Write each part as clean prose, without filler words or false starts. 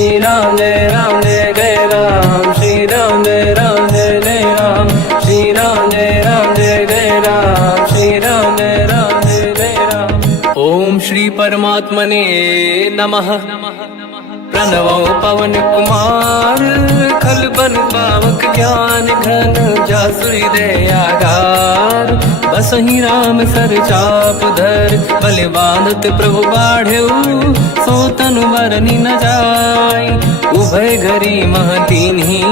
श्री राम जय जय राम, श्री राम जय जय राम, श्री राम जय जय राम, श्री राम जय जय राम। ओम श्री परमात्मने नमः। प्रणवो पवन कुमार, खल बन पावक ज्ञान घन, जासुरी दयागार। बसहि राम सर चाप धर, बल बांधत प्रभु बाढ़ऊ, सो तनु बरनि न जाय। उभय घरी महतीन्ही,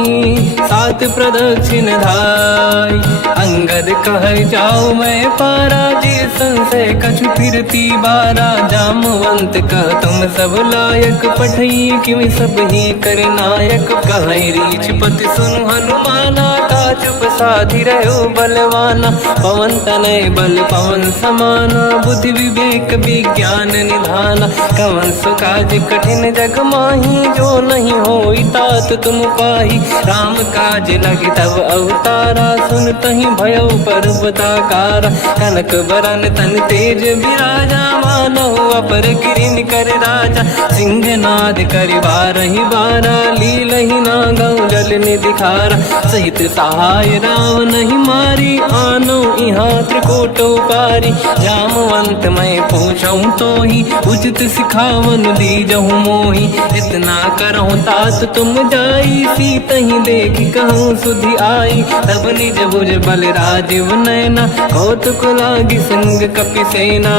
सात प्रदक्षिण धाय। अंगद कह जाओ मैं पारा, जी संशय कछु फिरती बारा। जामवंत कह तुम सब लायक, पठई किमि सब ही कर नायक। कहै रीछ पति सुनु हनुमाना, काचुप साधि रहो बलवाना। पवन तनय बल पवन समाना, बुद्धि विवेक विज्ञान निधाना। कवन सो काज कठिन जग माही, जो नहीं होई तात तुम पाही। राम काज लगे तब अवतारा, सुन तहि भयो पर्वताकारा। कनक बरन तन तेज विराजा, मानहु अपर किरिन कर राजा। सिंहनाद करि बारहि बारा, लीलहि नागौ जल निधि खारा। सहित सहाय राम नहीं मारी, आनो इहाँ त्रिकोटौ पारी। जामवंत मैं पूछऊँ तोहि, उचित सिखावन दीजहु मोहि। इतना करहु तात तुम जाई, सीतहि देखि कहूँ सुधि आई। तब निज भुज बल राजीव नयना, कौतुक लागी संग कपिसेना।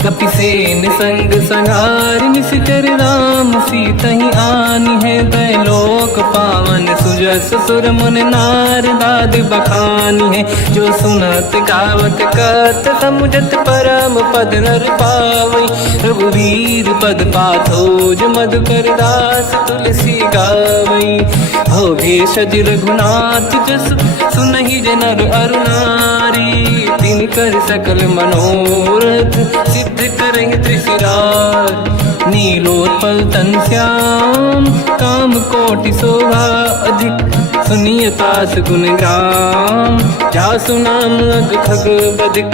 कपिसेन संग संहार, निशिचर राम सीतहि आनी है। दैलोक पावन सुजस सुर मुन नार, दाद बखानी है। जो सुनत गावत कहत, समुझत परम पद नर पावै। रघुवीर पद पाथोज, मधुकर दास तुलसी गावै। भोगेशज रघुनाथ जस, सुनहि जनर अरु नारी। तिन कर सकल मनोरथ, सिद्ध करहि त्रिशिरार। नीलोत्पल तन श्याम, काम कोटि शोभा अधिक। सुनिय तास गुण ग्राम, जासु नाम अग खग बदिक।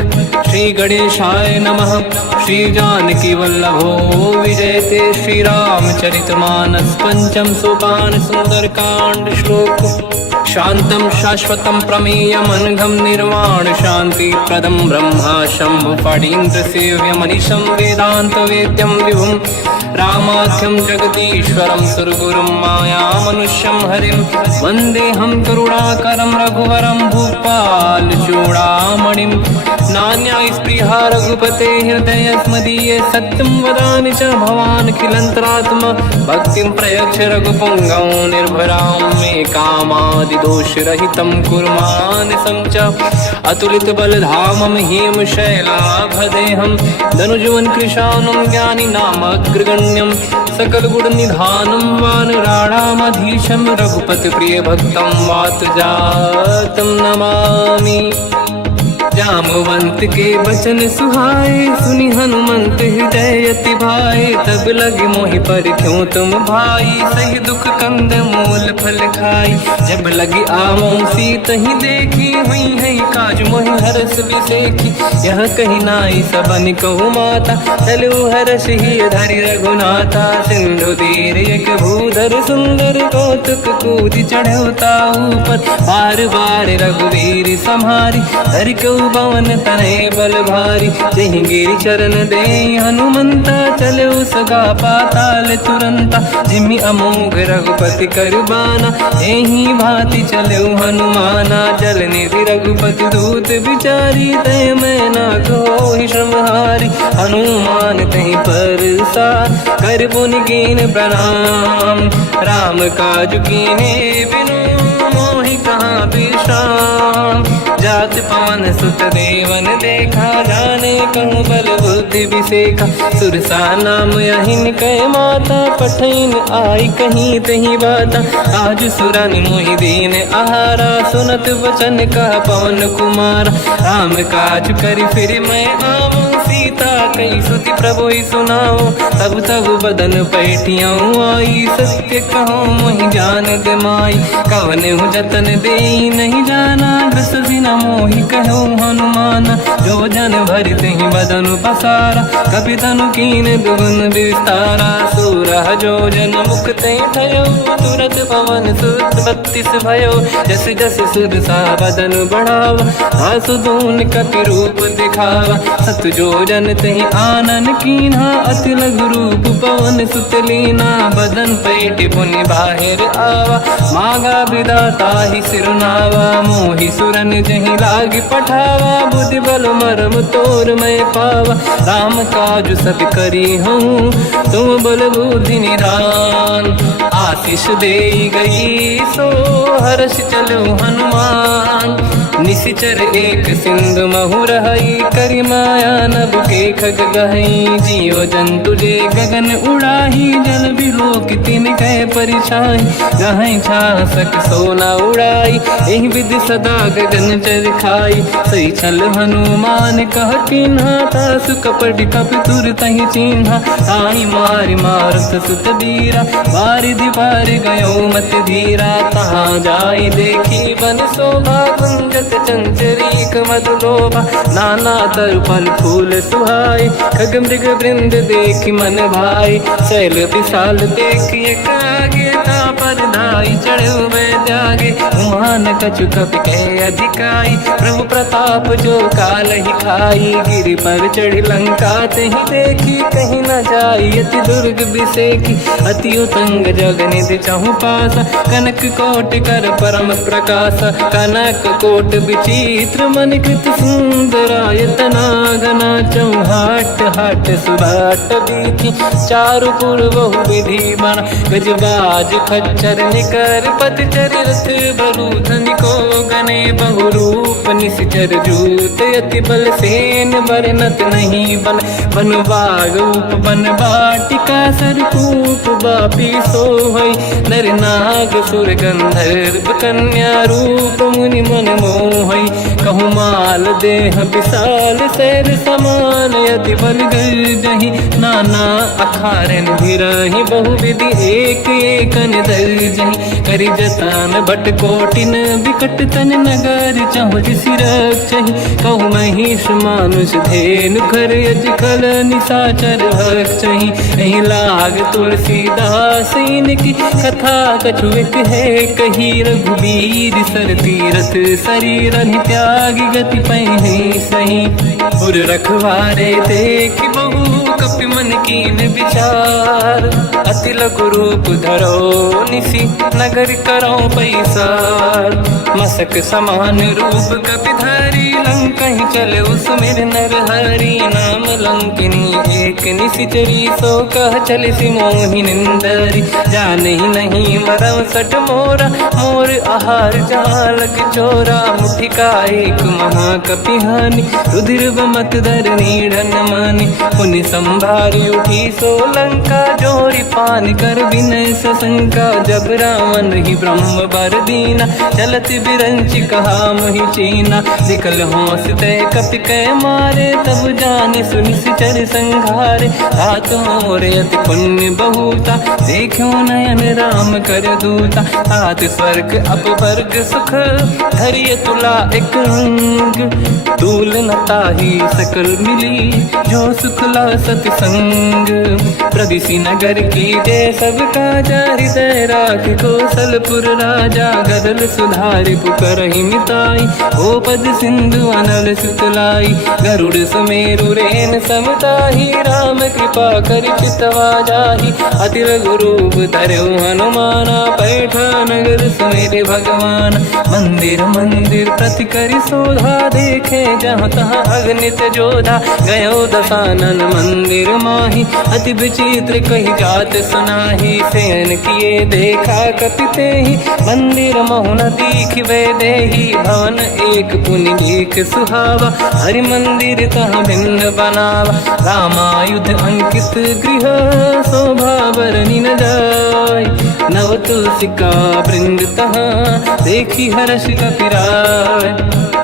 श्री गणेशाय नमः। श्री जानकी वल्लभो विजयते, श्री रामचरित मानस। पंचम सोपान सुंदर कांड श्लोक। शांतं शाश्वतं प्रमेयमनघं, निर्वाण शांति प्रदं ब्रह्मा शंभु। फणीन्द्र सेव्यमनिशं, वेदांत वेद्यं विभुं। रामाख्यं जगदीश्वरं, सुरगुरुं मायामनुष्यं हरिं। वन्देऽहं करुणाकरं रघुवरं, भूपाल चूडामणिं। नान्यास्पृहा रघुपते हृदयस्मदीये, सत्यं वदामि च भवानखिलन्तरात्मा। भक्तिं प्रयच्छ रघुपुङ्गं, निर्भरां मे कामादिदोषरहितं कुर्मानसं च। अतुलित बलधामं हेम शैलाभदेहं, धनुजवन कृशानं ज्ञानी नामग्रगण्यं। सकल गुण निधानं वानराणामधीशं, रघुपति प्रिय भक्तं वातजातं नमामि। जामवंत के बचन सुहाए, सुनि हनुमंत हृदय अति भाए। तब लगे मोहि पर क्यों तुम भाई, सही दुख कंद मूल फल खाई। जब लगी आवों सीतहि देखी, हुई है काज मोहि हरस बिसेखी। यह कही नाई सबन कहु माता, चलु हरष ही धरि रघुनाथा। सिंधु तीर एक भूधर सुंदर, कौतुक कूदि चढ़ऊ ताऊ पर। बार बार रघुवीर सम्हारी, धरि कहु पवन तनय बल भारी। जहि गिरि चरण दे हनुमंता, चलो सगा पाताल तुरंता। जिमि अमोघ रघुपति कर बाना, एहि भांति चलो हनुमाना। जल निधि रघुपति दूत बिचारी, तय मैं ना कोहि श्रमहारी। हनुमान तहि परसा, कर पुनि कीन प्रणाम। राम काज कीन्हे बिनु, मोहि कहाँ विश्राम। जात पवन सुत देवन देखा, जाने कहूँ बल बुद्धि विसेखा। सुरसा नाम यहिन कै माता, पठैन आई कहीं तही बाता। आज सुरन मोहि दीन आहारा, सुनत वचन कह पवन कुमार। राम काज करि फिर मैं आवूं, सीता कई सुति प्रभु ही सुनाओ। तब तब बदन पैठियाँ आई, सत्य कहो मोहि जान दे माई। कवन हूँ जतन दे नहीं जाना, बिससी न मोहि कहो हनुमान। जो जन भरते ही बदन पसारा, कपि तनु कीन दुगुन विस्तारा। सूरह जो जन मुक्त भयो, तुरत पवन सुत 32 भयो। जस जस सुर सा बदन बढ़ावा, आसुदून कपि रूप दिखावा। सत जो जन तहि आनन कीन्हा, अति लघु रूप पवन सुत लीना। बदन पैठ पुनि बाहिर आवा, मागा विदाता ही सिरुनावा। मोहि सुरन जहि लाग पठावा, बुद्धि बल मरम तोर मैं पावा। राम काज सब करी हूँ, तुम बल बुद्धि निधान। आशीष दे गई सो हर्ष चलो हनुमान। निशिचर एक सिंधु महु रहई, करि माया नभ के खग गहई। जीव जंतु जे गगन उड़ाही, जल बिलोक तिन कह परिछाई। गहई छासक सोना उड़ाई, एहि विधि सदा गगन चर खाई। सही छल हनुमान कह किन्हा, तासु कपट कप तुर तहि चिन्हा। आई मारि मारत सुत बीरा, बारिधि पार गयो मत धीरा। तहाँ जाई देखी बन शोभा, गुंजत चंचरीक मधुलोभा। नाना तरु फल फूल सुहाई, खग मृग वृंद देखि मन भाई। शैल विशाल देखि एक आगे, तापर धाई चढ़ु मैं त्यागे। उमान कछु कपि कह अधिकाई, प्रभु प्रताप जो काल ही खाई। गिरि पर चढ़ी लंका तहि देखी, कहीं न जाई अति दुर्ग बिसेकी। अति उतंग जग निधि चहु पासा, कनक कोट कर परम प्रकाश। कनक कोट विचित्र मन कृत सुंदरायतना। घना चौहाट हाट सुभाट बीथी, चारु पुर बहु विधि बना। गजबाज खच्चर निकर पतचर, रथ बरु धनिको गने बहु रूप। निशिचर जूत अति बल सेन, बरनत नहीं बन। बन बाग उप बन बाटिका, सरकूप बापी सोहई। नर नाग सुर गंधर्व कन्या, रूप मुनि मन मोहई। कहु माल देह विशाल, शैर समान अति बल गर्जहि। नाना अखारन भिरहि, बहु विधि एक एकन दर्जहि। करि जतन भट कोटिन, बिकट तन नगर चहु जिसि रक्षहि। कहु महिष मानुष धेनु, खर यज खल निशाचर भक्षहि। एहि लाग तुलसीदास इनकी, कथा कछु एक है कही। रघुबीर सर तीरथ शरीर त्यागी, गति पहि सही। पुर रखवारे देखि बहु, कपि मन कीन विचार। अति लघु रूप धरो निसी, नगर करो पैसार। मसक समान रूप कपि धारी, लंका ही चले उसमें नर हरि। नाम लंकिनी एक निशिचरी, सो कह चले सि मोहि निंदरी। जान ही नहीं मरव सठ मोरा, मोर आहार जालक चोरा। मुठिका एक महाकपि हानि, रुधिर बमत धर नीढ़न मानि। पुनि संभारी उठी सो लंका, जोरी पान कर विनय सशंका। जब रावण ही ब्रह्म बर दीना, चलत बिरंचि कहा मोहि चीना। निकल होश तय कपि कै मारे, तब जानि सुनि सिचर संघारे। हाथ मोरे अति पुण्य बहुता, देखो नयन राम कर दूता। हाथ स्वर्ग अपवर्ग सुख, धरिय तुला एक अंग। तूल न ताहि सकल मिली, जो सुख ला सत संग। प्रदिशि नगर की जय सब काजा, हृदय राख कौशलपुर राजा। गदल सुधारि पुकरहि मिताई, ओ पद सिंधु अनल सुतलाई। गरुड़ सुमेरु रेन समताहि, राम कृपा करि चितवा जाहि। अति लघु रूप धरौ हनुमाना, पैठा नगर सुमेरे भगवान। मंदिर मंदिर प्रति करि शोधा, देखे जहाँ तहाँ अगणित जोधा। गयो दशानन मंदिर माहि, अति विचित्र कही जात सुनाहि। शयन किए देखा कपि तेहि, मंदिर महु न दीखिबे देहि। भवन एक पुनि दीख सुहावा, हरि मंदिर तहाँ भिन्न बनावा। रामायुध अंकित गृह, शोभा बरनि न जाय। नव तुलसिका वृंद तहाँ, देखी हर्ष कपि राय।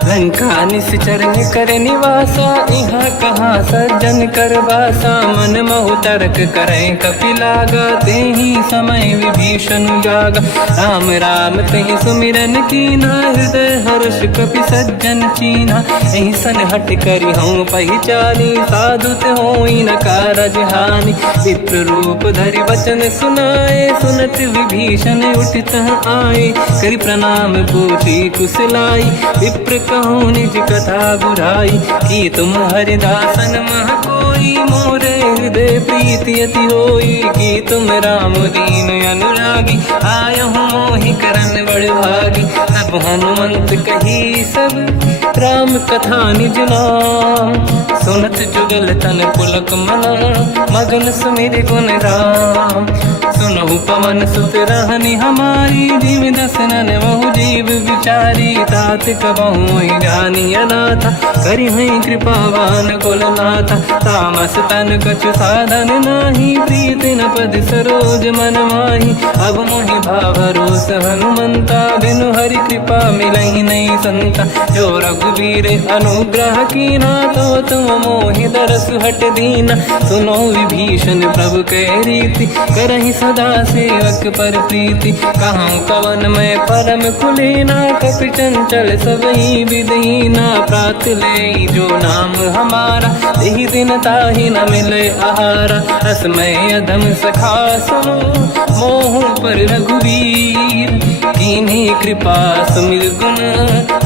लंका निश्चर कर निवासा, यहाँ कहाँ सज्जन कर वासा। मन महु तर्क करें कपिलागा, तेहि समय विभीषण जागा। राम राम तेहि सुमिरन कीना, हृदय हर्ष कपि सज्जन चीना। एहि सन हट करि हूँ पहिचानी, साधु होई न कारज हानि। विप्र रूप धरि वचन सुनाए, सुनत विभीषण उठित आए। करि प्रणाम पूछी कुशलाई, विप्र कहूँ निज कथा बुराई। कि तुम हरिदासन मह कोई, मोरे हृदय प्रीति अति होई। कि तुम राम दीन अनुरागी, आयहु मोहि करन बड़ भागी। तब हनुमंत कही सब राम कथा निज नाम, सुनत जुगल तन पुलक मना, मगन सुमिर गुण राम। सुनहु पवन सुत रहनि हमारी, जीव दसनन महु जीव विचारी। तात कबहु जानी अनाथा, करि हैं कृपावान कुलनाथा। तामस तन कछु साधन नाही, प्रीति न पद सरोज मन माही। अब मोहि भावरोस हनुमंता, बिनु हरि कृपा मिलहि नहीं संता। जो रघुवीर अनुग्रह कीना, तो तुम मोहि दरस हट दीना। सुनो विभीषण प्रभु के रीति, करहि सदा सेवक पर प्रीति। कहूँ कवन मैं परम कुलीना, कपि चंचल सबहि विदहीना। प्रात ले जो नाम हमारा, तेहि दिन ताहि न मिले आहारा। रसमय अधम सखा सुनो, मोह पर रघुवीर। कीन्ही कृपा सुमिर गुण,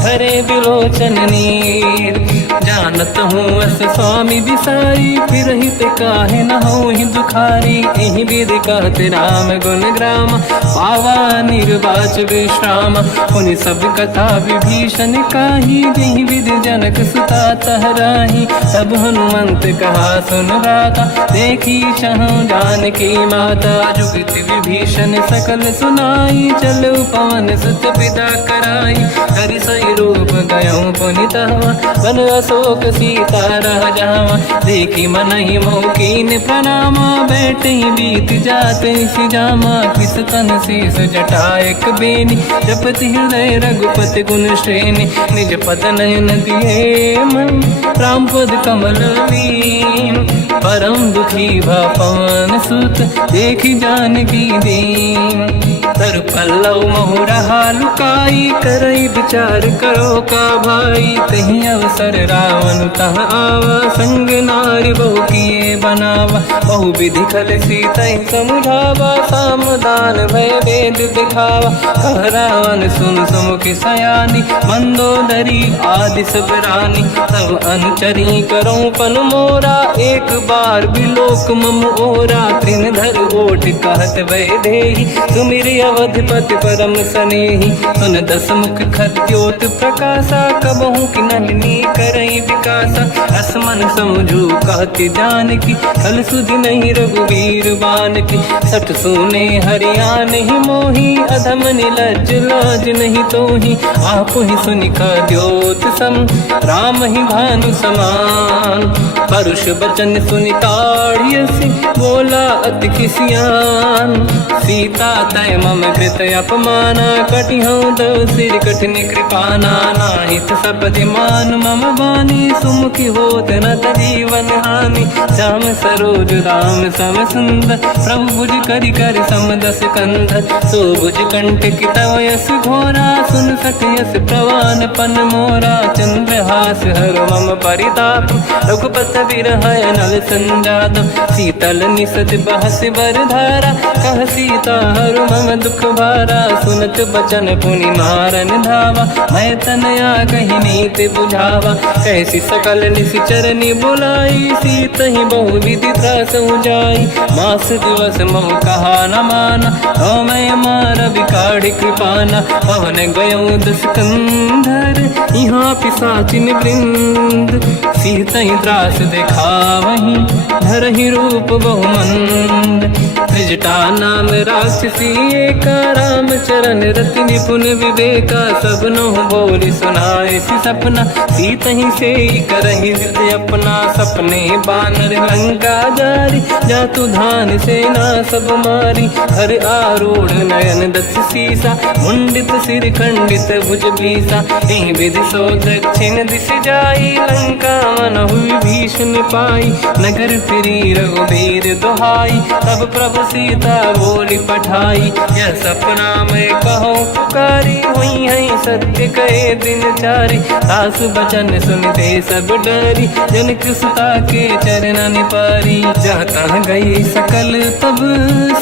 हरे बिलोचन नीर। जानत हूँ अस स्वामी बिसाई, फिर हित काहे न हो ही दुखारी। एहि विधि कहते राम गुण ग्राम, पावा निर्वाच विश्राम। पुनि सब कथा विभीषण काही, जेहि विधि जनक सुता तहराही। तब हनुमंत कहा सुन राता, देखी चहु जानकी माता। जुगति विभीषण सकल सुनाई, चलो पवन सुत पिता कराई। हरि सही रूप गयो पुनि तहवा, बन अशोक सीता रह जावा। देखी मनहि मोह कीन प्रणामा, बैठे बीत जाते सिजामा। किस तन शीस जटा एक बेनी, जपति हृदय रघुपति गुण श्रेणी। निज पद नयन दिए मन, राम पद कमल लीन। परम दुखी भा पवन सुत, देखी जानकी दीन। तर पल्लव महु रहा लुकाई, करई विचार करो का भाई। तहि अवसर रावण तह आवा, संग नारी बहु किए बनावा। बहु विधि खल सीतहि समुझावा, सामदान भय वेद दिखावा। कह रावण सुन सुमुख सयानी, मंदोदरी आदि सब रानी। सब अनुचरी करो पन मोरा, एक बार बिलोक मम ओरा। तृण धर ओठ कहत भय देहि, सुमिर अवधपति परम सनेहि। सुन दस मुख खद्योत प्रकाशा, कबहु कि नलिनी करई विकासा। असमन समझू कहति जानकी, खल सुधि नहीं रघुवीर बानकी। सठ सुने हरियाण ही मोही, अधम निलज्ज लाज नहीं तोही। आप ही सुनि खद्योत सम, राम ही भानु समान। परुष बचन सुनि ताड़ियसि, बोला अति किसियान। सीता तय मम कृत अपमाना, कटिहउँ दो सिर कठिन कृपाना। नाहित सपदि मान मम बानी, सुमुखी होत न जीवन हानि। श्याम सरोज राम सम सुंदर, प्रभु भुज करि कर सम दस कंधर। सो भुज कंठ की तव यस घोरा, सुन सठ यस प्रवान पन मोरा। चंद्रहास हर मम परिताप, रघुपत बिरहय नल संजात। शीतल निसत बहस बर धारा, कह सीता हर मम दुख भारा। सुनत बचन पुनि मारन धावा, मैं तनया कही नीति बुझावा। कैसी सकल निश्चरनि बुलाई, सीतहि बहु विधि त्रासउ जाई। मास दिवस मोह कहा न माना, तो मैं मार बिकाढ़ कृपाना। पवन गयो दस कंधर, यहाँ पिशाचिन वृंद। सीतहि त्रास दिखावहीं, धरहि रूप बहुमंद। त्रिजटा नाम राक्षसी एका, राम चरण रति निपुण विवेका, सबनो बोली सुनाए सी सपना, सीत ही से करहि हृदय अपना, सपने बानर लंका जारी, जातु धान सेना सब मारी, हर आरूढ़ नयन दस सीसा, मुंडित सिर खंडित भुज बीसा, एहि विधि सो दक्षिण दिश जाई, लंका मनहु विभीषण पाई, नगर फिरी रघुबीर दुहाई, तब प्रभु सीता बोली पठाई, यह सपना मैं कहो पुकारी, हुई है सत्य कहे दिन चारी, सास बचन सुनते सब डरी, जनक सुता के चरण निपारी, जहाँ तहाँ गई सकल तब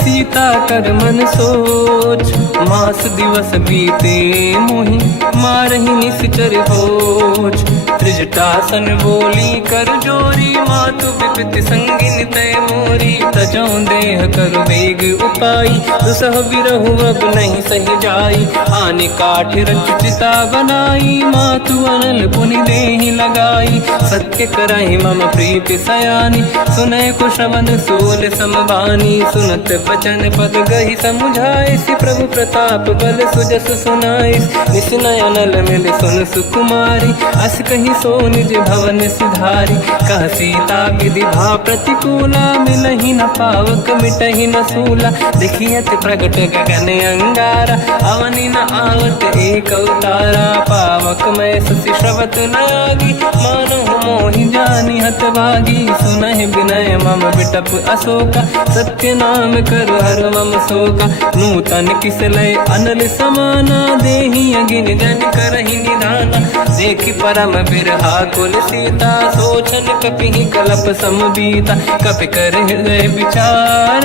सीता कर मन सोच, मास दिवस बीते मोहि मारहि निश्चर होच, त्रिजटासन बोली कर जोरी, मातु विपति संगिन तय मोरी, तजौ देह कर वेग उपाई, दुसह बिरहु अब नहीं सही जाई, आने काठ रचिता बनाई, मातु अनल पुनि देहि लगाई, सत्य करहि मम प्रीति सयानी, सुनय को श्रवण सोल समबानी, सुनत बचन पद गहि समुझाए, सि प्रभु प्रताप बल सुजस सुनाई, निसनय अनल मिल सुन सुकुमारी, अस कहि सो निज भवन सिधारी, कह सीता विधि भा प्रतिकूला, मिलहि न पावक मिटहि न सूला, देखियत प्रगट गगन अंगारा, अवनि न आवत एक अवतारा, पावक मैं ससि श्रवत न आगी, मानो मोहि जानि हतभागी, सुनहि विनय मम विटप अशोका, सत्य नाम कर हर मम शोका, नूतन किसलय अनल समाना, देहि अगिन जन करहि निधाना, देखि परम बिरहा कुल सीता, सोचन कपिहि कलप समबीता, कपि कर हृदय विचार,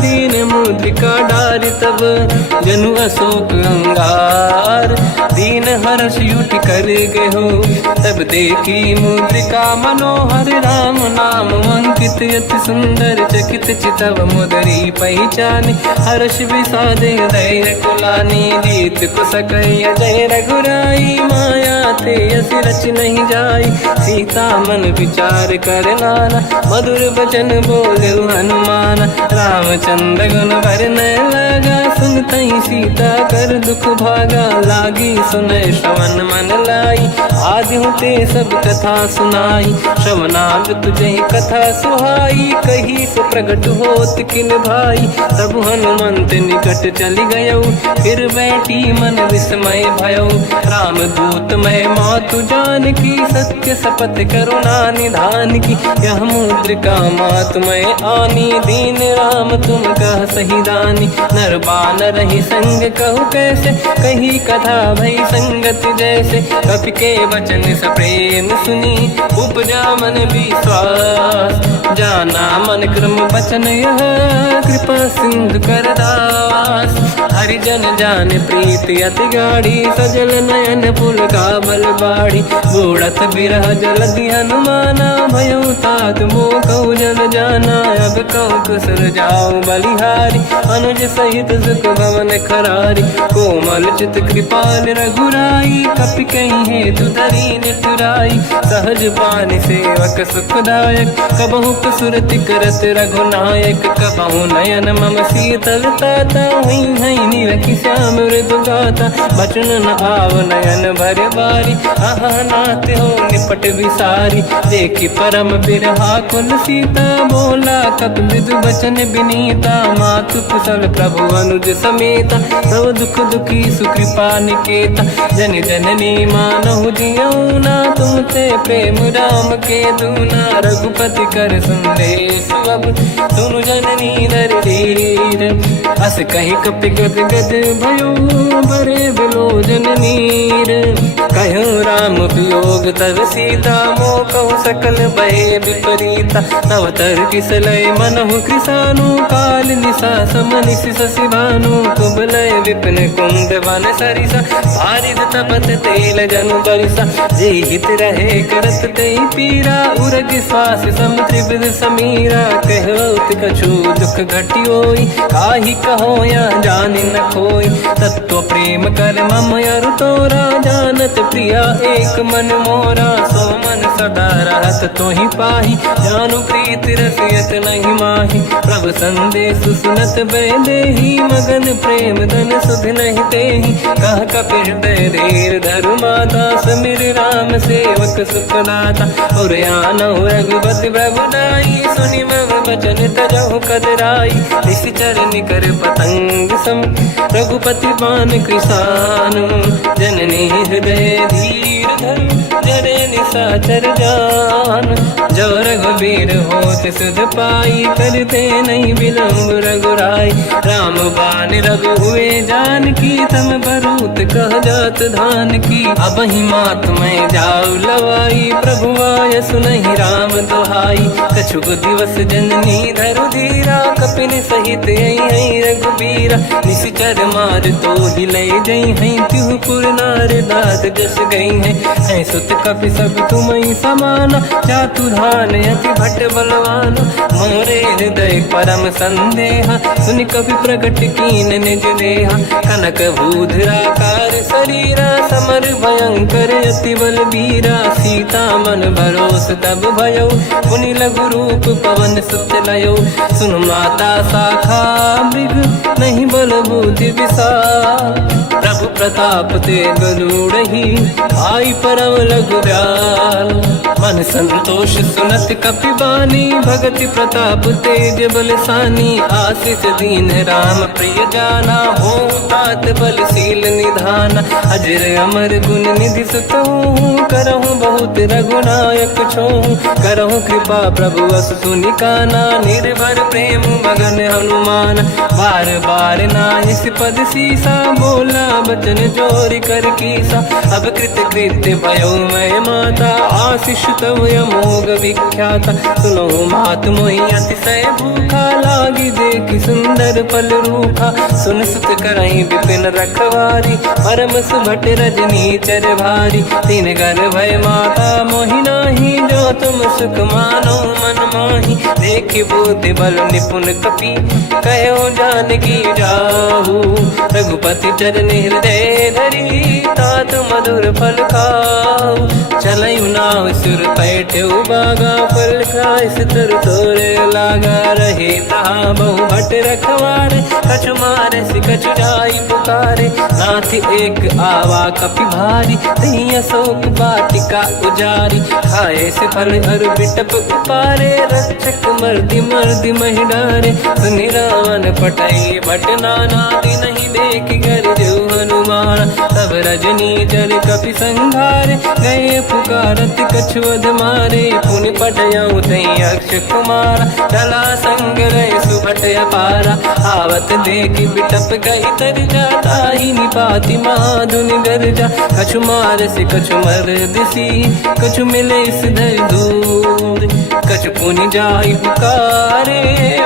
दीन मुद्रिका डारि तब जनु अशोक अंगार, दीन हर्ष युति कर गयो, तब देखी मुद्रिका मनोहर, राम नाम अंकित अति सुंदर, चकित चितव मुदरी पहचान, हर्ष विषाद हृदय कुलानी, जीत को सकय जय रघुराई, माया ते अस रच नहीं जाई, सीता मन विचार कर नाना, मधुर बचन बोले हनुमान, रामचंद्र गुण वरनय लगा, सुनतहि सीता कर दुख भागा, लागी सुनय श्रवण मन लाई, आदि होते सब कथा सुनाई, श्रवणाग तुझहि कथा सुहाई, कही सो प्रगट होत किन भाई, तब हनुमंत निकट चली गयो, फिर बैठी मन विस्मय भयो, राम दूत मैं मातु जान की, सत्य शपथ करुणा निधान की, यह मुद्रिका मातु मैं आनी, दीन राम तुम कह सही दानी, नर बानर ही संग कहु कैसे, कही कथा भई संगति जैसे, कपि के वचन सप्रेम सुनी, उपजा मन विश्वास, जाना मन क्रम बचन यह, कृपा सिंधु कर दास, हरिजन जान प्रीति अति गाढ़ी, सजल नयन पुल का बल बाढ़ी, बूढ़त बिरह जलधि हनुमाना, भयो तात मो कहु जन जाना, अब कहु कुसुर जाओ बलिहारी, अनुज सहित सुख भवन खरारी, कोमल चित कृपाल रघुराई, कपि कहीं हेतु धरी निठुराई, सहज पानि सेवक सुखदायक, कबहु कुसुरति करत रघुनायक, कबहु नयन मम शीतल ताता, हुई है निरखि श्याम मृदु गाता, बचन न आव नयन भर बारी, आहा नाथ हो निपट विसारी, देखी परम बिरहा कुल सीता, बोला कप विदु बचन बिनीता, मातु कुशल प्रभु अनुज समेता, सब दुख दुखी सुकृपा निकेता, जन जननी मानहु जियौना, तुम ते प्रेम राम के दूना, रघुपति कर संदेश अब सुनु जननी दर धीर, अस कहि कपि गद गद भयो, बरे बिलोचन नीर, कहो राम वियोग तब सीता, मो कहु सकल भय विपरीता, तव तर किसलय मनहु कृसानु, काल निशा समनिशि शशि भानु, कुबलय विपिन कुंद वन सरिसा पारिद तपत तेल जनु बरिसा जे हित रहे करत ते पीरा उरग श्वास सम त्रिविध समीरा कहत कछु दुख घटियोई काहि कहो या जान न खोई तत्व प्रेम कर मम अरु तोरा जानत प्रिया एक मन मोरा सो मन सदा रहत तोहि पाहि जानु प्रीत रसियत नहीं माहि प्रभु संदेश सुनत बैदेही मगन प्रेम धन सुध नहीं तेहि कह कपिल धीर धरु माता समिर राम सेवक सुखदाता और आनौ रघुपति प्रभु दाई सुनि मम वचन तजहु कदराई निश्चर निकर पतंग सम रघुपति पान कृसानु जननी हृदय धीर धरु जरे निशाचर जान जो रघुबीर होत सुध पाई करते नहीं विलम्ब रघुराई राम बान रघु हुए जान की तम बरूत कह जात धान की अब ही मात में जाऊ लवाई प्रभु आय सुनहि राम दोहाई कछुक दिवस जननी धरु धीरा कपिन सहित आई रघुबीरा निश्चर मार तो ही ले जई हैं तिहुपुर नार दाद जस गई है सुत कपि सब तुम समाना चातुधान अति भट्ट बलवान मोरे हृदय परम संदेहा सुनि कपि प्रकट कीन निज देहा कनक भूधराकार शरीरा समर भयंकर अति बलबीरा सीता मन भरोस तब भयो मुनि लघु रूप पवन सुत लयो सुन माता शाखा मृग नहीं बल बुद्धि विशाल प्रभु प्रताप ते गरुड़हि आई परम लघु दयाल मन संतोष सुनत कपि बानी भगति प्रताप तेज बलसानी आशीष दीन राम प्रिय जाना हो तात बलशील निधान अजर अमर गुण निधि सुतहु करहु बहुत रघुनायक छोहु करहु कृपा प्रभु अस सुनि काना निर्भर प्रेम मगन हनुमान बार बार नाहिस पद सीसा बोला बचन जोरि कर कीसा अब कृत कृत्य भयो मैं माता आशीष तव अमोघ विख्याता सुनो मात मोहि अतिशय भूखा लागी देखि सुंदर पल रूखा सुन सुत करहि विपिन रखवारी परम सुभट रजनी चर भारी तीन घर भय माता मोहि नाही जो तुम सुख मानो मन माही देखि बुद्धि बल निपुण कपि कहो जानकी जाहू रघुपति चरण हृदय धरी तात मधुर फल खाऊ चलयु नाव सुर पैठ बागा फल खाय सितर तोरे लागा रहे तहा बहु भट रखवारे कछु मारे सि कछु जाई पुकारे नाथ एक आवा कपि भारी तही अशोक वाटिका उजारी खाए से फल अरु बिटप उपारे रक्षक मर्दि मर्दि महि डारे सुनि रावण पटई भट नाना नहीं देख घर जो हनुमान तब रजनी चर कपि संघारे गए पुकारत कछुअध मारे पुनि पटयऊ तई अक्ष कुमार चला संग रहे सुभट अपारा आवत देखि बिटप गई तर जाता ही निपाति माधुनि गर्जा कछु मार से कछु मर दिसी कछु मिले इस धर दूर कछु पुनि जाई पुकारे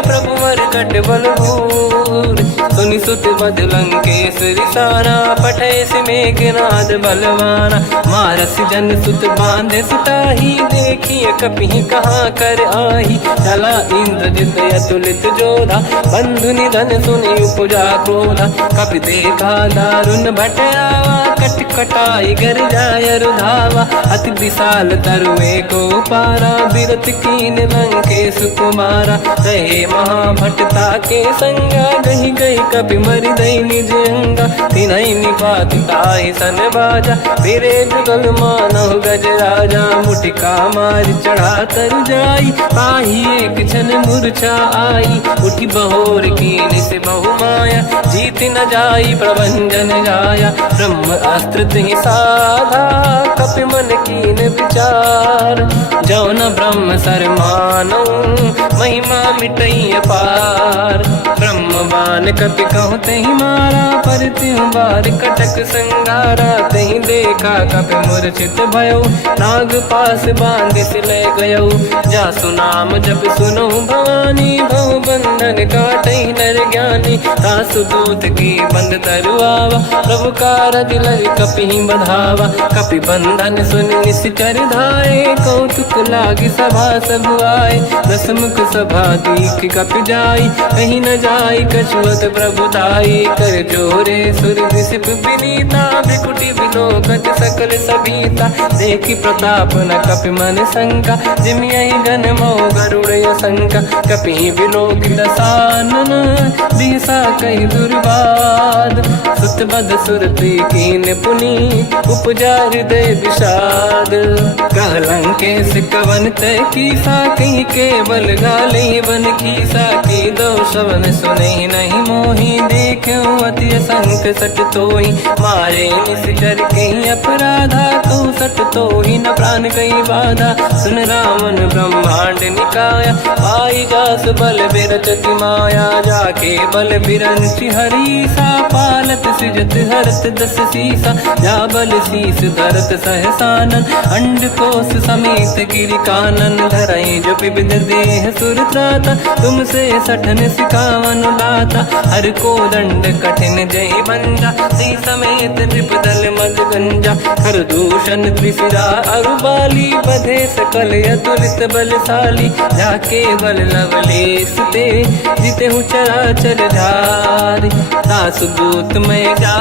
प्रभु वर कट बलभूर सुनि सुत बद लंकेश्वरी सारा पठे से मेघनाद बलवाना मारस जन सुत बांधे सुताही देखिए कपि कहाँ कर आही चला इंद्रजित अतुलित जोधा बंधु निधन सुनि उपजा क्रोधा कपि देखा दारुण भट आवा कट कटाई गर जाय रुधावा अति विशाल तरुए को पारा बिरत कीन लंकेश कुमारा रहे महाभटता के संगा गही गई कपि मरि दई निज अंगा तिनहि निपात ताहि सन बाजा फिरे जुगल मानव गज राजा मुटिका मार चढ़ा तर जाई पाही एक क्षण मूर्छा आई उठी बहोर कीन से बहु माया जीत न जाई प्रभंजन जाया ब्रह्म अस्त्र तिहि साधा कपि मन कीन विचार जौन ब्रह्म सर मानौ महिमा मिटई अपार ब्रह्म बान काल कपि कहूँ तही मारा, पर त्यों बार कटक संगारा। तही देखा कपि मूर्छित भयो, नाग पास बांध से ले गयो। जासु नाम जब सुनो भवानी, भव बंधन काटहि नर ज्ञानी। तासु दूत की बंद तरुआवा, प्रभु कारज लग कपि बधावा। कपि बंधन सुन निश्चर धाये, कौतुक लागी सभा सब आए। दसमुख सभा दीख कपि जाई, कहीं न जाई कछुअत प्रभुताई। कर जोरे सुर दिसिप विनीता, भ्रिकुटि विलोकत सकल सबीता। देखी प्रताप न कपि मन शंका, जिमियहि गन मोह गरुड़ शंका। कपि विलोक दसानन, दिशा कहि दुर्वाद। सुत बद सुरति कीन पुनि, उपजा हृदय विषाद। कहलंकेश कवन तय कीसा, कहीं केवल गाली बन खीसा। की दो शवन सुने नहीं मोही, देखूं अति संत सट तोहि। मारे निश्चर कहीं अपराधा, तो सट तोहि न प्राण कहीं बाधा। सुन रावण ब्रह्मांड निकाया, पाई जास बल बिरचति माया। जाके बल बिरंचि हरीसा, पालत सृजत हरत दस सीसा। जा बल शीस धरत सहसानन, अंड कोश समेत गिरि कानन। धरई जो विविध देह सुर त्राता, तुमसे सठन सिखावन लाता। हर को दंड कठिन जय बंजा, सी समेत नृपदल मद गंजा। हर दूषण त्रिशिरा अरुबाली, बधे सकल अतुलित बलशाली। जाके बल लवलेश ते, जितेहु चराचर धारी। दास दूत में जा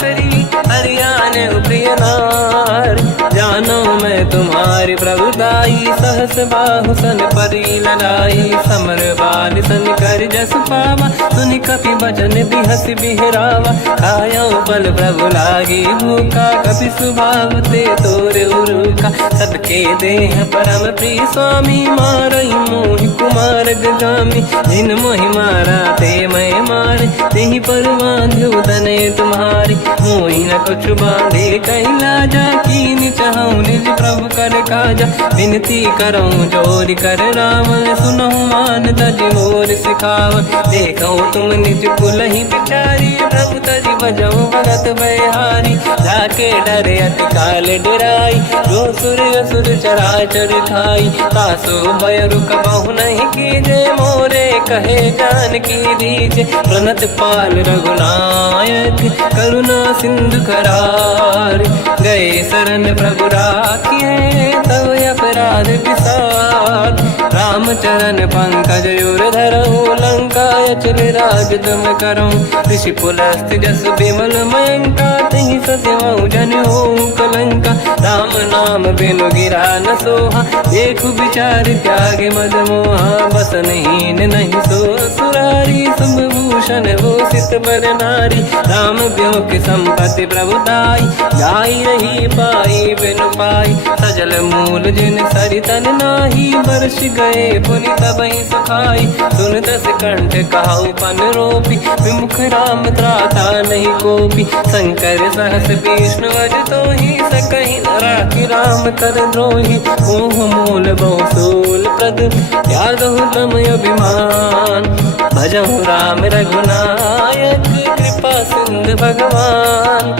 करी, हरियाण प्रिय नार। जानो मैं तुम्हारी प्रभुताई, सहस बाहु सन परी लड़ाई। समर बाल सन कर जस पावा, सुनि कपि बचन बिहस बिहरावा। खायो बल प्रभु लागी भूखा, कपि स्वभाव ते तोरे उरुका। सबके देह परम प्रिय स्वामी, मारई मोहि कुमार गगामी। जिन मोहि मारा ते मैं मारे, तेहि पर बांधु तने तुम्हारी। मोहि न कुछ बांधे कहीं लाजा, कीनि चाहूं निज प्रभु कर काजा। विनती करऊं जोरि कर रावण, सुनहु मान तज मोर सिखावन। देखो तुम निज कुलहि बिचारी, प्रभु तज बजऊं भगत बयहारी। जाके डरे अति काल डराई, जो सुर असुर चराचर खाई। तासो भय रुक बहु नहीं कीजे, मोरे कहे जान की दीजे। प्रणत पाल रघुनायक, करुणा सिंधु करार। गए शरण प्रभु राखिए, तब अपराध विसार। रामचरण पंकज उर धरऊं, लंका अचल राज तुम करऊं। ऋषि पुलस्त जस विमल मयंका, तहि सत्यमऊ जन होऊं कलंका। राम नाम बिनु गिरा न सोहा, देखु विचार त्यागे मद मोहा। बसनहीन नहीं सो सुरारी, शुभ भूषण भूषित बर नारी। राम ब्यों की संपत्ति प्रभुताई, जाई रही पाई बिनु पाई। सजल मूल जिन सरितन नाही, बरस गए पुनि तबहि सुखाई। सुन दस कंठ कहाऊ पन रोपी, विमुख राम त्राता नहीं कोपी। शंकर सहस विष्णु अज तोहि, सकहि न राखि राम कर द्रोही। मोह मूल बहु सूल प्रद, त्यागहु तम अभिमान। भजहु राम रघुनायक, कृपा सिंधु भगवान।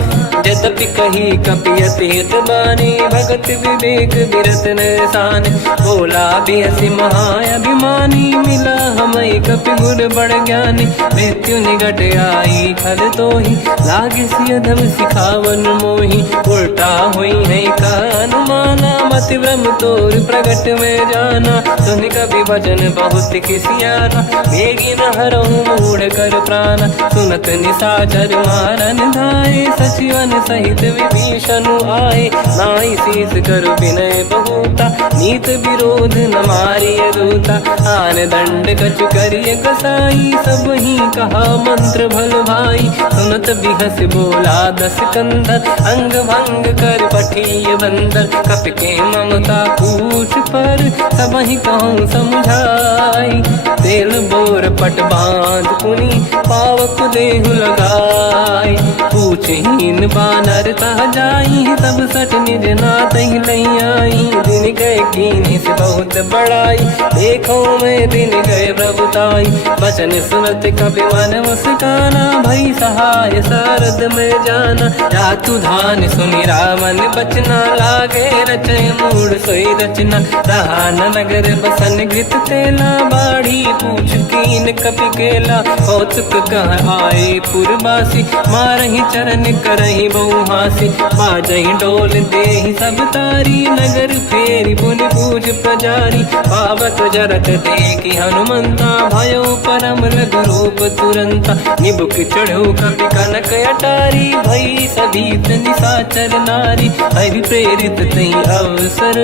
यद्यपि कही कपि अति हित बानी, भगत विवेक बिरत निशान। बोला बिहसि महाअभिमानी, मिला हमई कपि गुर बड़ ज्ञानी। मृत्यु निकट आई खल तोहि, लागे सिय धम सिखावन मोहि। उल्टा हुई है का अनुमाना, मति ब्रह्म तोर प्रगट में जाना। सुन कपि भजन बहुत खिसियाना, बेगी न हरहु मूढ़ कर प्राण। सुनत निशाचर मारन धाये, सचिवन सहित विभीषण आए। नाई शीस कर विनय बहुता, नीत विरोध न मारिय दूता। आन दंड कछु करिय कसाई, सब ही कहा मंत्र भल भाई। सुनत बिहस बोला दस कंदर, अंग भंग कर पठिय बंदर। कपि के ममता पूछ पर, सब ही कहूँ समझाई। तेल बोर पट बांध पुनि, पावक देहु लगाई। पूछहीन वानर तह जाई, सब सट निज नाथ ही लई आई। दिन गए कीनी से बहुत बड़ाई, देखो मैं दिन गए प्रभुताई। बचन सुनत कपि मन मुस्काना, भई सहाय सारद में जाना। जातु धान सुनि रामन बचना, लागे रचय मूड सोई रचना। रहा न नगर बसन घृत तेला, बाढ़ी पूछ कीन कपि केला। कौतुक कह आए पुरवासी, मारहि चरण करहि बहु हासी। बाजहि डोल देहि सब तारी, नगर फेरी पुनि पूज प्रजारी। पावत जरत देखि हनुमंता, भयो परम लघु रूप तुरंता। निबुक चढ़ो कपि कनक अटारी, भई सभीत निशाचर नारी। हरि प्रेरित तई अवसर,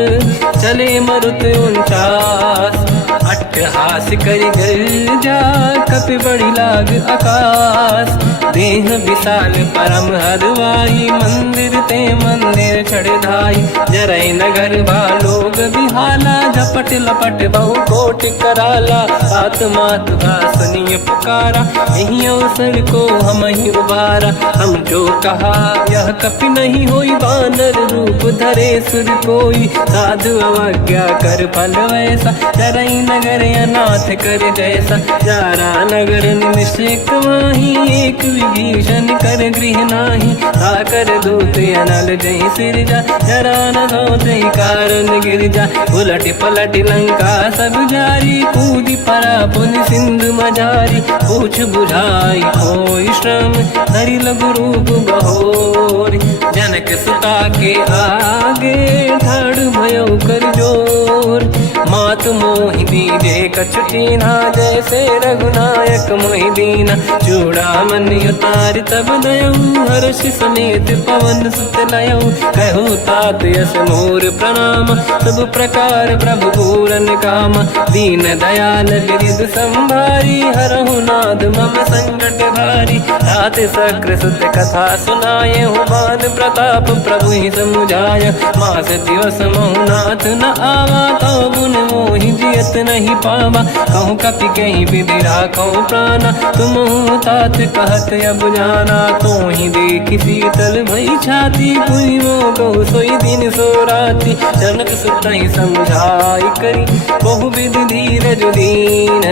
चले मरुत 49। अट्टहास करि गर्जा, कपि बड़ी लाग आकाश। देह विशाल परम हरवाई, मंदिर ते मंदिर चढ़ धाई। जरई नगर बालोग बिहाला, झपट लपट बहु कोट कराला। आत्मात सुनिय पुकारा, यही अवसर को हम ही उबारा। हम जो कहा यह कपि नहीं होई, वानर रूप धरे सुर कोई। साधु अवज्ञा कर फल वैसा, जरई नगर अनाथ कर जैसा। जारा नगर निमिषेक माही, एक विभीषण कर गृह नाही। आकर दूत अनल जय सिरजा, जरा न सोते कारण गिरजा। उलट पलट लंका सब जारी, कूदी परा पुन सिंधु मजारी। पूछ बुझाई कोई श्रम, धरि लघु रूप बहोरी। जनक सुता के आगे, ठाड़ भयो कर जोर। मात मोहि दीजे कछु कीन्हा, जैसे रघुनायक मोहि दीना। चूड़ामणि उतारि तब दयऊ, हर्ष समेत पवन सुत लयऊ। कहु तात यस मोर प्रणाम, सब प्रकार प्रभु पूरन काम। दीन दयाल गिरिधि संभारी, हरहु नाथ मम संकट भारी। तात सकृ सुत कथा सुनाए, मान प्रताप प्रभु ही समुझाय। मास दिवस महु नाथ न आवा, तौ गुण मोहि जियत नहीं पावा। कहूँ कपि कहीं विधि राखौ प्राणा, तुम तात कहत अब जाना। तो ही देखि शीतल भई छाती, कोई मो कहु सोई दिन सो राति। जनक सुतहि समझाई करी, बहु विधि धीरज दीन।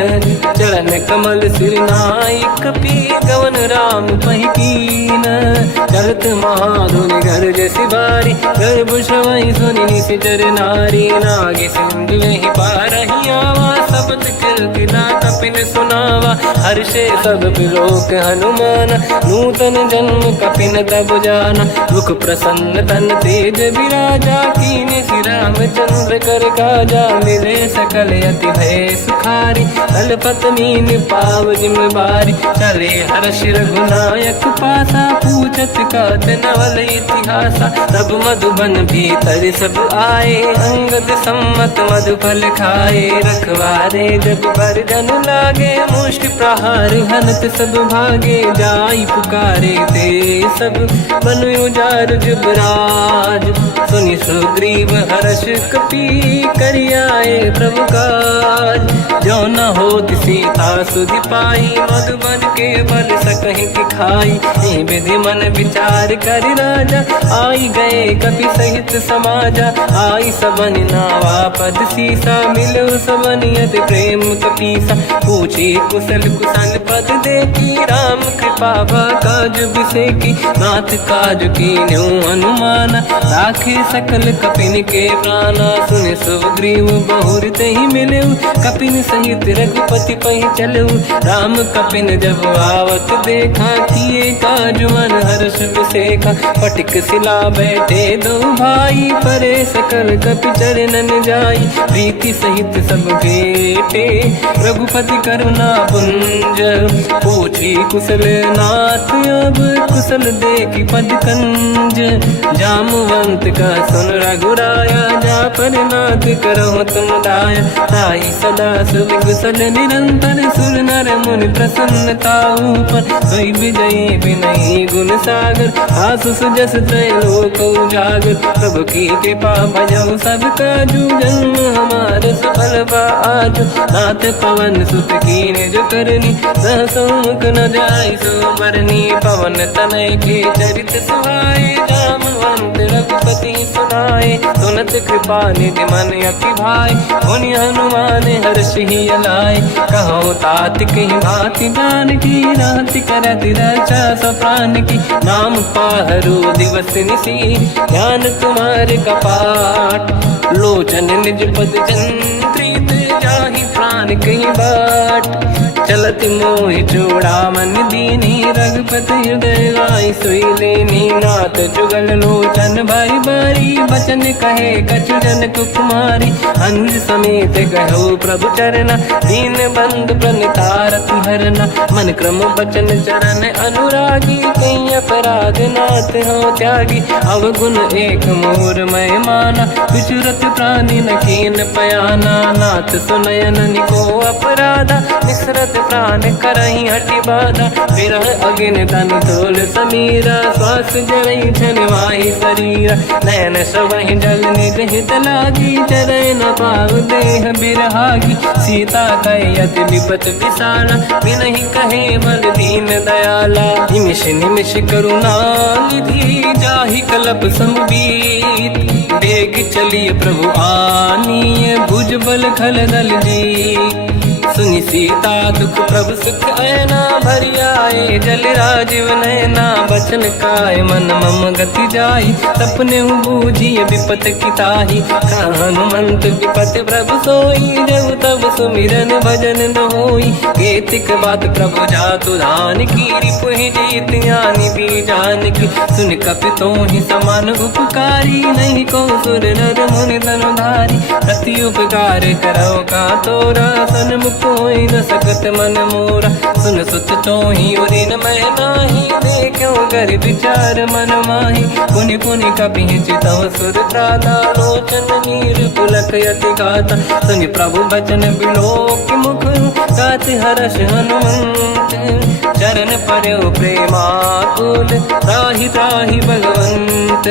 चरण कमल सिर नाई, कपि गवन राम पहि कीन। चलत महाधुनि गरज सिबारी, गर्भ श्रवहि सुनि निशिचर नारी। नागे सिंधु ही पारहि आवा, शब्द कीर्ति ना कपिन सुनावा। हर्षे सब बिलोक हनुमान, नूतन जन्म कपिन तब जाना। मुख प्रसन्न तन तेज विराजा, कीने श्री रामचंद्र कर काजा। मिले सकल अति भय सुखारी, कलपत मीन पाव जिम बारी। चले हर्ष रघुनायक पासा, पूछत कात नवल इतिहासा। तब मधुबन भीतर सब आए, अंगद सम्मत मधुफल खाए। रखवारे जब बरजन लागे, मुष्टि प्रहार हनत सब भागे। जाई पुकारे ते सब, बनु उजार जुबराज। सुनि सुग्रीव हर्ष कपि, करियाए प्रभु काज। जो न होत सीता सुधि पाई, मधुबन के बल सकहि खाई। हे विधि मन विचार कर राजा, आई गए कपि सहित समाजा। आई सबन नावा पद सीसा, मिलो सबन यति प्रेम कपीसा। पूछी कुशल कुशल पद देखी, राम कृपा काज बिसेकी। नाथ काज कीन्हु हनुमाना, राखे सकल कपिन के प्राणा। सुनि सुग्रीव बहुर तेहि मिलऊ, कपिन सहित रघुपति पहि चलऊ। राम कपिन जब आवत देखा, किए काज मन हर्ष बिसेखा। पटिक सिला बैठे दो भाई, परे सकल कपि चरणन जाई। प्रीति सहित सब भेटे, रघुपति करुणा पुंज। पूछी कुशल नाथ अब, कुशल देखि पद कंज। जामवंत का सुन रघुराया, जा पर नाथ करहु तुम दाया। ताई सदा सुख कुशल निरंतर, सुर नर मुनि प्रसन्नता ऊपर। सोई विजयी विनयी गुण सागर, आसु सुजस त्रैलोक उजागर। प्रभु की कृपा भजऊ सब काजू, जन्म हमार सफल बा आज। नाथ पवन सुत कीन्ह जो करनी, सहसो मुख न जाय सो बरनी पवन तनय के चरित सुहाए जामवंत रघुपति सुनाए सुनत कृपा निधि मन अति भाई मुनि हनुमान हर्ष ही अलाय कहो तात कहीं भांति जान की राति करत रक्षा सब प्राण की नाम पाहरो दिवस निसी ध्यान तुम्हारे कपाट लोचन निज पद जंत्रित जाहि प्राण कहीं बाट चलत मोहि चूड़ामन दीनी रघुपति हृदय लाई सोई लेनी नाथ जुगल लोचन बारी बारी बचन कहे कछु जन कुमारी हंस समेत कहो प्रभु चरना दीन बंद प्रणितारत हरना मन क्रम बचन चरण अनुरागी कहीं अपराध नाथ हो त्यागी अवगुण एक मोर मैं माना विचुरत प्राणी न कीन पयाना नाथ सुनयन निको अपराधा निसरत प्राण करही हटि बाधा विरह अगिन तन तोल समीरा श्वास जरई छन वाही शरीरा नयन सबहि जल निज हित लागी चरय न पाव देह बिरहागी सीता कहे अति विपत विसाला बिनहि कहे बल दीन दयाला निमिष निमिष करुणा निधि जाहि कलप समबीत बेग चलिए प्रभु आनीय भुज बल खल दल जी सुनि सीता दुख प्रभु सुख ऐना भरि आए जल राजीव नैना बचन काय मन मम गति जाई सपने बूझिए विपत किताही हनुमंत विपत प्रभु सोई जब तब सुमिरन भजन न होई केतिक बात प्रभु जातु धान की रिपुहि जीत ज्ञानी भी जान की सुन कपितो ही समान उपकारी नहीं को सुर नर मुनि तनुधारी प्रति उपकार करो का तोरा सन्मुख कोई न सकत मन मोरा सुन सुत चोही उरी न मैं नाही देखो कर विचार मन माही पुनि पुनि कपि चितव सुर त्राता लोचन नीर पुलक यति गाता सुनि प्रभु बचन बिलोक मुख गात हर्ष हनुमंत चरण पर्यो प्रेमाकुल त्राहि त्राहि भगवंत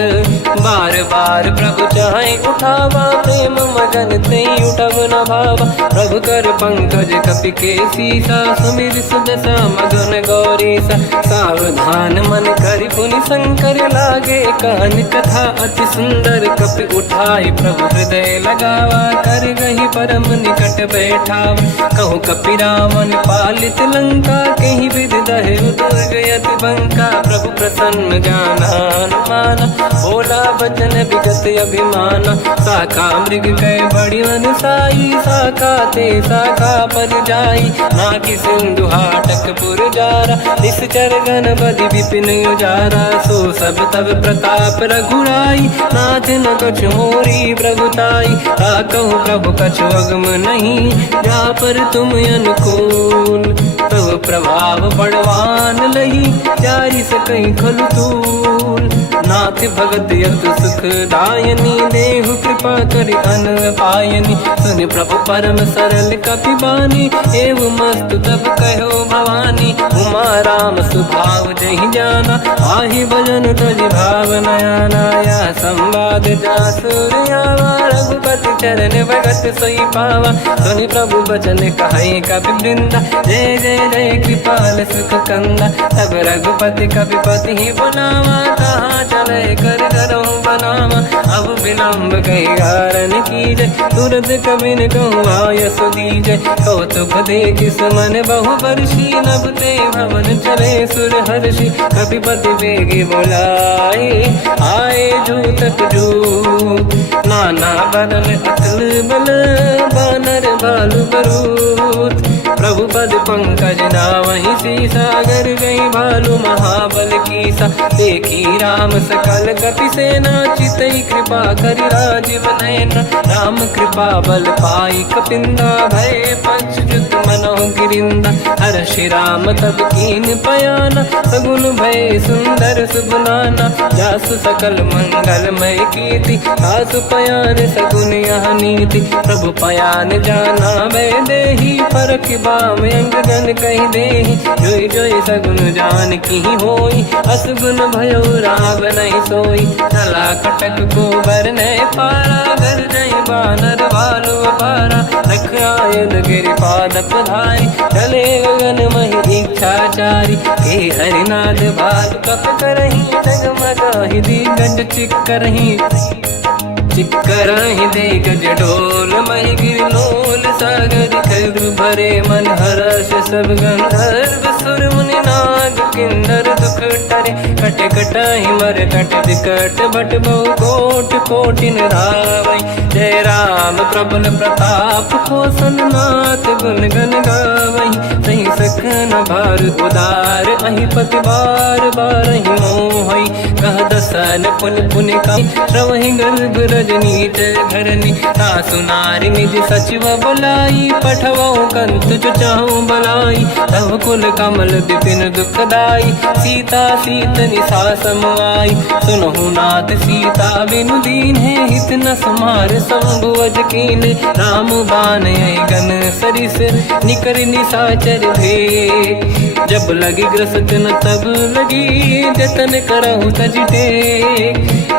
बार बार प्रभु चाहे उठावा प्रेम मगन ते उठब न भावा प्रभु कर पंकज कपि के सीसा सुमिर सुदशा मगन गौरीसा सावधान मन करि पुनि शंकर लागे कहन कथा अति सुंदर कपि उठाई प्रभु हृदय लगावा कर गही परम निकट बैठाव कहु कपि रावण पालित लंका कहीं विधि दहे दुर्ग यति बंका प्रभु प्रसन्न जाना हनुमाना बोला बचन विगत अभिमाना शाखा मृग कह बड़ी साई शाखा ते शाखा पर जाई नाकि सिंधु हाटक पुर जारा निश्चर गण बधि विपिन उजारा सो सब तब प्रताप रघुराई नाथ न कछु मोरी प्रभुताई कहूँ प्रभु कछु अगम नहीं जा पर तुम अनुकूल तब प्रभाव बड़वान लही जारी सकई खलु तूल नाथ भगत यत सुख दायनी देहु कृपा करि अन पायनी सुन प्रभु परम सरल कपि बानी एव मस्तु तब कहो भवानी उमा राम सुभाव जहि जाना आहि भजन तजि भाव नयाना या संवाद जासुर आवा रघुपति चरण भगत सोई पावा सुनि प्रभु बचन कहे कपि वृंदा जय जय जय कृपाल सुख कंदा तब रघुपति कपिपति ही बनावा कहाँ चले कर करो बनावा अब विलम्ब कही कारण कीजय तुरंत कबिन कहूँ आयस दीजय कौतुक देख सुमन बहु वर्षी नभ ते भवन चले सुर हर्षि कपिपति बेगी बोलाए आए जूतक जूत नाना बदल अतल बल बानर बालु बरूत प्रभु पद पंकज नावहि सी सागर गई भालू महाबल कीसा देखी राम सकल कपि सेना चितई कृपा करि राजीव नयन राम कृपा बल पाई कपिंदा भय पक्षुत मनो गिरिंदा हर्षि राम तब कीन पयाना सगुन भय सुंदर सुबनाना जासु सकल मंगलमय कीर्ति आसु पयान सगुन यह नीति प्रभु पयान जाना मैं देही फरक बाम अंगन कही देही जोई जोई सगुन जान की होई असगुन भयो राव नहीं सोई चला कटक को बर नहीं पारा घर नहीं बानर बालू पारा रख आयन गिरिपाद पधारी चले गगन मही इच्छाचारी के हरिनाद भाल कप करही जगमगाहि दिग्गज चिक्करहि दिग्गज ढोल महि गिरलोल सागर खर भरे मन हर्ष सब गंधर्व सुर मुनि नाग किन्नर दुख टरे कट कटाहि मर कट विकट भट बहु कोट कोटिन रावै जय राम प्रबल प्रताप कोसन नाथ गुण गन गावै सही सकन भार उदार अहि पति बार बारहि मोहै कह दसन पुन पुन का श्रवहि गर्भ रजनी जय धरनी सासु नारी निज सचिव बुलाई पठवऊ कंत चाहू बलाई तव कुल कमल विपिन दुखदाई सीता सीतनि सासम आई सुनहु नाथ सीता बिनु दीन है हित न समार संभुवज कीन राम बान गन सरिस निकर निसाचर भेट जब लगी ग्रसत न तब लगी जतन करहु तजटे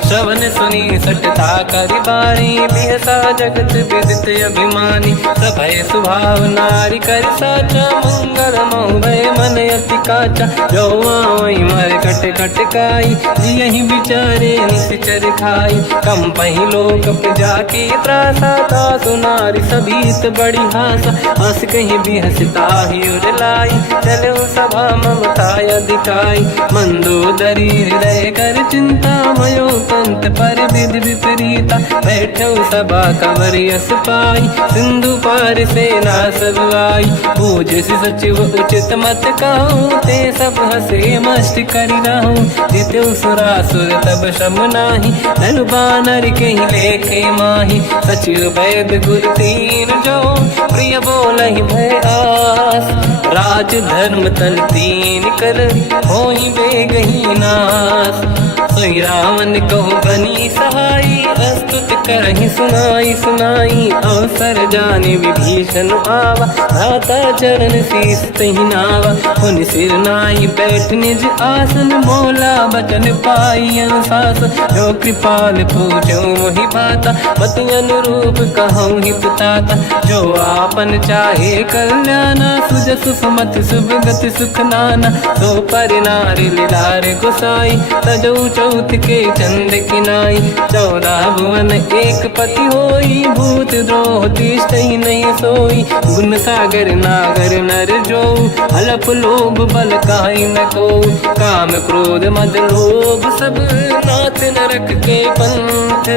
श्रवण सुनी सटता करि बारी बिहसा जगत विदित अभिमानी सभय सुभाव नारी कर साचा मंगल मोहय मन अति काचा जो आई मर कट कट काई जियहि विचारे निश्चर खाई कम पहि लोक प्रजा की त्रासा तासु नारी सभीत बड़ी हासा हंस कहीं बिहसता ही उर लाई चलो सभा ममता अधिकाई मंदोदरी हृदय कर चिंता मयो पंत पर विधि विपरीता बैठो सभा कंवर यस पाई सिंधु पार सेना सब आई पूज सचिव उचित मत कहूँ ते सब हसे मस्त करि रहूं जितु सुरासुर तब शम नाही धनु बानर कहीं लेखे माही सचिव वैद गुरु तीन जो प्रिय बोलहि भय आस राज धर्म तल तीन कर होई बेगही नास सोई रावण कहु बनी सहाई अस्तुत करहि सुनाई सुनाई अवसर जाने विभीषण आवा भ्राता चरण शीस तहि नावा हुन सिर नाई बैठ निज आसन मोला बचन पाई अनुशासन जो कृपाल पूछो मोहि भाता पति अनुरूप कहूँ हित ताता जो आपन चाहे कल्याणा सुजस सुमति सुभगति सुख नाना सो पर नारी लीलार गोसाई तजौ चौथ के चंद किनाई 14 भुवन एक पति होई भूत द्रोह तिष्ठई नहीं सोई गुण सागर नागर नर जो हलफ लोभ बल काई न को काम क्रोध मद लोभ सब नाथ नरक के पंथ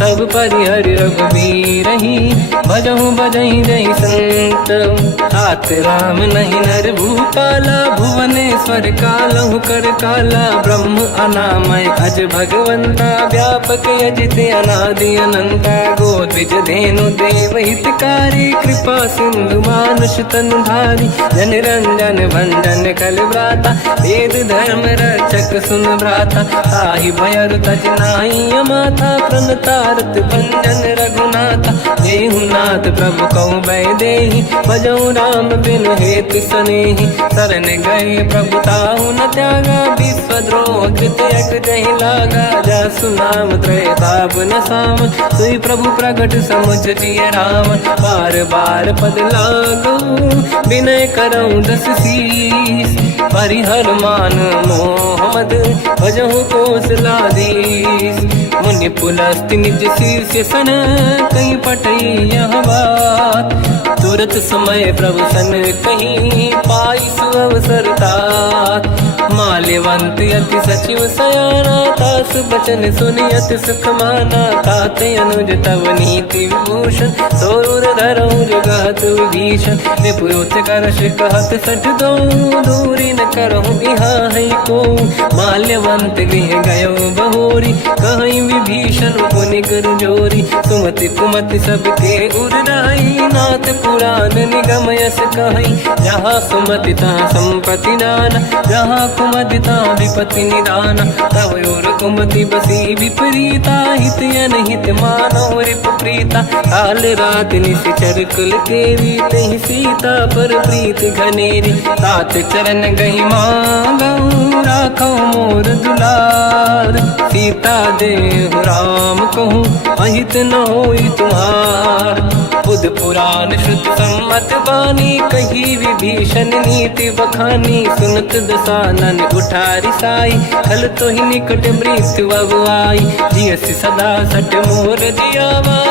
सब परिहर रघुबीर ही भजहु बजहि जहि संत हाथ राम नहीं नर भूपाला भुवनेश्वर कालहु कर काला ब्रह्म अनामय अज भगवंता व्यापक यजित अनादि अनंता गोद्विज धेनु देव हितकारी कृपा सिंधु मानुष तनु धारी जन रंजन भंजन कल व्राता वेद धर्म रक्षक सुन भ्राता ताहि भयर तज नाहि अमाथा प्रणतारत भंजन रघुनाथा देहुनाथ प्रभु कहु बै देहि भजऊ राम बिन हेतु सनेहि शरण गए प्रभु ताहु न त्यागा विश्वद्रोह कृत यक जहि लागा जासु नाम त्रयताप न साम सोई प्रभु प्रगट समुझ जिय राम बार बार पद लागू विनय करऊँ 10 शीस परिहर मान मोहम्मद भजहु कौशलाधीश मुनि पुलस्त्य निज शीर्ष सन कहीं पटई यह बात तुरत समय प्रभु सन कहीं पाई सुअवसर तात माल्यवंत अति सचिव सयाना तास बचन सुनियत सुख माना ताते अनुज तव नीति विभूषण सोरुर धरऊँ जगत विभीषण निपुत करश कहत सठ दो दूरी न करहूँ यहाँ है को माल्यवंत गृह गयो बहोरी कहीं विभीषण पुनि कर जोरी सुमति कुमति सबके उड़ाई नाथ पुराण निगम यस कहीं जहाँ सुमति तहाँ संपत्ति नाना जहाँ कुमति विपत्ति निदाना। तव और कुमति बसी विपरीता, हित अनहित मानव रिपुप्रीता। काल रात निश्चर कुल केरी, तहि सीता पर प्रीति घनेरी। तात चरण गही मांगऊ, राखो मोर दुलार। सीता देहु राम कहूँ, अहित न होई तुम्हार। बुध पुराण श्रुत सम्मत बानी, कही विभीषण नीति बखानी। सुनत दसानन उठारी साई, खल तो ही निकट मृत्यु अब आई। जियसि सदा सट मोर जियावा,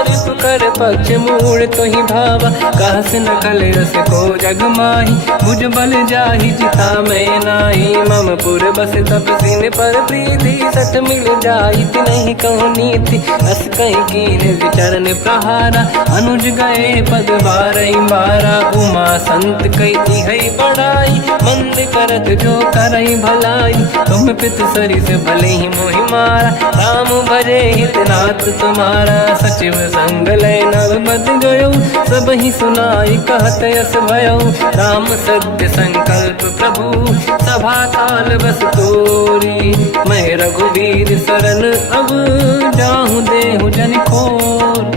कर पक्ष मूड़ तो ही भावा। कहस न कल रस को जग माही, भुज बल जाहि जिता मैं नाही। मम पुर बस तब सिन पर प्रीति, सठ मिल जाई नहीं कहूँ नीति। अस कहीं कीन विचरण प्रहारा, अनुज गए पद बारई बारा। उमा संत कई है बड़ाई, मंद करत जो करई भलाई। तुम पित सरिस भले ही मोहि मारा, राम भजे हितनाथ तुम्हारा। सचिव संग लय नव बद गयो, सब ही सुनाई कहत यस भयो। राम सत्य संकल्प प्रभु, सभा काल बस तोरी। मैं रघुवीर शरण अब, जाहूँ देहु जन खोर।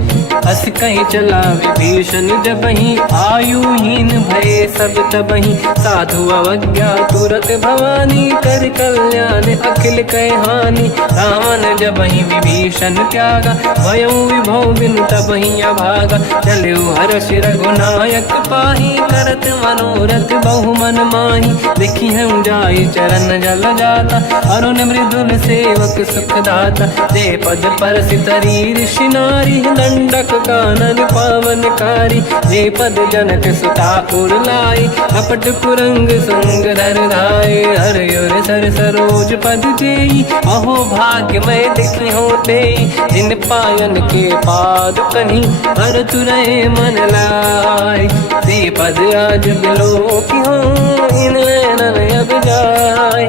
अस कहीं चला विभीषण जबहि, आयुहीन भये सब तबहि। साधु अवज्ञा तुरत भवानी, कर कल्याण अखिल कह हानि। रावण जबहि विभीषण त्यागा, भयउ विभव बिनु तबहि अभागा। चलऊ हर्ष रघुनायक पाहि, करत मनोरथ बहु मन माहि। देखी हूँ जाई चरण जल जाता, अरुण मृदुल सेवक सुख दाता। जे पद परसि तरी ऋषि नारी, दंडक कानन पावनकारी। जे पद जनक सुता उर लाई, कपट कुरंग संग धर धाय। हर युर सर सरोज पद जेई, अहो भाग्य मैं देखी होते। जिन पायन के पाद कन्ही, हर तुरहे मन लाय। ते पद आज बिलो की हो, इन नैनन अब जाय।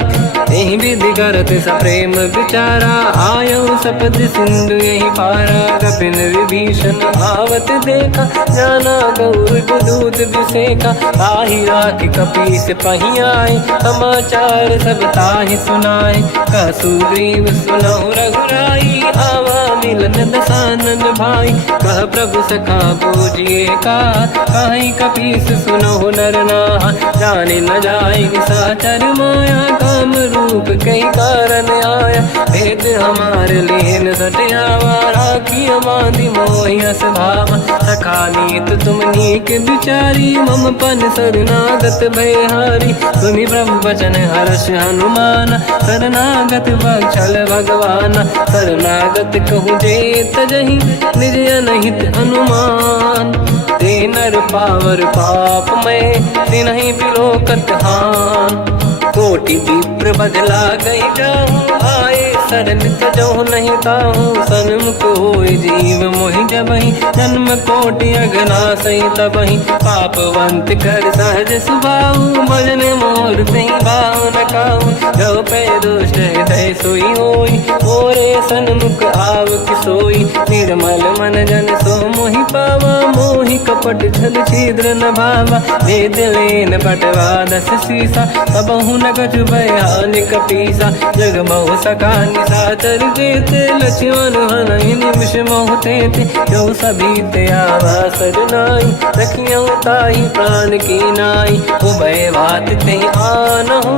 यही विधि करत सप्रेम विचारा, आयो सपद सिंधु यही पारा। कपिन विभीषण आवत देखा, जाना गौर दूत विसेका। आहि राख कपीस पही आए, समाचार सब ताहि सुनाए। कह सुग्रीव सुनहु रघुराई, आवा मिलन दसानन भाई। कह प्रभु सखा पूजिए का, कहीं कपीस सुनहु नर नाहा। जाने न जाए साचर माया, काम रूप कई कारण आया। भेद हमार लेन सटियावा, राखी बांधि मोहियस भावा। सखा नीत तुम नीक बिचारी, मम पन शरणागत भयहारी। सुनि प्रभु वचन हर्ष हनुमान, शरणागत बक्षल भगवान। शरणागत कहूँ जे तजहि, निज अनहित अनुमान। ते नर पावर पाप में, तिन्हि बिलोकत हान। कोटि विप्र बदला गई जाऊँ, आए शरण तजहु नहीं ताहूँ। सन्मुख होय जीव मोहि जबहि, जन्म कोटि अगना सही तबहि। पापवंत कर सहज सुभाऊ, भजन मोर सही भाव न काहू। जो पै दुष्ट हृदय सोई होई, मोरे सन्मुख आव किसोई। निर्मल मन जन सो मोहि पावा, मोहि कपट छल छिद्र न भावा। वेद लेन पटवा दस सीसा, सबहु न कछु भयानि कपीसा। जग महु सका निशाचर जेते, लक्ष्मण हनहि निमिष मोह तेते। जो सभी ते आवा सरनाई, रखियौ ताहि प्राण की नाई। उभय बात ते आनहु,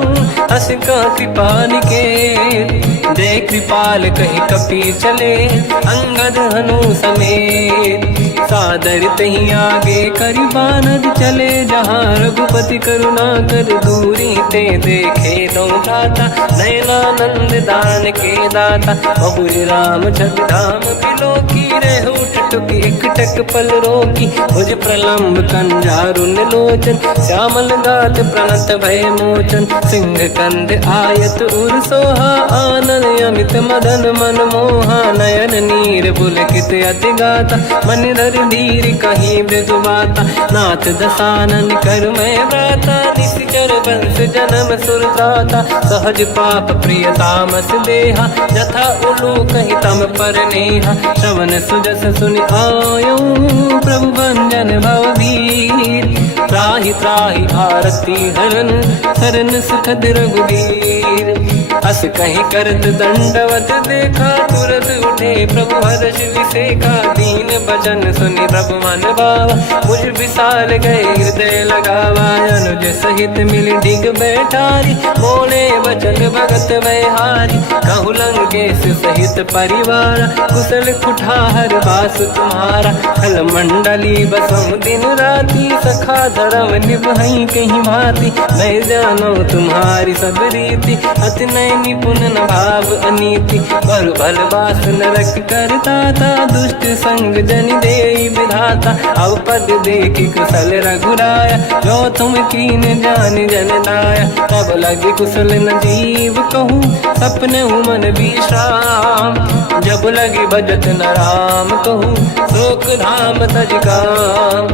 अस का कृपा निकेत। जय कृपाल कहि कपी चले, अंगद हनु समेत। सादर तही आगे करि बानर चले, जहाँ रघुपति करुणा कर दूरी ते देखे। दो दाता नयनानंद दान के दाता, बहुज राम छग धाम बिलोकी। रहु टुक एक टक पल रोकी, भुज प्रलम्ब कंजारुन लोचन। श्यामल गात प्रणत भय मोचन, सिंह कंद आयत उर सोहा। आनन अमित मदन मन मोहा, नयन नीर पुलकित अति गाता। मन धर धीर कहीं मृदु बाता, नाथ दसानन कर मैं व्राता। निश्चर वंश जन्म सुरदाता, सहज पाप प्रिय तामस देहा। जथा उलू कहीं तम पर नेहा, श्रवण सुजस सुनि आयो। प्रभु भंजन भवभीर, त्राहि त्राहि आरती हरन। शरण सुखद रघुवीर, हस कहीं करत दंडवत देखा, तुरत उठे प्रभु हर्ष विसेखा। दीन बचन सुनि प्रभु मन भावा, मुझ विशाल गए हृदय लगावा। अनुज सहित मिल डिग बैठारी, बोले बचन भगत वैहारी। कहु लंकेश सहित परिवार, कुशल कुठार बास तुम्हारा। खल मंडली बसम दिन राती, सखा धर्म निभई कहीं भांति। मैं जानो तुम्हारी सब रीति, अति नय निपुण न भाव अनीति। पर भल बास नरक करता था, दुष्ट संग जन दे विधाता। अब पद देखी कुशल रघुराया, जो तुम कीन जान जन दाया। तब लगे कुशल न जीव कहूँ, सपने मन विश्राम। जब लगे भजत न राम कहूँ, शोक धाम तज काम।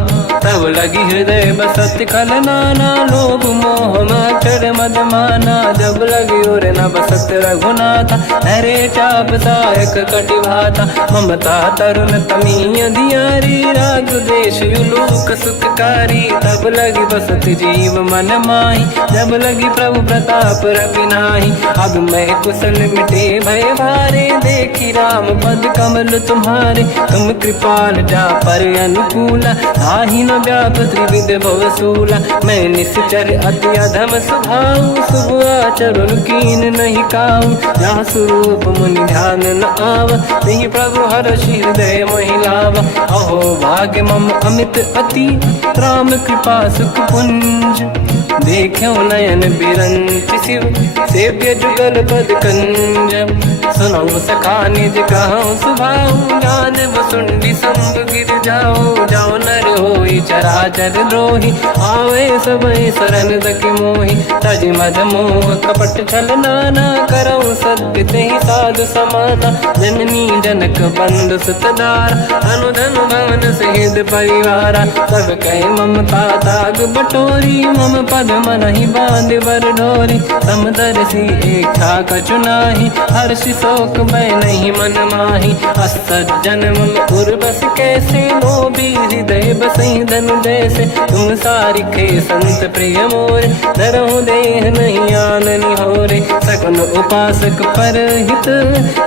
तब लगी हृदय बसत खल नाना, लोभ मोह मकर मद माना। जब लगी और न बसत रघुनाथा, हरे चाप सायक कटि भाता। ममता तरुण तमीय अधियारी, राग द्वेष युलूक सुखकारी। तब लगी बसत जीव मन माही, जब लगी प्रभु प्रताप रवि नाही। अब मैं कुशल मिटे भय भारे, देखी राम पद कमल तुम्हारे। तुम कृपाल जा पर अनुकूला, ताहि न व्याप त्रिविध भवसूला। मैं निश्चर अति अधम स्वभाव, शुभ आचरण कीन नहीं काऊ। जहाँ स्वरूप मुनि ध्यान न आव, नहीं प्रभु हर्षि हृदय महिलावा। अहो भाग्य मम अमित अति, राम कृपा सुख पुंज। देखो नयन बिरंच शिव, सेव्य जुगल पद कंज। सुनो सखा निज कहूँ सुभाऊ, ज्ञान वसुंडी संग गिर जाओ। जाओ नर होई चराचर द्रोही, आवे सबई शरण दक मोहि। तज मद मोह कपट छल नाना, करऊँ सत्य तेहि साधु समाना। जननी जनक बंधु सुतदारा, अनुधन भवन सहित परिवारा। सब कहे ममता ताग बटोरी, मम पद मनहि बांध बर डोरी। समदर्शी इच्छा कछु नाही, हर्षि शोक भय नहीं मन माही। असज्जन मम उर्वश कैसे, लोभी हृदय बसई धनु जैसे। तुम सारिखे संत प्रिय मोरे, धरहु देह नहीं आननि होरे। सगुन उपासक पर हित,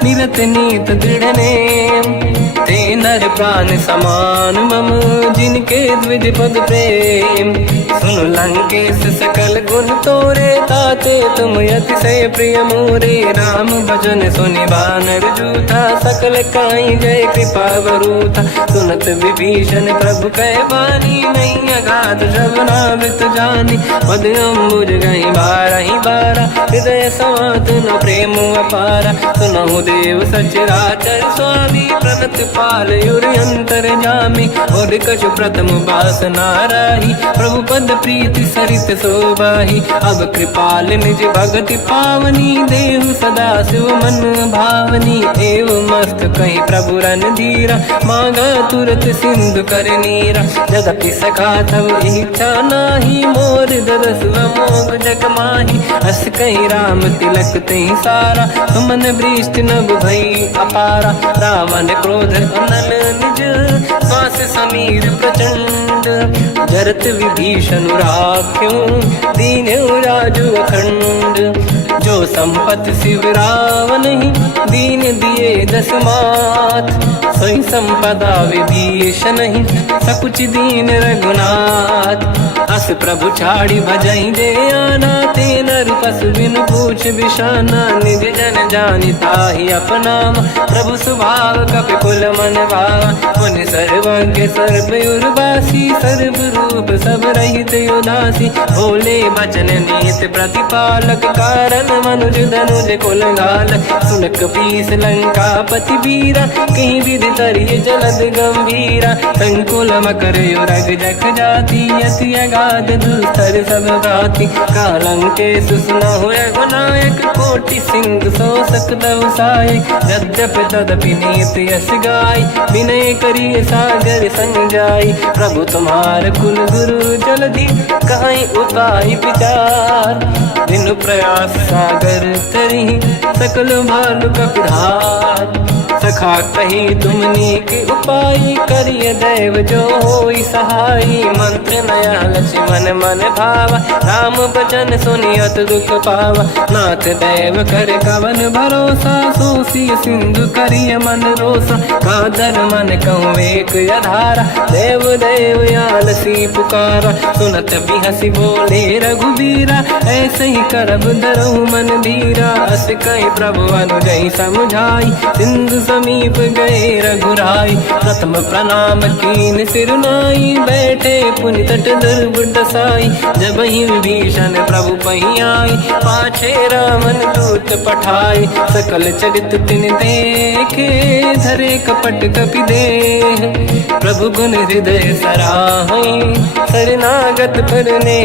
निरत नीत दृढ़ नेम। ते नर प्राण समान मम, जिनके द्विज पद प्रेम। सुन लंकेश सकल गुण तोरे, ताते तुम अतिशय प्रिय मोरे। राम भजन सुनि बानर जूथा, सकल काई जय कृपा वरूथा। सुनत विभीषण प्रभु कह बानी, नहीं अगाध श्रवणामृत जानी। पद अम्बुज गई बारहि बारा, हृदय समात न प्रेम अपारा। सुनहु देव सचराचर स्वामी, प्रणत पाल युरि अंतर जामी। और कछु प्रथम बास नाराही, प्रभु पद प्रीति सरित शोभाही। अब कृपाल निज भगति पावनी, देहु सदा शिव मन भावनी। एव मस्त कहीं प्रभु रन धीरा, मांगा तुरत सिंधु कर नीरा। यद्यपि सखा तब इच्छा नाही, मोर दरस मोग जग माही। हस कहीं राम तिलक तही सारा, सुमन वृष्टि नभ भई अपारा। रावण क्रोध अनल निज, श्वास समीर प्रचंड। जरत विभीषण राख्यों, दीन्हु राजु अखंड। जो संपत शिव रावण ही, दीन दिए दस मात। सोई संपदा विभीषण ही, सकुच दीन रघुनाथ। अस प्रभु छाड़ी भजई जे आना, ते नर पसु बिनु पूछ बिशाना। निज जन जानि ताहि अपनाम, प्रभु स्वभाव कपि कुल मन भावा। मुनि सर्वज्ञ सर्व उर्वासी, सर्व रूप सब रहित उदासी। भोले बचन नीत प्रतिपालक, कारण मनुज धनुज कुल घाल। सुन कपीस लंका पति वीरा, कहीं विधि तरिय जलद गंभीरा। संकुल मकर युरग जख जाति, अति अगाध दुस्तर सब भाति। कालंकेश सुनहु रघुनायक, कोटि सिंधु सो सकदउ सहायक। यद्यपि तदपि नीत यस गाय, विनय करिय सागर संग जाई। प्रभु तुम्हार कुल गुरु जलधि, कहीं उपाय विचार। बिनु प्रयास सागर तरी, सकल भालु कपिधार। सखा कही तुमनी के उपाय करिय दैव जो होई सहाई। मंत्र नया लक्ष्मण मन भावा राम बचन सुनियत दुख पावा। नाथ दैव कर कवन भरोसा सोसी सिंधु करिय मन रोसा। कादर मन कहूँ एक अधारा देव देव आलसी पुकारा। सुनत भी हंसी बोले रघुबीरा ऐसे ही करब धरहु मन धीरा। अस कहीं प्रभु अनुजई समझाई सिंधु समीप गए रघुराई। प्रथम प्रणाम कीन सिरनाई बैठे पुनि तट दुर्बुड साई। जब ही विभीषण प्रभु पही आई पाछे रामन दूत पठाई। सकल चरित तिन देखे धरे कपट कपि देह। प्रभु गुण हृदय सराहई शरणागत परने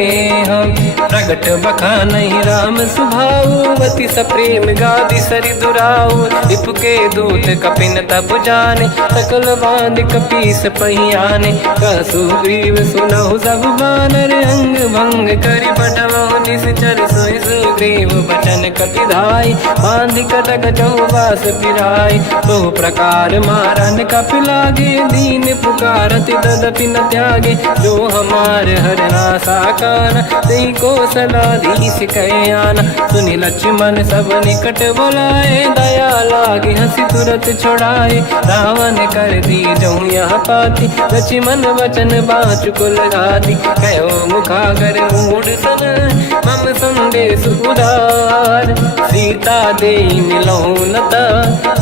हम। प्रगट बखानहि राम सुभाऊ अति सप्रेम गादि सरि दुराऊ। रिपु के दूत कपिन तब जाने सकल बांध कपीस पहियाने। कह सुग्रीव सुनहु सब बानर अंग भंग करि बटमहु निश्चर सोई। सुग्रीव बचन कपि धाई बांध कटक चौबास पिराई। बहु प्रकार मारन कपि लागे दीन पुकारत तदपि न त्यागे। जो हमार हरना साकान तेहि कौशलाधीश कहे आना। सुनि लक्ष्मण सब निकट बोलाए दया लागे हंसी तुरत छुड़ाए। रावण कर दी जो यह पाती लक्ष्मण वचन बाचुकुल घाती। कहो मुखागर मूढ़ सन मम संदेश उदार। सीता दे मिलहु लता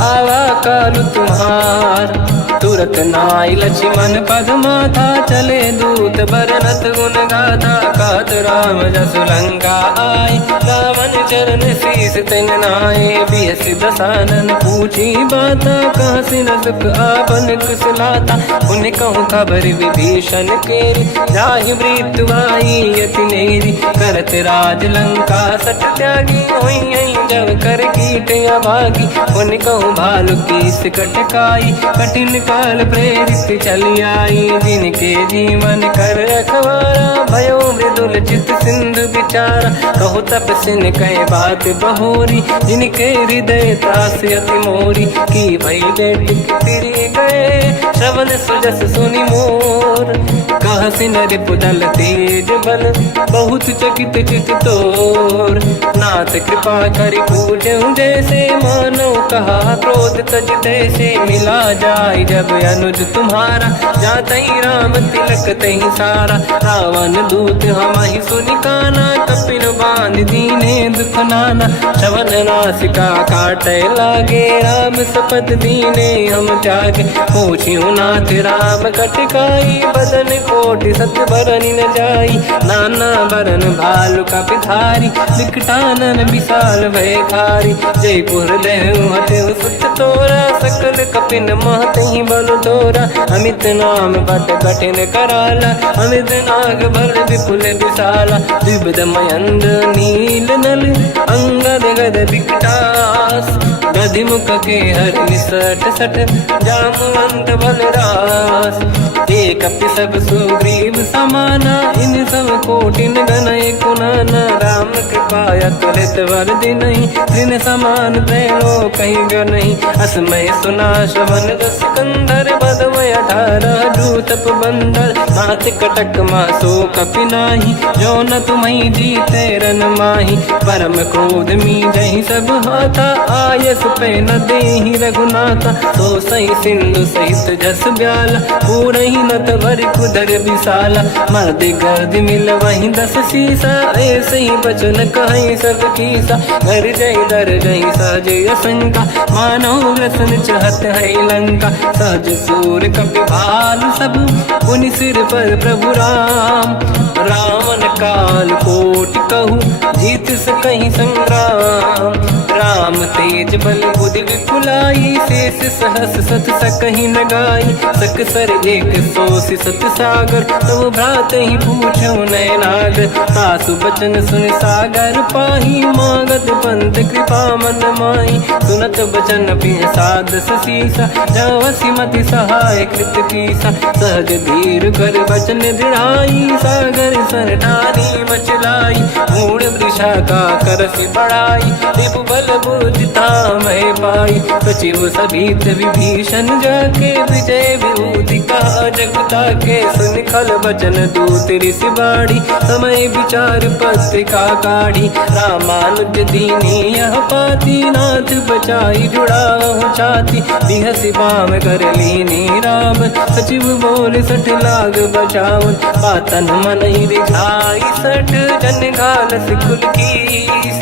आवा काल तुम्हार। तुरत नाई लक्ष्मण पद माथा चले दूत बरनत गुण गाथा। कहत राम जसु लंका आए रावण चरण शीस तिन नाये। बियस दसानन पूछी बाता कह सिन दुख आपन कुशलाता। उन कहूँ खबर विभीषण केरी जाहि मृत्यु आई यति नेरी। करत राज लंका सट त्यागी होई जब कर कीट अभागी। उन कहूँ भालु कीस कटकाई कठिन काल प्रेरित चली आई। जिनके जीवन कर रखवारा भयो मृदुल चित सिंधु विचारा। कहु तपसिन कह बात बहोरी जिनके हृदय त्रास अति मोरी। की भई बेटी तिरि गए श्रवण सुजस सुनि मोर। कहसिन रिपुदल तेज बल बहुत चकित चित तोर। नाथ कृपा करि पूजहु जैसे मानो कहा क्रोध तज तैसे। मिला जाय जब अनुज तुम्हारा जातहि राम तिलक तहि सारा। रावण दूत हमहि सुनि काना कपिन बांध दीने दुख नाना। श्रवण नासिका काटे लागे राम सपत दीने हम त्यागे। पूछियो नाथ राम कटकाई बदन कोटि सत बरनि न जाई। नाना बरन भालु कपि धारी विकटानन विशाल भय खारी। जयपुर देहु हतेहु सुत तोरा सकल कपिन महतहि बल तोरा। अमित नाम बट कठिन कराला अमित नाग बल विपुल विशाला। द्विविध मयंद नील नल अंगद गद विकटास। गधिमुख के हर निसट सट जामवंत बलरास। एक कपि सब सुग्रीव समाना इन सब कोटिन गनय कुनाना। राम कृपा तुलित वर दिनहि दिन समान त्रैलो कहीं गनहि। असमय सुना श्रवण दस कंधर बदमय 18 दूतप बंदर। नाथ कटक मासो कपि नाही जो न तुम्हि जीते रन माही। परम क्रोध मी जहि सब हाथा आयस पे न देहि रघुनाथा। तो सही सिंधु सहित जस ब्याला पूरहि नत भरि कुदर विशाला। मर्द गर्द मिल वही 10 सीसा ऐसे ही बचन कहीं सब कीसा। घर जय दर जय सहज असंका मानो रसन चहत है लंका। सहज सूर कपि भालु सब पुनि सिर पर प्रभु राम। रावण काल कोटि कहूँ जीत सकहि संग्राम। राम तेज बल बुद्धि विपुलाई शेष सहस सत सकहि न गाई। सकसर एक सोसी सत सागर तब भ्रात ही पूछो नयनागर। सासु बचन सुन सागर पाही मागत पंत कृपा मन माही। सुनत बचन पिय साध सीसा जावसी मति सहाय हित कीसा। सहज धीर कर बचन दृढ़ाई, सागर सन ठानी मचलाई। मूढ़ वृषा का करसि बढ़ाई, रिपु बल बुद्धि तामहि पाई। सचिव सभीत विभीषण जाके, विजय विभूति कहा जगता के। सुनि खल बचन दूत ऋषि बाड़ी, समय विचार पत्रिका काढ़ी। रामानुज दीनी यह पाती, नाथ बचाई जुड़ाहु छाती। बिहसि बाम कर लीनी राम, सचिव बोल सठ लाग बचावन। पातन मन ही रिझाई सठ, जन घालस कुल कीस।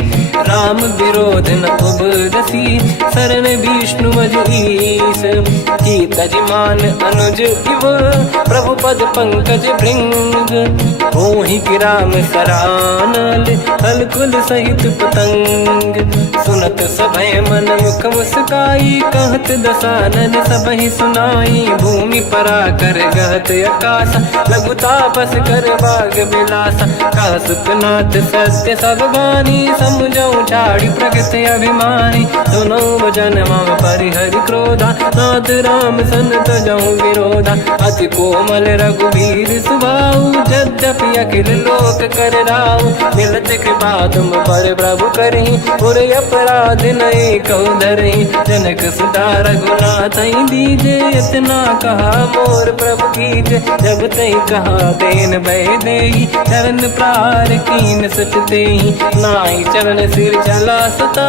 राम विरोध न उबरसी, शरण विष्णु मजईस। की तजमान अनुज इव, प्रभु पद पंकज भृंग। मोहि कि राम सरानल, थल कुल सहित पतंग। सुनत सभय मन मुख मुस्काई, कहत दसानन सबहि सुनाई। भूमि परा कर गहत आकाशा, लघु तापस कर बाग बिलासा। कह सुखनाथ सत्य सब बानी, समझौ छाड़ी प्रकृति अभिमानी। सुनो भजन मम परिहरि क्रोधा, नाथ राम सन तजौ विरोधा। अति कोमल रघुवीर सुभाऊ, यद्यपि अखिल लोक कर राऊ। मिलत कृपा तुम पर प्रभु करहि, पुर अपराध नये कहु धरहि। जनक सुता रघुनाथ दीजे, इतना कहा मोर प्रभु कीजे। जब तई कहा देन भय देहि, चरण प्रहार कीन सट तेहि। नाहि चरण सिर चला सता,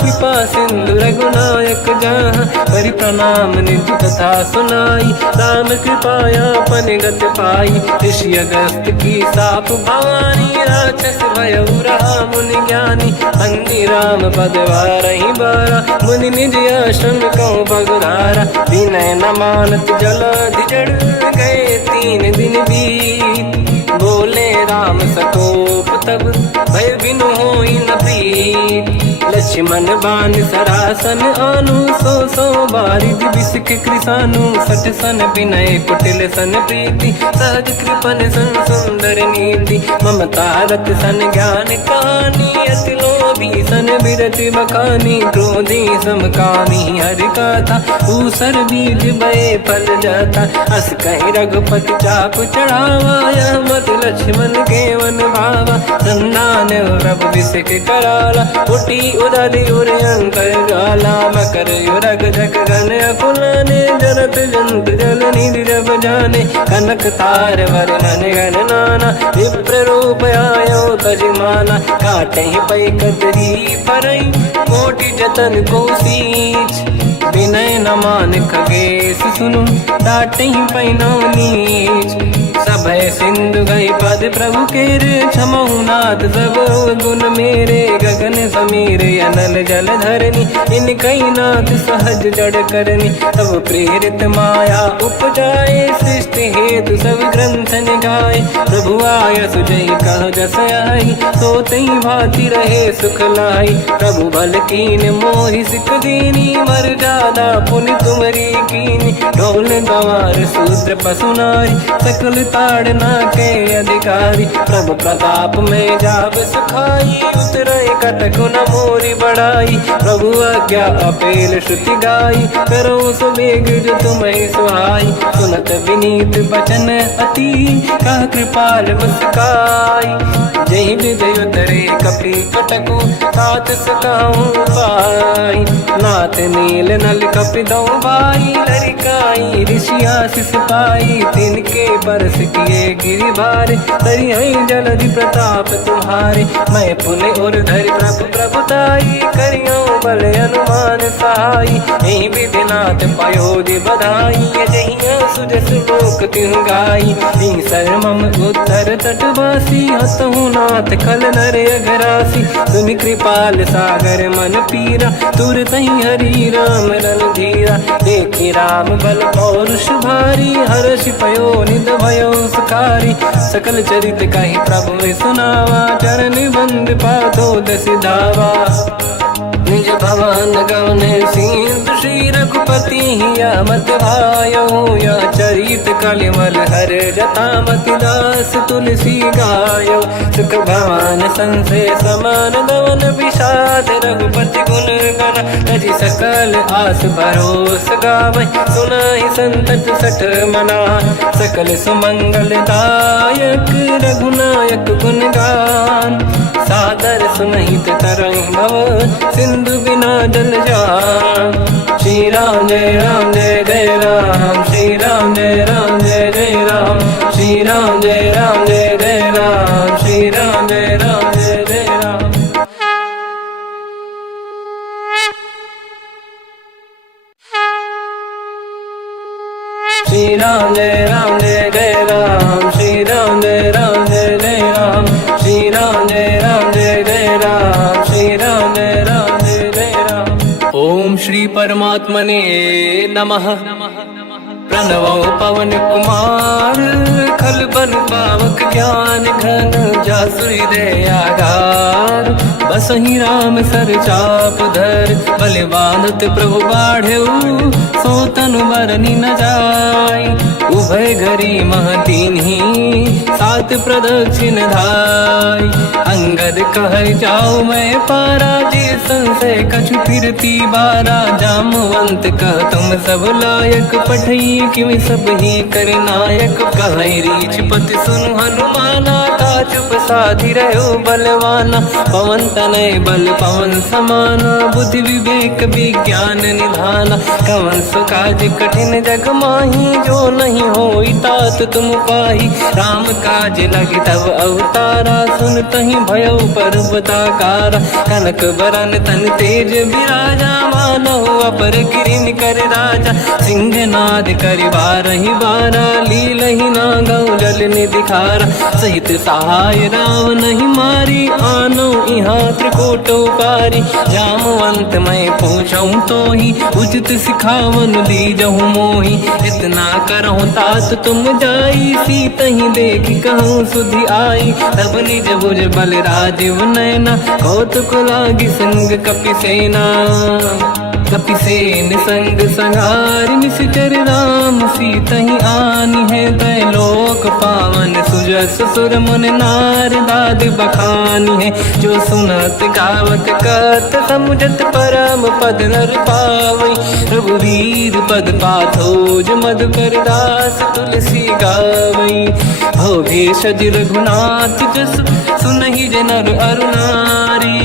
कृपा सिंधु रघुनायक जहाँ। करि प्रणाम निज कथा सुनाई, राम कृपाया पन गत पाई। ऋषि अगस्त की साप भवानी, राक्षस भयउ रहा मुनि ज्ञानी। अंगी राम पद वारहि बारा, मुनि निज आश्रम कहु बगुधारा। विनय न मानत जलाधि जड़, गए 3 दिन बीत। बोले राम सकोप तब, भय बिनु होई न प्रीत। लक्ष्मण बान सरासन आनु, सो बारिद बिसिक कृसानु। सठ सन विनय कुटिल सन प्रीति, सहज कृपन सन सुंदर नीति। ममता रत सन ज्ञान कहानी, अति लोभी सन बिरति बखानी। क्रोधी समकामी हरि कथा, ऊसर बीज बये फल जाता। अस कहि रघुपति चाप चढ़ावा, यह मत लक्ष्मण के वन भावा। संधान प्रभु बिसिक कराला, उठी उदधि उर अंकर ज्वाला। मकर युरग जग गण अकुलाने, जरत जंत जल निधि जब जाने। कनक तार वर्णन गण नाना, विप्र रूप आयो तजमाना। काटहि पै कतरी परई, कोटि जतन को सींच। विनय न मान खगेश सुनु, डांटहि पैनौ नीच। सभय सिंधु गई पद प्रभु केरे, क्षमहु नाथ सब गुण मेरे। गगन समीर अनल जल धरनी, इनकई नाथ सहज जड़ करनी। तब प्रेरित माया उपजाए, सृष्टि हेतु सब ग्रंथ निगाए। प्रभु आय सुजई कह जस आई, सो तई भांति रहे सुख लाई। प्रभु बल कीन मोहि सिख दीनी, मर जादा पुनि तुमरी कीनी। ढोल गंवार शूद्र पशु नारी, सकल ताड़ना के अधिकारी। प्रभु प्रताप में जाब सुखाई, उतरे कटकु न मोरी बढ़ाई। प्रभु आज्ञा अपेल श्रुति गाई, करो सुबेग जो तुम्हें सुहाई। सुनत विनीत बचन अति, कह कृपाल मुस्काई। जहि विधि उतरे कपि कटकु, तात सकाहु पाई। नाथ नील नल कपि दौ भाई, लरिकाई ऋषि आशीष पाई। तिनके बरस किए गिरि भारे, तरिहै जलधि प्रताप तुम्हारे। मैं पुनि उर धरि प्रभु प्रभुताई, करियो बल अनुमान सहाई। यही विधि नाथ पयोधि बधाई, जहिया सुजस लोक तिहु गाई। सर मम उत्तर तटवासी, हसहु नाथ खल नर अघरासी। सुनि कृपाल सागर मन पीरा, तुरतहि हरि राम रणधीरा। देखि राम बल पौरुष भारी, हर्ष पयो निध भयो सुखारी। सकल चरित कहि प्रभु सुनावा, चरण बंद पादो दस धावा। निज भवन गवने सीत श्री रघुपति या मत भायो या चरित कलिमल हर जता मति दास तुलसी गायो सुख भवन संसे समान गवन विषाद रघुपति गुण गण तजि सकल आस भरोस गावै सुनाई संतत सठ मना सकल सुमंगल दायक रघुनायक गुण गान सादर सुनहित तरंग भव सिंधु बिना जल जान श्री राम जय राम जय जय राम श्री राम जय राम जय जय राम श्री राम जय राम जय जय राम श्री राम जय राम जय जय राम श्री राम जय राम जय जय राम श्री राम जय राम जय जय राम श्री राम जय राम जय जय राम श्री राम जय राम जय जय राम। ओम श्री परमात्मने नमः। प्रणवो पवन कुमार खल बन पावक ज्ञान घन जासुरी दयागार बसहि राम सर चाप धर बल बांधत प्रभु बाढ़ऊ सो तनु मरनी न जाय उभय घरी महतीन्ही सात प्रदक्षिण धाय अंगद कह जाओ मैं पारा जी संशय कछु फिरती बारा जामवंत कह तुम सब लायक पठई किमि सब ही कर नायक कहई रीछ पति सुनु हनुमाना का चुप साधि रहो बलवाना पवन तनय बल पवन समाना बुद्धि विवेक विज्ञान निधाना कवन सुकाज कठिन जग माही जो नहीं होई तात तुम पाही राम काज लगी तब अवतारा सुन तहि भयउ पर्वताकारा कनक बरन तन तेज विराजा मानो अपर गिरिन कर राजा सिंह नाद करि बारहि बारा लीलहि नागौ जल निधिखारा सहित सहाय राम नहीं मारी आनो इहाँ त्रिकोटो पारी जामवंत मैं पूछऊँ तो ही उचित सिखावन दीजहु मोही इतना करहु तात तुम जाई सीतहि देखि कहूँ सुधि आई तब निज भुज बल राजीव नैना कौतुक लागी संग कपिसेना कपिसेन संग संहार निश्चर राम सीतहि आनि है दैलोक पावन सुजस सुर मुन नार दाद बखानी है जो सुनत गावत कत समुझत परम पद नर पावै रघुवीर पद पाथोज मधुकर दास तुलसी गावै भोगेशज रघुनाथ जस सुनहि जनर अरुणारी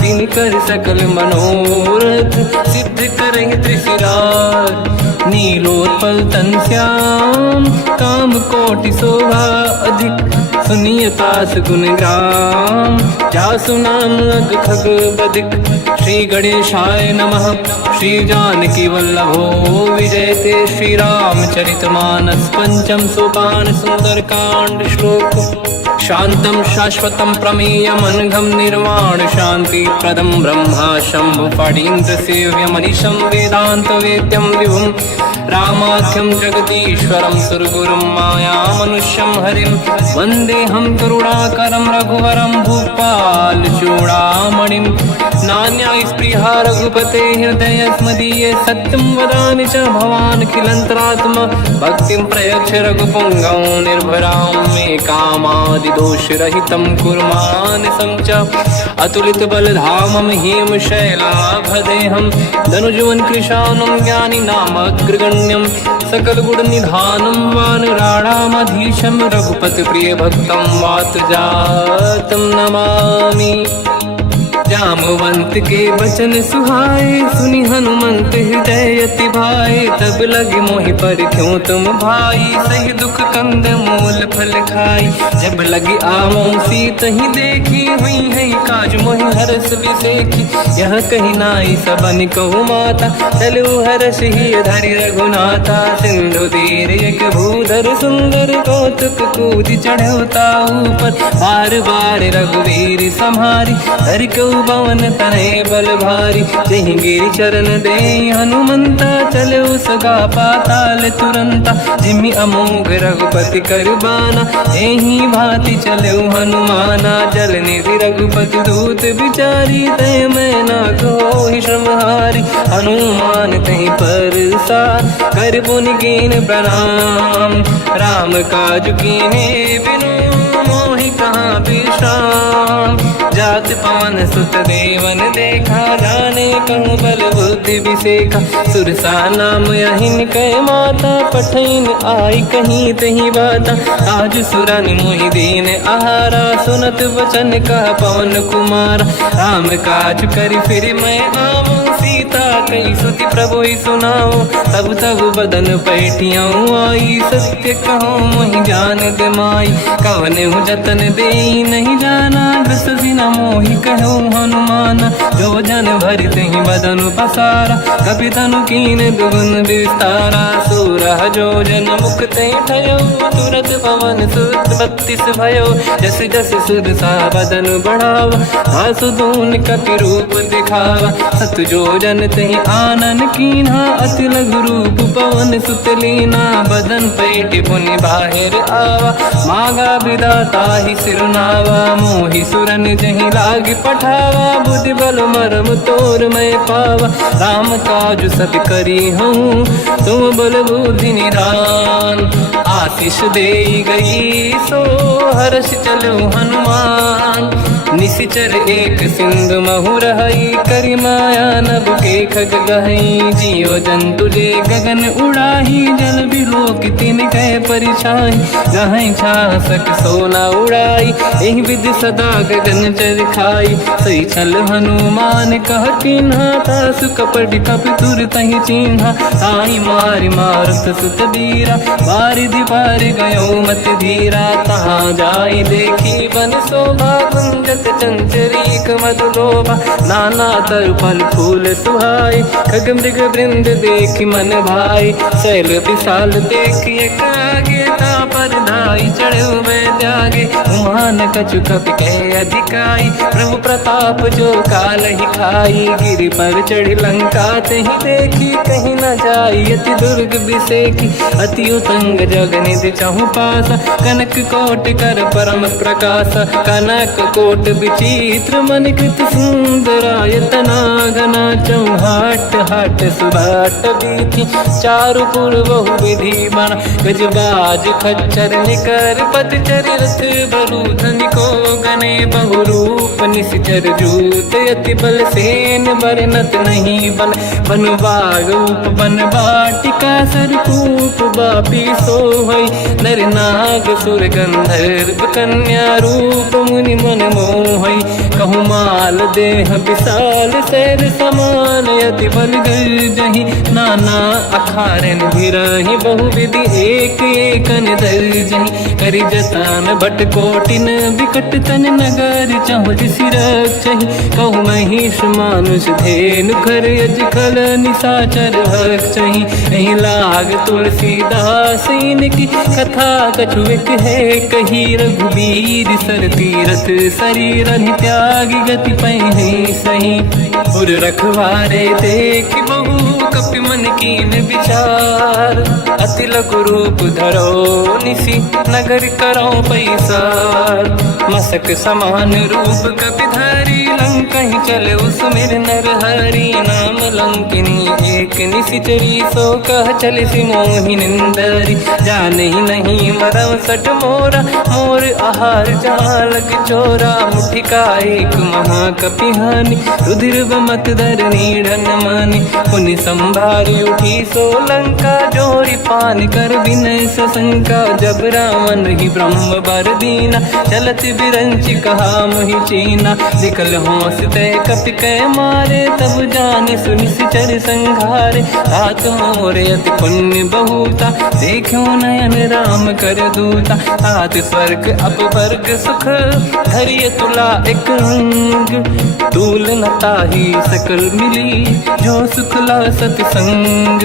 तिन कर सकल मनोरथ सिद्ध करेंगे त्रिशिरार नीलोत्पल तन श्याम काम कोटि शोभा अधिक सुनियतास गुण ग्राम जासु नाम अग खग बदिक श्री गणेशाय नमः श्री जानकी वल्लभो विजयते श्री रामचरित मानस पंचम सोपान सुंदर कांड श्लोक शांतं शाश्वतं प्रमेयमनघं निर्वाण शांति प्रदं ब्रह्मा शंभु फणीन्द्र सेव्य मनीषं वेदांत वेद्यं विभुं रामाख्यं जगदीश्वरं सुरगुरुं माया मनुष्यं हरिं वन्देऽहं करुणाकरं रघुवरं भूपाल चूडामणिं नान्या स्पृहा रघुपते हृदयस्मदीये सत्यं वदामि च भवान् खिलन्तरात्मा भक्तिं प्रयच्छ रघुपुङ्गौ निर्भरां मे कामादि दोषरहितं कुर्मानसं च अतुलित बलधामं हेम शैलाभदेहं धनुजवन कृशानं ज्ञानिनामग्रगण्यं सकल गुण निधानं वानराणामधीशं रघुपति प्रिय भक्तं मातृजातं नमामि जामवंत के बचन सुहाए सुनि हनुमंत हृदय अति भाए तब लगे मोहि पर क्यों तुम भाई सही दुख कंद मूल फल खाई जब लगी आवों सीत ही देखी हुई है काज मोहि हरस बिसेखी यह कही नाई सबन कहु माता चलु हरस ही धरि रघुनाथा सिंधु तीर एक भूधर सुंदर कौतुक कूद चढ़ौता ऊपर बार बार रघुवीर संहारी धरि कहु पवन तनय बल भारी जहि गिरि चरण दे हनुमंता चलो सगा पाताल तुरंता जिमि अमोघ रघुपति करबाना एहि भांति चलो हनुमाना जल निधि रघुपति दूत बिचारी तय मैं ना को मोहि श्रमहारी हनुमान तहि परसा कर पुनि कीन प्रणाम राम काज कीन्हे बिनु मोहि कहाँ विश्राम जात पवन सुत देवन देखा जाने कहूँ बल बुद्धि विसेखा सुरसा नाम यहिन कह माता पठैन आई कहीं तही बाता आज सुरन मोहि दीन आहारा सुनत वचन कहा पवन कुमार राम काज करि फिर मैं आऊँ सीता कई सुति प्रभु ही सुनाओ तब तब बदन पैठियाऊँ आई सत्य कहो मोहि जान दे माई कवन हूँ जतन दे नहीं जाना दस दिन मोहि कहो हनुमान जो जन भरि तहि बदन पसारा कपि तनु कीन दुगुन विस्तारा सूरह जो जन मुख तहि ठयो तुरत पवन सुत 32 भयो जस जस सुरसा बदन बढ़ावा आसुदून कपि रूप दिखावा सत जो जन तहि आनन कीन्हा अति लघु रूप पवन सुत लीना बदन पैठ पुनि बाहिर आवा मागा विदाता ही सिरुनावा मोहि सुरन जहि लाग पठावा बुद्धि बल मरम तोर मैं पावा राम काज सब करी हूँ तुम बल बुद्धि निधान आशीष दे गई सो हर्ष चलो हनुमान निशिचर एक सिंधु महु रहई करि माया नभ के खग गहई जियो जंतु जे गगन उड़ाही जल बिलोक तिन कह परिछाई गहई छासक सोना उड़ाई एहि विधि सदा गगन चर खाई सही छल हनुमान कह किन्हा तासु कपट कपि तुर तहि चिन्हा आई मारि मारुत सुत बीरा बारिधि पार गयो मत धीरा तहाँ जाई देखी बन शोभा कुंजत चंचरीक मधुलोभा नाना तरु फल फूल सुहाई खग मृग वृंद देखी मन भाई शैल विशाल देखिए कागे पर धाई चढ़े मैं त्यागे उमान कछु कपि कह अधिकाई प्रभु प्रताप जो काल ही खाई गिरि पर चढ़ी लंका तहि देखी कहीं न जाई अति दुर्ग बिसेकी अति उतंग जग निधि चहु पासा कनक कोट कर परम प्रकाश कनक कोट विचित्र मन कृत सुंदरायतना घना चौहाट हाट सुभाट बीथी चारु पुर बहु विधि बना गजबाज खच्चर निकर पत चरित बरु धनिको गने बहु रूप निश्चर जूत अति बल सेन बरनत नहीं बल बन बाग उप बन बाटिका सरकूप बापी सोहई नर नाग सुर गंधर्व कन्या रूप मुनि मन मोहई कहु माल देह विशाल शैर समान अति बल गर्जहि नाना अखारन भिरहि बहु विधि एक एकन दर्जहि करि जतान भट कोटिन विकट तन नगर चहु सिरक्षहि कहु महिष मानुष धेनु खर यज खल निशाचर भक्षहि एहि लाग तुलसीदासीन की कथा कछु एक है कही रघुबीर सर तीरथ शरीर त्यागी गति पहि सही पुर रखवारे देख बहु कपि मन कीन विचार अति लघु रूप धरो निसी नगर करो पैसार मसक समान रूप कपि धारी लंका ही चले उसमें नर हरि नाम लंकिनी एक निशिचरी सो कह चले सि मोहि निंदरी जाने ही नहीं मरम सट मोरा मोर आहार जहाँ लग चोरा मुठिका एक महाकपि हानि रुधिर बमत धरनी ढन मानि पुनि संभारी उठी सो लंका जोरी पान कर विनय सशंका जब रावण ही ब्रह्म बर दीना चलत बिरंच कहा मोहि चीना निकल होश तय कपि कह मारे तब जाने सुनि सिचर संघारे हाथ मोरे अति पुण्य बहुता देखो नयन राम कर दूता हाथ स्वर्ग अपवर्ग सुख धरिय तुला एक अंग तूल नता ही सकल मिली जो सुखला सतसंग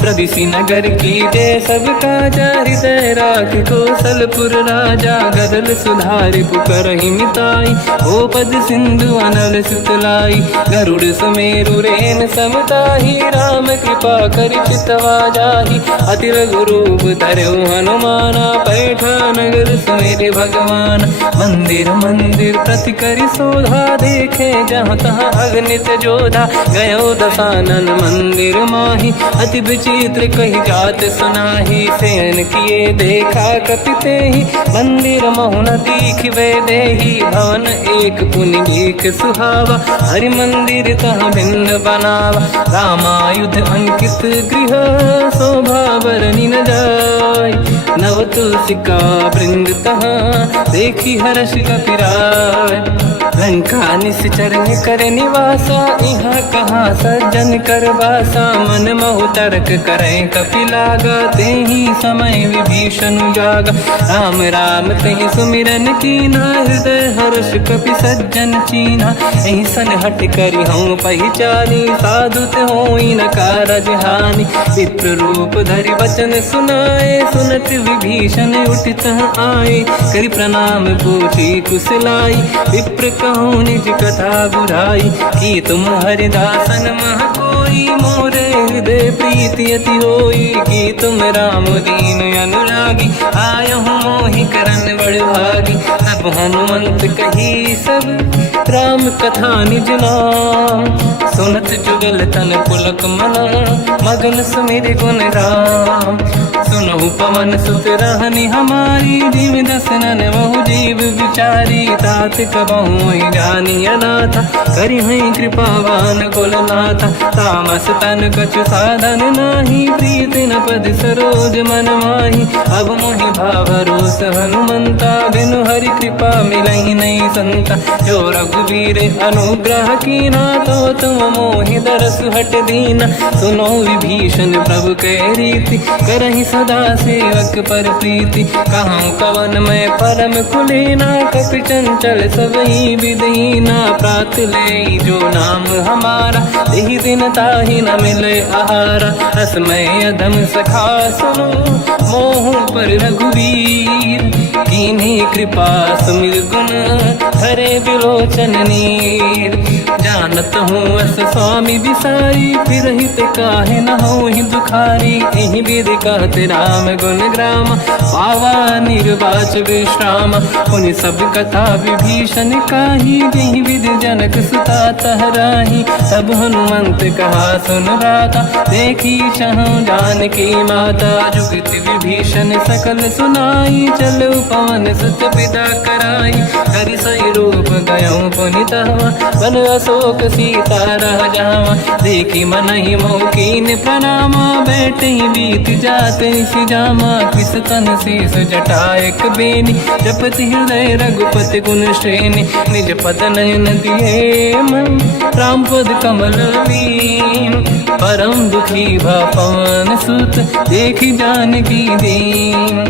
प्रदिशि नगर की जय सब काजा हृदय राख कौशलपुर राजा गदल सुधारि पुकर ही मिताई ओ पद सिंधु अनल सुतलाई गरुड़ सुमेरु रेन समताही राम कृपा करि चितवा जाहि अति लघु रूप धरौ हनुमाना पैठा नगर सुमेरे भगवान मंदिर मंदिर प्रति करि शोधा देखे जहाँ तहाँ अगणित जोधा गयो दशानन मंदिर माही अति विचित्र कही जात सुनाही सेन किए देखा कपिते ही मंदिर महु न दीखिबे देही भवन एक पुनि एक सुहावा हरि मंदिर तह भिन्न बनावा रामायुध अंकित गृह शोभा बरनी न जाय नव तुलसी का वृंद तहाँ देखी हर्ष कपिराय लंका निश्चर कर निवासा यहाँ कहाँ सज्जन कर वासा मन महु तर्क करें कपिलागा तेहि समय विभीषण जागा राम राम तेहि सुमिरन कीना हृदय हर्ष कपि सज्जन चीना एहि सन हट करि हूँ पहिचानी साधु होई न कारज हानि विप्र रूप धरि वचन सुनाए सुनत विभीषण उठित आए करि प्रणाम पूछी कुशलाई विप्र कहूँ निज कथा बुराई कि तुम हरिदासन मह कोई मोरे हृदय प्रीति अति होई कि तुम राम दीन अनुरागी आयहु मोहि करन बड़ भागी तब हनुमंत कही सब राम कथा निज नाम सुनत जुगल तन पुलक मना मगन सुमिर गुण राम सुनहु पवन सुत रहनी हमारी जीव दसनन बहु जीव विचारी तात कबहु जानी अनाथा करि हई कृपावान कुलनाथा तामस तन कछु साधन नाही प्रीति न पद सरोज मन माही अब मोहि भावरोस हनुमंता बिनु हरि कृपा मिलहि नहीं संता जो रघुवीर अनुग्रह कीना तो तुम मोहि दरस हट दीना सुनो विभीषण प्रभु के रीति करहि सदा सेवक पर प्रीति कहूँ कवन में परम कुलीना कपि चंचल सबही विदहीना प्रात ले जो नाम हमारा यही दिन ताहि न मिले आहारा रसमय अधम सखा सुनो मोह पर रघुवीर कीन्ही कृपा सुमिर गुण हरे बिलोचन नीर जानत हूँ अस स्वामी बिसाई फिर हित काहे न हो ही दुखारी यही विधि कहते राम गुण ग्राम पावा निर्वाच विश्राम उन सब कथा विभीषण काही यही विधि जनक सुता तहराही तब हनुमंत कहा सुन राता देखी चहु जानकी माता जुगत विभीषण सकल सुनाई चलो पवन सुत पिता कराई हरि सही रूप गयो पुनितवा वन अशोक सीता रह जावा देखी मन ही मोकीन प्रणामा बैठे बीत जाते सिजामा किस तन शीस जटायक बेनी जपति हृदय रघुपति गुण श्रेणी निज पद नयन दिए मन राम पद कमल लीन परम दुखी भा पवन सुत देखी जानकी दीन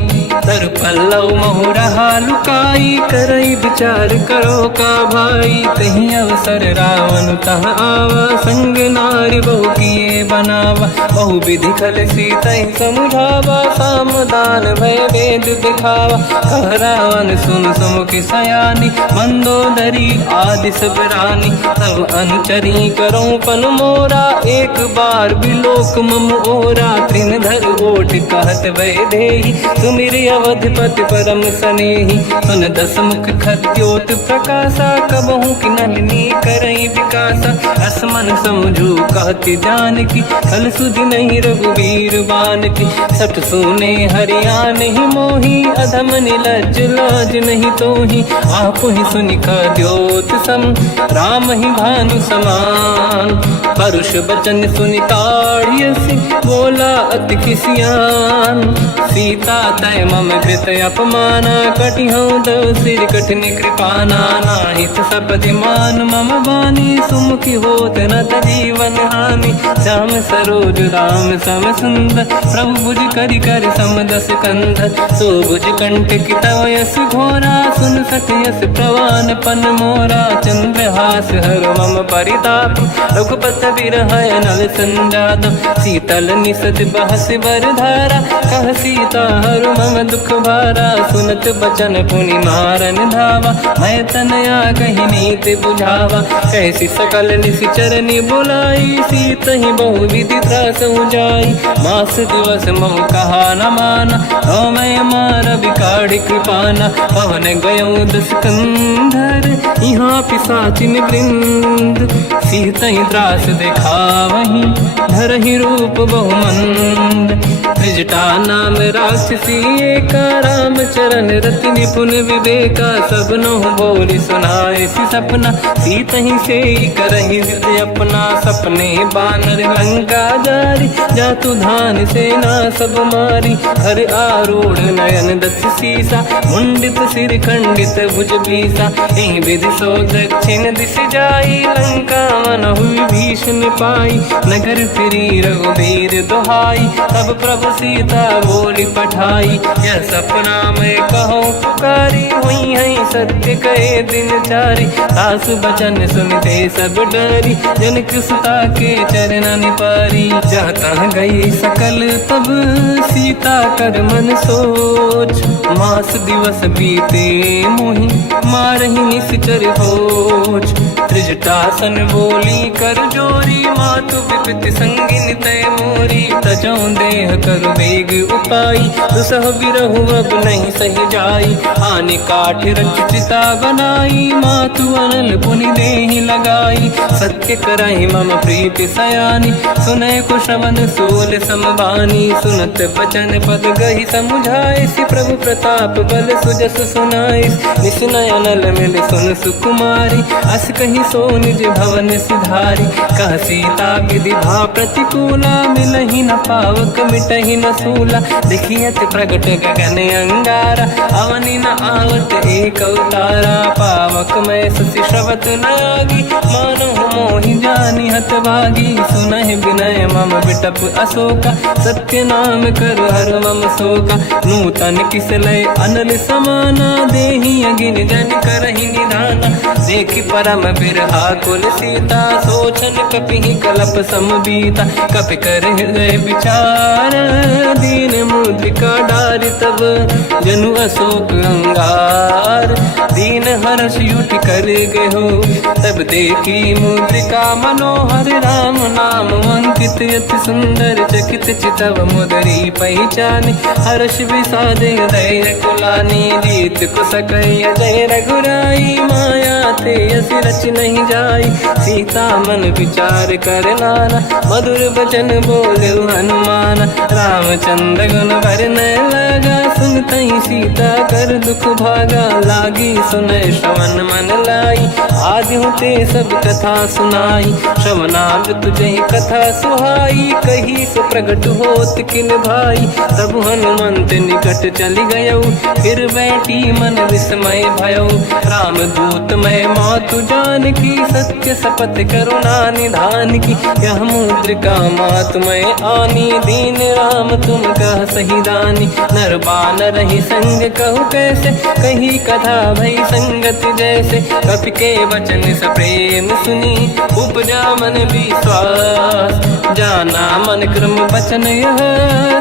तर पल्लव महु रहा लुकाई करई विचार करो का भाई तही अवसर रावण तह आवा संग नारी बहु किए बनावा बहु विधि खल सीता समुझावा सामदान भय वेद दिखावा कह रावण सुन सुमुखी सयानी मंदोदरी आदि सब रानी तब अनुचरी करो पन मोरा एक बार बिलोक मम ओरा त्रिन धर ओट कहत वै देहि सुमिर अवधिपति परम सनेही सुन दस मुख खद्योत प्रकाशा कबहू की नलिनी करई विकासा असमन समझू कहती जानकी कल सुधि नहीं रघुवीर बान की सठ सुने हरियाण ही मोही अधम निलज लाज नहीं तो ही आप ही सुनिका द्योत सम राम ही भानु समान परुष बचन सुनिताड़ियसी बोला अति किसियान सीता तय मम कृत अपमाना कटिहूँ दो सिर कठिन कृपाना नाहित सपदि मान मम बानी सुमुखी होत न जीवन हानि श्याम सरोज राम सम सुंदर प्रभु भुज करि कर समदस कंधर सो भुज कंठ की तव यस घोरा सुन सत यस प्रवान पन मोरा चंद्रहास हर मम परिताप रघुपत बिरह नल संजात शीतल निसत बहस बर धारा कह सीता हर मम दुख भारा सुनत बचन पुनि मारन धावा मैं तनया कही नीति बुझावा कैसी सकल निश्चरनि बुलाई सीत ही बहु विधि त्रास जाई मास दिवस मोह कहा न माना तो मैं मार बिकाढ़ कृपाना पवन गयो दस कंधर यहाँ पिशाचिन वृंद सीत ही त्रास देखा वहीं धर ही रूप बहुमंद त्रिजटा नाम राक्षसी एका राम चरण रति निपुण विवेका सब नहुँ बोली सुनाए सी सपना सीत ही से करहि जित अपना सपने बानर लंका जारी जातु धान सेना सब मारी हर आरूढ़ नयन दस सीसा मुंडित सिर खंडित भुज बीसा यही विधि सो दक्षिण दिश जाई लंका मन हुई भीषण पाई नगर फिरी रघुबीर दुहाई तब प्रभु सीता बोली पठाई यह सपना मैं कहो पुकारी हुई है सत्य कहे दिन चारी सास बचन सुनते सब डरी जनक सुता के चरण पारी जाता गई सकल तब सीता कर मन सोच मास दिवस बीते मोहि मारहि निश्चर होच त्रिजटासन बोली कर जोरी मातु विपति संगिन तय मोरी तजौ देह कर वेग उपाई दुसह बिरहु अब नहीं सही जाई आने काठ रचिता बनाई मातु अनल पुनि देहि लगाई सत्य करहि मम प्रीति सयानी सुनय कुशवन सूल समबानी सुनत बचन पद गहि समुझाए सि प्रभु प्रताप बल सुजस सुनाई निसनय अनल मिल सुन सुकुमारी अस कहि सो निज भवन सिधारी कह सीता विधि भा प्रतिकूला मिलहि न पावक मिटहि न सूला देखियत प्रगट गगन अंगारा अवनि न आवत एक अवतारा पावक मैं ससि श्रवत न आगी मानो मोहि जानि हत भागी सुनहि विनय मम बिटप अशोका सत्य नाम कर हर मम शोका नूतन किसलय अनल समाना देहि अगिन जन करहि निधाना देखि परम बिरहा कुल सीता सोचन कपि कलप समबीता कपि कर हृदय विचार दीन मुद्रिका डारि तब जनु अशोक अंगार दीन हर्ष युट कर गयो तब देखी मुद्रिका मनोहर राम नाम अंकित अति सुंदर चकित चितव मुदरी पहचान हर्ष विषाद हृदय कुलानी जीत कुसकय जय रघुराई माया थे असि रच नहीं जाई सीता मन विचार कर नाना मधुर बचन बोले हनुमान रामचंद्र गुण भरने लगा सुनतहि सीता कर दुख भागा लागी सुनय श्रवण मन लाई आदि होते सब कथा सुनाई श्रवणाग तुझे कथा सुहाई कही सो प्रगट होत किन भाई तब हनुमंत निकट चली गयो फिर बैठी मन विस्मय भयो राम दूत मैं मातु जान की सत्य शपथ करुणा निधान की यह मुद्रिका मातु मैं आनी दीन राम तुम कह सही दानी नर बानर ही संग कहु कैसे कही कथा भई संगति जैसे कपि के वचन सप्रेम सुनी उपजा मन विश्वास जाना मन क्रम वचन यह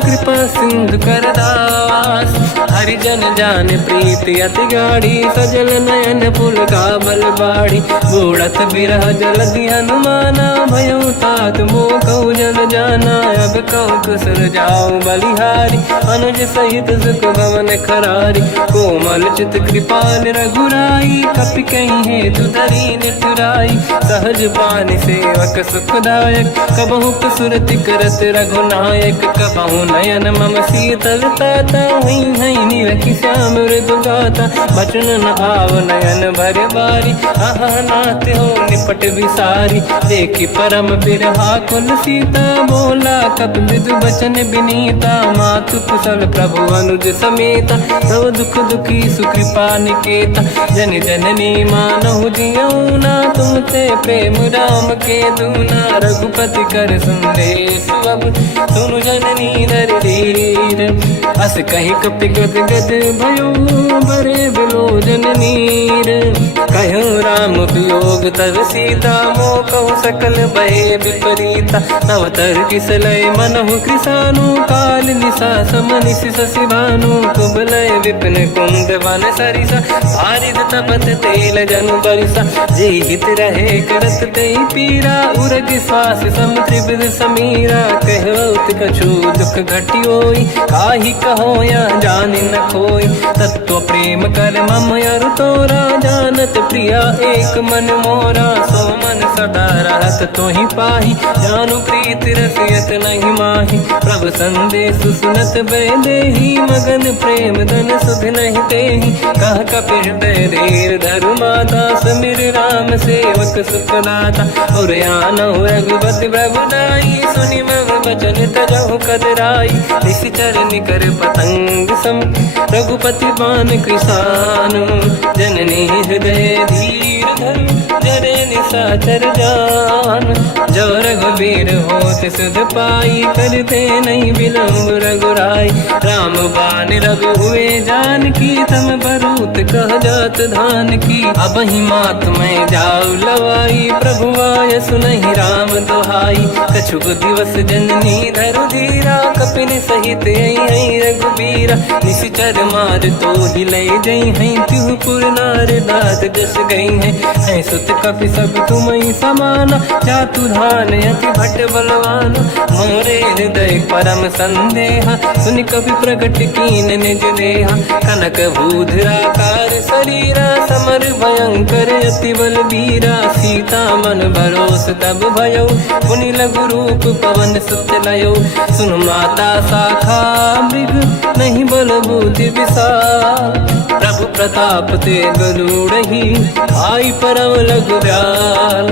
कृपा सिंधु कर दास हरिजन जान प्रीति अति गाढ़ी सजल नयन पुल का बल बाड़ी बूढ़त बिरह जलधि हनुमाना भयो तात मोह कहु जन जाना अब कहु कुशल जाओ बलिहारी अनुज सहित सुख भवन खरारी कोमल चित कृपाल रघुराई कपि कहीं हेतु धरी निठुराई सहज बानी सेवक सुखदायक कबहु सुरति करत रघुनायक कबहु नयन मम शीतल ताता हुई है निरखि श्याम मृदु गाता बचन न आव नयन भर बारी आहा नाथ हो निपट विसारी देखी परम बिरहा कुल सीता बोला कप विदु बचन बिनीता मातु कुशल प्रभु अनुज समेता सब दुख दुखी सुकृपा निकेता जन जननी मानहु जियऊ ना तुमसे प्रेम राम के दूना रघुपति कर संदेश अब सुनु जननी नर धीर अस कहीं कपि गद गद भयो बरे बिलोचन नीर कहो राम वियोग तब सीता मोह कहु सकल भय विपरीता नवतर किसलय मनहु कृषानु काल निशा समनिश शशि भानु कुबलय विपिन कुंद वन सरिसा भारिद तपत तेल जनु बरिसा जे हित रहे करत ते पीरा उरग श्वास सम त्रिविध समीरा कहत कछु दुख घटियोई काहि कहो या जान न खोई तत्व प्रेम कर मम अरु तोरा जानत प्रिया एक मन मोरा सो मन सदा रहत तो ही पाही जानु प्रीत रसियत नहीं माही प्रभु संदेश सुनत बेदेही मगन प्रेम धन सुध नहीं तेहि कह कपिर हृदय धरु माता समीर राम सेवक सुखदाता और आनो रघुपति प्रभु दाई सुनि मम वचन तजहु कदराई निश्चर निकर पतंग सम रघुपति बान कृषानु जननी हृदय धीर धरु जरे निशाचर जान जो रघुबीर होत सुध पाई करते नहीं विलम्ब रघुराई राम बान रघु हुए जान की तम बरूत कह जात धान की अब ही मात में जाऊ लवाई प्रभु आय सुनहि राम दोहाई कछुक दिवस जननी धरु धीरा कपिन सहित आई रघुबीरा निश्चर मार तो ही ले जई हैं त्युपुर नार दात जस गई है सुत कपि सब तुम ही समाना जातु धान अति भट बलवान मोरे हृदय परम संदेहा सुनि कपि प्रकट कीन निज देहा कनक भूधराकार शरीरा समर भयंकर अति बल बीरा सीता मन भरोस तब भयो पुनि लघु रूप पवन सुत लयो सुन माता शाखा मृग नहीं बल बुद्धि विशाल प्रभु प्रताप ते गरुड़हि आई परम लघु ब्याल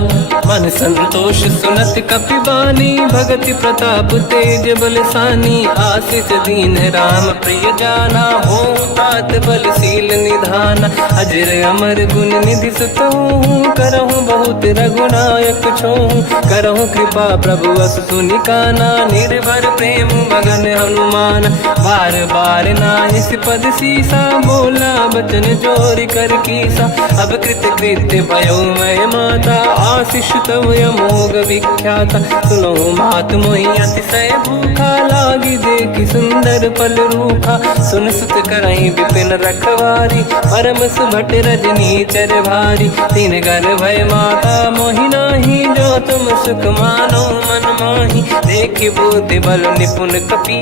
मन संतोष सुनत कपि बानी भगति प्रताप तेज बलसानी आशीष दीन राम प्रिय जाना हो तात बलशील निधान अजर अमर गुण निधि सुतहु करहु बहुत रघुनायक छोहु करहु कृपा प्रभु अस सुनि काना निर्भर प्रेम मगन हनुमान बार बार नायस पद सीसा बोला बचन जोरि कर कीसा अब कृत कृत्य भयो मैं माता आशीष तव अमोघ विख्याता सुनो मात मोहि अतिशय भूखा लागी देखि सुंदर फल रूखा सुन सुत करहि विपिन रखवारी परम सुभट रजनी चर भारी तीन घर भय माता मोहि नाही जो तुम सुख मानो मन माही देखि बुद्धि बल निपुण कपि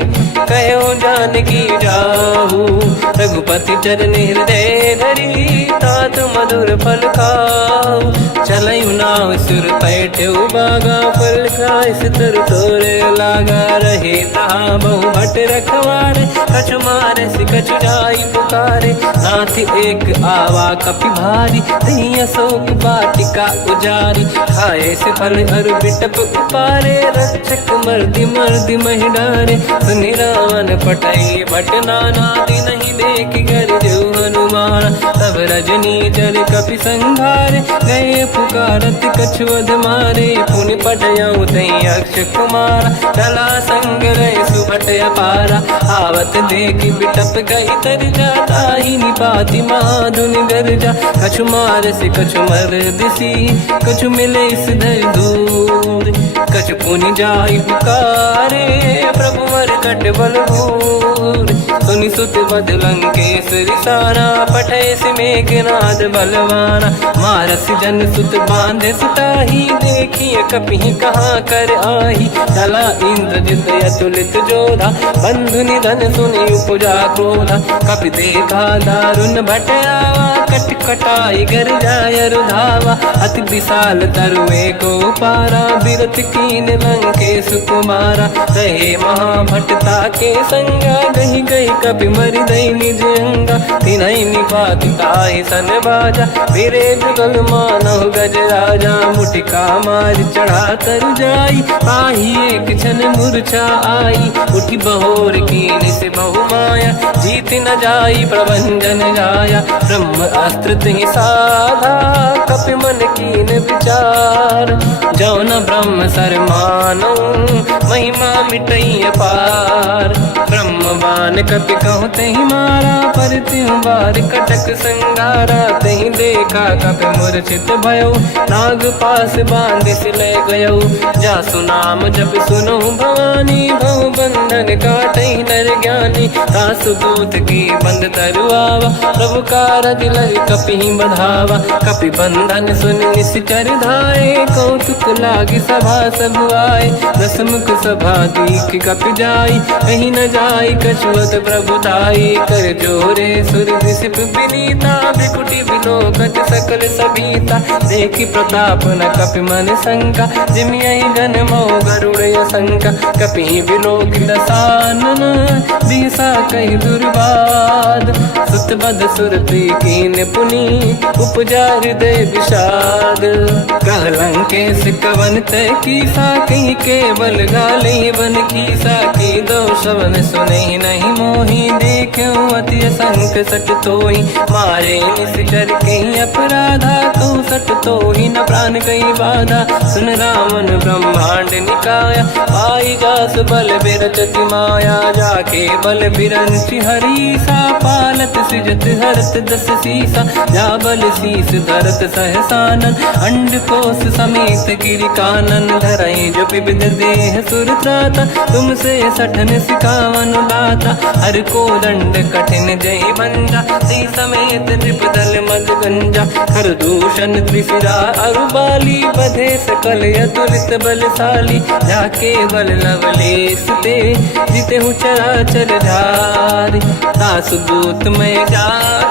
कहो जानकी जाहू रघुपति चरण हृदय धरी तात मधुर फल खाऊ चलयु नाव सुर पैठ्यु बागा फल खाइस तर तोरे लागा रहे तहाँ बहु भट रखवारे कछु मारे से कछु जाई पुकारे नाथ एक आवा कपि भारी दही अशोक बाटिका उजारी खाए से फल अरु बिटप उपारे रक्षक मर्दि मर्दि महि डारे सुनि रावण पटई भट नाना दिन नहीं देख कर जो हनुमान तब रजनी चर कपि संघारे गए पुकारत कछुअध मारे पुनि पटयऊ तई अक्ष कुमार चला संग रहे सुभट अपारा आवत देखि बिटप गई तर जाता ही निपाति माधुन गर्जा कछु मार से कछु मर दिसी कछु मिले इस धर दूर कछु पुनि जाई पुकारे प्रभु मर कट बलभूर सुनि सुत बद लंकेश्वरी सारा पठे से मेघनाद बलवाना मारस जन सुत बांधे सुताही देखिए कपि कहाँ कर आही चला इंद्रजित अतुलित जोधा बंधु निधन सुनि उपजा क्रोधा कपि देखा दारुण भट आवा कट कटाई गर जाय रुधावा अति विशाल तरुए को पारा बिरत कीन लंकेश कुमारा रहे महाभटता के संगा गही गई कपि मरि दई निज अंगा तिनहि निपाति ताहि सन बाजा फिरे जुगल मानव गज राजा मुटिका मार चढ़ा तर जाई ताही एक क्षण मूर्छा आई उठी बहोर कीन से बहु माया जीत न जाई प्रभंजन जाया ब्रह्म अस्त्र तिहि साधा कपि मन कीन विचार जो न ब्रह्म सर मानो महिमा मिटई अपार ब्रह्म बान कपि कहूँ तही मारा, पर त्यों बार कटक संगारा। तही देखा कपि मूर्छित भयो, नाग पास बांधिस ले गयो। जासु नाम जप सुनो भवानी, भव बंधन काटहि नर ज्ञानी। तासु दूत की बंद तरुआवा, प्रभु कारज लय कपि बढ़ावा। कपि बंधन सुन निश्चर धाये, कौतुक लागी सभा सब आए। दसमुख सभा दीख कपि जाई, कहीं न जाई कछुअत प्रभुताई। कर जोरे सुर दिसिप विनीता, बिकुटी बिलोकत सकल सबीता। देखी प्रताप न कपि मन शंका, जिमियहि गन मो गरुड़ शंका। कपि बिलोक दसानन, दिशा कहि दुर्बाद। सुत बद सुरति कीन पुनी, उपजा हृदय विषाद। कहलंकेश कवन तय कीसा, कहीं केवल गाली बन कीसा। की दो शवन सुनहि नहीं मोहि, देखूं अति संक सट तोहि। मारे निश्चर कहीं अपराधा, तू सट तोहि न प्राण कहीं बाधा। सुन रावण ब्रह्मांड निकाया, पाई जास बल बिरचति माया। जाके बल बिरंचि हरीसा, पालत सृजत हरत दस सीसा। जा बल शीस धरत सहसानन, अंड कोश समेत गिरि कानन। धरहि जो विविध देह सुर त्राता, तुमसे सठन सिखावन दाता। हर को दंड कठिन जय भंजा, सी समेत नृप दल मद गंजा। हर दूषण त्रिशिरा अरुबाली, बधे सकल अतुलित बलशाली। जाके बल लवलेश ते, जितेहु चराचर धारी। तासु दूत में जा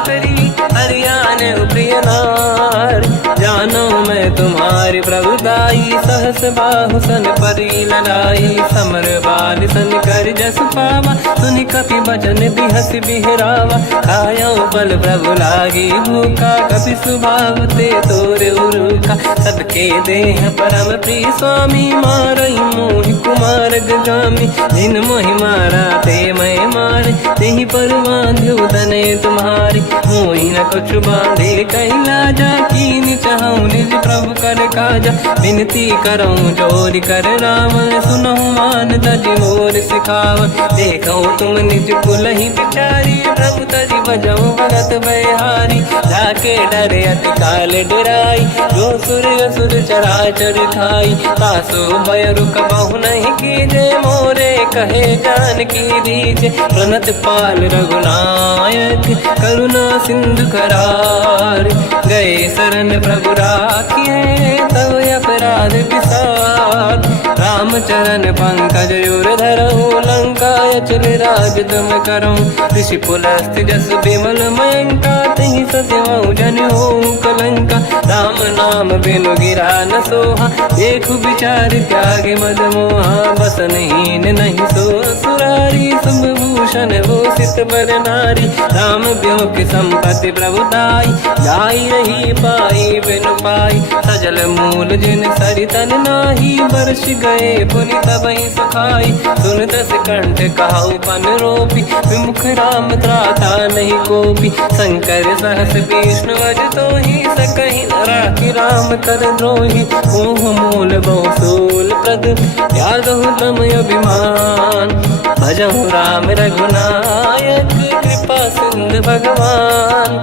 करी, हरियाण प्रिय नार। जानो मैं तुम्हारी प्रभुताई, सहस बाहु सन परी लड़ाई। समर बाल सन कर जस पावा, सुनि कपि बचन बिहस बिहरावा। खायो बल प्रभु लागी भूखा, कपि स्वभाव ते तोर उरुखा। सबके देह परम प्रिय स्वामी, मारई मोहि कुमार गगामी। जिन मोहि मारा ते मैं मारे, तेहि पर बांधु तने तुम्हारी। मोहि न कुछ बांधे कैलाजा, कीनि चाहूं निज प्रभु कर काजा। विनती करऊं जोरि कर रावण, सुनहु मान तजि मोर सिखावन। देखऊं तुम निज कुलहि बिचारी, प्रभु तजि बजऊं भगत बयहारी। जाके डरे अति काल डराई, जो सुर असुर चराचर खाई। तासु भय रुक बहु नहीं कीजे, मोरे कहे जानकी दीजे। प्रणत पाल रघुनायक, करुणा सिंधु करार। गए शरण प्रभु राखिए, तव अपराध विसार। रामचरण पंकज उर धरहु, लंका अचल राज तुम करऊं। ऋषि पुलस्त्य जस विमल मयंका, तहि ससेवऊं जन होऊं कलंका। राम नाम बिनु गिरा न सोहा, देखु विचार त्यागे मद मोहा। बसनहीन नहीं सो सुरारी, शुभ भूषण भूषित बर नारी। राम ब्यों की संपत्ति प्रभुताई, जाई रही पाई बिनु पाई। सजल मूल जिन सरितन नाही, वर्ष गए पुनि तबहि सुखाई। सुन दस कंठ कहाऊ पन रोपी, विमुख राम त्राता नहीं कोपी। शंकर सहस विष्णु अज तोहि, सकहि न राखि राम कर द्रोही। मोह मूल बहु सूल प्रद, त्यागहु तम अभिमान। भजहु राम रघुनायक, कृपा सिंधु भगवान।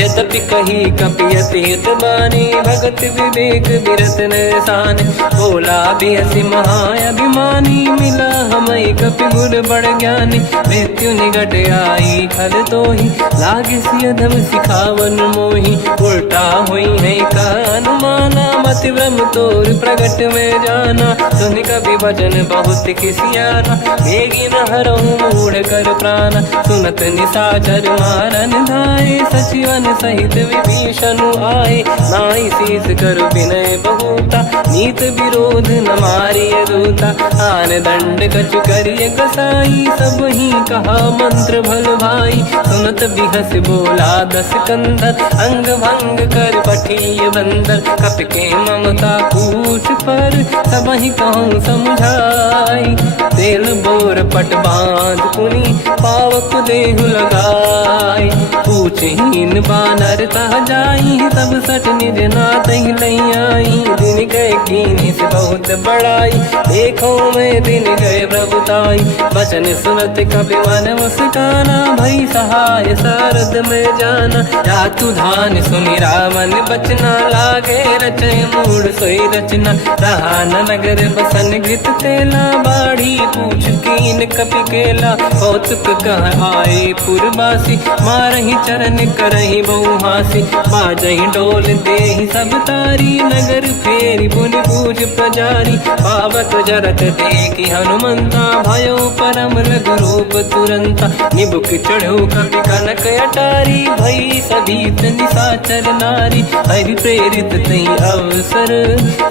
यद्यपि कही कपि अति हित बानी, भगत विवेक बिरत निशान। बोला भी हसी महाअभिमानी, मिला हमई कपि गुर बड़ ज्ञानी। मृत्यु निकट आई खल तोहि, लागे सिय धम सिखावन मोहि। उल्टा हुई है का अनुमाना, मति ब्रह्म तोर प्रगट में जाना। सुनि कपि वचन बहुत खिसियाना, देगी न हरहु मूढ़ कर प्राण। सुनत निशाचर मारन धाये, सचिवन सहित विभीषण आए। नाई शीस कर विनय बहुता, नीत विरोध न मारिय दूता। आन दंड कछु करिय कसाई, सब ही कहा मंत्र भल भाई। सुनत बिहस बोला दस कंधर, अंग भंग कर पठिय बंदर। कपि के ममता पूछ पर, सब ही कहूँ समझाई। तेल बोर पट बांध पुनि, पावक देहु लगाई। पूछहीन बानर तह जाई, सब सट निज नाथ ही लई आई। दिन गए कीनी से बहुत बड़ाई, देखो मैं दिन गए प्रभुताई। बचन सुनत कपि मन मुस्काना, भई सहाय सारद में जाना। जातु धान सुनि रामन बचना, लागे रचे मूड सोई रचना। रहा न नगर बसन गृत तेला, बाढ़ी पूछ कीन कपि केला। कौतुक कह आए पुरबासी, मारही चरण करही बहु हासी। बाजही डोल देहि सब तारी, नगर फेरी पुनि पूछ प्रजारी। पावक जरत देखी हनुमंता, भयो परम रघुरूप तुरंता। निबुक चढ़ो कपि कनक अटारी, भई सभीत निशाचर नारी। हरि प्रेरित तई अवसर,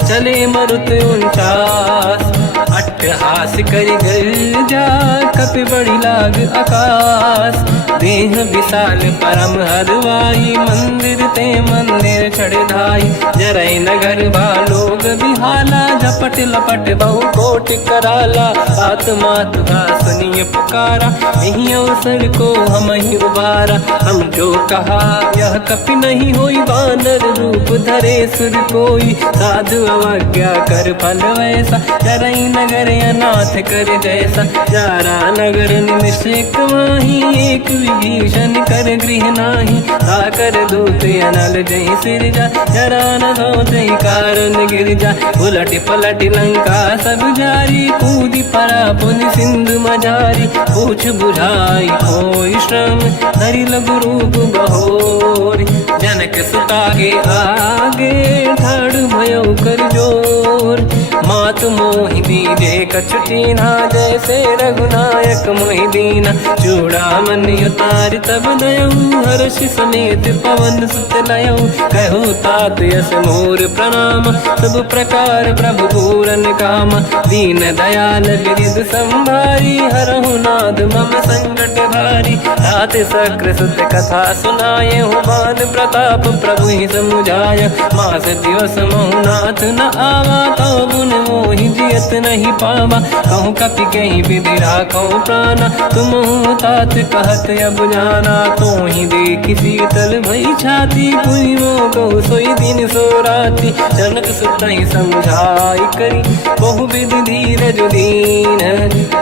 चले मरुत 49। अट्टहास करि गर्जा, कपि बड़ी लाग आकाश। देह विशाल परम हरवाई, मंदिर ते मंदिर चढ़ धाई। जरई नगर बालोग बिहाला, झपट लपट बहु कोट कराला। आत्मा तुहा सुनिय पुकारा, यही अवसर को हम ही उबारा। हम जो कहा यह कपि नहीं होई, बानर रूप धरे सुर कोई। साधु अवज्ञा कर फल वैसा, जरई नगर अनाथ कर जैसा। जारा नगर निमिषेक माही, एक विभीषण कर गृह नाही। ताकर दूत अनल जय सिरजा, जरा न सोचै कारण गिरजा। उलट पलट लंका सब जारी, कूदी परा पुनि सिंधु मजारी। पूछ बुझाई कोई श्रम, धरि लघु रूप बहोरी। जनक सुता के आगे, ठाड़ भयो कर जोर। मात मोहि दीजे कछु कीन्हा, जैसे रघुनायक मोहि दीना। चूड़ामणि उतार तब दयऊ, हर्ष समेत पवन सुत लयऊ। कहो तात यस मोर प्रणाम, सब प्रकार प्रभु पूरन काम। दीन दयाल बिरिद संभारी, हरहु नाद मम संकट भारी। तात सक्र सुत कथा सुनाए, हुमान प्रताप प्रभु ही समुझाय। मास दिवस महु नाथ न आवा, तौ गुण मोहि जियत नहीं पावा। कहूँ कपि कहीं विधि राखो प्राणा, तुम तात कहत अब जाना। तो ही देखी शीतल भई छाती, पुनि मोह कहु सोई दिन सो राती। जनक सुत ही समझाई करी, बहु विधि धीरज दीन।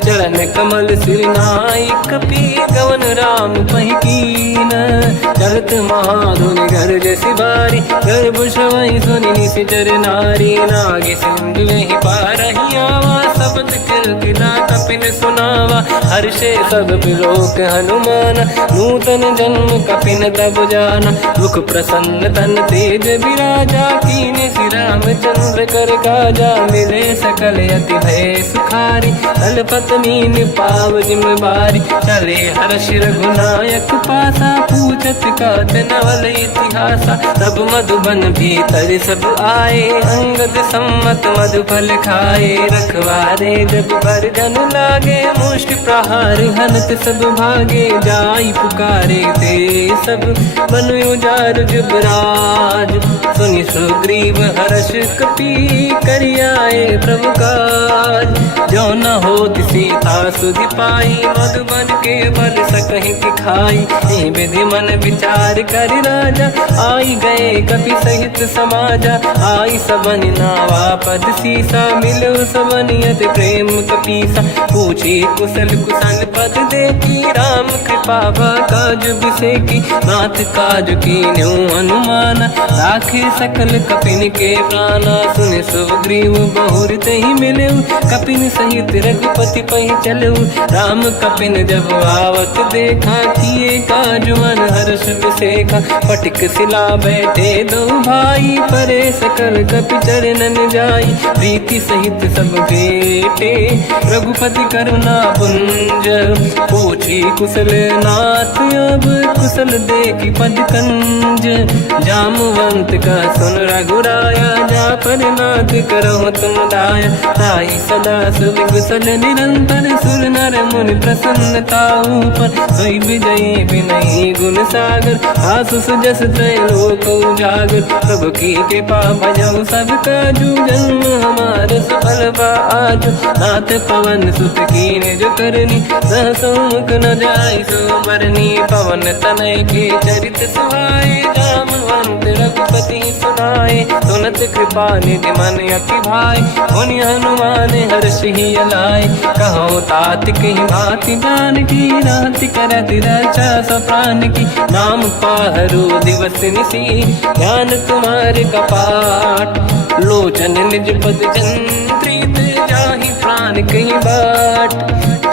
चरण कमल सिर नाई, कपि गवन राम पहि कीन। चलत महाधुनि गर्ज सिबारी, गर्भ श्रवई सुनि निशिचर नारी। नागे सिंधु ही पारही आवा, शब्द कीर्तिना कपिन सुनावा। हर्षे सब बिलोक हनुमान, नूतन जन्म कपिन तब जाना। मुख प्रसन्न तन तेज विराजा, कीने श्री रामचंद्र कर काजा। मिले सकल अति भय सुखारी, तलपत मीन पाव जिम बारी। चले हर्ष रघुनायक पासा, पूछत कात नवल इतिहासा। तब मधुबन भीतर सब आए, अंगद सम्मत मधुफल खाए। रखवारे जब बरगन लागे, मुष्ट प्रहार हनत सब भागे। जाई पुकारे ते सब, बन उजार जुबराज। सुनि सुग्रीव हर्ष कपि, करियाए प्रभु काज। जो न होत सीता सुधि पाई, मधुबन के बल सकहि दिखाई। ए विधि मन विचार कर राजा, आई गए कपि सहित समाजा। आई सबन नावा पद सीसा, मिलो सबन यति प्रेम कपीसा। पूछे कुशल कुशल पद देखी, राम कृपा काज बिसेकी। नाथ काज कीन्हु अनुमान, राखे सकल कपिन के प्राणा। सुनि सुग्रीव बहुर तेहि मिलऊ, कपिन सहित रघुपति पहि चलऊ। राम कपिन जब आवत देखा, किए काज मन हर्ष बिसेखा। फटिक सिला बैठे दो भाई, परे सकल कपि चरणन जाई। प्रीति सहित सब बेटे, रघुपति करुणा पुंज। पूछी कुशल नाथ अब, कुशल देखी पद कंज। जामवंत का सुन रघुराया, जा पर नाथ करहु तुम दाया। ताई सदा सुख कुशल निरंतर, सुर नर मुनि प्रसन्नता ऊपर। सोई विजयी विनयी गुण सागर, आसु सुजस त्रैलोक उजागर। प्रभु की कृपा भजहु सब काजू, जन्म हमार सफल बा बाजो नाथ पवन सुत कीने जो करनी सहसोमुख न जाय सो मरनी पवन तनय के चरित सुहाए जामवंत रघुपति सुनाए सुनत कृपा निधि मन अति भाई मुनि हनुमान हर्ष ही अलाए कहो तात कहीं भांति जान की राति करत रक्षा सब प्राण की नाम पाहरो दिवस निसी ध्यान तुम्हारे कपाट लोचन निज पद जंत्रित जाहि प्राण कहीं बाट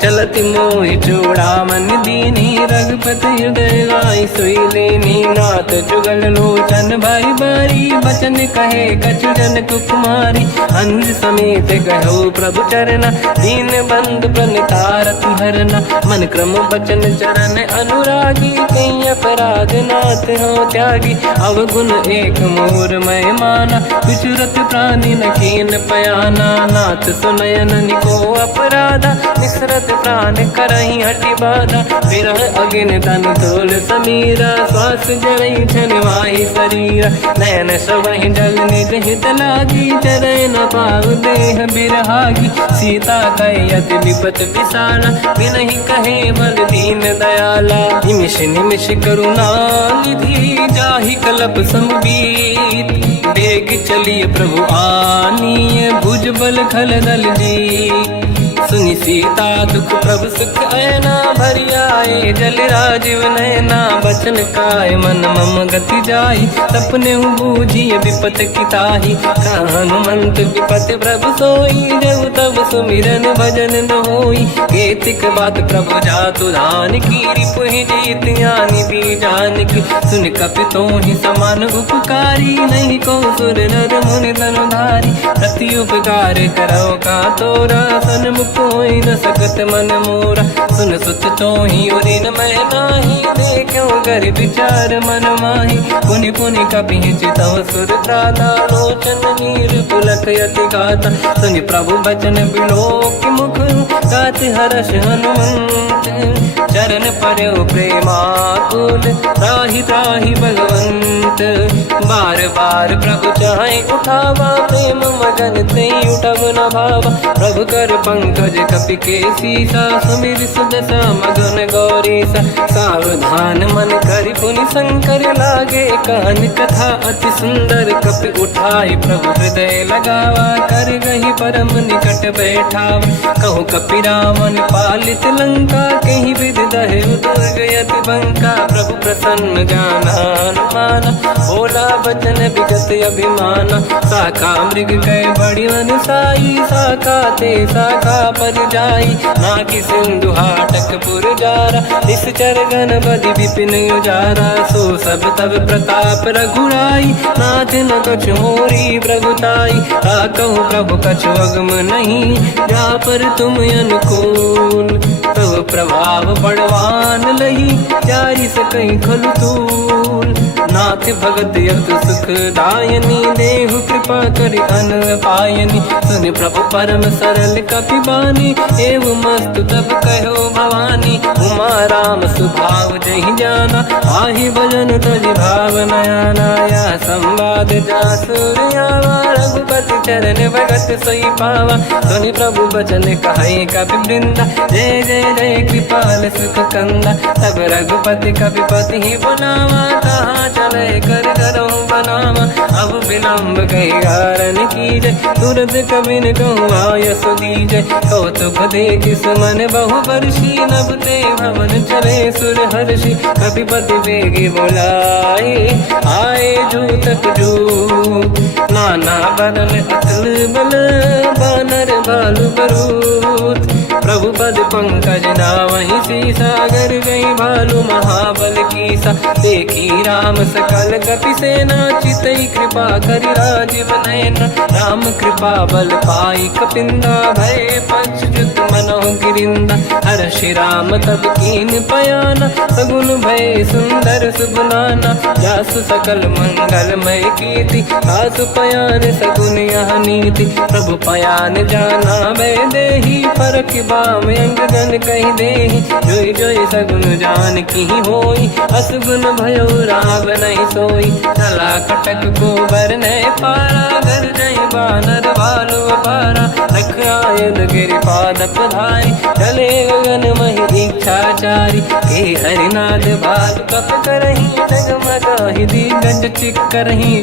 चलत मोहि चूड़ामन दीनी रघुपति हृदय गाय सोई लेनी नाथ जुगल लोचन भाई बारी बचन कहे कछु जन कुमारी अंध समेत कहो प्रभु चरना दीन बंद प्रणितारत हरना मन क्रम बचन चरण अनुरागी कहीं अपराध नाथ हो त्यागी अवगुण एक मोर मैं माना विचुरत प्राणी न कीन पयाना नाथ सुनयन निको अपराधा निसरत प्राण करही हटि बाधा विरह अगिन तन तोल समीरा श्वास जरई छन वाही शरीर नयन सवहि जल निज हित लागी चरय न पाव देह बिरहागी सीता कहे अति विपत विसाला बिनहि कहे बल दीन दयाला निमिष निमिष करुणा निधि जाहि कलप समबीत बेग चलिए प्रभु आनीय भुज बल खल दल जी सुनि सीता दुख प्रभु सुख ऐना भरि आए जल राजीव नैना बचन काय मन मम गति जाई सपने बूझी विपत किताही हनुमंत विपत प्रभु सोई जब तब सुमिरन भजन न होई केतिक बात प्रभु जातु धान की रिपुहि जीत ज्ञानी भी जान की सुन कपितो ही समान उपकारी नहीं को सुर नर मुनि धनुधारी प्रति उपकार करो का तोरा सन्मुख कोई न सकत मन मोरा सुन सुत चोही उदिन मैं नाही देखो कर विचार मन माही पुनि पुनि कपि चितव सुर त्राता लोचन नीर पुलक यति गाता सुनि प्रभु बचन बिलोक मुख गाति हर्ष हनुमंत चरण पर्यो प्रेमाकुल त्राहि त्राहि भगवंत बार बार प्रभु चाहे उठावा प्रेम मगन ते उठब न भावा प्रभु कर पंकज कपि के सीसा सुमिर सुदशा मगन गौरीसा सावधान मन करि पुनि शंकर लागे कान कथा अति सुंदर कपि उठाई प्रभु हृदय लगावा कर गही परम निकट बैठावा कहु कपि रावण पालित लंका कहीं विद दहे दुर्ग यति बंका प्रभु प्रसन्न जाना हनुमाना बोला बचन विगत अभिमाना साखा मृग कह बड़ी अनुसाई साखा ते साखा पर जाई नाकि सिंधु हाटक पुर जारा इस चरगन बदि विपिन उजारा सो सब तब प्रताप रघुराई नाथ न कछु मोरी प्रभुताई कहूँ प्रभु कछु अगम नहीं जा पर तुम अनुकूल प्रभु प्रभाव बड़वान लही जारी सकई खलु तूल नाथ भगत यत सुख दायनी देहु कृपा करि अन पायनी सुन प्रभु परम सरल कपि बानी एव मस्तु तब कहो भवानी उमा राम सुभाव जहि जाना आहि भजन तजि भाव नयाना या संवाद जासुर आवा रघुपति चरण भगत सोई पावा सुनि प्रभु बचन कहे कपि वृंदा जय जय जय कृपाल सुख कंदा तब रघुपति कपिपति ही बनावा कहाँ चले कर करो बनावा अब विलम्ब कही कारण कीजय तुरंत कबिन कहूँ आयस दीजय कौतुक देख सुमन बहु वर्षी नभ ते भवन चले सुर हर्षि कपिपति बेगी बुलाए आए जूतक जूत नाना बदल अतल बल बानर बालु बरूत प्रभु पद पंकज नावहि सी सागर गई भालु महाबल कीसा देखी राम सकल कपि सेना चितई कृपा करि राजीव नयन राम कृपा बल पाई कपिंदा भय पक्षुत मनो गिरिंदा हर श्री राम तब कीन पयाना सगुन भय सुंदर सुबनाना जासु सकल मंगलमय कीर्ति आसु पयान सगुन यह नीति प्रभु पयान जाना भय देहि फरक बाम अंग गन कही देहि जोई जोई सगुन जान की होई असगुन भयो राव नहीं सोई चला कटक को बर नहीं पारा घर जय बानर बालु पारा रखा पायल गिरिपाद पधारी, चले गगन मही इच्छाचारी, के हरिनाथ भाल कप करही, जगमगाहि दिग्गज चिक्करहि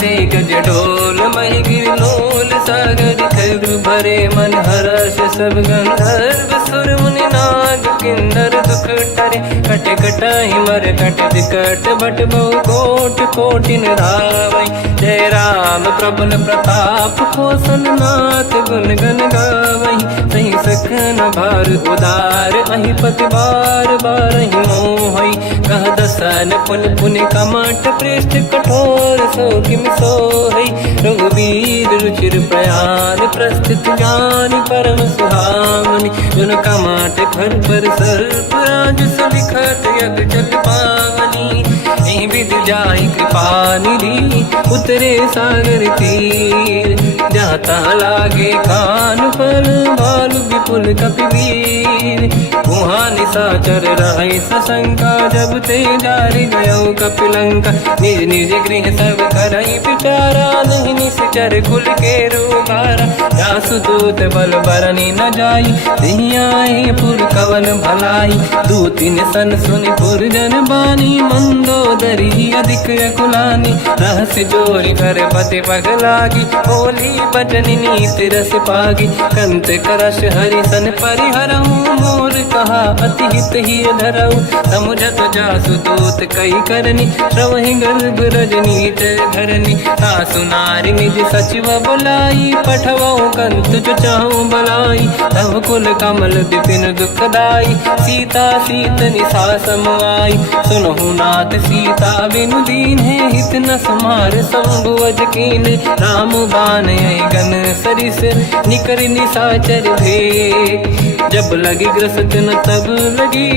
दिग्गज डोल, मही गिरलोल सागर खर भरे मन हर्ष, सब गंधर्व सुर मुनि नाग किन्नर दुख टरे, कट कटाहि मर कट विकट भट बहु कोट कोटिन रावै, जय राम प्रबल प्रताप कोसल नाथ गुण गन गावै, सही सखन भार उदार अहि पति बार बारहि मोहै, कह दसन पुन पुन कमठ पृष्ठ कठोर सो किम सोहै, रघुवीर रुचिर प्रयाण प्रस्थित ज्ञान परम सुहावनी, जुन कमठ खर पर सर्प राज सलिखत यग जल पावनी, एहि विधि जाहि कृपा निधि उतरे सागर तीर, जाता लागे कान फल भालु विपुल कपिवीर, वहाँ निशाचर रहे सशंका, जब ते जारि गयो कपिलंका, निज निज गृह सब करई विचारा, नहीं निश्चर कुल के रूबारा, जासु दूत बल बरनी न जाई, तिहि आए पुर कवन भलाई, दूतिन सन सुनि पुर जन बानी, मंदोदरी अधिक अकुलानी, रहस्य जोरि घर पति पगलागी, बोली बचन नीत रस पागी, कंत करश हरि सन परिहरहु, मोर कहा अति हित ही धरऊ, समुझत जासु दूत कई करनी, श्रवहि गर्भ रजनी धरनी, सासु नारी निज सचिव बुलाई, पठवऊ कंत जो चाहूं बलाई, तब कुल कमल विपिन दुखदाई, सीता सीतनि सासम आई, सुनहु नाथ सीता बिनु दीन है, हित न समार संभुवज कीन, राम बान गन सरिस निकर निशाचर भेद, जब लगी ग्रसत न तब लगी,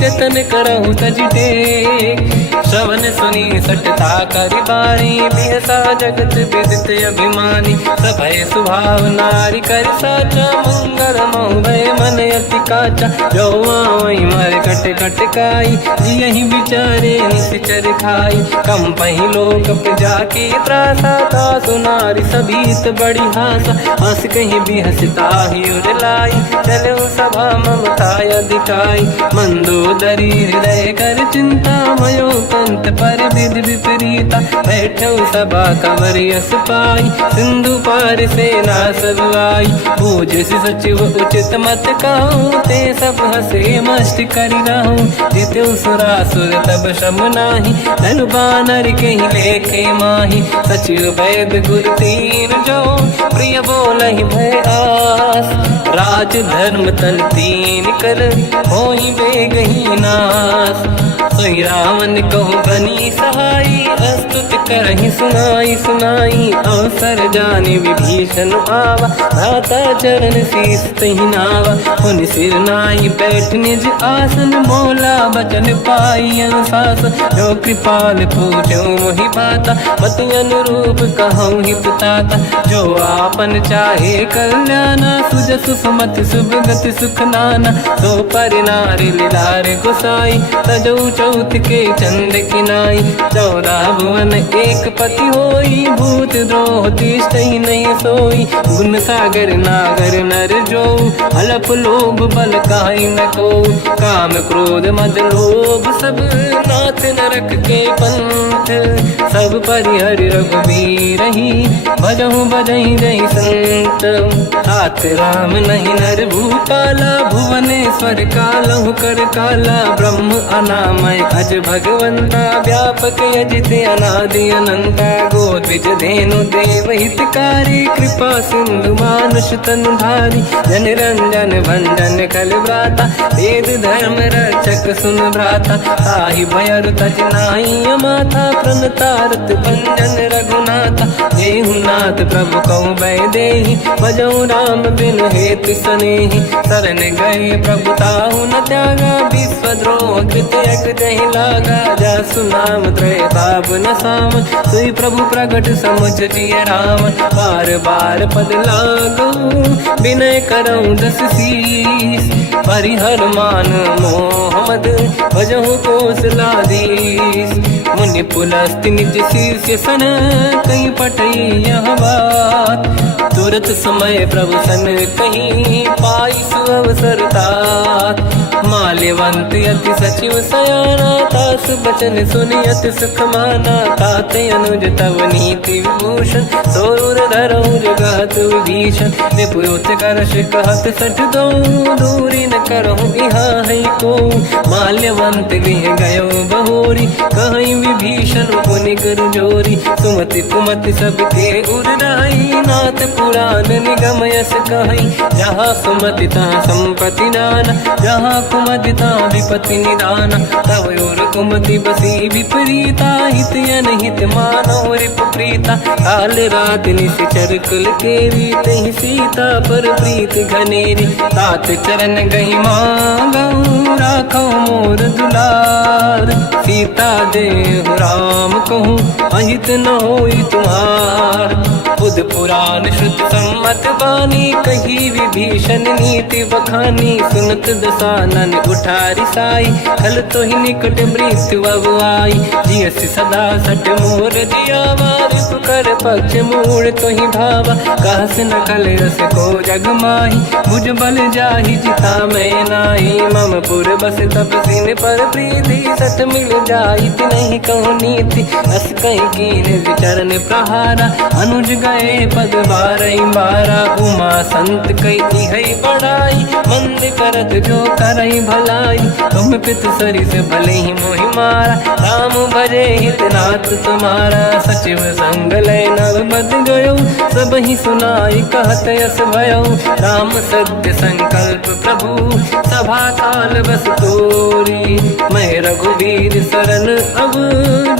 जतन करहु तज टेक, श्रवण सुनी सटता करि बाणी, बिहसा जगत विदित अभिमानी, सभय सुभाव नारी कर साचा, मंगल मोह भय मन अति काचा, जो आवई मर कट कट काई, जियहि विचारे निश्चर खाई, कम पहि लोक जाके त्रासा, तासु नारी सभीत बड़ी हासा, हंस कहीं बिहसता ही उर लाई, चलो सभा ममता अधिकाई, मंदोदरी हृदय कर चिंता, भयो पंत पर विधि विपरीता, बैठो सभा कवर यस पाई, सिंधु पार सेना सब आई, पूज सचिव उचित मत कहूँ, ते सब हसे मस्त करि रहूं, जित्यु सुरासुर तब शम नाही, धनु बानर कहीं लेखे माही, सचिव वैद गुर तीन जो, प्रिय बोलहि भय आस, राज धर्म तल तीन कर, होई बेगहि नास, सोई रावण कहु बनी सहाई, अस्तुत करहि सुनाई सुनाई, अवसर जानि विभीषण आवा, भ्राता चरण शीस तहि नावा, पुनि सिर नाई बैठ निज आसन, बोला बचन पाई अनुशासन, जो कृपाल पूजो मोहि बाता, मति अनुरूप कहूँ हित ताता, जो आपन चाहे कल्याणा, सुजसु सुमति सुभगति सुख नाना, सो पर नारी लीलार गोसाई, तजौ चौथ के चंद किनाई, 14 भुवन एक पति होई, भूत द्रोह तिष्ठहि नहीं सोई, गुण सागर नागर नर जो, अलप लोभ बल काई न को, काम क्रोध मद लोभ सब नाथ नरक के पंथ, सब परिहरि रघुवीर ही, भजहु भजहि जहि संत, तात राम नहीं नर भूपाला, भुवनेश्वर कालहु कर काला, ब्रह्म अनामय अज भगवंता, व्यापक अजित अनादि अनंता, गोद्विज धेनु देव हितकारी, कृपा सिंधु मानुष तनु धारी, जन रंजन भंजन कल व्राता, वेद धर्म रक्षक सुन भ्राता, ताहि भयर तज नाहि माथा, प्रणतारत भंजन रघुनाथा, देहु नाथ प्रभु कहु भय देहि, भजहु राम बिनु हेतु सनेहि, शरण गए प्रभु ताहु न त्यागा, विश्वद्रोह कृत यज्ञ जहि लागा, जासु नाम त्रयताप न साम, सोई प्रभु प्रगट समुझ जिय राम, बार बार पद लागू, विनय करऊँ दस शीस, परिहर मान मोह मद, भजहु कौशलाधीश, मुनि पुलस्त्य निज शिष्य सन कहीं पटई यह बात। तुरत समय प्रभु सन कहीं पाई सुअवसर तात। माल्यवंत अति सचिव सयाना तास बचन सुनि अति सुख माना। तात अनुज तव नीति विभूषण सोर धरऊ जगत विभीषण। विपुत करश कहत सठ दो दूरी न करहु इहा है को। माल्यवंत गृह गयो बहोरी कहीं विभीषण पुनि कर जोरी। सुमति कुमति सबके उड़ाई नाथ पुराण निगम यस कहीं। जहाँ सुमति तहाँ संपत्ति नाना जहाँ कुमति तहाँ विपत्ति निदाना। तव और कुमति बसी विपरीता हित अनहित मानव रिपु प्रीता। काल रात निश्चर कुल केरी तहि सीता पर प्रीत घनेरी। तात चरण गही मांगऊ राखो मोर दुलार। सीता देहु राम कहूँ अहित न होई तुम्हार। बुध पुराण शुद्ध सम्मत बानी कही विभीषण नीति बखानी। सुनत दसानन उठारी साई खल तो ही निकट मृत्यु अब आई। जियस सदा सट मोर जियावा रिपु कर पक्ष मूड़ तो ही भावा। कहस न कल रस को जग माही भुज बल जाहि जिता मैं नाई। मम पुर बस तप सिन पर प्रीति सत मिल जाई नहीं कहूँ नीति। अस कहीं कीन विचरण प्रहारा अनुज गए पद बारई बारा। उमा संत कई है बड़ाई मंद करत जो करई भलाई। तुम पित सरिस भले ही मोहि मारा राम भजे हितनाथ तुम्हारा। सचिव संग लय नव बद गयो सब ही सुनाई कहत यस भयो। राम सत्य संकल्प प्रभु सभा काल बस तोरी। मैं रघुवीर शरण अब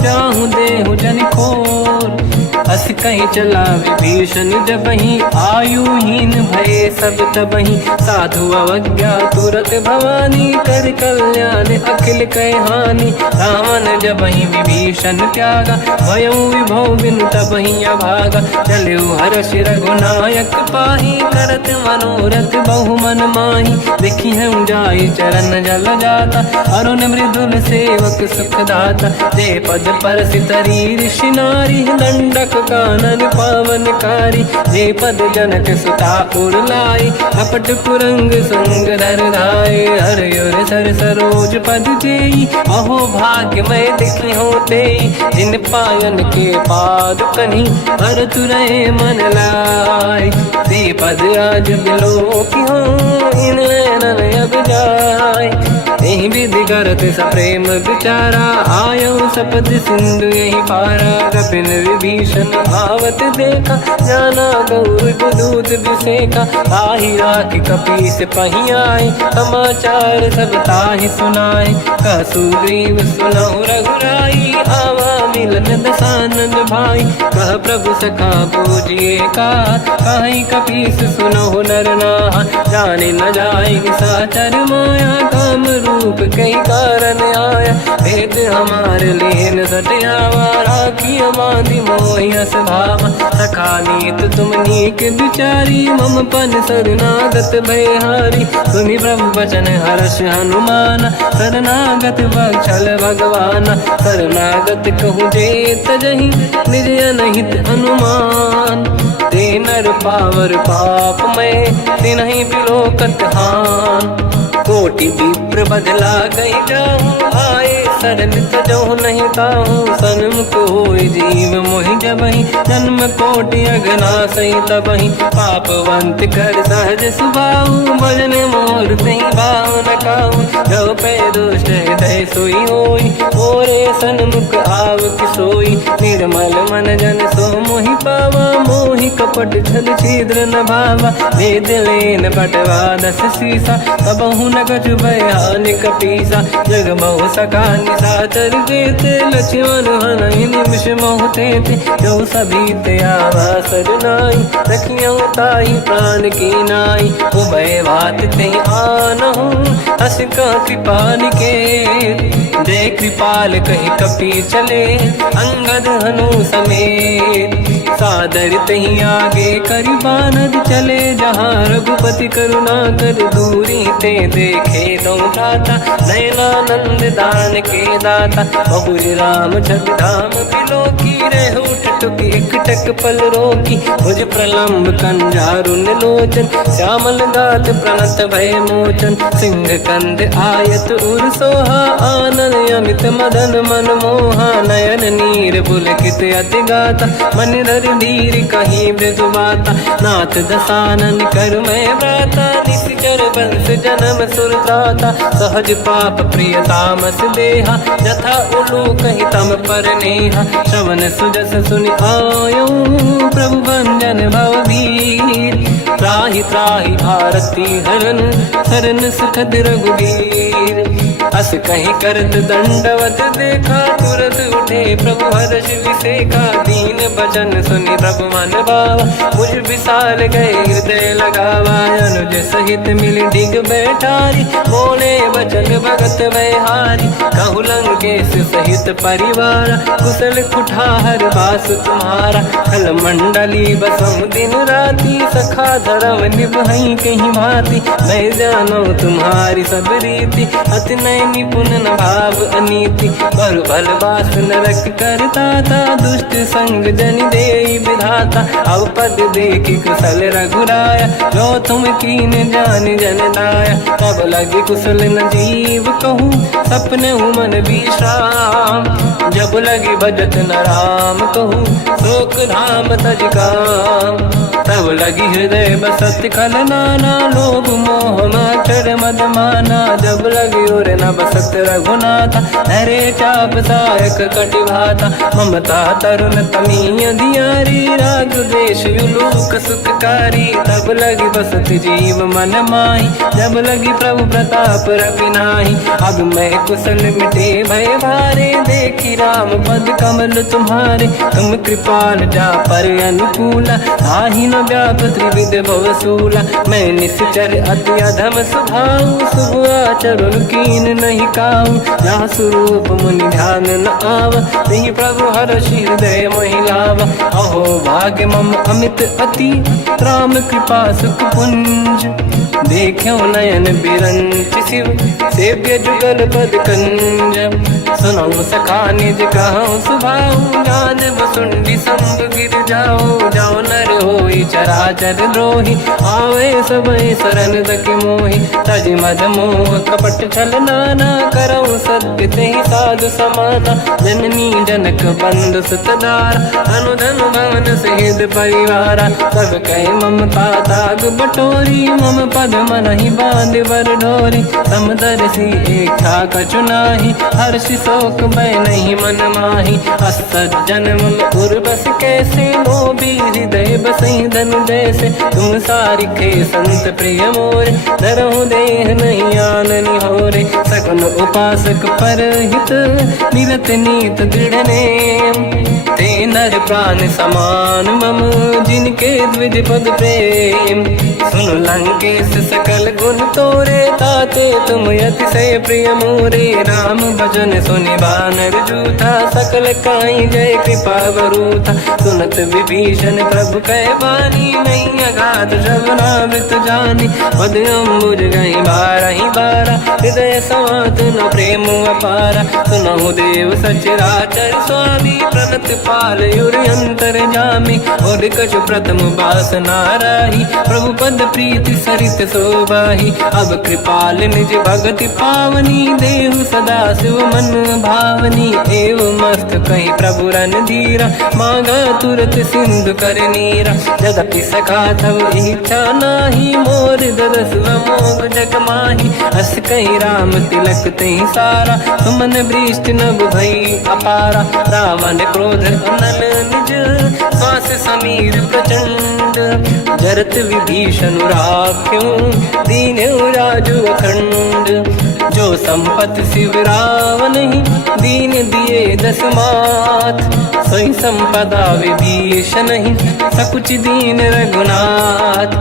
जाहूँ देहु जन खोर। अस कहीं चला विभीषण जबहि आयुहीन भये सब तबहि। साधु अवज्ञा तुरत भवानी कर कल्याण अखिल कह हानि। रावण जबहि विभीषण त्यागा भयउ विभव बिनु तबहि अभागा। चलु हर्ष रघुनायक पाहि करत मनोरथ बहु मन माहि। देखी हूँ जाई चरण जल जाता अरुण मृदुल सेवक सुख दाता। जे पद परस तरी ऋषि नारी दंडक कानन पावनकारी। जे पद जनक सुता उर लाई अपट पुरंग संग धर धाय। हर सर सरोज पद जेई अहो भाग्य मैं दिखी होते। जिन पायन के पाद कन्ही हर तुरय मन लाय। ते पद आज बिलो की हो इन नैनन अब जाय। यही विधि करत सप्रेम विचारा आयो सपद सिंधु यही पारा। कपिल विभीषण आवत देखा जाना गौर दूत विसेका। ताहि राख कपीस पही आए समाचार सब ताहि सुनाए। कह सुग्रीव सुनहु रघुराई आवा मिलन दसानन भाई। कह प्रभु सखा पूजिए का कहीं कपीस सुनहु नर नाहा। जाने न जाएगी साचर माया काम रूप कई कारण आया। भेद हमारे लेन सटियावा राखी बांधी मोहियस भावा। सखा नीत तुम नीक विचारी मम पन शरणागत भयहारी। सुनि प्रभु वचन हर्ष हनुमान शरणागत बक्षल भगवान। शरणागत कहूँ जे तजहि निज अनहित अनुमान। ते नर पावर पाप में ते नहीं बिलोकत हान। कोटि विप्र बदला गई जाऊँ आए शरण तजो नहीं ताहूँ। सन्मुख होई जीव मोहि जबहि जन्म कोटि अगना सही तबहि। पापवंत कर सहज सुभाऊ भजन मोर तही भाव न काहू। जो पे दुष्ट हृदय सोई होई मोरे सन्मुख आव किसोई। निर्मल मन जन सो मोहि पावा मोहि कपट छल छिद्र न भावा। वेद लेन बटवा दस सीसा तबहु न कछु बयान कपीसा। जग बहु सका निशाचर जेते लक्ष्मण हनहि निमिष मोह तेते। जो सभी ते आवा सरनाई रखियो ताहि प्राण की नाई। उभय बात ते आनहु अस का कृपा निकेत। जय कृपाल कहीं कपी चले अंगद हनु समेत। सादर तही आगे करी बानर चले जहाँ रघुपति करुणा कर दूरी ते देखे दो भ्राता नयनानंद दान के दाता बहुरी राम जग धाम बिलो की रहे उठ टुक एक टक पल रोकी मुझ प्रलम्ब कंजारुन लोचन श्यामल दात प्रणत भय मोचन सिंह कंद आयत उर सोहा आनन अमित मदन मन मोहा नयन नीर पुलकित अति गाता मन धर धीर कहीं मृदु माता नाथ दसानन कर मैं व्राता निश्चर वंश जन्म सुरत्राता सहज पाप प्रिय तामस देहा जथा उलू कहीं तम पर नेहा श्रवण सुजस सुनि आयो प्रभु भंजन भवधीर त्राहि त्राहि आरती हरन शरण सुखद रघुवीर अस कहीं करत दंडवत देखा तुरत उठे प्रभु हर्ष विसेखा दीन भजन सुनि प्रभु मन भावा मुझ विशाल गए हृदय लगावा अनुज सहित मिल डिग बैठारी बोले बचन भगत वैहारी कहु लंकेश सहित परिवार कुशल कुठार बास तुम्हारा खल मंडली बसम दिन राती सखा धर्म निभई कहीं भांति मैं जानो तुम्हारी सब रीति अति नय निपुण न भाव अनीति पर भल बास नरक करता था दुष्ट संग जन दे विधाता अब पद देख कुशल रघुराया जो तुम कीन जान जन दाया तब लगे कुशल न जीव कहूँ सपने मन विश्राम जब लगे भजत न राम कहूँ शोक धाम तज काम तब लगी हृदय बसत खल नाना लोभ मोह माचर मद माना जब लगी और न बसत रघुनाथा नरे चाप सायक कटिभाता ममता तरुण तमीय धियारी राग द्वेष युलूक सुखकारी तब लगी बसत जीव मन माही जब लगी प्रभु प्रताप रवि नाही अब मैं कुशल मिटे भय भारे देखी राम पद कमल तुम्हारे तुम कृपाल जा पर अनुकूला आही न व्याप त्रिविध भवसूला मैं निश्चर अति अधम स्वभाव शुभ आचरण कीन नहीं काऊ जहाँ स्वरूप मुनि ध्यान न आव नहीं प्रभु हर्ष हृदय महिलाव अहो भाग्य मम अमित अति राम कृपा सुख पुंज देखो नयन बिरंच शिव सेव्य जुगल पद कंज सुनो सखा निज कहूँ सुभाऊ ज्ञान वसुंडी संग गिर जाओ जाओ नर होई चराचर द्रोही आवे सब शरण दक मोहि तज मद मोह कपट छल नाना करऊँ सत्य ते साधु समाना जननी जनक बंधु सुतदार अनुधन भवन सहित परिवारा सब कहे ममता ताग बटोरी मम पद मन ही बांध बर ढोरी समदर्शी इच्छा कछु नाही हर्ष शोक मैं नहीं मन माही असज्जन मम उर्वश कैसे लोभी हृदय बसई धनु जैसे तुम सारिखे संत प्रिय मोरे धरहु देह नहीं आननि होरे सगुन उपासक पर हित निरत नीत दृढ़ नेम ते नर प्राण समान मम जिनके द्विज पद प्रेम सुन लंकेश सकल गुण तोरे ताते तुम अतिशय प्रिय मोरे राम भजन सुनि बानर जूथा सकल काई जय कृपा वरूथा सुनत विभीषण प्रभु कह बानी नहीं अगाध श्रवणामृत जानी पद अम्बुज गई बारा ही बारा हृदय समात न प्रेम अपारा सुनहु देव सचराचर स्वामी प्रणत पाल युर अंतर जामी और कछु प्रथम बास नाराही प्रभु पद प्रीति सरित शोभाही अब कृपाल निज भगति पावनी देहु सदा शिव मन भावनी एव मस्त कहीं प्रभु रन धीरा मांगा तुरत सिंधु कर नीरा यद्यपि सखा तब इच्छा नाही मोर दरस मोग जग माही अस कहीं राम तिलक तही सारा सुमन वृष्टि नभ भई अपारा रावण क्रोध अनल निज श्वास समीर प्रचंड जरत विभीषण राख्यों दीन राजु अखंड जो संपत शिव रावण ही दीन दिए दस मात सोई संपदा विभीषण ही सकुच दीन रघुनाथ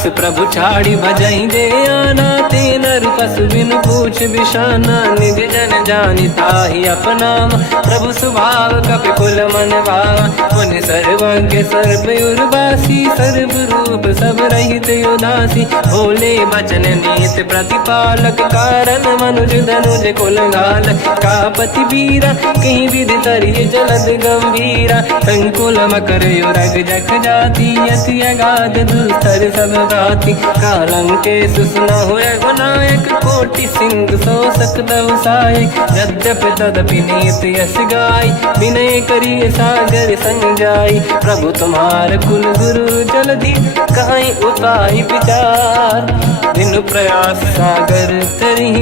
दास प्रभु छाड़ी भजई दे आना, तीन पशु बिन पूछ बिशाना, निज जन जानि ताहि अपनाम, प्रभु स्वभाव कपि कुल मन भावा, मुनि सर्वज्ञ सर्व उर्वासी, सर्व रूप सब रहित उदासी, भोले बचन नीत प्रतिपालक, कारण मनुज धनुज कुल घाल, कापति बीरा कहीं विधि तरिय जलद गंभीरा, संकुल मकर युरग जख जाति, अति अगाध दुस्तर सब भाति, कालंके सुसना हुए गुनायक, कोटि सिंधु सो सकदव साय, यद्यपि तदपि नीत यस गाय, विनय करिय सागर संग जाय, प्रभु तुम्हार कुल गुरु जलधि, कहीं उपाय विचार, बिनु प्रयास सागर तरी,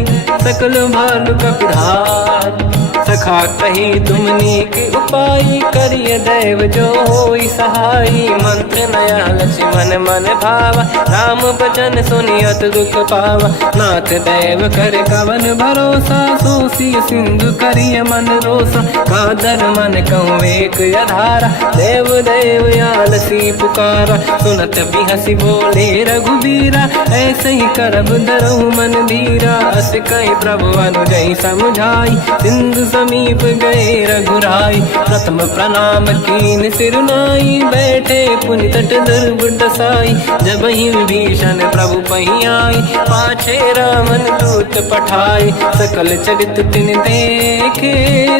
सकल भालु कपिधार, सखा कही तुमनी के उपाय, करिय दैव जो होई सहाई, मंत्र नया लक्ष्मण मन भावा, राम भजन सुनियत दुख पावा, नाथ दैव कर कवन भरोसा, सोसी सिंधु करिय मन रोसा, कादर मन कहूँ एक अधारा, देव देव आलसी पुकारा, सुनत भी हंसी बोले रघुबीरा, ऐसे ही करब धरहु मन धीरा, अस कहीं प्रभु अनुजय समझाई, सिंधु समीप गए रघुराई, प्रथम प्रणाम कीन सिरुनाई, बैठे पुनि तट दुर्ब दसाई, जब ही विभीषण प्रभु पही आई, पाछे रामन दूत पठाई, सकल चरित तिन देखे,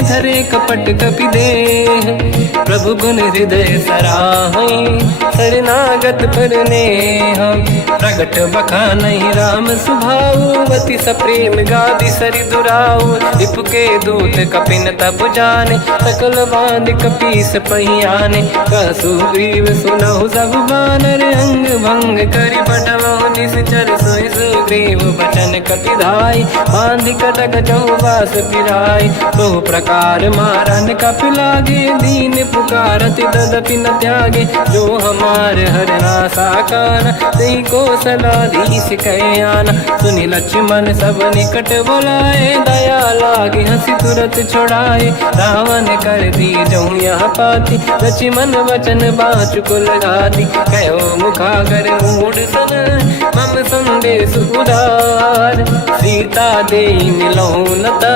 धरे कपट कपि देह, प्रभु गुण हृदय सराहई, शरणागत पर नेह, प्रगट बखानहि राम सुभाऊ, अति सप्रेम गादि सरि दुराऊ, रिपु के दूत कपिन तब जाने, सकल बांध कपीस पहियाने, कहसु ग्रीव सुनहु सब बानर, अंग भंग करि बटमहु निश्चर, सोई सुग्रीव बचन कपि धाई, बांधि कटक चौबास पिराई, बहु प्रकार मारन कपि लागे, दीन पुकारति तदपि न त्यागे, जो हमार हरना साकाना, तेहि को सलाधीश कहे आना, सुनि लक्ष्मण सब निकट बोलाए, दया लागे हंसी तुरत छोड़ाए, रावण कर दी जऊँ यहाँ पाती, लक्ष्मण वचन बाचु कुल घाती, कहो मुखागर मूढ़ सन, मम संदेश उदार, सीता दे मिलहु नता,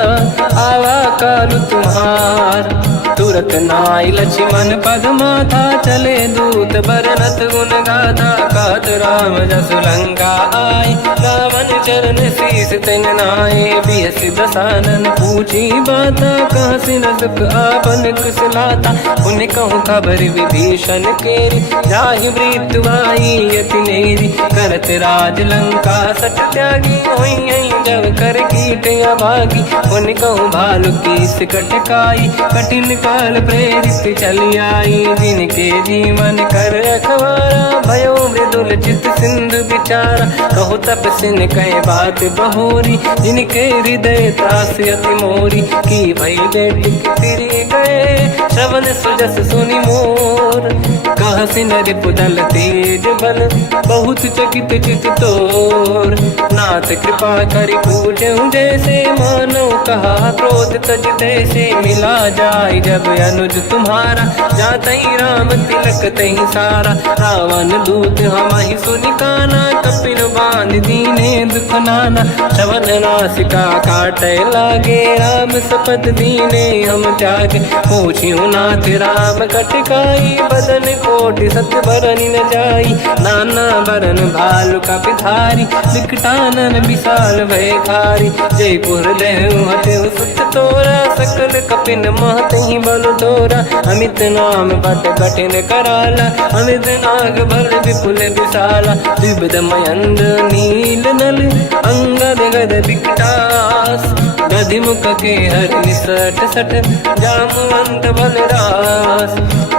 आवा कालु तुम्हार, तुरत नाई लक्ष्मण पद माथा, चले दूत बरनत गुण गाथा, कहत राम जसु लंका आए, रावण चरण शीस तिन नाए, बिहसि दसानन पूछी बाता, कहसि न सुख आपन कुशलाता, पुनि कहूँ खबर विभीषण केरी, जाहि मृत्यु आई यति नेरी, करत राज लंका सठ त्यागी, होई जब कर कीट अभागी, पुनि कहूँ भालु की सिकट काई, कठिन काल प्रेरित चली आई, जिनके जीवन कर रखवारा, भयो मृदुल चित सिंधु विचारा, कहु तपसिन कहे बात बहोरी, जिनके हृदय त्रास अति मोरी, की भई बेटी तिरी गए, श्रवण सुजस सुनि मोर, कहसि नर पुदल तेज बल, बहुत चकित चित तोर, नाथ कृपा करि पूजहु जैसे, मानो कहा क्रोध तज तैसे, मिला जाय जब अनुज तुम्हारा, जातहि राम तिलक तहि सारा, रावण दूत हमहि सुनि काना, कपिल बांध दीने दुख नाना, श्रवण नासिका काटे लागे, राम सपथ दीने हम त्यागे, पूछियो नाथ राम कटकाई, बदन कोटि सत बरनि न जाई, नाना बरन भालु कपि धारी, विकटानन विशाल भय खारी, जयपुर देहु हतेउ सुत तोरा, सकल कपिन महतहि बल तोरा, अमित नाम बट कठिन कराला, अमित नाग बल विपुल विशाला, विविध मयंद नील नल, अंगद गद विकटास, गदिमुख के हर निसट सठ, जामवंत बलरास,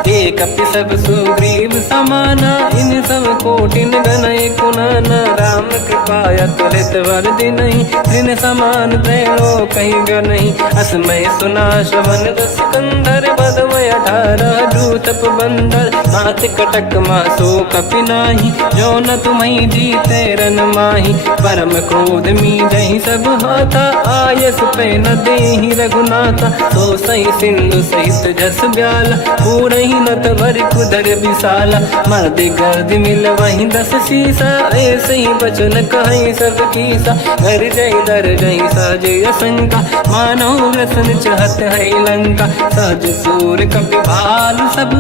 एक कपि सब सुग्रीव समाना, इन सब कोटिन गनय कुनाना, राम कृपा पाया तुलित वरदि नहीं, तृण समान त्रैलोक कहीं ग नहीं। असमय सुना श्रवण दस कंधर, बदमय 18 जूतप बंदर। नाथ कटक मासो कपि नाही, जो न तुम्हें जीते रन माही। परम क्रोध मी जही सब हाथा, आयस पे न देहि रघुनाथा। तो सही सिंधु सहित जस ब्याला, पूरही नत भर कुदर विशाला। मर्द गर्द मिल वहीं 10 शीसा, ऐसे ही बचन कहीं सब कीसा। घर जय दर जय सहज असंका, मानो व्यसन चहत है लंका। सहज सूर कपि भाल सब,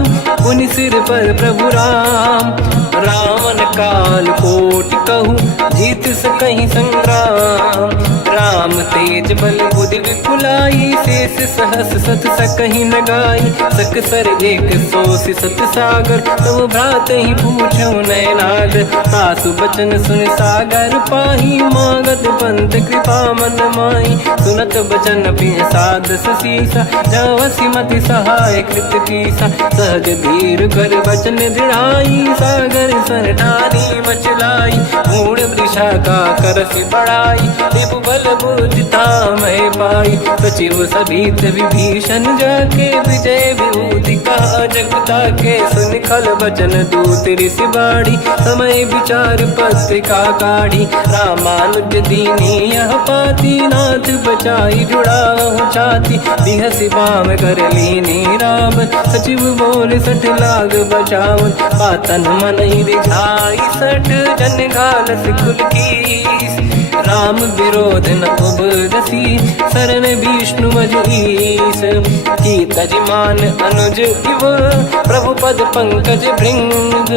पुनि सिर पर प्रभु राम। रावण काल कोटि कहूँ, जीत सकहीं संग्राम। राम तेज बल बुद्धि विपुलाई, शेष सहस सत सकहीं न गाई। सक सर एक सोस सत सागर, तब भ्रात ही पूछो नयनागर। सासु बचन सुन सागर पाही, मांगत पंथ कृपा मन माही। सुनत बचन पिय साध सीसा, जवसी मति सहाय कृत कीसा। सहज धीर कर बचन दृढ़ाई, सागर सर ठानी मचलाई। मूढ़ वृषा का करसि बढ़ाई, विभु बल बुद्धि मैं पाई। सचिव सभीत विभीषण जाके, विजय विभूति कहा जगता के। सुन खल बचन दूत ऋषि बाड़ी, समय विचार पत्रिका काढ़ी। रामानुज दीनी यह पाती, नाथ बचाई जुड़ाहु छाती। बिहसि बाम कर लीनी राम, सचिव बोल 60 लाग बचावन। पातन मन ही रिझाई 60, जन घाल सिकुल कीस। राम विरोध न उबरसी, शरण विष्णु मज ईस। की तजमान अनुज इव, प्रभु पद पंकज भृंग।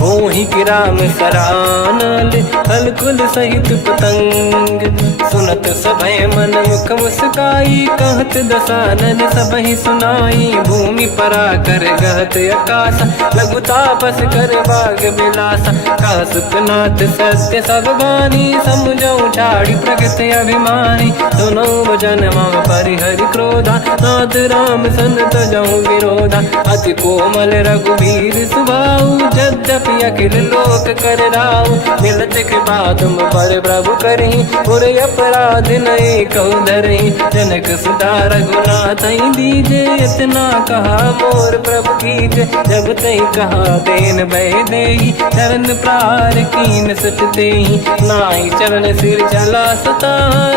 होहि कि राम सरानल, कलकुल सहित पतंग। सुनत सभय मन मुख मुस्काई, कहत दसानन सबहि सुनाई। भूमि परा कर गहत आकाश, लघु तापस कर बाग बिलासा। कह सुखनाथ सत्य सब बानी, समुझौ ठाड़ी प्रगति अभिमानी। सुनो भजन मम परिहरि क्रोधा, नाथ राम सन तजहु विरोधा। अति कोमल रघुवीर सुभाऊ, यद्यपि अखिल लोक कर राऊ। मिलत कृपा तुम पर प्रभु करहि, पुर अपराध नए कहु धरहि। जनक सुता रघुनाथ दीजे, इतना कहा मोर प्रभु कीजे। जब तई कहा देन भय देहि, चरण प्रार कीन सत तेहि। नाई चरण सिर चला सता,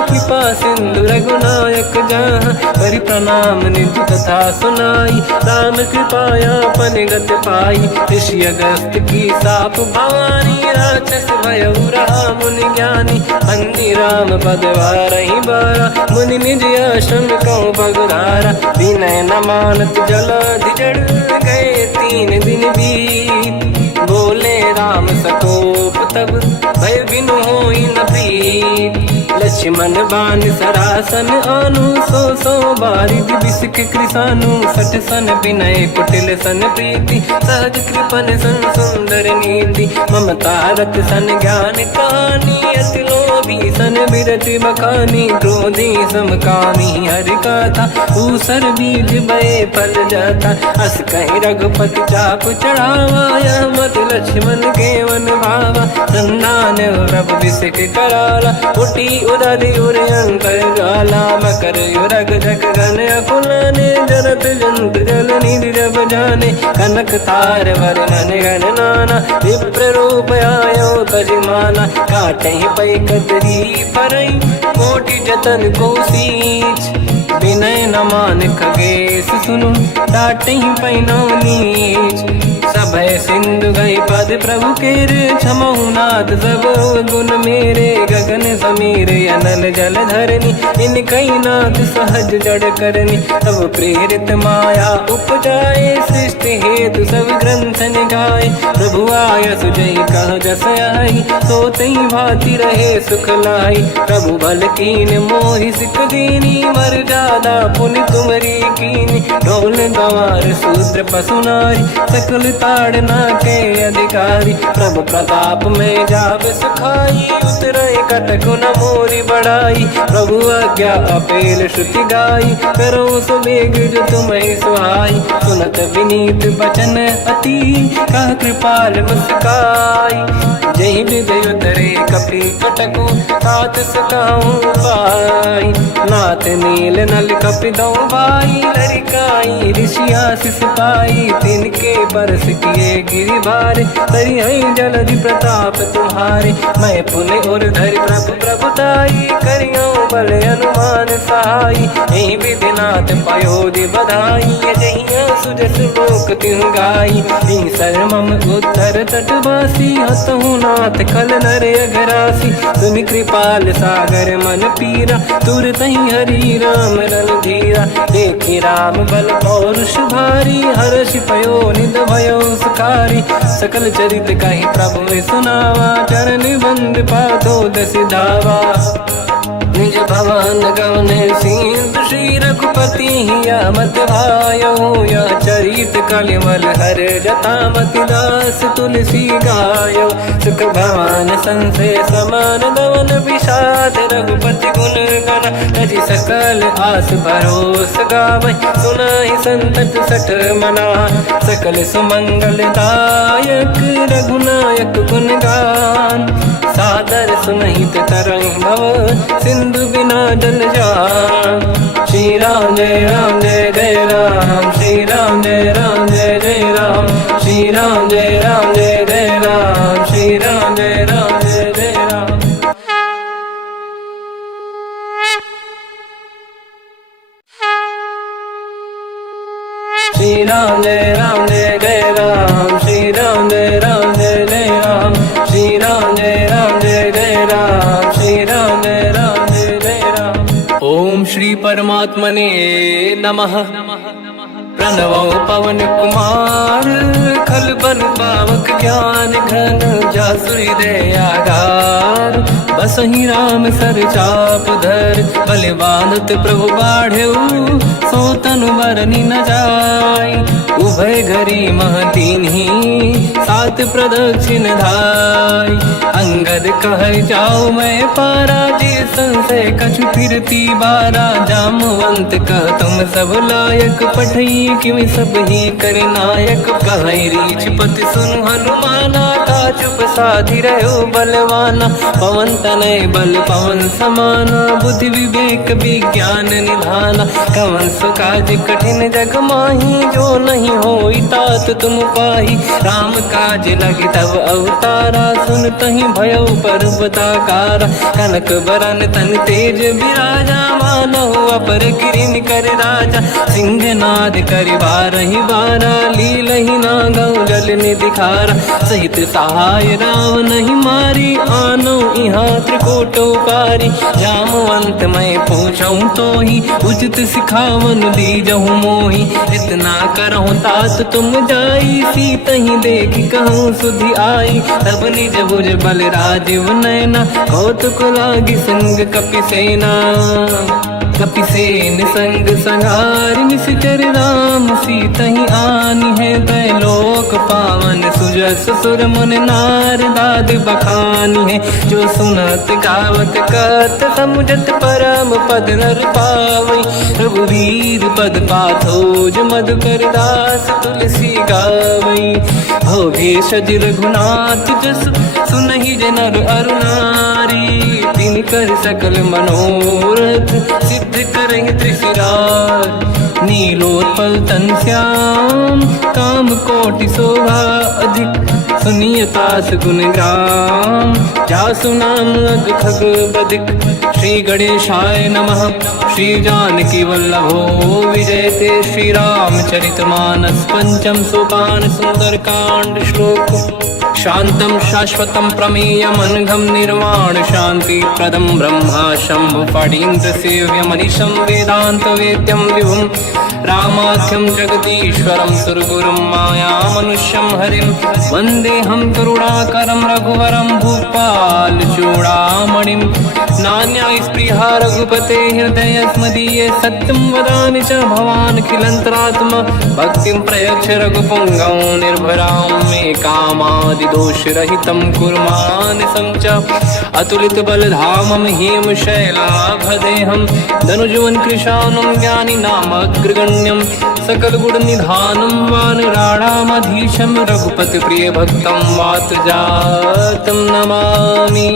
कृपा सिंधु रघुनायक जहाँ। हरि प्रणाम निधि कथा सुनाई, राम कृपाया पन गत पाई। ऋषि अगस्त की साप भवानी, राक्षस भयउ रहा मुनि ज्ञानी। बंदी राम पद वारहि बारा, मुनि निज आश्रम कहु पगुधारा। विनय न मानत जलाधि जड़, गए 3 दिन बीत। बोले राम सकोप तब, भय बिनु होई न प्रीत। लक्ष्मण बान सरासन आनु, 100 बारिद बिसक कृसानु। 60 सन विनय कुटिल सन प्रीति, सहज कृपन सन सुंदर नीति। ममता रत सन ज्ञान कहानी, अति लोभी सन बिरति बखानी। क्रोधी समकामी हरि कथा, ऊसर बीज बये फल जाता। अस कहीं रघुपति चाप चढ़ावा, यह मत लक्ष्मण के वन भावा। संधान प्रभु बिसक कराला, उठी उदधि उर अंतर ज्वाला। मकर युरग जग गण अकुलाने, जरत जंत जल निधि जब जाने। कनक तार वर्णन गण नाना, विप्र रूप आयो तजमाना। काटे पै कतरी परई, कोटि जतन को सींच। विनय न मान खगेश सुनु, डांटे पैनो नीच। सभय सिंधु गई पद प्रभु केरे, क्षमहु नाथ सब गुण मेरे। गगन समीर अनल जल धरनी, इन कई नाथ सहज जड़ करनी। तब प्रेरित माया उपजाए, सृष्टि हेतु सब ग्रंथ निगाए। प्रभु आय सुजई कह जस आई, सोतई भांति रहे सुख लाई। प्रभु भल कीन मोहि सिख दीनी, मर्यादा पुनि तुमरी कीनी। ढोल गंवार शूद्र पशु नारी, सकल ताड़ना के अधिकारी। प्रभु प्रताप में जाब सुखाई, उतरई कटक न मोरी बढ़ाई। प्रभु आज्ञा अपेल श्रुति गाई, करो सुबेग जो तुम्हें सुहाई। सुनत विनीत बचन अति, कह कृपाल मुस्काई। जय हृदय उतरे कपि कटकु तात सकाऊं पाई। नाथ नील नल कपि दो भाई लड़काई ऋषि आशीष पाई। तिनके बरस किए गिरि भारे तरी जलधि प्रताप तुम्हारे। मैं पुने और धरि प्रभु प्रभुताई करियो बल अनुमान सहाई। यही विधिनाथ पयोधि बधाई जहिया सुजस लोक तिहु गाई। सरमम उत्तर तटवासी हतहु नाथ खल नर अघरासी। तुम कृपाल सागर मन पीरा तुरत ही हरि राम रन धीरा। देखी राम बल पौरुष भारी हर्ष पयो निध भयो सुखारी। सकल चरित कहि प्रभु सुनावा चरण बंद पादो दस धावा। निज भवन गवने सिंधु श्री रघुपति या मत भायो। या चरित कलिमल हर जटा मति दास तुलसी गायो। सुख भवन संशय समान गवन विषाद रघुपति गुण गण। तजि सकल आस भरोस गावै सुनाहि संतत सठ मना। सकल सुमंगल दायक रघुनायक गुण गान। सादर सुनहित तरहि भव सिंधु बिना जल जान। श्री राम जय जय राम। श्री राम जय जय राम। श्री राम जय जय राम। श्री राम जय जय राम। श्री राम जय जय राम। श्री राम जय जय राम। श्री राम जय जय राम। श्री राम जय जय राम। ओम श्री परमात्मने नमः। प्रणवो पवन कुमार खल बन पावक ज्ञान घन। जासुरी दयागार बसहि राम सर चाप धर। बलवानत प्रभु बाढ़ऊ सो तनु बरनि न जाय। उभय घरी मह दीन्ही सात प्रदक्षिण धाय। अंगद कह जाओ मैं पारा जी संशय कछु फिरती बारा। जामवंत कह तुम सब लायक पठई किमि सब ही कर नायक। कहि रीछ पति सुनु हनुमाना का चुप साधि रहो बलवाना। पवन तनय बल पवन समाना बुद्धि विवेक विज्ञान निधाना। कवन सु काज कठिन जग माही जो नहीं होई तात तुम पाही। राम काज लगी तब अवतारा सुन तहि भयो पर्वताकारा। कनक बरन तन तेज विराजा मानहु अपर गिरिन कर राजा। सिंहनाद करि बारहि बारा लीलहि नागौ जल निधिखारा। सहित सहाय राव नहीं मारी आनो इहाँ त्रिकोटो पारी। जामवंत मैं पूछऊँ तो ही उचित सिखावन दीजहु मोहि। इतना करहु तात तुम जाई सीतहि देखि कहूँ सुधि आई। तब निज भुज बल राजीव नैना कौतुक लागी संग कपि सेना। कपिसेन संग संहारि निशिचर राम सीतहि आनि है। दैलोक पावन सुजस सुर मुनि नार दाद बखानी है। जो सुनत गावत कहत समुझत परम पद नर पावै। रघुवीर पद पाथोज मधुकर दास तुलसी गावै। भोगे सज रघुनाथ जस सुनहि जनर अरु नारी। तिन कर सकल मनोरथ सिद्ध करहि त्रिशिरार। नीलोत्पल तन श्याम काम कोटि शोभा अधिक। सुनिय तास गुण ग्राम जासु नाम अग खग बदिक। श्री गणेशाय नमः। श्री जानकी वल्लभो विजयते। श्री रामचरित मानस पंचम सोपान सुंदर कांड श्लोक। शांतं शाश्वतं प्रमेयम् अनघं निर्वाण शांति प्रदं ब्रह्मा शंभु फणीन्द्र सेव्यम् अनिशं वेदांत वेद्यं विभुं रामाख्यं जगदीश्वरं सुरगुरुं मायामनुष्यं हरिं वन्देऽहं करुणाकरं रघुवरं भूपाल चूडामणिं। नान्या स्पृहा रघुपते हृदयस्मदीये सत्यं वदामि च भवान् खिलन्तरात्मा। भक्तिं प्रयच्छ रघुपुङ्गं निर्भरां मे कामादिदोषरहितं कुर्मानिसं च। अतुलित बलधामं हेमशैलाभदेहं धनुजवन कृशानं ज्ञानी नामग्रगण्यं। सकल गुण निधानं वानराणामधीशं रघुपति प्रिय भक्तं वात जातं नमामि। स्वामी।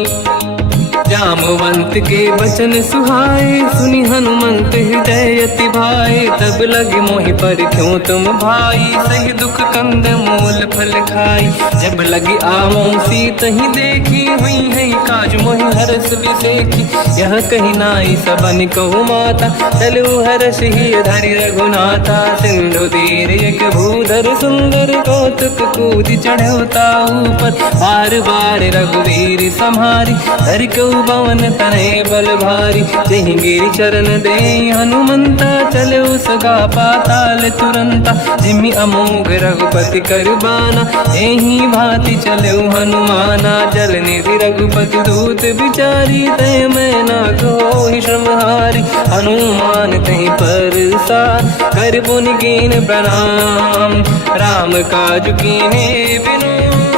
जामवंत के वचन सुहाए, सुनि हनुमंत हृदय अति भाए। तब लगे मोहि पर क्यों तुम भाई, सही दुख कंद मूल फल खाई। जब लगी आवो सीतहि देखी, हुई है काज मोहि हरस बिसेखी। यह कही नाई सबन कहु माता, चलु हरष ही धरि रघुनाथा। सिंधु तीर एक भूधर सुंदर, कौतुक कूद चढ़ौता ऊपर। बार बार रघुवीर सम्हारी, धर कऊ पवन तनय बल भारी। जहि गिरि चरण दे हनुमंता, चलो सगा पाताल तुरंता। जिमि अमोघ रघुपति कर बाना, एहि भांति चलो हनुमाना। जल निधि रघुपति दूत बिचारी, तय मैं ना कोहि श्रमहारी। हनुमान तहि परसा, कर पुनि कीन प्रणाम। राम काज कीन्हे बिनु,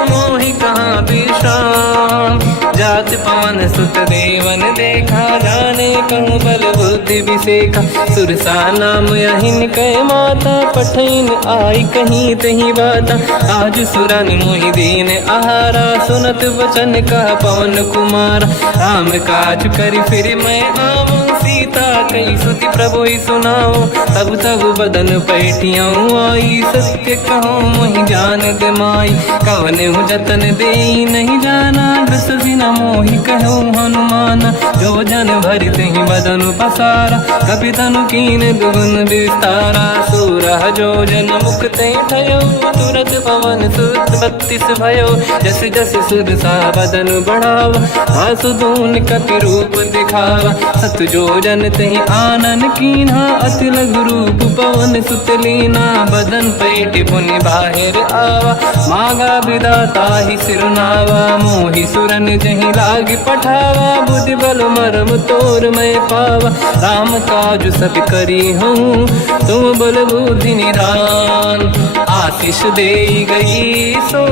मोहि कहाँ विश्राम। जात पान सुत देवन देखा, जाने कहूँ बल बुद्धि विसेखा। सुरसा नाम यहिन कह माता, पठैन आई कहीं तही बाता। आज सुरन मोहि दीन आहारा, सुनत वचन का पवन कुमार। राम काज करि फिर मैं आवूं, सीता कई सुति प्रभु सुनाओ। तब तब बदन पैठियाँ आई, सत्य कहो मोहि जान गमाई। कवन हूँ जतन दे नहीं जाना, ग्रसि न मोहि कहो हनुमाना। जो जन भरि तहि बदन पसारा, कपि तनु कीन दुगुन विस्तारा। सूरह जो जन मुख तहि ठयो, तुरत पवन सुत 32 भयो। जस जस सुरसा बदन बढ़ावा, आसु दून कपि रूप दिखावा। सत जो जन तहि आनन कीन्हा, अति लघु रूप पवन सुत लीना। बदन पैठ पुनि बाहिर आवा, मागा विधाता ही सिरनावा। मोहि सुरन जहि लाग पठावा, बुद्धि बल मरम तोर मैं पावा। राम काज सब करी हूँ, तुम बल बुद्धि निधान। आशीष दे गई सो,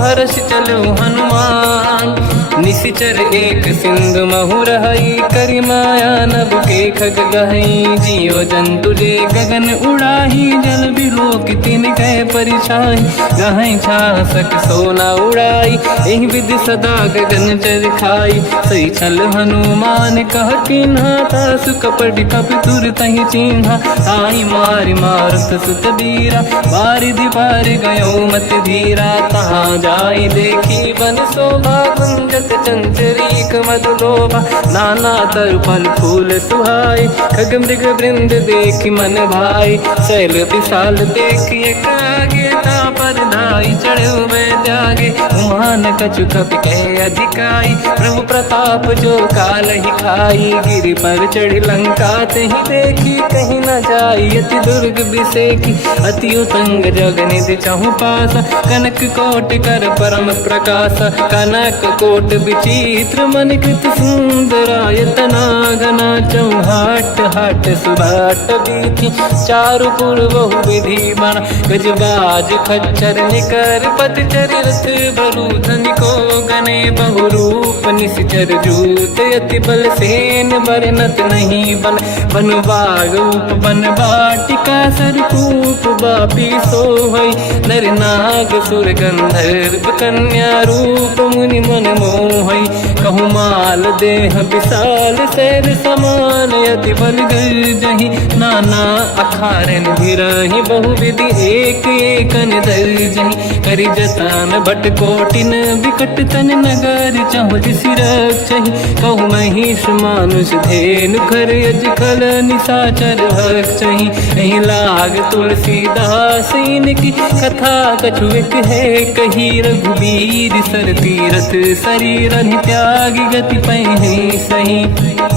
हर्ष चलो हनुमान। निशिचर एक सिंधु महु रहई, करि माया नभ के खग गहई। जीव जंतु जे गगन उड़ाही, जल बिलोक तिन कह परिछाई। गहई छासक सोना उड़ाई, एहि विधि सदा गगन चर खाई। सही छल हनुमान कह किन्हा, तासु कपट कपि तुर तहि चिन्हा। आई मारि मारुत सुत बीरा, बारिधि पार गयो मत धीरा। तहाँ जाई देखी बन शोभा, कुंजक चंचरीक मधुलोभा। नाना तरु फल फूल सुहाई, खग मृग वृंद देखि मन भाई। शैल विशाल देखिए कागे, तापर धाई चढ़ो मैं त्यागे। उमान कछु कपि कह अधिकाई, प्रभु प्रताप जो काल ही खाई। गिरि पर चढ़ लंका तहि देखी, कहीं न जाई अति दुर्ग बिसेखी। अति उत्तंग जग निधि चहु पासा, कनक कोट कर परम प्रकाश। कनक कोट विचित्र मन कृत सुंदरायतना घना। चौहाट हाट सुभाट बीथी, चारु पुर बहु विधि बना। गजबाज खच्चर निकर पतचर, रथ बरु धनिको गने। बहु रूप निशिचर जूत, अति बल सेन बरनत नहीं बन। बन बाग उप बन बाटिका, सरकूप बापी सोहई। नर नाग सुर गंधर्व कन्या, रूप मुनि मन मोहई। कहु माल देह विशाल, शैल समान अति बल गर्जहि। नाना अखारन भिरहि, बहु विधि एक एकन दर्जहि। करि जतन भट कोटिन, विकट तन नगर चहु दिसि रक्षहि। कहु महिष मानुष धेनु, खर यज खल निशाचर भक्षहि। एहि लाग तुलसीदास इनकी, कथा कछु एक है कही। रघुबीर सर तीरथ शरीर त्यागी, गति पहि सही।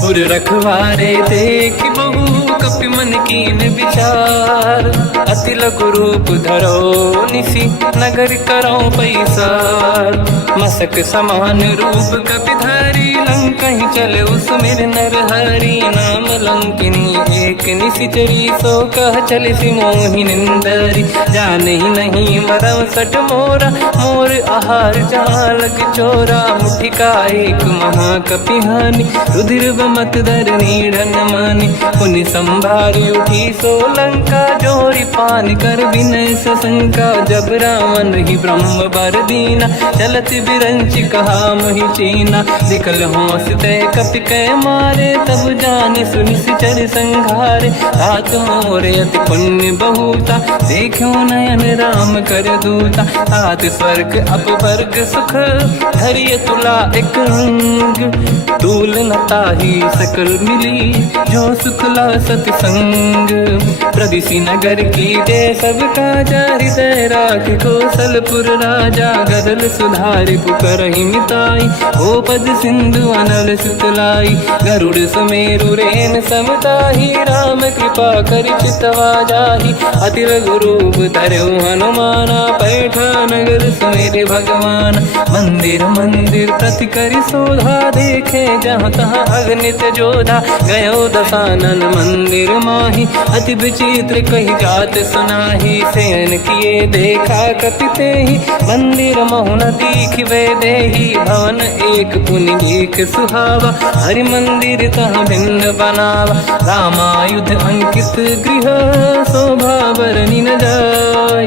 उर रखवारे देख बहु, कपि मन कीन विचार। अति लघु रूप धरो निशि, नगर करो पैसार। मसक समान रूप कपि धारी, लंका ही चले उसमें नर हरि नाम लंकिनी एक निशिचरी सो कह चले सि मोहि निंदरी जाने ही नहीं मरम सट मोरा मोर आहार जालक चोरा मुठिका एक महाकपिहानि रुधिर बमत धर नीढ़न मानि पुनि संभारी उठी सो लंका जोरी पान कर विनय सशंका जब रावण ही ब्रह्म बर दीना चलत बिरंच कहा मोहि चीना निकल होश तय कपि कै मारे तब जाने सुनिश्चर संघारे तात मोरे अति पुण्य बहुता देखो नयन राम कर दूता तात स्वर्ग अपवर्ग सुख धरिय तुला एक रंग तूल न ताहि सकल मिली जो सुखला सतसंग प्रदिशि नगर की जय सब काजा हृदय राख कौशलपुर राजा गदल सुधारि पुकरहि मिताई ओ पद सिंधु अनल सुतलाई गरुड़ सुमेरु रेन समताहि राम कृपा कर चितवा जाहि अति रघु रूप धरऊ हनुमाना पैठा नगर सुमेरे भगवान मंदिर मंदिर प्रति करि शोधा देखे जहाँ तहाँ अगणित जोधा गयो दशानन मंदिर माहि अति विचित्र कही जात सुनाहि शयन किए देखा कपिते ही मंदिर मोहन दीख वे देही भवन एक पुनि देख सुहावा हरि मंदिर तह भिन्न बनावा रामायुध अंकित गृह शोभा बरनि न जाय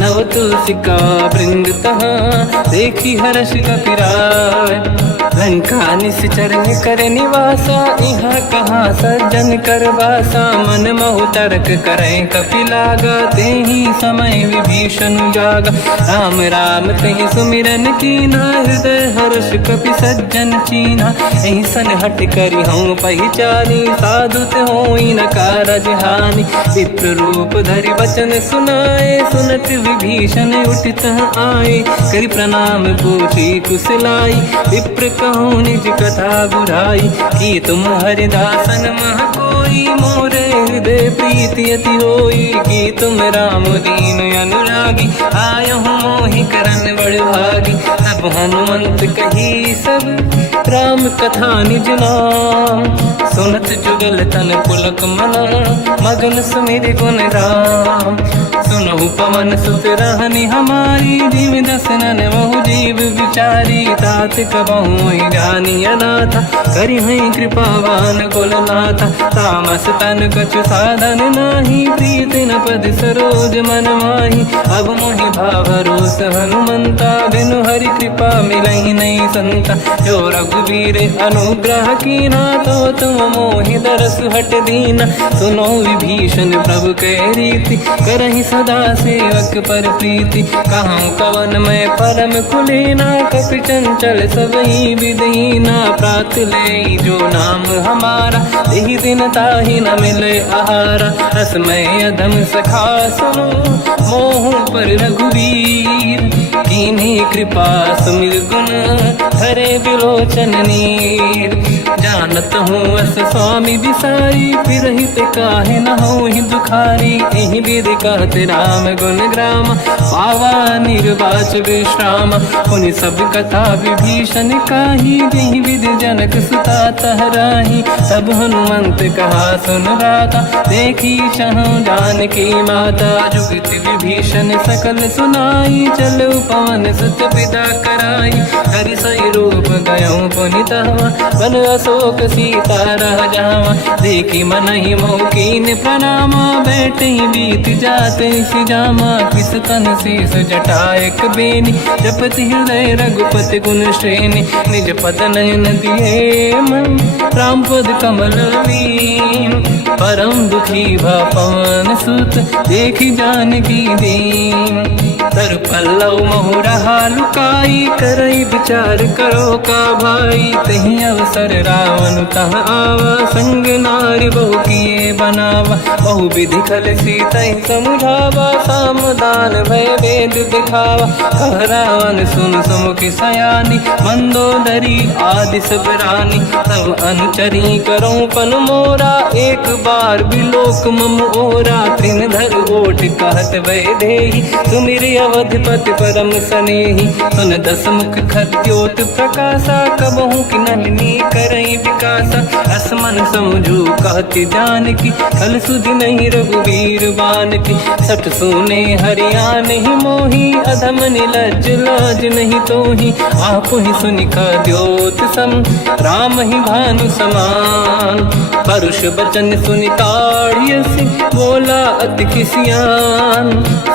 नव तुलसी का वृंद तहाँ देखी हर्ष कपिराय लंका निश्चर कर निवासा यहाँ कहाँ सज्जन कर वासा मन महु तर्क करें कपिलागा तेहि समय विभीषण जागा राम राम तेहि सुमिरन कीना हृदय हर्ष कपि सज्जन चीना एहि सन हट करि हूँ पहिचानी साधु होई न कारज हानि विप्र रूप धरि वचन सुनाए सुनत विभीषण उठित आए करि प्रणाम पूछी कुशलाई विप्र कहूँ निज कथा बुराई कि तुम हरिदासन मह कोई मोरे हृदय प्रीति अति होई कि तुम राम दीन अनुरागी आय हूँ मोहि करन बड़ भागी तब हनुमंत कही सब राम कथा निज नाम सुनत जुगल तन पुलक मना मगन सुमिर गुण राम सुनहु पवन सुत रहनि हमारी जीव दसनन महु जीव विचारी तात कबहु जानी अनाथा करि हई कृपावान कुलनाथा तामस तन कछु साधन नाही प्रीति न पद सरोज मन माही अब मोहि भावरोस हनुमंता बिनु हरि कृपा मिलहि नहीं संता जो रघुवीर अनुग्रह कीना तो तुम मोहि दरस हट दीना सुनो विभीषण प्रभु के रीति करहि सदा सेवक पर प्रीति कहूँ कवन मैं परम कुलीना कपि चंचल सबही विदहीना प्रात ले जो नाम हमारा यही दिन ताहि न मिले आहारा रसमय अधम सखा सुनो मोह पर रघुवीर कीन्ही कृपा सुमिर गुण हरे विलोचन नीर जानत हूँ अस स्वामी बिसारी फिरहित काहे न हो ही दुखारी एहि विधि कहत राम गुण ग्राम पावा निर्वाच विश्राम पुनि सब कथा विभीषण काही जहि विधि जनक सुता तहराही तब हनुमंत कहा सुन राता देखी चहु जानकी माता जुगत विभीषण सकल सुनाई चलो पवन सुत पिता कराई हरि सही रूप गयो पुनितवा बन अशोक सीता रह जावा देखी मन ही मोकीन प्रणामा बैठ ही बीत जाते सिजामा किस तन शीस जटायक बेनी जपति हृदय रघुपति गुण श्रेणी निज पद नयन दिए मन राम पद कमल लीन परम दुखी भा पवन सुत देखी जानकी दीन तर पल्लव महु रहा लुकाई करई विचार करो का भाई तही अवसर रावण तह आवा, संग नारी बहु किए बनावा। बहु विधि खल सीता समुझावा, सामदान भय वेद दिखावा। कह रावण सुन सुमुखी सयानी, मंदोदरी आदि सब रानी। तब अनुचरी करो पन मोरा, एक बार बिलोक मम ओरा। तृणधर ओट कहत भय देहि, सुमिर अवधपति परम सनेहि। सुन दस मुख खद्योत प्रकाशा, कबहु कि नलिनी करई विकासा। असमन समझू कहति जानकी, कल सुधि नहीं रघुवीर बानकी। सठ सुने हरिया नहीं मोही, अधम निलज लाज नहीं तोही। आप ही सुनि खद्योत सम, राम ही भानु समान। परुष बचन सुनि ताड़ियसि, बोला अति किसियान।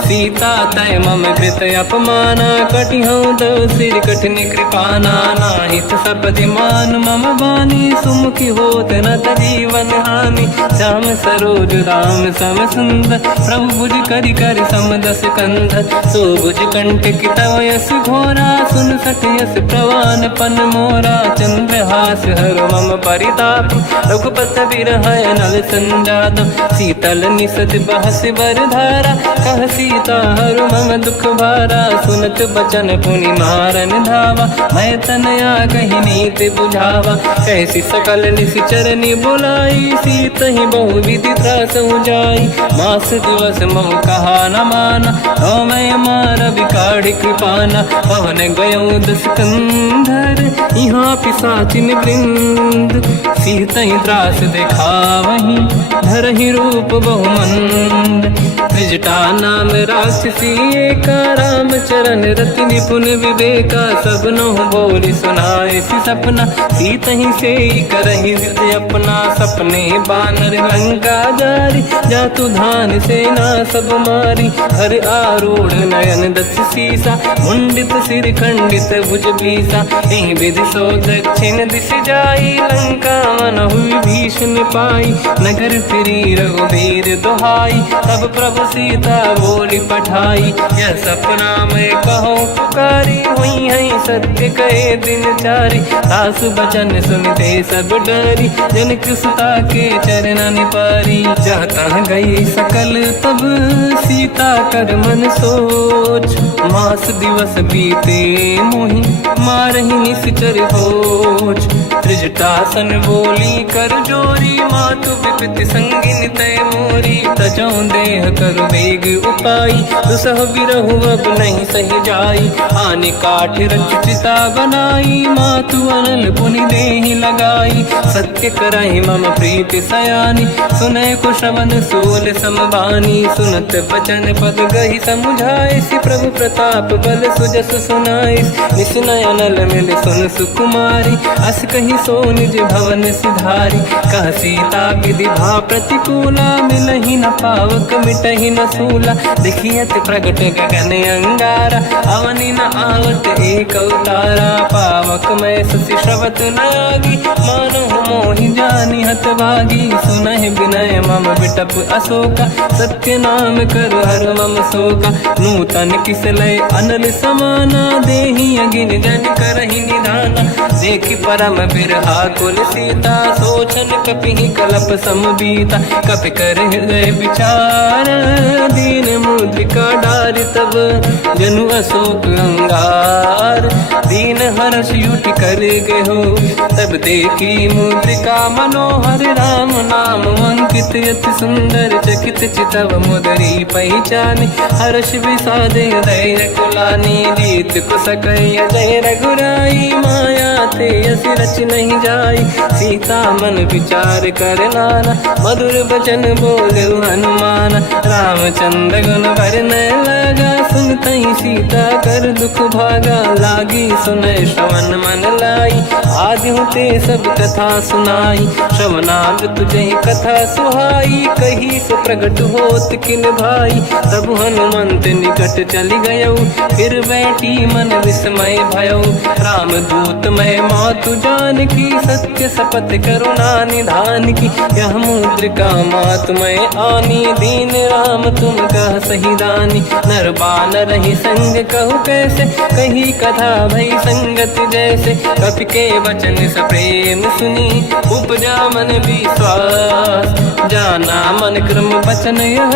सीता तय मम कृत अपमाना, कटिहउँ दो सिर कठिन कृपाना। नाहित सपदि मान मम बानी, सुमुखी होत न जीवन हानि। श्याम सरोज राम सम सुंदर, प्रभु भुज करि कर सम दस कंधर। सो भुज कंटक तव यस घोरा, सुन सठ यस प्रवान पन मोरा। चंद्रहास हर मम परिताप, रघुपत बिरहय नल संजात। शीतल निसत बहस बर धारा, कह सीता हर मम दुख भारा। सुनत बचन पुनि मारन धावा, मैं तनया कही नीति बुझावा। कैसी सकल निश्चरनि बुलाई, सीत ही बहु विधि त्रासहु जाई। मास दिवस महु कहा न माना, तो मैं मार बिकाढ़ कृपाना। पवन गयो दस कंधर, यहाँ पिशाचिन वृंद। सीत ही त्रास दिखावहीं, धरहि रूप बहुमंद। त्रिजटा नाम राक्षसी एका, राम चरण रति निपुण विवेका। सबनो बोली सुनाए सि सपना, सीत ही से करहि हृदय अपना। सपने बानर लंका जारी, जातु धान सेना सब मारी। हर आरूढ़ नयन दस सीसा, मुंडित सिर खंडित भुज बीसा। एहि विधि सो दक्षिण दिश जाई, लंका मनहु विभीषण पाई। नगर फिरी रघुबीर दुहाई, तब प्रभु सीता बोली पठाई। यह सपना मैं कहूँ पुकारी, हुई है सत्य कहे दिन चारी। सास बचन सुनते सब डरी, जनक सुता के चरण पारी। जाता गई सकल तब सीता कर मन सोच। मास दिवस बीते मोहि, मारहि निश्चर होच। त्रिजटासन बोली कर जोरी, मातु विपित संगिन तय मोरी। तजौ देह कर वेग उपाई, दुसह बिरहु अब नहीं सही जाई। आने काठ रचिता बनाई, मातु अनल पुनि देहि लगाई। सत्य करहि मम प्रीति सयानी, सुनय कुशवन सूल समबानी। सुनत बचन पद गहि समुझाए, सि प्रभु प्रताप बल सुजस सुनाई। निसुनय अनल मिल सुन सुकुमारी, अस कहि सो निज भवन सिधारी। कह सीता विधि भा प्रतिकूला, मिलहि न पावक मिटहि न सूला। देखियत प्रगट गगन अंगारा, अवनि न आवत एक अवतारा। पावक मैं शशि श्रवत न आगी, मानहु मोहि जानि हत भागी। सुनहि विनय मम विटप अशोका, सत्य नाम कर हर मम शोका। नूतन किसलय अनल समाना, देहि अगिन जन करहि निधाना। देखि परम बिरहा कुल सीता, सोचन कपिहि कलप समबीता। कपि कर हृदय विचार, दीन मुद्रिका डारि तब जनु अशोक अंगार। दीन हर्ष युति कर गयो, तब देखी मुद्रिका मनोहर। राम नाम अंकित अति सुंदर, चकित चितव मुदरी पहचान। हर्ष विषाद हृदय कुलानी, जीत कुसकय जय रघुराई। माया ते अस रच नहीं जाई, सीता मन विचार कर नाना। मधुर बचन बोले हनुमान, रामचंद्र गुण वरनय लगा। सुनतहि सीता कर दुख भागा, लागी सुनय श्रवण मन लाई। आदि होते सब कथा सुनाई, श्रवणाग तुझे कथा सुहाई। कही सो प्रगट होत किन भाई, तब हनुमंत निकट चली गयो। फिर बैठी मन विस्मय भयो, राम दूत मैं मातु जान की। सत्य शपथ करुणा निधान की, यह मुद्रिका मातु मैं आनी। दीन राम तुम कह सही दानी, नर बानर ही संग कहु कैसे। कही कथा भई संगत जैसे, कपि के बचन सप्रेम सुनी उपजा मन विश्वास जाना मन क्रम बचन यह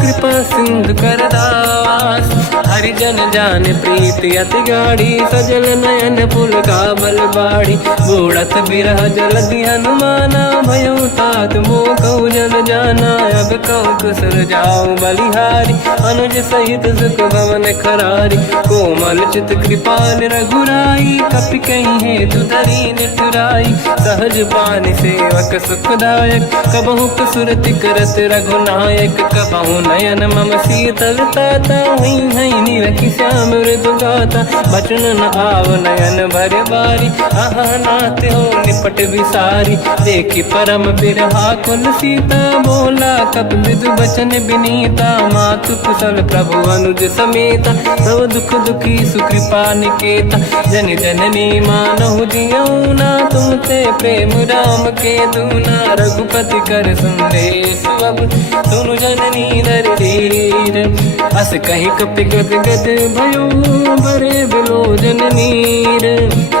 कृपा सिंधु करदास हरिजन जान प्रीति अति गाढ़ी सजल नयन पुल का बल बाड़ी बूढ़त बिरह जल हनुमाना भयो तात मोह कहु जल जाना अब कहु कुशल जाओ बलिहारी अनुज सहित सुख भवन खरारी कोमल चित कृपाल रघुराई कपि कहीं हेतु धरी निठुराई सहज पान सेवक सुखदायक कबहु सुरति करत रघुनायक कबहु नयन मम शीतल ताता हई हई नीरखि श्याम मृदु गाता बचन न आव नयन भर बारी आहा नाथ हो निपट विसारी देखी परम बिरहा कुल सीता बोला कप विदु बचन बिनीता मातु कुशल प्रभु अनुज समेता सब दुख दुखी सुकृपा निकेता जन जननी मानहु जियऊ ना तुमते प्रेम राम के दूना रघुपति कर संदेश अब सुनु जननी नर धीर अस कहीं कपि गद गद भयो बरे बिलोचन नीर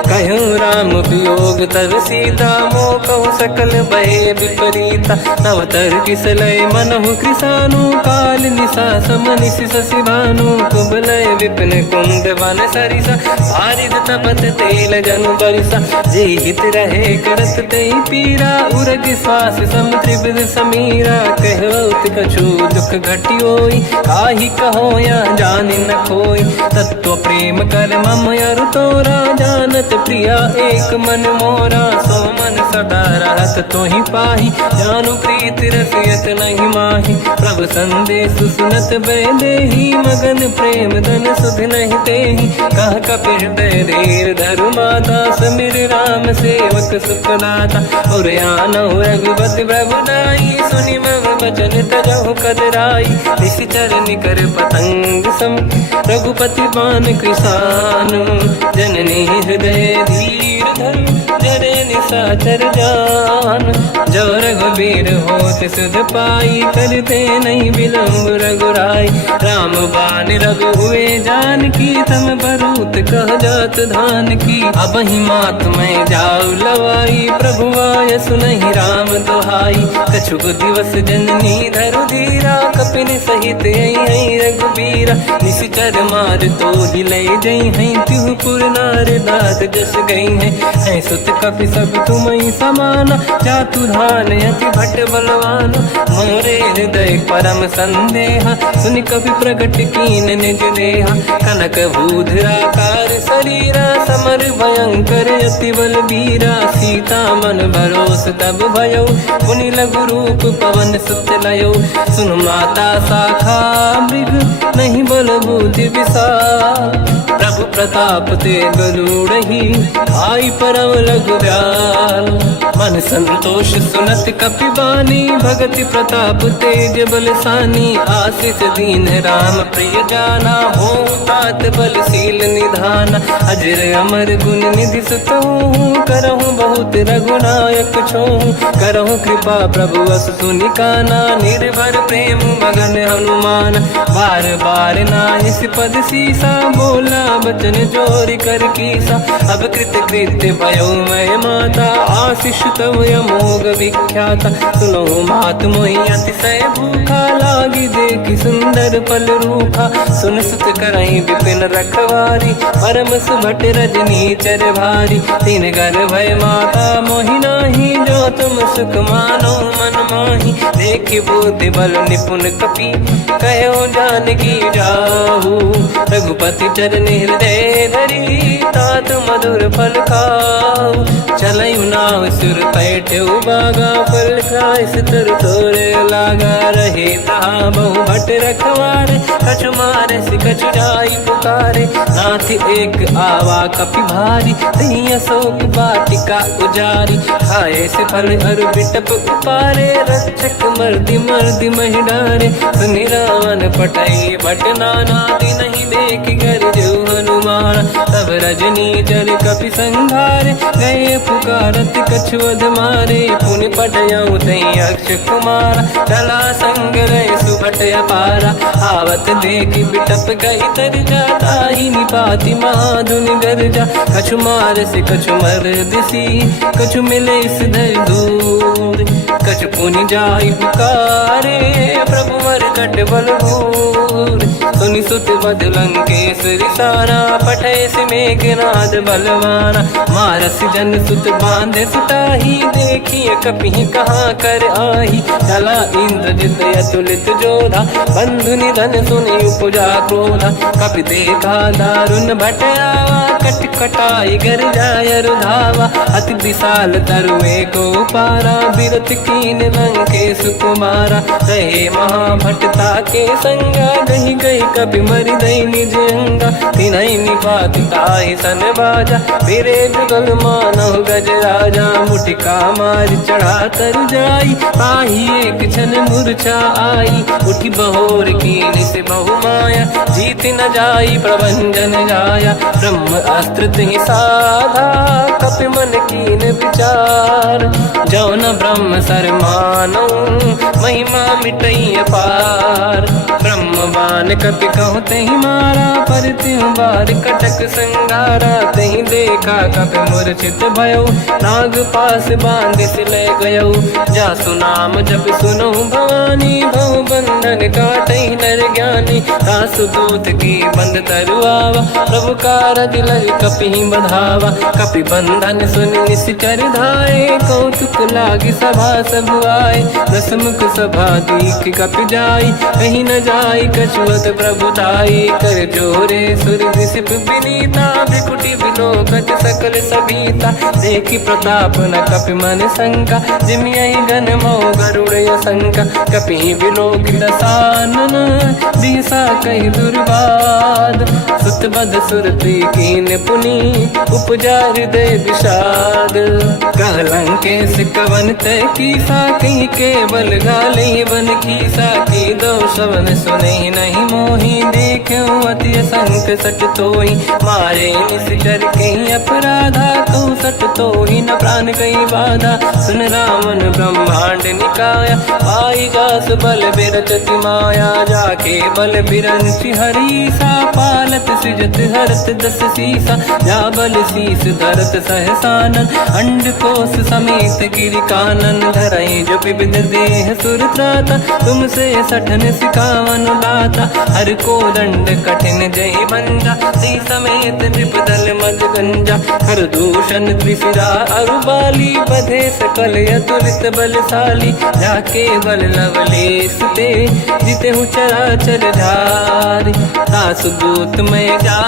कहूँ राम वियोग तब सीता मोह कहु सकल भय विपरीता नव तर किसलय मनहु कृसानु काल निशा समनिश शशि भानु कुबलय विपिन कुंड वन सरिसा बारिद तपत तेल जनु बरिसा जे हित रहे करत ते पीरा उरग श्वास सम त्रिविध समीरा कहत कछु दुख घटियोई काहि कहो या जानि न खोई तत्व प्रेम कर मम अरु तोरा जानत प्रिया एक मन मोरा सो मन सदा रहत तोहि पाही जानु प्रीत रसियत नहीं माही प्रभु संदेश सुनत बैदेही मगन प्रेम धन सुध नहीं तेहि कह कपि हृदय धीर धरु माता समिर राम सेवक सुखदाता और आनहु रघुपति प्रभु दाई सुनि मम बचन तजहु कदराई निश्चर निकर पतंग सम रघुपति पान कृसानु जननी हृदय धीर धरु जरे निशाचर जान जो रघुबीर होत सुध पाई करते नहीं विलम्ब रघुराई राम बान रघु हुए जान की तम बरूत कह जात धान की अब ही मात में जाऊ लवाई प्रभु आय सुनहि राम दुहाई कछुक दिवस जननी धरु धीरा कपिन सहित आई रघुबीरा निश्चर मार तो ही ले जई हैं तिहु पुर नार दात जस गई हैं सुत कपि सब तुमई समाना चातु धान अति भट बलवान मोरे हृदय परम संदेहा सुनि कपि प्रगट कीन निज देहा कनक भूधराकार शरीरा समर भयंकर अति बल बीरा सीता मन भरोस तब भयो पुनि लघु रूप पवन सुत लयो सुन माता शाखा मृग नहीं बल बुद्धि विशाल प्रभु प्रताप ते गरुड़हि आई परम लघुदयाल मन संतोष सुनत कपि बानी भगति प्रताप तेज बलसानी आशीष दीन राम प्रिय जाना हो तात बलशील निधान अजर अमर गुण निधि सुतहु करहु बहुत रघुनायक छोहु करहु कृपा प्रभु अस सुनि काना निर्भर प्रेम मगन हनुमान बार बार नाइस पद सीसा बोला बचन जोरि कर कीसा अब कृत कृत्य भयो मैं माता आशीष तव अमोघ विख्याता सुनो मात मोहि अतिशय भूखा लागी देखि सुंदर पल रूखा सुन सुत करई विपिन रखवारी परम सुभट रजनी चर भारी तीन घर भय माता मोहि नाही जो तुम सुख मानो मन माही देखि बुद्धि बल निपुण कपि कहो जानकी जाहू रघुपति चरण हृदय धरी तात मधुर फल खाऊ चलयु नाव सुर पैठे बागा फल खाय सितर तोरे लागा रहे तहा बहु भट रखवारे कछु मारे सि कछु जाई पुकारे नाथ एक आवा कपि भारी तही अशोक वाटिका उजारी खाए से फल अर बिटप उपारे रक्षक मर्दि मर्दि महि डारे सुनि रावण पटई भट नाना दिन नहीं देख कर जो हनुमान मारा। तब रजनी जल कपि संघार, गए पुकारत कछुअध मारे। पुनि पटयऊ तई अक्ष कुमारा, चला संग रहे सुभट अपारा। आवत देख बिटप गई तर जाता, ही निपाति महाधुनि गरजा। कछु मार से कछु मर दिसी, कछु मिले इस धर दूर। कछु पुनि जाई पुकारे, प्रभु मरकट बलभूर। सुनि सुत बद लंकेश्वरी सारा, पठे से मेघनाद बलवाना। मारस जन सुत बांधे सुताही, देखिए कपि कहाँ कर आही। चला इंद्रजित अतुलित जोधा, बंधु निधन सुनि उपजा क्रोधा। कपि देखा दारुण भट आवा, कट कटाई गर जाय रुधावा। अति विशाल तरुए को पारा, बिरत कीन लंकेश कुमारा। रहे महाभटता के संगा, गही गई कपि मरि दई निज अंगा। तिन्हि निपाति ताहि सन बाजा, फिरे जुगल मानव गज राजा। मुटिका मार चढ़ा तर जाई, ताहि एक क्षण मूर्छा आई। उठी बहोर कीन से बहु माया, जीत न जाई प्रभंजन जाया। ब्रह्म अस्त्र तिहि साधा, कपि मन कीन विचार। जो न ब्रह्म सर मानो, महिमा मिटई अपार। ब्रह्म बान कपि कहु तहि मारा, पर त्यों बार कटक संगारा। तहि देखा कपि मूर्छित भयो, नाग पास बांध सिले गयो। जासु नाम जप सुनो भवानी, भव बंधन काटई नर ज्ञानी। दासु दूत की बंद तरुआवा, प्रभु कारज लग कपि बधावा। कपि बंधन सुनि निश्चर धाये, कौतुक लागी सभा सब आए। दसमुख सभा दीख कपि जाई, कहीं न जाई कछुअत प्रभुताई। कर जोरे सुर दिसिप विनीता, भ्रिकुटि विलोकत सकल सबीता। देखि प्रताप न कपि मन शंका, जिमियहि गन मौ गरुड़ असंका। कपि विलोकित सानन, दिशा कहि दुर्वाद। सुत बद सुरति कीन पुनि, उपजा हृदय विषाद। कह लंकेश कवन तय कीसा, कहीं केवल गाले बन कीसा। की दो शवन सुने नहीं मोही, देखूं अति संक सट तोही। मारे निश्चर कहीं अपराधा, कहूँ सट तोही न प्राण कहीं बाधा। सुन रावण ब्रह्मांड निकाया, पाई जास बल बिरचति माया। जाके बल बिरंचि हरीसा, पालत सृजत हरत दस सीसा। जा बल शीस धरत सहसानन, अंड कोश समेत गिरि कानन। धरई जो विविध देह सुर त्राता, तुमसे सठन सिखावन दाता। हर को दंड कठिन जय बंजा, सी समेत नृपदल मद गंजा। हर दूषण त्रिशिरा अरुबाली, बधे सकल अतुलित बलशाली। जाके बल लवलेश ते, जिते हूँ चराचर धारी। दासु दूत में जा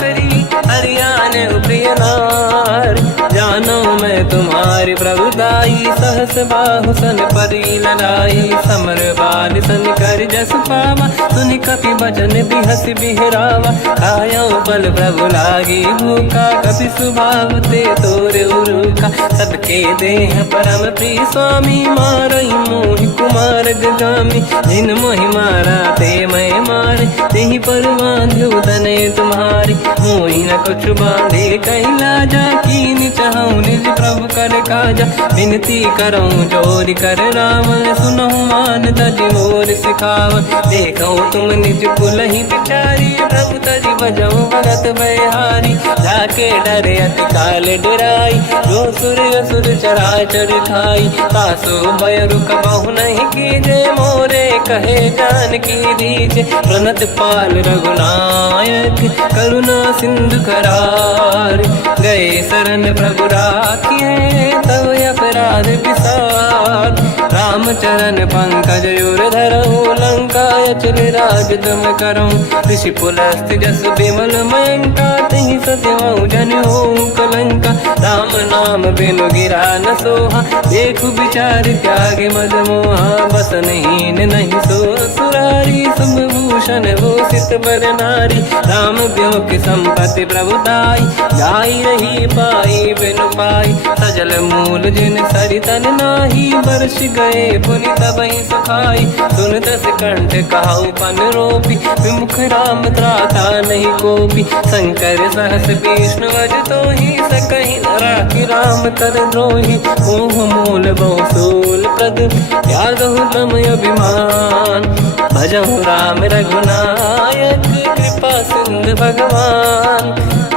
करी, हरियाण प्रिय नार। जानो मैं तुम्हारी प्रभुताई, सहस बाहु सन परी लड़ाई। समर बाल सन कर जस पावा, सुनि कपि बचन बिहस बिहरावा। खायो बल प्रभु लागी भूखा, कपि स्वभाव ते तोरे उरुखा। सबके देह परम प्रिय स्वामी, मारई मोहि कुमार गगामी। जिन मोहि मारा ते मैं मारे, तेहि पर बांधु तनय तुम्हारी। मोहि न कुछ बांधे कैलाजा, कीन चाहूं निज प्रभु कर काजा। विनती करऊं जोरि कर रावण, सुनहु मान तज मोर सिखावन। देखो तुम निज कुलहि बिचारी, प्रभु तज बजऊं भगत बयहारी। जाके डरे अति काल डराई, जो सुर असुर चराचर खाई। तासु भय रुक बहु नहीं कीजे, मोरे कहे जान की दीजे। प्रणत पाल रघुनायक, करुणा सिंधु करार। गए शरण प्रभु राखिए, तव अपराध विसार। रामचरण पंकज युर धरहु, लंका अचल राज तुम करऊं। ऋषि पुलस्त जस विमल मयंका, तिहि ससेवऊं जन होऊं कलंका। राम नाम बिनु गिरा न सोहा, देखु विचार त्याग मद मोहा। बसनहीन नहीं सो सुरारी, शुभ भूषण भूषित बर नारी। राम ब्यों की संपत्ति प्रभुताई, जाई रही पाई बिनु पाई। सजल मूल जिन सरितन नाही, बरस गए पुनि तबहि सुखाई। सुन दस कंठ कहाऊ पन रोपी, विमुख राम त्राता नहीं कोपी। शंकर सहस विष्णु अज तोहि, सकहि न राखि राम कर द्रोही। मोह मूल बहु सूल प्रद, त्यागहु तम अभिमान। भजहु राम रघुनायक, कृपा सिंधु भगवान।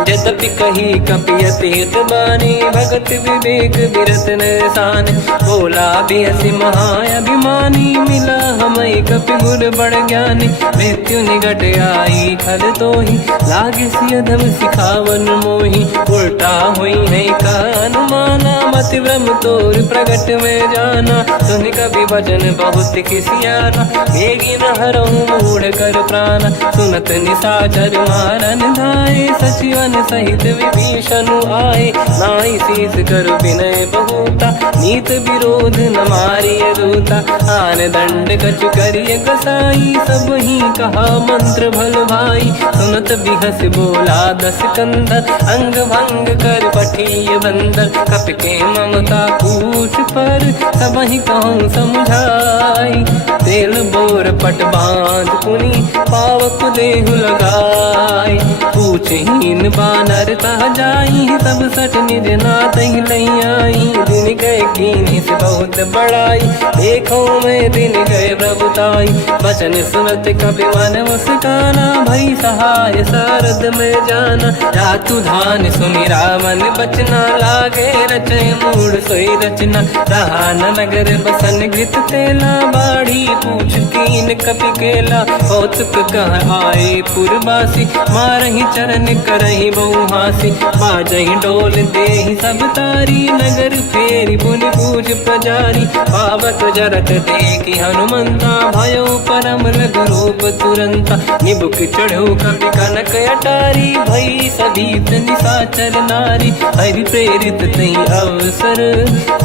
यद्यपि कही कपियति हित बानी, भगत विवेक विरत निशान। बोला बियसि महाअभिमानी, मिला हमई कपि गुर बड़ ज्ञानी। मृत्यु निकट आई खल तोहि, लागे सियधम सिखावन मोहि। उल्टा हुई है का अनुमाना, मति भ्रम तोर प्रगट में जाना। सुनि कपि वचन बहुत किसियाना, बेगी न हरहु मूढ़ कर प्राण। सुनत निशाचर मारन धाये, सचिवन सहित विभीषण आए। नाई शीस कर विनय बहुता, नीत विरोध न मारिय दूता। आन दंड कछु करिय कसाई, सब ही कहा मंत्र भल भाई। सुनत बिहस बोला दस कंधर, अंग भंग कर पठिय बंदर। कपि के ममता पूछ पर, सब ही कहूँ समझाई। तेल बोर पट बांध पुनि, पावक देहु लगाई। पूछहीन बानर तह जाई, तब सट निज नाथ ही लई आई। दिन गए कीन्ही से बहुत बड़ाई, देखो मैं दिन गए प्रभुताई। वचन सुनत कपि मन मुस्काना, भई सहाय सारद में जाना। जातु धान सुनि रावण बचना, लागे रचे मूढ़ सोई रचना। रहा न नगर बसन घृत तेला, बाढ़ी पूछ कीन कपि केला। कौतुक कह आए पुरवासी, मारहि चरण करहि बहु हासी। बाजहि डोल देहि सब तारी, नगर फेरी पुनि पूज प्रजारी। पावक जरत देखि हनुमंता, भयो परम रघुरूप तुरंता। निबुक चढ़ो कपि कनक अटारी, भई सभीत निशाचर नारी। हरि प्रेरित तहि अवसर,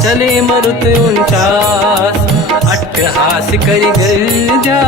चले मरुत 49। अट्टहास करि गर्जा,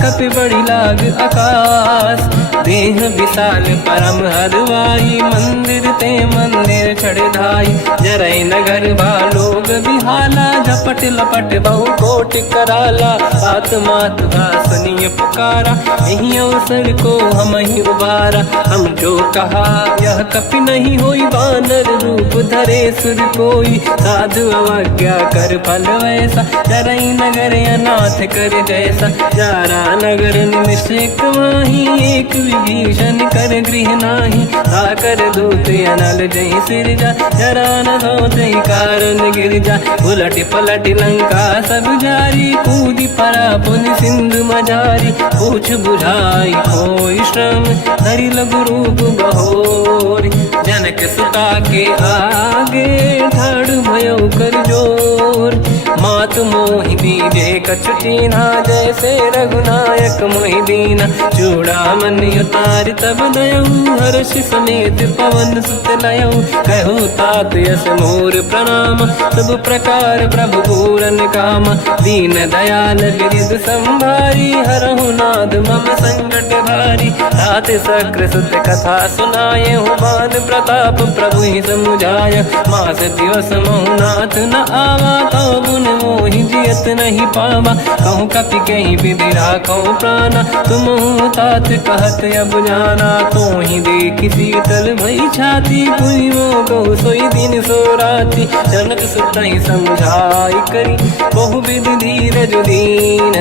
कपि बड़ी लाग आकाश। देह विशाल परम हरवाई, मंदिर ते मंदिर चढ़ धाई। जरै नगर बालोग बिहाला, झपट लपट बहु कोटि कराला। आत्मात सुनिय पुकारा, यही अवसर को हम ही उबारा। हम जो कहा यह कपि नहीं होई, वानर रूप धरे सुर कोई। साधु अवज्ञा कर फल वैसा, जरै नगर अनाथ कर जैसा। जारा नगर निमिषेक माही, एक विभीषण कर गृह नाही। आकर दूत अनल जहि सिरजा, जरा न होते कारण गिरजा। उलट पलट लंका सब जारी, कूदि परा पुनि सिंधु मझारी। पूछ बुझाई कोई श्रम, धरि लघु रूप बहोरी। जनक सुता के आगे, ठाड़ भयो कर जोर। मात मोहि दीजे कछु चीन्हा, जैसे रघुनायक मोहि दीना। चूड़ामन उतारि तब दयऊ, हर्ष समेत पवन सुत लयऊ। कहु तात यस मोर प्रणाम, सब प्रकार प्रभु पूरन काम। दीन दयाल गिरिध संभारी, हरहु नाद मम संकट भारी। तात सक्र सुत कथा सुनाए, हुमान प्रताप प्रभु ही समुझाय। मास दिवस महु नाथ न आवा, तौ गुण मोहि जियत नहीं पावा। कहूँ कपि कहीं विधि राखो प्राणा, तुम तात कहत अब जाना। तो ही देखी शीतल भई छाती, पुनि मोह सोई दिन सो राति। जनक सुत ही समझाई करी, बहु विधि धीरज दीन।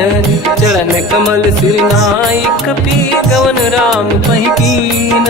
चरण कमल सिर नाई, कपि गवन राम पहि कीन।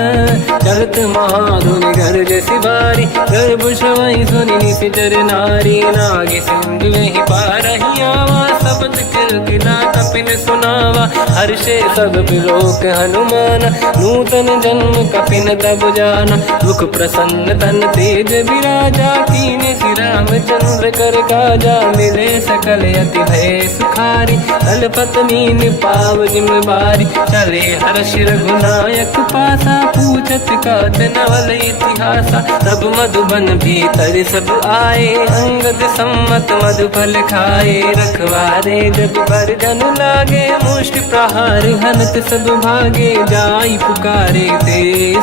चलत महाधुनि घर जैसी बारी, गर्भ श्रवहि सुनि निशिचर नारी। नागे सिंधु ही पारहि आवा, शब्द किलकिला कपिन सुनावा। हर्षे सब बिलोक हनुमान, नूतन जन्म कपिन तब जाना। मुख प्रसन्न तन तेज विराजा, कीने श्री रामचंद्र कर काजा। मिले सकल अति भय सुखारी, तलपत मीन पाव जिम बारी। चले हर्ष रघुनायक पासा, पूछत कात नवल इतिहासा। तब मधुबन भीतर सब आए, अंगद सम्मत मधुफल खाए। रखवारे जब पर जन लागे, मुष्टि प्रहार हनत सब भागे। जाई पुकारे ते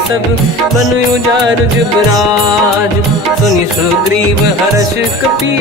सब, बन उजार जुबराज। सुनि सुग्रीव हर्ष कपि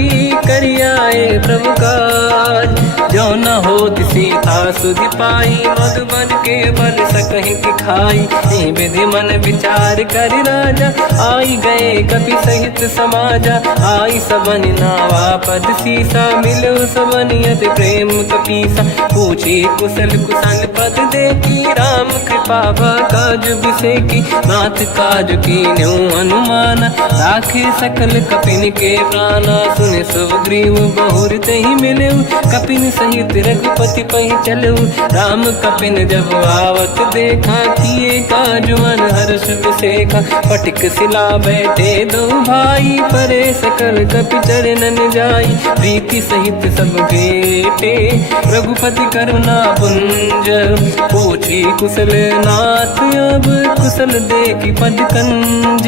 करियाए प्रभु काज। जो न होत सीता सुधि पाई मधुबन के बल सकहि दिखाई। ए विधि मन विचार कर राजा आई गए कपि सहित समाजा। आई सबन नावा पद सीसा मिलो सबन यति प्रेम कपीसा। पूछी कुशल कुशल पद देखी राम कृपा काज बिसेकी। नाथ काज की न्यू अनुमान राखे सकल कपिन के प्राणा। सुने सुग्रीव बहुर तहि मिले कपिन सहित रघुपति पहि चलऊ। राम कपिन जब आवत देखा किए काज मन हर्ष बिसेखा। फटिक सिला बैठे दो भाई परे सकल कपि चरणन जाई। प्रीति सहित सब बेटे रघुपति करुणा पुंज। पूछी कुशल नाथ अब कुशल देखी पद कंज।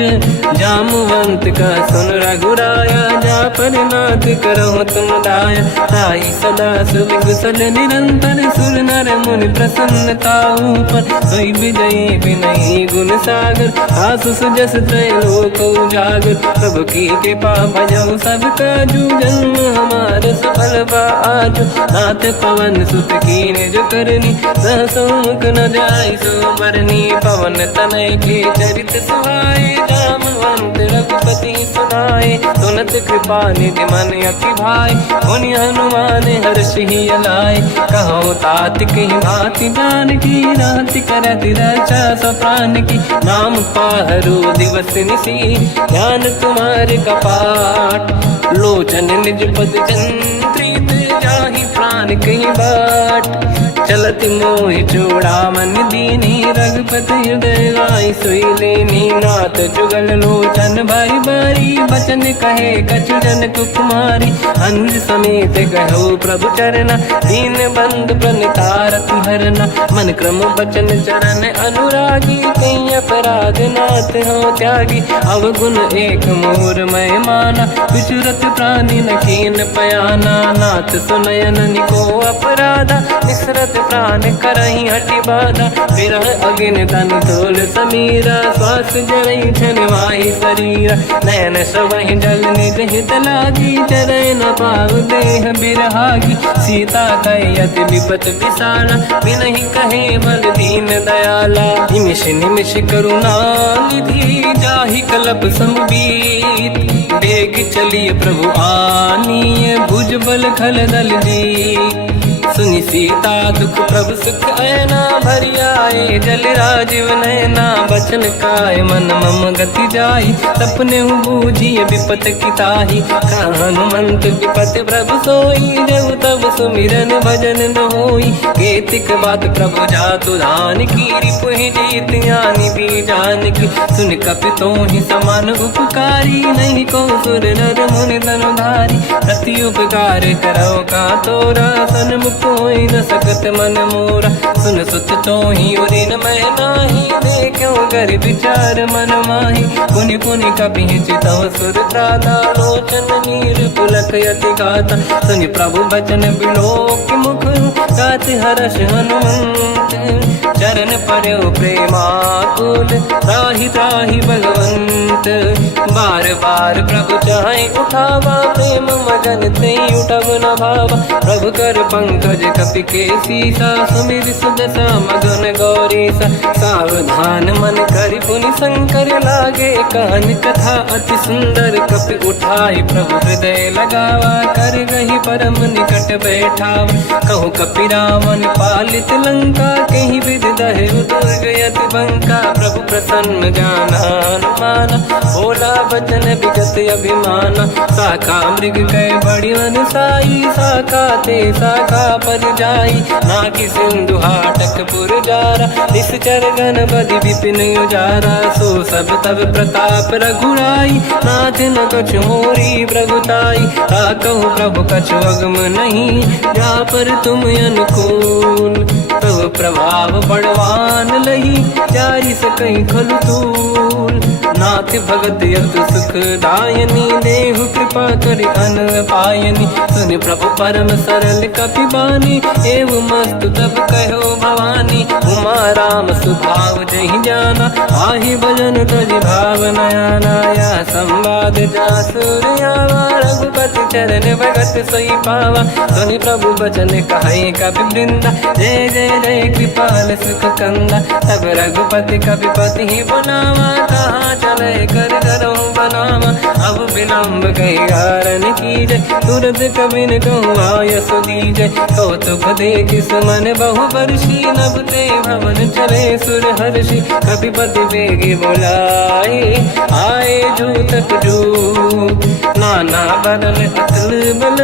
जामवंत का सुन रघुराया जा पर नाथ करहु तुम दाया। ताई सदा सुविकुशल निरंतर सुर नर मुनि प्रसन्नता ऊपर। सोई विजयी विनयी गुण सागर आसु सुजस त्रैलोक उजागर। प्रभु की कृपा भजऊ सब काजू जन्म हमार सफल बा आजु। नाथ पवन सुत कीन्ह जो करनी सहसो मुख न जाय सो बरनी। पवन तनय के चरित सुहाए जामवंत रघुपति सुनाए। सुनत कृपा निधि मन अति भाई मुनि हनुमान हर्षि अलाए। कहो तात कही भांति जानकी राति करत रक्षा सप्रान की। नाम पाहरो दिवस निसी ध्यान तुम्हारे कपाट। लोचन निज पद चंद्रित जाहि प्राण कहीं बाट। चलत मोहि चूड़ामन दीनी रघुपति हृदय लाई सोई लेनी। नाथ जुगल लोचन भाई बारी बचन कहे कछु जन कुमारी। अंज समेत कहो प्रभु चरना दीन बंद प्रणितारति हरना। मन क्रम बचन चरण अनुरागी कहीं अपराध नाथ हो त्यागी। अवगुण एक मोर मैं माना विचुरत प्राणी न कीन पयाना। नाथ सुनयन निको अपराधा निसरत प्राण करही हटि बाधा। विरह अग्नि तन तोल समीरा श्वास जरई छनवाई शरीरा। नयन सबहि जल निज हित लागी चरय न पाव देह बिरहागी। सीता कहि अति विपत विसाला बिनहि कहे बल दीन दयाला। निमिष निमिष करुणा निधि जाहि कलप समबीत। बेग चलिए प्रभु आनीय भुज बल खल दल जी। सुनि सीता दुख प्रभु सुख ऐना भरि आए। जल राजीव नैना बचन काय मन मम गति जाई। सपने बूझी विपत किताही हनुमंत विपत प्रभु सोई। जब तब सुमिरन भजन न होई। केतिक बात प्रभु जातु धान की रिपुहि जीत ज्ञानी भी जान की। सुन कपि तोहि समान उपकारी नहीं को सुर नर मुनि धनुधारी। प्रति उपकार करो का तोरा सन्मुख होई न सकत मन मोरा। सुन सुत तोहि उरि न मैं नाही देखो कर विचार मन माही। पुनि पुनि कपि चितव सुर त्राता लोचन नीर पुलक यति गाता। सुनि प्रभु बचन बिलोक मुख गात हर्ष हनुमंत। चरण पर्यो प्रेमाकुल त्राहि त्राहि भगवंत। बार बार प्रभु चाहे उठावा प्रेम मगन ते उठब न भावा। प्रभु कर पंकज कपि के सीसा सुमिर सुदशा मगन गौरीसा। सावधान मन करि पुनि शंकर लागे कान कथा अति सुंदर। कपि उठाई प्रभु हृदय लगावा कर गही परम निकट बैठावा। कहु कपि रावण पालित लंका कहीं विधि दहे दुर्ग यति बंका। प्रभु प्रसन्न जाना हनुमाना बोला बचन विगत अभिमाना। शाखा मृग गए बड़ी वन साई शाखा ते शाखा पर जाई। नाकि सिंधु हाटक पुर जारा निश्चर गण बदि विपिन उजारा। सो सब तब प्रताप रघुराई नाथ न कछु मोरी प्रभुताई। कहु प्रभु कछु अगम नहीं जा पर तुम अनुकूल। प्रभु प्रभाव बड़वान लही जारी सकई खलु तूल। नाथ भगत यत सुख दायनी देहु कृपा कृपा करि अन्न पायनी। सुनि प्रभु परम सरल कपि बानी, एव मस्तु तब कहो भवानी। उमा राम सुभाव जहि जाना, आहि भजन तजि भाव नयाना। या संवाद जासुर आवा, रघुपति चरण भगत सोई पावा। सुनि प्रभु बचन कहे कपि वृंदा, जय जय जय कृपाल सुख कंदा। तब रघुपति कपिपति ही बनावा, कहाँ चले कर करो बनावा। अब विलम्ब कही कारण कीजय, तुरत कबिन कहूँ आयस दीजय। कौतुक देख सुमन बहु वर्षी, नभ ते भवन चले सुर हर्षि। कपिपति बेगी बुलाए, आए जूतक जूत। नाना बदल अतल बल,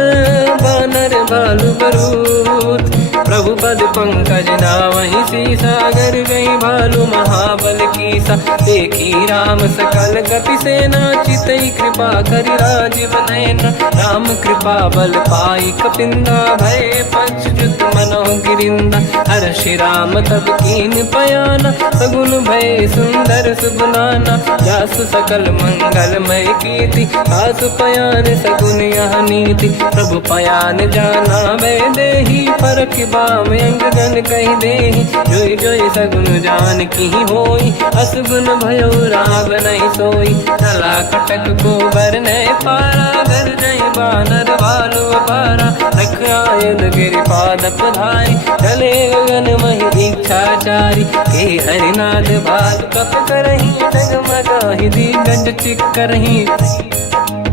बानर बालु बरूत। प्रभु पद पंकज नावहि सीसा, गर गई भालु महाबल कीसा। देखी राम सकल कपि सेना, चितई कृपा करि राजीव नयना। राम कृपा बल पाई कपिंदा, भय पश्चात मनो गिरिंदा। हर्षि राम तब कीन पयाना, सगुन भय सुंदर सुबलाना। जासु सकल मंगलमय कीर्ति, आसु पयान सगुन यह नीति। प्रभु पयान जाना भय देहि, फरक बाम अंग गन कहि देहि। जोई जोई सगुन जान की होई, असगुन भयो राव नहीं सोई। चला कटक को बर नहीं पारा, घर जय बानर भालु अपारा। रख आयन गिरि पाद पधारी, चले गगन महि इच्छाचारी। हे हरिनाथ भालु कप करहि, डगमगाहि दिग्गज चिक्करहि।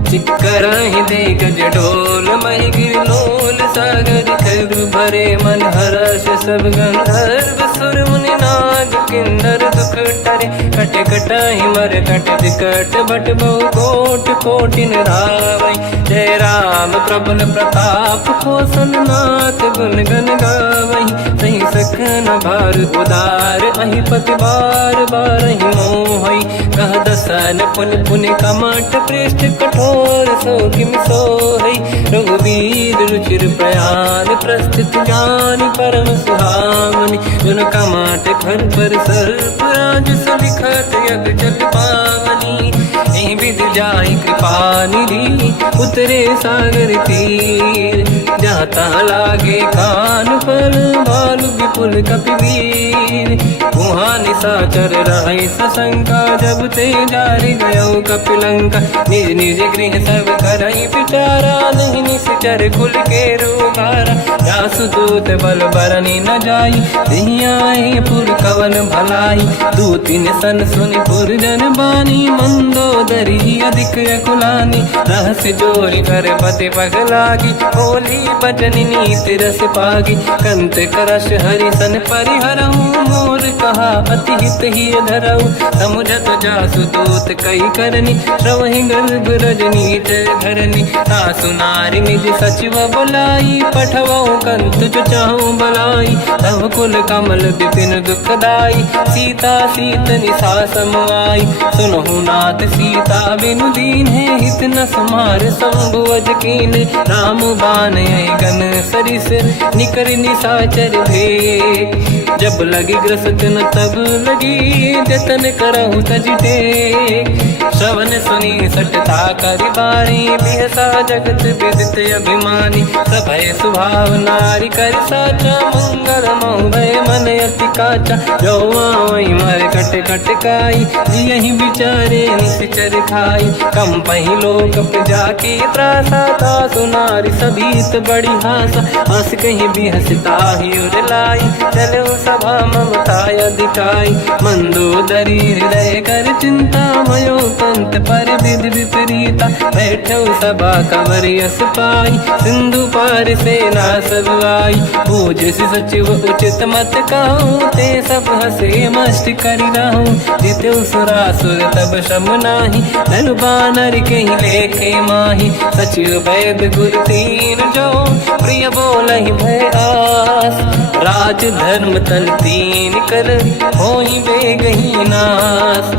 चिक्करहि दिग्गज डोल, महि गिरलोल सागर खर भरे। मन हर्ष सब गंधर्व सुर मुनि नाग किन्नर दुख टरे। कट कटाहि मर कट विकट, भट बहु कोट कोटि रावै। जय राम प्रबल प्रताप, कोसन नाथ गुण गन गावै। सही सखन भार उदार, अहि पति बार बारहि मोहै। कह दसन पुन पुन कमठ, पृष्ठ कठोर सो किम सोहै। रघुवीर रुचिर प्रयाण, प्रस्थित ज्ञान परम सुहावनी। जुन कमाट घर पर सर्प राज, सविखत यग जल पावनी। एहि विध जाहि कृपा निधि, उतरे सागर तीर। जाता लागे कान फल, भालु विपुल कपिवीर। वहाँ निशाचर रहे सशंका, जब ते जारि गयो कपिलंका। निज निज गृह सब करहि विचारा, नहीं निश्चर कुल के रूबारा। जासु दूत बल बरनी न जाई, दिहियाहि पुर कवन भलाई। दूतिन सन सुनि पुर जन बानी, मंदोदरी अधिक अकुलानी। रहस्य जोरी कर पति पगलागी, बोली बचन नीति रस पागी। कंत करश हरि सन परिहरहु, मोर कहा अति हित ही धरऊ। समुझत जासु दूत कई करनी, श्रवहि गर्भ रजनी जय धरनी। तासु नारी निज सचिव बुलाई, पठवऊ कंत जो चाहूं बलाई। तब कुल कमल विपिन दुखदाई, सीता सीत निशा समाई। सुनहु नाथ सीता बिनु दीन है, हित न समार संभुवज कीन। राम बान यही गन सरिस, निकर निशाचर भेद। जब लगी ग्रस्त न तब लगी, जतन करहु तज टेक। श्रवण सुनी सटता करि बारी, बिहसा जगत विदित अभिमानी। सभय स्वभाव नारी करि साचा, मंगल मोह भय मन अति काचा। जो आवै मर कट कट काई, यही विचारे निश्चर खाई। कम पही लोक प्रजा की त्रासा, तासु नारी सभीत बड़ी हासा। हंस कहीं बिहसता ही उर लाई, चलो सभा ममता अधिकाई। मंदोदरी हृदय कर चिंता, भयो पंत पर विधि विपरीता। बैठो सभा कंवर यस पाई, सिंधु पार सेना सब आई। पूज सचिव उचित मत कहूँ, ते सब हसे मस्त करि रहूं। जितु सुरासुर तब शम नाही, धनु बानर कहीं लेखे माही। सचिव वैद गुरु तीन जो, प्रिय बोलहि भय आस। राज धर्म तल तीन कर, होई बेगही नास।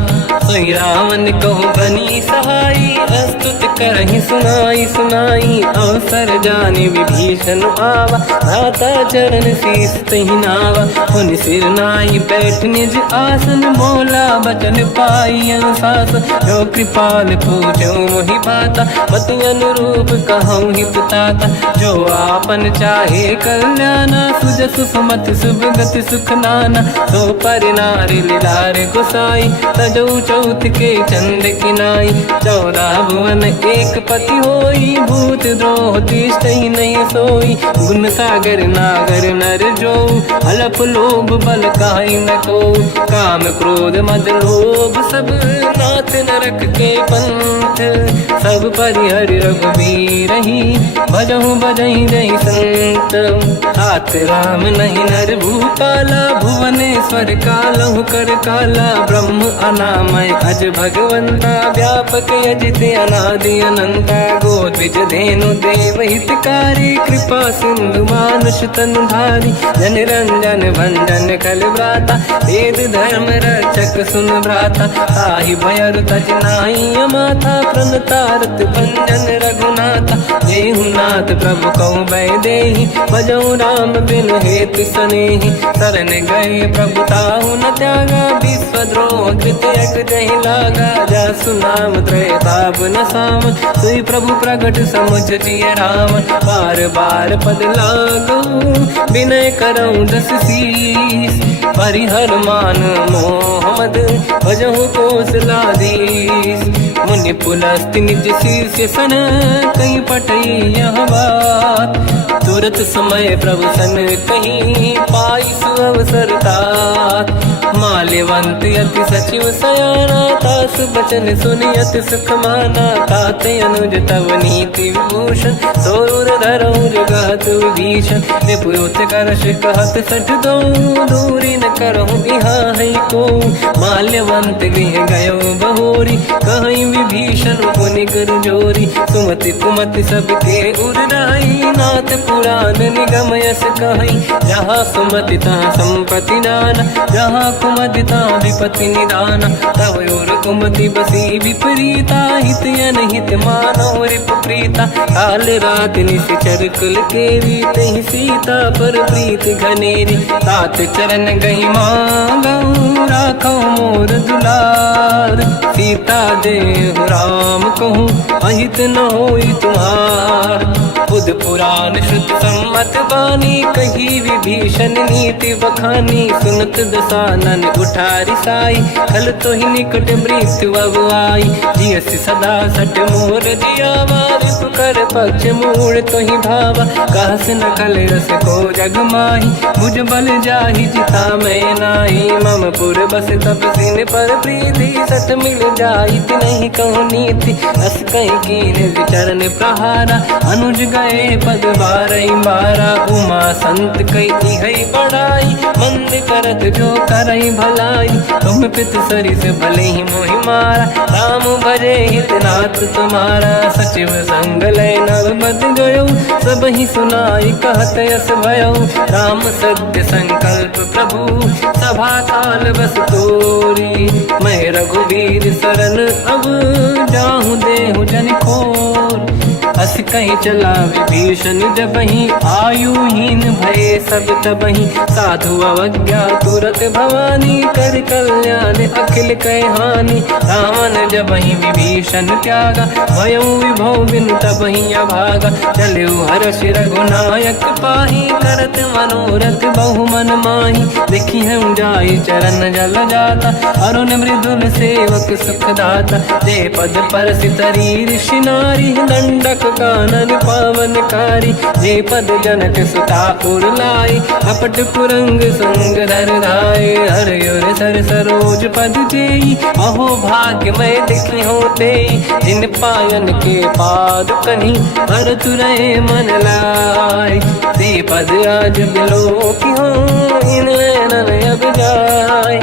सोई रावण कहु बनी सहाई, अस्तुत करहि सुनाई सुनाई। अवसर जाने विभीषण आवा, भ्राता चरण शीस तहि नावा। पुनि सिर नाई बैठ निज आसन, बोला बचन पाई अनुशासन। जो कृपाल पूछो मोहि बाता, पति अनुरूप कहूँ हित ताता। जो आपन चाहे कल्याणा, सुजस सुमति सुभगति सुख नाना। सो पर नारी लीलार गोसाई, तजौ चौथ के चंद किनाई। 14 भुवन एक पति होई, भूत द्रोह तिष्ठइ नहीं सोई। गुण सागर नागर नर जो, अलप लोभ बल काई न को। काम क्रोध मद लोभ सब, नाथ नरक के पंथ। सब परिहरि रघुबीर ही, भजहु बजहि जहि संत। हाथ राम नहीं नर भूपाला, भुवनेश्वर कालहु कर काला। ब्रह्म अनामय अज भगवंता, व्यापक अजित अनादि अनंता। गोद्विज धेनु देव हितकारी, कृपा सिंधु मानुष तनु धारी। जन रंजन भंजन कल व्राता, वेद धर्म रक्षक सुन भ्राता। ताहि भयर तज नाहि अमाथा, प्रणतारत भंजन रघुनाथा। जेहु नाथ प्रभु कहु बै देहि, भजहु राम बिनु हेतु सनेहि। शरण गए प्रभु ताहु न त्यागा, विश्वद्रोह कृत यक जहि लागा। जासु नाम त्रयताप न साम, सोई प्रभु प्रगट समुझ जिय राम। बार बार पद लागू, विनय करऊँ दस शीस। परिहर मान मोह मद, भजहु कौशलाधीश। मुनि पुलस्त्य निज शीर्ष सन, कहीं पटई यह बात। तुरत समय प्रभु सन कहीं, पाई सुअवसर तात। माल्यवंत अति सचिव सयाना, तास बचन सुनि अति सुख माना। तात अनुज तव नीति विभूषण, सोर धरऊँ जगत विभीषण। विपुत करश कहत सठ दो, दूरी न करहु इहाँ है को। माल्यवंत गृह गयो बहोरी, कहीं विभीषण पुनि कर जोरी। सुमति कुमति सबके उरनाई, नाथ पुराण निगम यस कहीं। जहाँ सुमति तहाँ संपत्ति नाना, जहाँ कुमति तहाँ विपत्ति निदाना। तव और कुमति बसी विपरीता, हित अनहित मानव रिपु प्रीता। काल रात निश्चर कुल केरी, तहि सीता पर प्रीत घनेरी। तात चरण गहि मांगऊ, राखो मोर दुलार। सीता देहु राम कहूँ, अहित न होई तुम्हार। बुध पुराण श्रुत सम्मत बानी, कही विभीषण नीति बखानी। सुनत दसानन उठारी साई, खल तो ही निकट मृत्यु अब आई। जियस सदा सट मोर जियावा, रिपु कर पक्ष मूल तो ही भावा। कहस न खल रस को जग माही, भुज बल जाहि जिता मैं नाई। मम पुर बस तब सिन पर प्रीति, सत मिल जाई नहीं कहूँ नीति। अस कहीं कीन विचरण प्रहारा, अनुज गए पद बारई बारा। उमा संत कई है बड़ाई, मंद करत जो करई भलाई। तुम पित सरिस भले ही मोहि मारा, राम भजे हित नाथ तुम्हारा। सचिव संग लय नव बद गयो, सब ही सुनाई कहत यस भयो। राम सत्य संकल्प प्रभु, सभा काल बस तोरी। मैं रघुवीर शरण अब, जाहु देहु जन खोर। अस कहीं चला विभीषण जबहि, आयुहीन भये सब तबहि। साधु अवज्ञा तुरत भवानी, कर कल्याण अखिल कह हानि। रावण जबहि विभीषण त्यागा, भयउ विभव बिनु तबहि अभागा। चलऊ हर्ष रघुनायक पाहि, करत मनोरथ बहु मन माहि। देखी हम जाई चरण जल जाता, अरुण मृदुल सेवक सुख दाता। जय पद परसि तरी ऋषि नारी, दंडक कानन पावनकारी। जे पद जनक सुता उर लाई, कपट पुरंग संग धर धाय। हर युर सर सरोज पद जेई, अहो भाग्य मैं देखी होते। जिन पायन के पाद कन्ही, हर तुरहे मन लाय। ते पद आज बिलो की हो, इन नैनन अब जाय।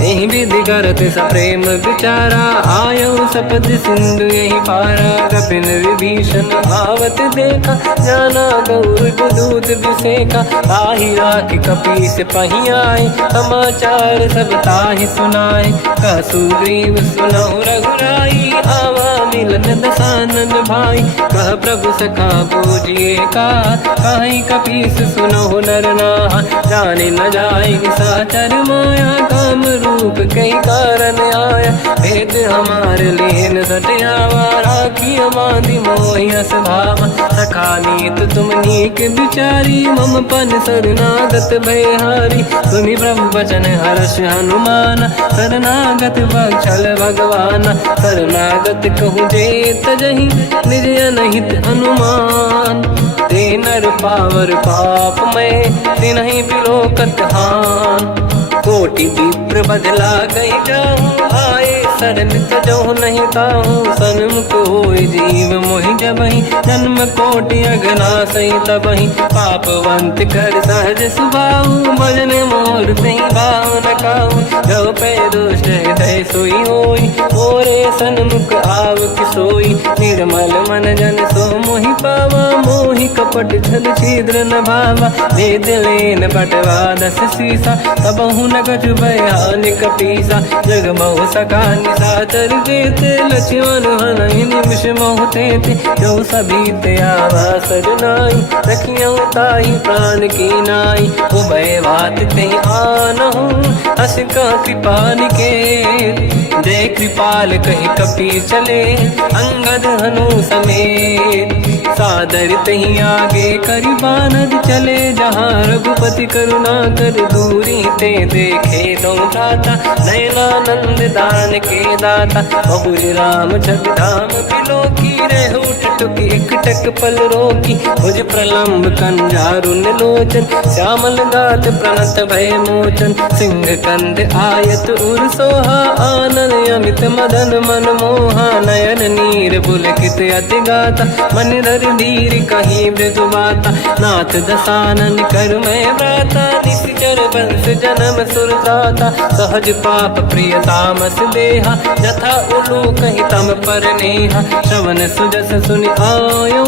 यही विधि करत सप्रेम विचारा, आयो सपद सिंधु यही पारा। कपिन विभीषण मन आवत देखा, जाना गौर दूध विसेका। ताहि राखी कपीस पही आए, समाचार सब ताहि सुनाए। कह सुग्रीव सुनहु रघुराई, आवा मिलन दसानन भाई। कह प्रभु सखा बूझिए का, कहीं कपीस सुनहु नर नाहा। जाने न जाए साचर माया, काम रूप कई कारण आया। भेद हमार लेन सटियावा, राखी बांधि मोहि स्वभाव। सखा नीत तुम नीक विचारी, मम पन शरणागत भयहारी। सुनि प्रभु बचन हर्ष हनुमान, शरणागत बक्षल भगवान। शरणागत कहूँ जेत जहि, निज अनहित अनुमान। ते नर पावर पाप में, तिन्हि बिलोकत हान। कोटि विप्र बदला गई जाऊँ, आए शरण तजहु नहीं ताहू। सन्मुख होय जीव मोहि जबहि, जन्म कोटि अगना सही तबहि। पापवंत कर सहज सुभाऊ, भजन मोर तहि भाव न काहू। जो पे दुष्ट हृदय सोई होई, मोरे सन्मुख आव किसोई। निर्मल मन जन सो मोहि पावा, मोहि कपट छल छिद्र न भावा। वेद लेन बटवा दस सीसा, तबहु न कछु भयानि कपीसा। जग बहु सका निशाचर जेते, लक्ष्मण हनहि निमिष मोहु तेते। जो सभी आवा सरनाई, रखियौ ताहि प्राण की नाई। उभय बात ते आनहु, हस का कृपा निकेत। जय कृपाल कहि कपी चले, अंगद हनु समेत। सादर तहि आगे करि बानर चले, जहाँ रघुपति करुणा कर दूरी ते देखे। दो भ्राता नयनानंद दान के दाता, बहुज राम छवि धाम बिलोकी। रहु टटुक एकटक पल रोकी, भुज प्रलम्ब कंजारुन लोचन। श्यामल गात प्रणत भय मोचन, सिंह कंद आयत उर सोहा। आनन अमित मदन मन मोहा, नयन नीर पुलकित अति गाता। मन धर धीर कहीं मृदु बाता, नाथ दसानन कर मैं व्राता। निश्चर वंश जन्म सुरताता, सहज पाप प्रिय तामस देहा। जथा उलू कहीं तम पर नेहा, श्रवण सुजस सुनि आयो।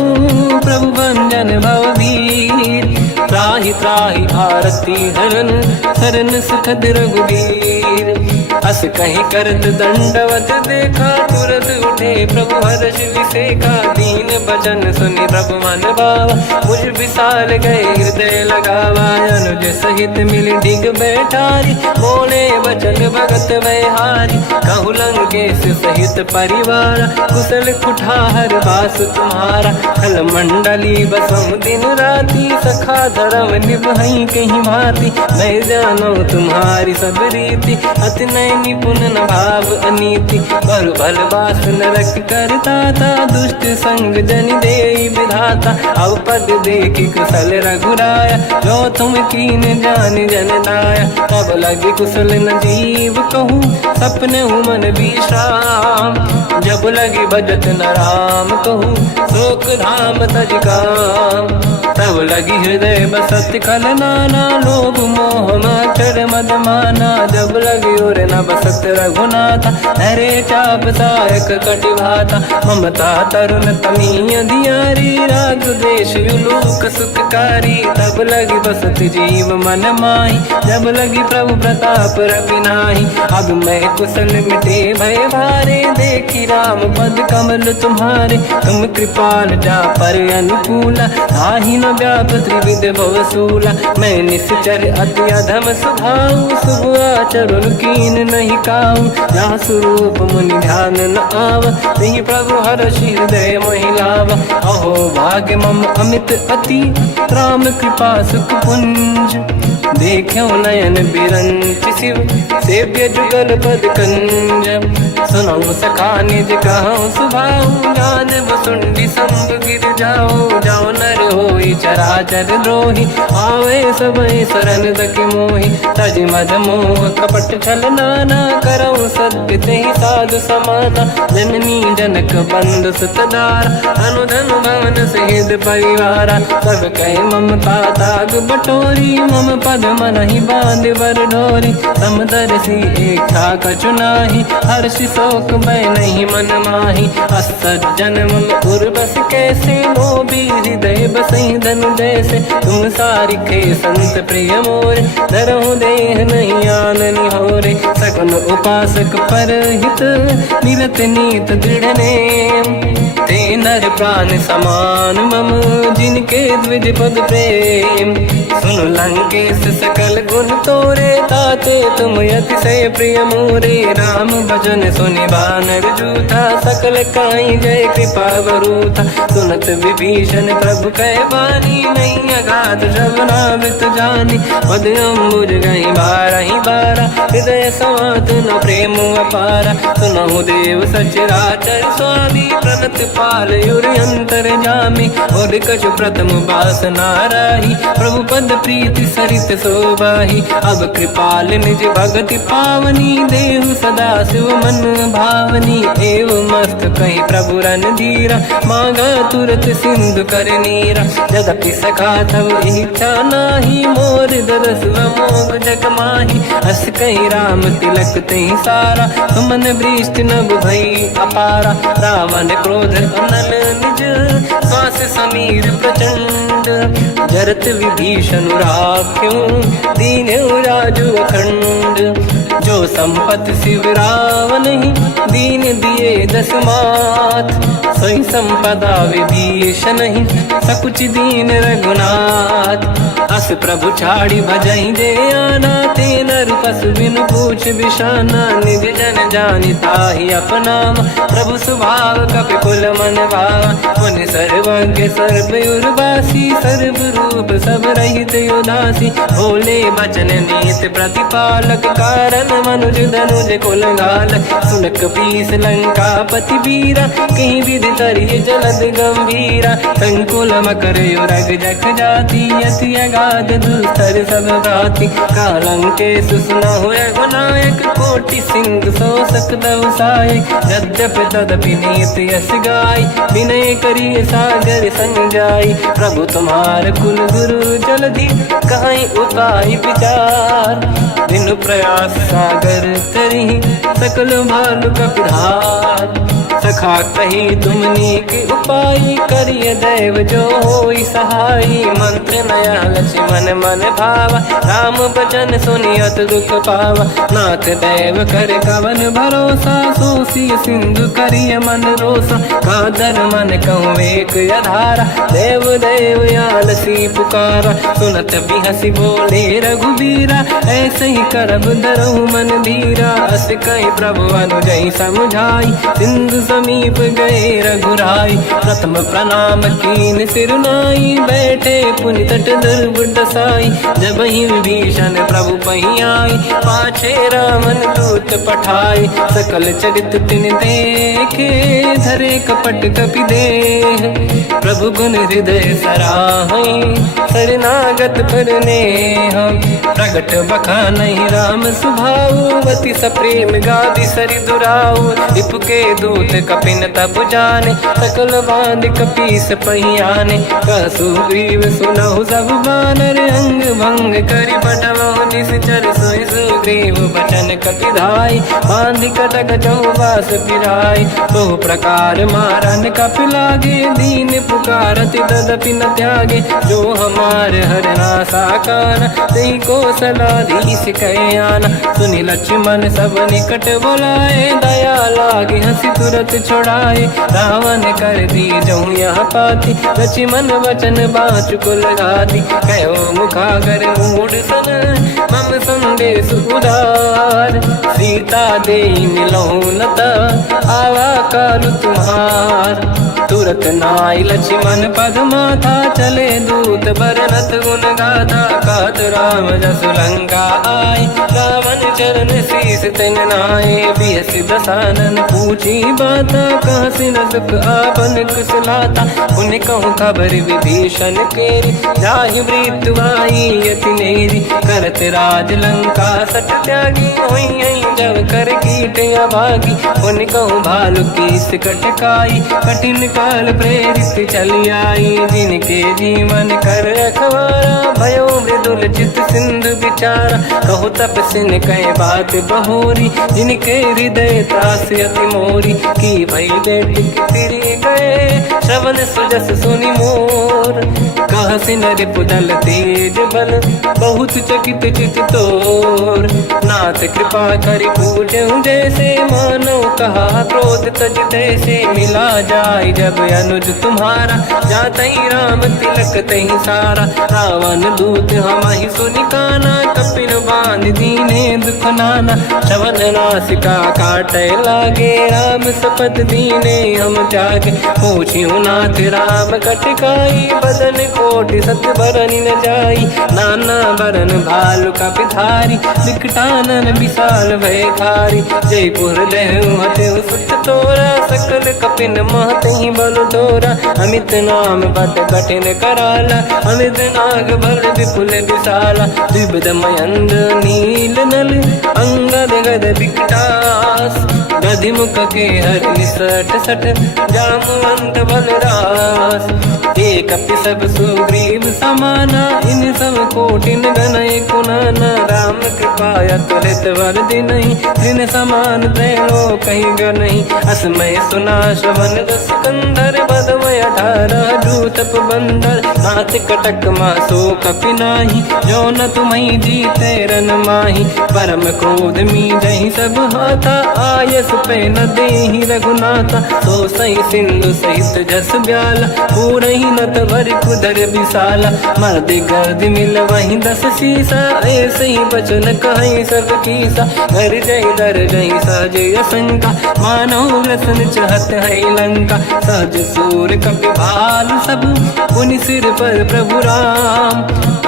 प्रभु भंजन भवभीर, त्राहि त्राहि आरती हरन। शरण सुखद रघुबीर, अस कहीं करत दंडवत देखा। तुरत उठे प्रभु हर्ष विसेका, दीन बचन सुनि प्रभु मन भावा। मुझ विशाल गए हृदय लगावा, अनुज सहित मिल डिग बैठारी। बोले बचन भगत वैहारी, कहु लंकेश सहित परिवार। कुशल कुठार बास तुम्हारा, खल मंडली बसम दिन राति। सखा धर्म निभई कहीं भांति, मैं जानो तुम्हारी सब रीति। अति नय निपुण न भाव अनीति, बल बल बास नरक करताता। दुष्ट संग जन देई विधाता, अब पद देखि कुशल रघुराया। जो तुम कीन जान जन दाया, तब लगे कुशल न जीव कहूँ। सपने मन विश्राम, जब लगे भजत न राम कहूँ। शोक धाम तज काम, तब लगी हृदय बसत कल नाना। लोभ मोह माचर मद माना, जब लगी और न बसत रघुनाथा। हरे चाप सायक कटिभाता, ममता तरुण तमीय अधियारी। राग द्वेष युलूक सुखकारी, तब लगी बसत जीव मन माही। जब लगी प्रभु प्रताप रवि नाही, अब मैं कुशल मिटे भय भारे। देखी राम पद कमल तुम्हारे, तुम कृपाल जा पर अनुकूला। ताहि न व्याप त्रिविध भवसूला, मैं निश्चर अति अधम स्वभाव। शुभ आचरण कीन नहीं काऊ, जहाँ स्वरूप मुनि ध्यान न आव। नहीं प्रभु हर्ष हृदय महिलावा, अहो भाग्य मम अमित अति। राम कृपा सुख पुंज, देखो नयन बिरंच शिव। सेव्य जुगल पद कंज, सुनऊ सखा निज कहूँ सुभाऊ। जान सुंडी संग गिर जाओ, जाओ नर होई चराचर द्रोही, आवे सबई शरण दक मोहि। तज मद मोह कपट छल नाना, करऊँ सत्य तेहि साधु समाना। जननी जनक बंधु सुतदारा, अनुधन भवन सहित परिवारा। सब कहे ममता ताग बटोरी, मम पद मनहि बांध बर डोरी। समदर्शी इच्छा कछु नाही, हर्षि शोक भय नहीं मन माही। असज्जन मम उर बस कैसे, लोभी हृदय बसई धनु जैसे। तुम सारिखे संत प्रिय मोरे, धरहु देह नहीं आननि होरे। सगुन उपासक पर हित, निरत नीत दृढ़ नेम। ते नर प्राण समान मम, जिनके द्विज पद प्रेम। सुन लंकेश सकल गुण तोरे, ताते तुम अतिशय प्रिय मोरे। राम भजन सुनि बानर जूथा, सकल काई जय कृपा वरूथा। सुनत विभीषण प्रभु कह बानी, नहीं अगाध श्रवणामृत जानी। पद अम्बुज गई बारहि बारा, हृदय समात न प्रेम अपारा। सुनहु देव सचराचर स्वामी, प्रणत पाल युरि अंतर जामी। और कछु प्रथम बास नाराही, प्रभु पद प्रीति सरित शोभाही। अब कृपाल निज भगति पावनी, देहु सदा शिव मन भावनी। एव मस्त कही प्रभु रन धीरा, मांगा तुरत सिंधु कर नीरा। यद्यपि सखा तब इच्छा नाही, मोर दरस मोग जग माही। हस कही राम तिलक तेहि सारा, सुमन वृष्टि नभ भई अपारा। रावण क्रोध अनल निज, श्वास समीर प्रचंड। जरत विभीषण राख्यो, दीन्हु राजु अखंड। जो संपत शिव रावण ही, दीन दिए दस मात। सोई संपदा विभीषण ही, सकुच दीन रघुनाथ। अस प्रभु छाड़ी भजहि जे आना, ते नर पशु बिनु पूछ बिशाना। निज जन जानि ताहि अपनाम, प्रभु स्वभाव कपि कुल मन भावा। मुनि सर्वज्ञ सर्वयुर्वासी, सर्व रूप सब रहित उदासी। भोले बचन नीत प्रतिपालक, कारण मनुज धनुज कुल घालक। सुन कपीस लंकापति वीरा, कहीं विधि तरिय जलद गंभीरा। संकुल मकर युरग जख जाति, अति अगाध दुस्तर सब भाति। कालंकेश सुनहु रघुनायक, कोटि सिंधु शोषक दव सहायक। यद्यपि तदपि नीत यस गाय, विनय करिय सागर संग जाई। प्रभु तुम्हार कुल गुरु जलधि, कहीं उपाय विचार। बिनु प्रयास सागर तरि, सकल भालु कपिधार। सखा कही तुमनी के उपाय, करिय दैव जो होई सहाई। मंत्र नया लक्ष्मण मन भावा, राम भजन सुनियत दुख पावा। नाथ दैव कर कवन भरोसा, सोसी सिंधु करिय मन रोसा। कादर मन कहूँ एक अधारा, देव देव आलसी पुकारा। सुनत बिहसी बोले रघुबीरा, ऐसे ही करब धरहु मन धीरा। अस कहीं प्रभु अनुजहि समझाई, सिंधु समीप गए रघुराई। प्रथम प्रणाम कीन सिर नाई, बैठे पुनि तट दुर्ब दसाई। जब ही विभीषण प्रभु पही आई, पाछे रामन दूत पठाई। सकल चरित तिन देखे, धरे कपट कपि देह। प्रभु गुण हृदय सराहई, शरणागत पर नेह। प्रगट बखानहि राम सुभाऊ, अति सप्रेम गादि सरि दुराऊ। रिपुके दूत कपिन तप जाने, सकल बांध कपीस पहियाने। कहसु ग्रीव सुनहु सब बानर, अंग भंग करि बटमहु निश्चर। सोई सुग्रीव बचन कपिधाई, बांध कटक चौबास पिराई। तो प्रकार मारन कपि लागे, दीन पुकारत तदपि न त्यागे। जो हमार हरना साकाना, तेहि कौशलाधीश कहे आना। सुनि लक्ष्मण सब निकट बोलाए, दया लागे हंसी तुरत छोड़ाए। रावण कर दी जो यह पाती, लक्ष्मण वचन बाँच कुल घाती। कहो मुखागर मूढ़ सन, मम संदेश उदार। सीता देहि मिलहु लता, आवा काल तुम्हार। तुरत नाई लक्ष्मण पद माथा चले दूत बरनत गुण गाथा कहत राम जसु लंका आए रावण चरण शीस तिन नाये बियस दसानन पूछी बाता कह सिन सुख आपन कुशलाता उन कहूँ खबर विभीषण केरी जाहि मृत्यु आई यति नेरी करत राज लंका सट त्यागी होई जब कर कीट अभागी उन कहूँ भालु की सिकट काई कठिन काल प्रेरित चली आई जिनके जीवन कर रखवारा भयो मृदुल चित सिंधु विचारा कहु तपसिन कहे बात बहोरी जिनके हृदय त्रास अति मोरी की भई बेटी फिर गए श्रवण सुजस सुनि मोर कहसि नर पुदल तेज बल बहुत चकित चित तोर नाथ कृपा करि पूजहु जैसे मानो कहा क्रोध तज तैसे मिला जाय जब अनुज तुम्हारा जातहि राम तिलक तहि सारा रावण दूत हमहि सुनि काना कपिन बांध दीने दुख नाना श्रवण नासिका काटे लागे राम सपथ दीने हम त्यागे पूछियो नाथ राम कटकाई बदन कोटि सत बरन न जाई नाना बरन भालु का पिधारी विकटानन विशाल भय खारी जयपुर देहु हतेउ सुत तोरा सकल कपिन महतहि बल तोरा अमित नाम बट कठिन कराला अमित नाग बल विपुल विशाला द्विविध मयंद नील नल अंगद गद विकटास गधिमुख के हरि सठ सठ जामवंत बलरास एक सब सुग्रीव समाना इन सब कोटिन गनय कुनाना राम कृपा त्वरित वर दिनहि दिन समान त्रैलो कहीं गनहि असमय सुना श्रवण रस कंधर बदमय 18 दूतप बंदर नाथ कटक मासो कपिनाही जो न तुम्हि जीते रन माही परम क्रोध मी जहि सब हाथा आयस पे न देहि रघुनाथा सो सही सिंधु सहित जस ब्याला पूरहि नत भर कुदर विशाला मर्द गर्द मिल वही 10 शीसा ऐसे ही बचन कहीं सब कीसा घर जय दर जय सहज असंका मानो रसन चहत है लंका सहज सूर कपि भाल सब पुनि सिर पर प्रभु राम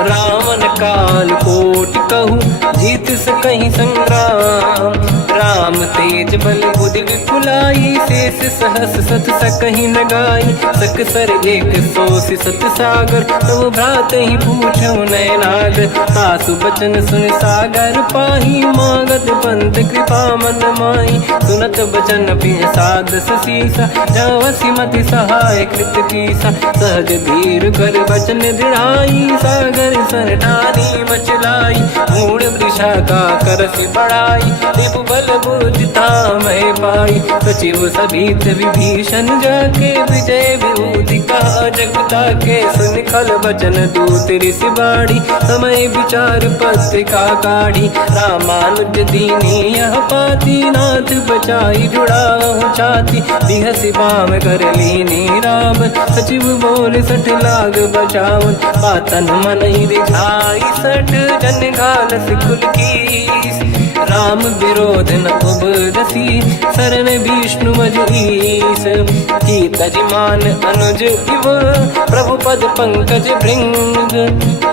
रावण काल कोटि कहूँ जीत सकहि संग्राम राम तेज बल बुद्धि विपुलाई शेष सहस सत सकहि न गाई सकसर एक सोसी सत सागर तब भ्रात ही पूछो नयनागर सासु बचन सुन सागर पाही मागत पंत कृपा मन माही सुनत बचन पिय साध सीसा जावसी मति सहाय कृत कीसा सहज धीर कर बचन दृढ़ाई सागर सर ठानी मचलाई मूड वृषा का करसि बढ़ाई देव बल बुद्धि तामय पाई सचिव सभीत विभीषण जाके विजय विभूति का जगता के सुन खल बचन दूत ऋषि बाड़ी समय विचार पत्रिका काढ़ी रामानुज दीनी यह पाती नाथ बचाई जुड़ा हो छाती बिहसि बाम कर लीनी राम सचिव बोल सठ लाग बचावन पातन मन ही रिझाई सठ जन घाल सिकुल की राम विरोध न उबरसी शरण विष्णु मजईस की तजमान अनुज इव प्रभु पद पंकज भृंग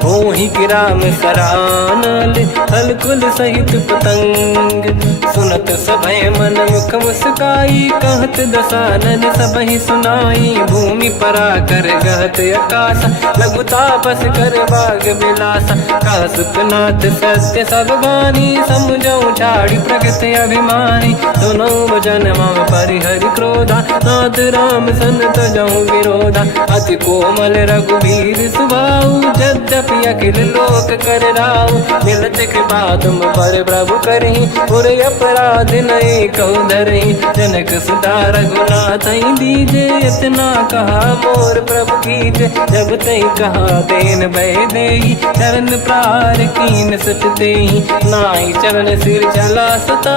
मोहि की राम सरानल अलकुल सहित पतंग सुनत सभय मन मुख मुस्काई कहत दसानन सबहि सुनाई भूमि परा कर गहत आकाश लघु तापस कर बाग विलासा कह सुखनाथ सत्य सब बानी समझो छाड़ी प्रगत अभिमानी दोनों वचन मम परिहरि क्रोधा नाथ राम सन तजहु विरोधा अति कोमल रघुवीर सुभाऊ यद्यपि अखिल लोक कर राऊ मिलत कृपा तुम पर प्रभु करहि पुर अपराध नहीं कहु धरहि जनक सुता रघुनाथ दीजे इतना कहा मोर प्रभु कीजे जब तई कहा देन भय देहि चरण प्रार कीन सट देहि नाहि चरण सिर चला सता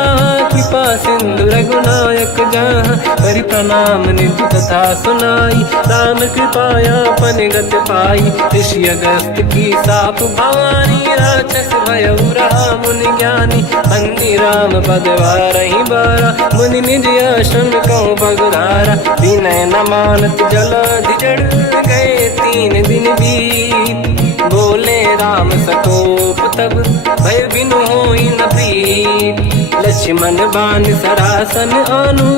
कृपा सिंधु रघुनायक जहाँ करि प्रणाम निज कथा सुनाई राम कृपाया पन गत पाई ऋषि अगस्त की साप भवानी राक्षस भयउ रहा मुनि ज्ञानी बंदी राम पद वारहि बारा मुनि निज आश्रम कहूँ पगुधारा विनय न मानत जलाधि जड़ गए 3 दिन बीत बोले राम सकोप तब भय बिनु होई न प्रीत लक्ष्मण बाण सरासन आनु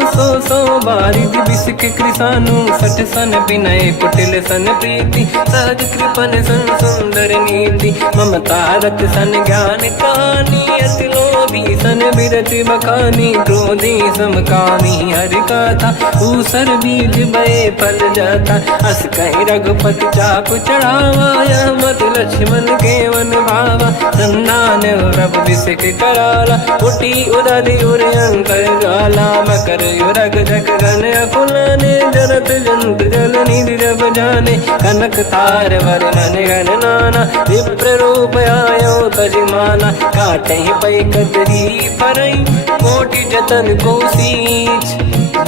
सो बारिद बिसक कृसानु सठ सन विनय कुटिल सन प्रीति सहज कृपन सन सुंदर नीति ममता रत सन ज्ञान कहानी अति लोभी सन बिरति बखानी क्रोधी समकामी हरि कथा ऊसर बीज बए फल जाता अस कहीं रघुपति चाप चढ़ावा यह मत लक्ष्मण के वन भावा संधान रब बिसक कराला उठी उदारी उर अंकर ज्वाला मकर युरग जग गण अकुलाने जरत जंत जल निधि जब जाने कनक तार वर्णन गण नाना विप्र रूप आयो तजमाना काटे पै कतरी परई कोटि जतन को सींच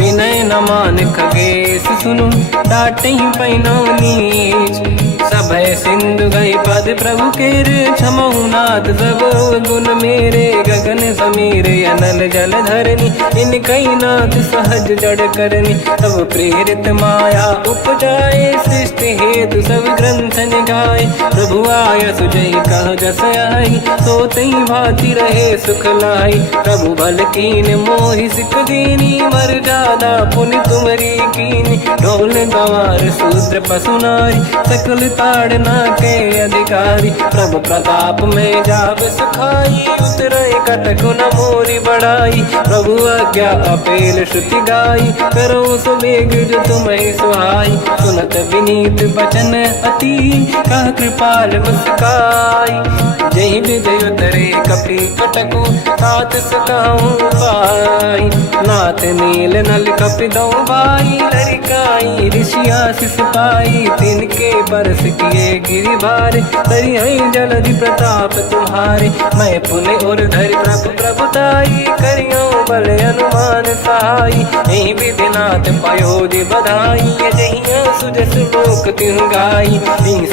विनय न मान खगेश सुनु डाटे पैनो नीच सभय सिंधु गई पद प्रभु केर क्षमऊ नाथ सब गुण मेरे गगन समीर अनल जल धरनी इन कई नाथ सहज जड़ करनी तब प्रेरित माया उपजाए सृष्टि हेतु सब ग्रंथ निगाए प्रभु आय सुजय कह जस आई सो तई भांति रहे सुख लाई प्रभु भल कीन मोहि सिख दीनी मर जादा पुनि तुमरी कीनी ढोल गवार शूद्र पशु नारी सकल ताड़ना के अधिकारी प्रभु प्रताप में जाब सुखाई उतरे कटक न मोरी बढ़ाई प्रभु आज्ञा अपेल श्रुति गाई करो सुबेग जो तुम्हें सुहाई सुनत विनीत बचन अति कह कृपाल मुस्काई जय विजय उतरे कपि कटकु तात सकाऊं पाई नाथ नील नल कपि दो भाई लरिकाई ऋषि आशीष पाई तिनके बरस किए गिरि भारे तरी जलधि प्रताप तुम्हारे मैं पुण्य और धरि प्रभु प्रभुताई करियो बल अनुमान सहाई यही विधिनाथ पयोधि बधाई जहिया सुजस लोक तिहु गाई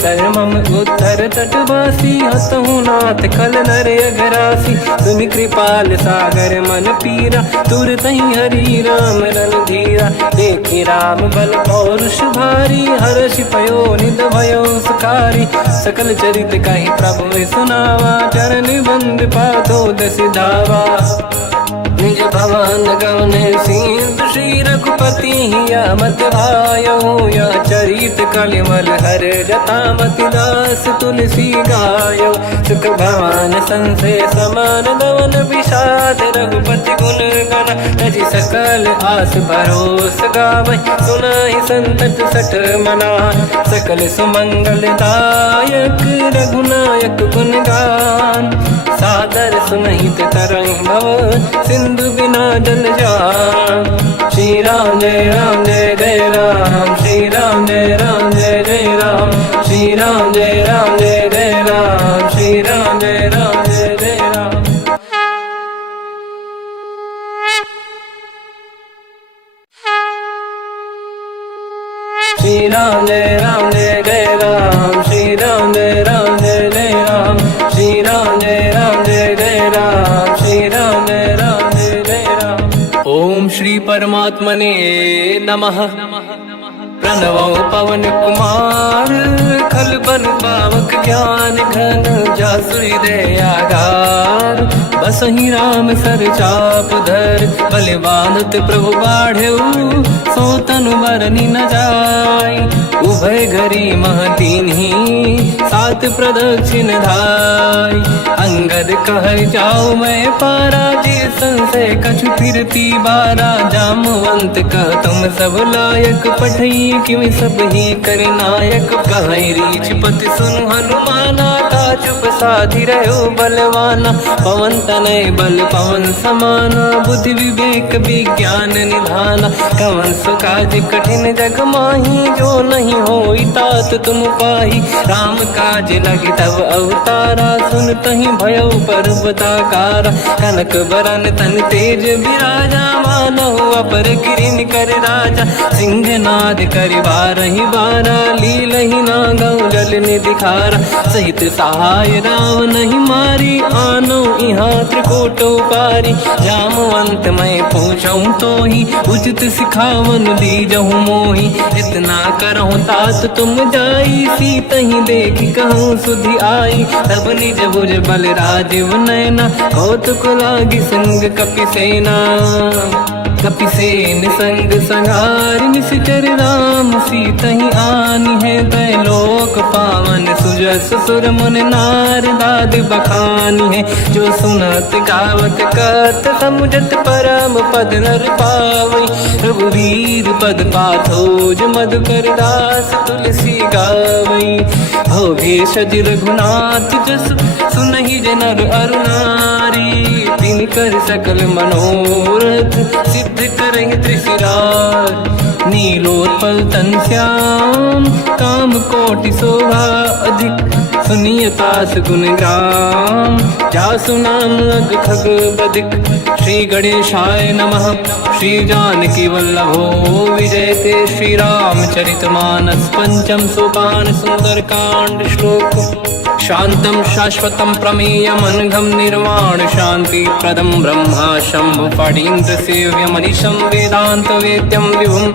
सर मम उत्तर तटवासी हसहु नाथ खल नर अघरासी सुनि कृपाल सागर मन पीरा तुरत ही हरि राम रन धीरा देखि राम बल पौरुष भारी हर्ष पयो निध भयो सुखारी सकल चरित कहि प्रभु सुनावा चरण बंद पादो दस धावा निज भवन गवन सिंधु श्री रघुपति या मत भायो या चरित कलिमल हर जता मति दास तुलसी गायो सुख भवन संसे समान दवन विषाद रघुपति गुण गण तजि सकल आस भरोस गावै सुनाहि संतत सठ मना सकल सुमंगल दायक रघुनायक गुण गान सादर सुनहित तरंग भव सिंधु बिना जल जान श्री राम जय जय राम श्री राम जय जय राम श्री राम जय जय राम श्री राम जय जय राम श्री राम जय जय राम श्री राम जय जय राम श्री राम जय जय राम श्री राम जय जय राम। ओम श्री परमात्मने नमः। प्रणवो पवन कुमार खल बन पावक ज्ञान घन जासुरी दयागार बसहि राम सर चाप धर बलिवानत प्रभु बाढ़ऊ सो तनु बरनी न जाय उभय घरी महतीन्ही सात प्रदक्षिण धाय अंगद कह जाओ मैं पारा जी संशय कछु फिरती बारा जामवंत कह तुम सब लायक पठई किम सब ही कर नायक कहरी बीच पति सुनु हनुमाना, काचुप साधि रहो बलवाना। पवन तनय बल पवन समाना, बुद्धि विवेक विज्ञान निधाना। कवन सो काज कठिन जग माही, जो नहीं होई तात तुम पाही। राम काज लगी तब अवतारा, सुनतहि भयउ पर्वताकारा। कनक बरन तन तेज बिराजा, मानहु अपर किरिन कर राजा। सिंहनाद करि बारहि बारा, लीलहि नागौ जल निधि खारा। सहित सहाय रावण नहीं मारी, आनो इहाँ त्रिकोट पारी। जामवंत मैं पूछऊँ तो ही, उचित सिखावन दीजहु मोहि। इतना करहु तात तुम जाई, सीतहि देखि कहूँ सुधि आई। तब निज भुज बल राजीव नयना, कौतुक लागी संग कपिसेना। कपिसेन संग संहार निश्चर राम, सीतहि आनी है दैलोक पावन। सुजस सुर मुन नार दाद बखानी है, जो सुनत गावत कत समुझत परम पद नर पावई। रघुवीर पद पाथोज मधुकर दास तुलसी गावई। भोगेशज रघुनाथ जस सुनहि जनर अरु नारी। तिन कर सकल मनोरथ सिद्ध करहि त्रिशिरार। नीलोत्पल तन श्याम काम कोटि शोभा अधिक। सुनिय तास गुण ग्राम, जासु नाम अग खग बदिक। श्री गणेशाय नमः। श्री जानकी वल्लभो विजयते। श्री रामचरित मानस पंचम सोपान सुंदर कांड श्लोक। शांतं शाश्वतं प्रमेयमनघं निर्वाण शांति प्रदं ब्रह्मा शंभु फणीन्द्र सेव्यमनिशं वेदांत वेद्यं विभुं।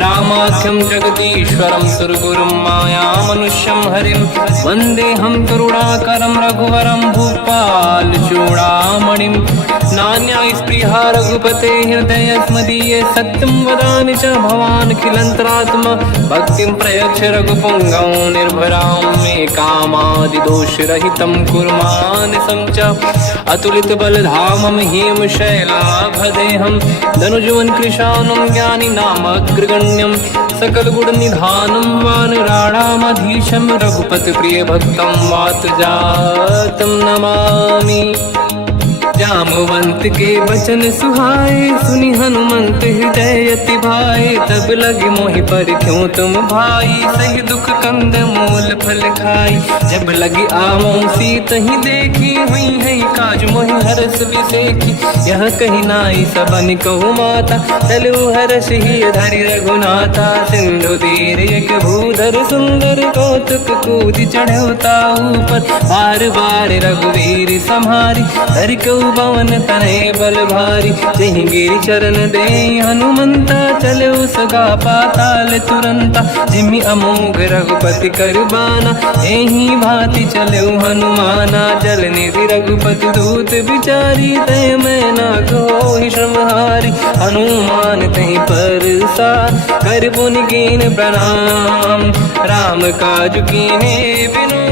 रामाख्यं जगदीश्वरं सुरगुरुं मायामनुष्यं हरिं। वन्देऽहं करुणाकरं रघुवरं भूपाल चूडामणिं। नान्या स्पृहा रघुपते हृदयस्मदीये, सत्यं वदामि च भवान् खिलन्तरात्मा। भक्तिं प्रयच्छ रघुपुङ्गं निर्भरां मे कामादिदोषरहितं कुर्मानसं च। अतुलित बलधामं हेमशैलाभदेहं, धनुजवन कृशानं ज्ञानिनामग्रगण्यं। सकल गुण निधानं वानराणामधीशं, रघुपति प्रिय भक्तं वातजातं नमामि। जामवंत के बचन सुहाए, सुनि हनुमंत हृदय अति भाए। तब लगे मोहि पर क्यों तुम भाई, सही दुख कंद मूल फल खाई। जब लगी आवों सीतहि देखी, हुई है काज मोहि हरस बिसेखी। यह कही नाई सबन कहु माता, चलु हरष ही धरि रघुनाथा। सिंधु तीर एक भूधर सुंदर, कौतुक कूद चढ़ऊ ताऊ पर। बार बार रघुवीर सम्हारी, धरि कहु पवन तनय बल भारी। जहि गिरि चरण दे हनुमंता, चले सगा पाताल तुरंता। जिमि अमोघ रघुपति कर बाना, एहि भांति चले हनुमाना। जल निधि रघुपति दूत बिचारी, तय मैं ना कोहि श्रमहारी। हनुमान तहि परसार, कर पुनि कीन प्रणाम। राम काज कीन्हे बिनु,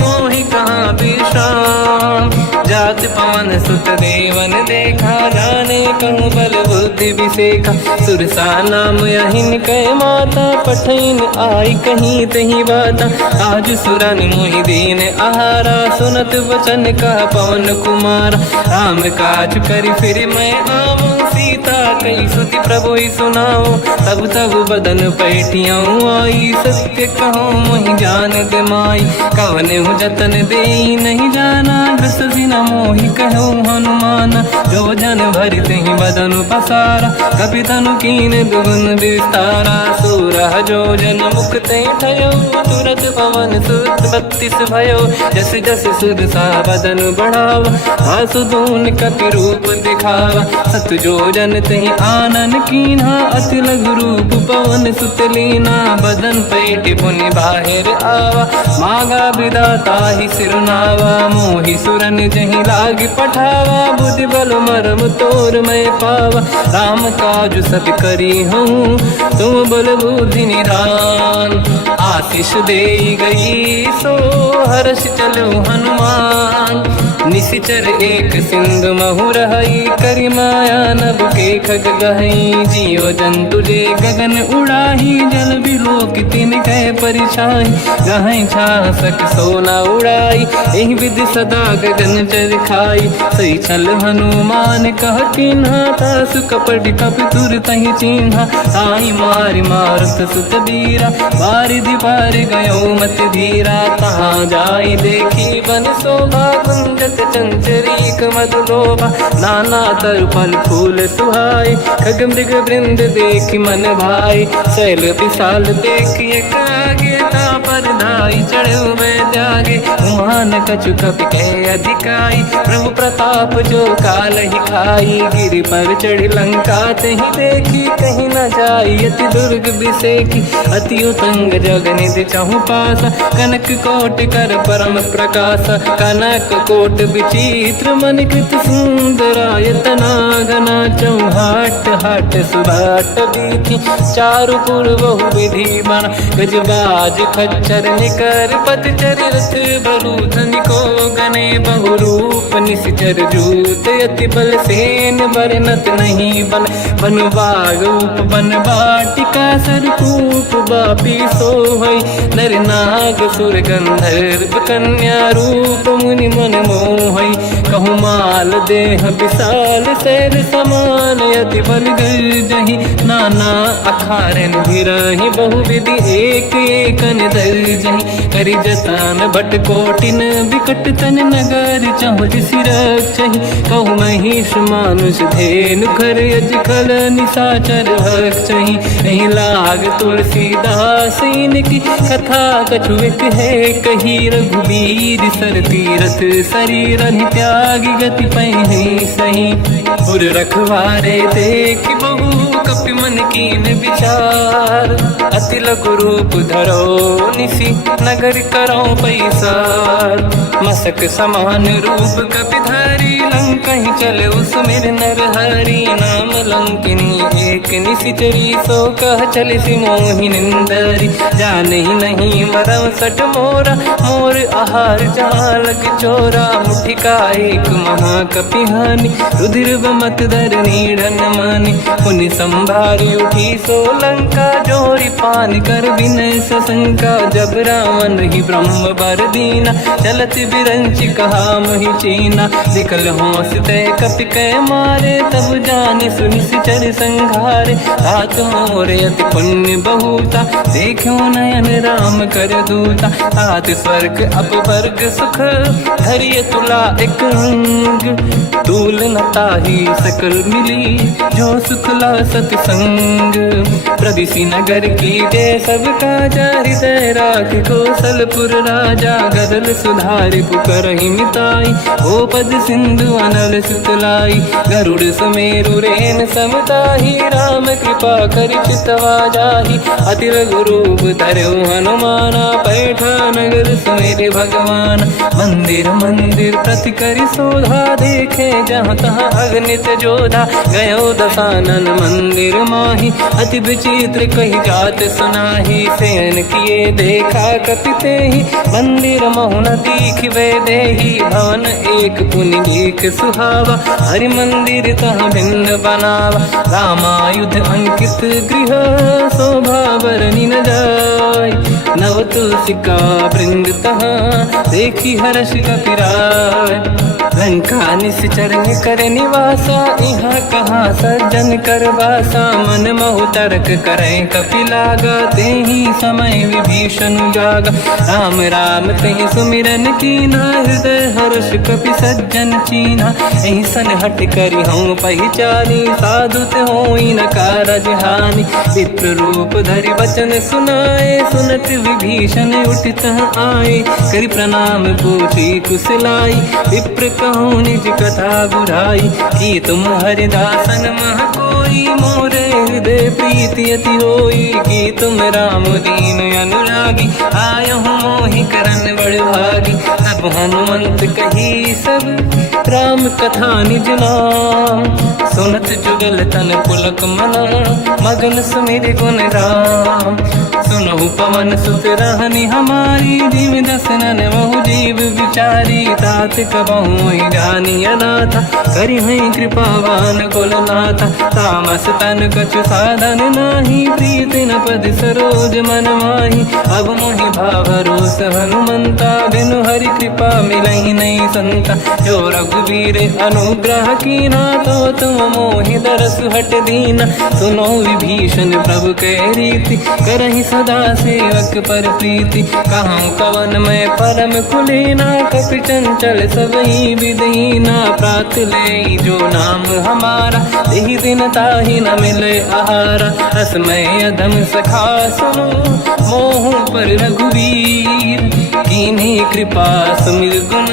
मोहि कहाँ विश्राम। जात पवन सुत देवन देखा, जाने कहूँ बल बुद्धि विसेखा। सुरसा नाम यहिन कै माता, पठैन आई कहीं तही बाता। आज सुरन मोहि दीन आहारा, सुनत वचन कहा पवन कुमार। राम काज करि फिर मैं आवूं, सीता कई सुति प्रभु सुनाओ। तब तब बदन पैठियाँ आई, सत्य कहो मोहि जान दे माई। कवन हूँ जतन दे नहीं जाना, दृष्टि न मोहि कहो हनुमाना। जो जन भरि तहि बदन पसारा, कपि तनु कीन दुगुन विस्तारा। सूरह जो जन मुख तहि ठयो, तुरत पवन सुत 32 भयो। जस जस सुरसा बदन बढ़ावा, आसुदून कपि रूप दिखावा। सत जो जन तहि आनन कीन्हा, अति लघु रूप पवन सुत लीना। बदन पैठ पुनि बाहिर आवा, मागा विधाता ही सिरुनावा। मोहि सुरन जहि लाग पठावा, बुद्धि बल मरम तोर मैं पावा। राम काज सब करी हूँ, तुम बल बुद्धि निधान। आशीष दे गई सो हर्ष चलो हनुमान। निशिचर एक सिंधु महु रहई करि माया नभ के खग गहई। जीव जंतु जे गगन उड़ाही जल बिलोक तिन कह परिछाई। गहई छासक सोना उड़ाई एहि विधि सदा गगन चर खाई। सही छल हनुमान कह किन्हा तासु कपट कपि तुर तहि चिन्हा। ताई मारि मारुत सुत बीरा बारिधि पार गयो मत धीरा। तहाँ जाई देखी बन शोभा कुंजत चंचरीक मधुलोभा। नाना तरु फल फूल सुहाई खग मृग वृंद देखि मन भाई। शैल विशाल देखि एक आगे तापर धाई चढ़ त्यागे। उमान कछु कपि कह अधिकाई प्रभु प्रताप जो काल ही खाई। गिरि पर चढ़ी लंका तहि देखी कहीं न जाई। अति दुर्ग बिसेकी अति उतंग जग निधि चहु पासा। कनक कोट कर परम प्रकाश कनक कोट विचित्र मन कृत सुंदरायतना। घना चौहाट हाट सुभाट बीथी चारु पुर बहु विधि बना। गजबाज खच्चर निकर पतचर रथ बरु धनिको गने बहु रूप। निशिचर जूत अति बल सेन बरनत नहीं बन। बन बाग उप बन बाटिका सरकूप बापी सोहई। नर नाग सुर गंधर्व कन्या रूप मुनि मन मोहई। कहु माल देह विशाल शैल समान अति बल गर्जहि। नाना अखारन भिरहि बहु विधि एक एकन दर्जहि। करि जतान भट कोटिन विकट तन नगर चहु सिरक्षहि। कहु महिष मानुष धेनु खर अज खल निशाचर भक्षहि। एहि लाग तुलसीदास इनकी कथा कछु एक है कही। रघुबीर सर तीरथ शरीर त्यागी गति पहि सही। पुर रखवारे देख बहु कपि मन कीन विचार। अति लघु रूप धरो निसी नगर करो पैसार। मसक समान रूप कपि धरी लंका ही चले उसमेर नर हरि। नाम लंकिनी एक निशिचरी सो कह चले सि मोहि निंदरी। जान ही नहीं मरम सट मोरा मोर आहार जालक चोरा। मुठिका एक महाकपि हानि रुधिर बमत धर नीड़न मानि। पुनि संभारी उठी सो लंका जोरी पान कर विनय सशंका। जब रावण ही ब्रह्म बर दीना चलत बिरंचि कहा मोहि चीना। निकल होश तय कपि कै मारे तब जानि सुनि सिचर संघारे। तात मोरे अति पुण्य बहुता देखो नयन राम कर दूता। तात स्वर्ग अपवर्ग सुख धरिय तुला एक अंग। तूल न ताहि सकल मिली जो सुखला सतसंग। प्रदिशि नगर की जय सब काजा हृदय राख कौशलपुर राजा। गदल सुधारि पुकरहि मिताई ओ पद सिंधु अनल सुतलाई। गरुड़ सुमेरु रेन समताहि राम कृपा करि चितवा जाहि। अति लघु रूप धरौ हनुमाना पैठा नगर सुमेरि भगवान। मंदिर मंदिर प्रति करि शोधा देखे जहाँ तहाँ अगणित जोधा। गयो दशानन मंदिर माहि अति विचित्र कही जात सुनाहि। शयन किए देखा कपि तेहि मंदिर महु न दीखिबे देहि। भवन एक पुनि देख सुहावा हरि मंदिर तहाँ भिन्न बनावा। रामायुध अंकित गृह शोभा बरनि न जाय। नव तुलसिका वृंद तहाँ देखी हर्ष कपि राय। लंका निशिचर कर निवासा यहाँ कहाँ सज्जन कर वासा। मन महु तर्क करें कपि लागा तेहि समय विभीषण जागा। राम राम तेहि सुमिरन कीना हृदय हर्ष कपि सज्जन चीना। एहि सन हट करि हूँ पहिचानी साधु ते होई न कारज हानि। विप्र रूप धरि वचन सुनाए सुनत विभीषण उठित आए। करि प्रणाम पूछी कुशलाई विप्र कहूँ निज कथा बुराई। कि तुम हरिदासन मह कोई मोरे हृदय प्रीति अति होई। कि तुम राम दीन अनुरागी आयहु मोहि करन बड़ भागी। तब तब हनुमंत कही सब राम कथा निज नाम। सुनत जुगल तन पुलक मना मगन सुमिर गुण राम। सुनहु पवन सुत रहनी हमारी जीव दसनन महु जीव विचारी। तात कबहु जानी अनाथा करि हैं कृपावान कुलनाथा। तामस तन कछु साधन नाही प्रीति न पद सरोज मन माही। अब मोहि भावरोस हनुमंता बिनु हरि कृपा मिलहि नहीं संता। जो रघुवीर अनुग्रह कीना तो तुम मोहि दरस हट दीना। सुनो विभीषण प्रभु के रीति करहि सदा सेवक पर प्रीति। कहूँ कवन में परम कुलीना कपि चंचल सबही विदहीना। प्रात ले जो नाम हमारा यही दिन ताहि न मिले आहारा। रसमय अधम सखा सुनो मोह पर रघुवीर। कीन्ही कृपा सुमिर गुण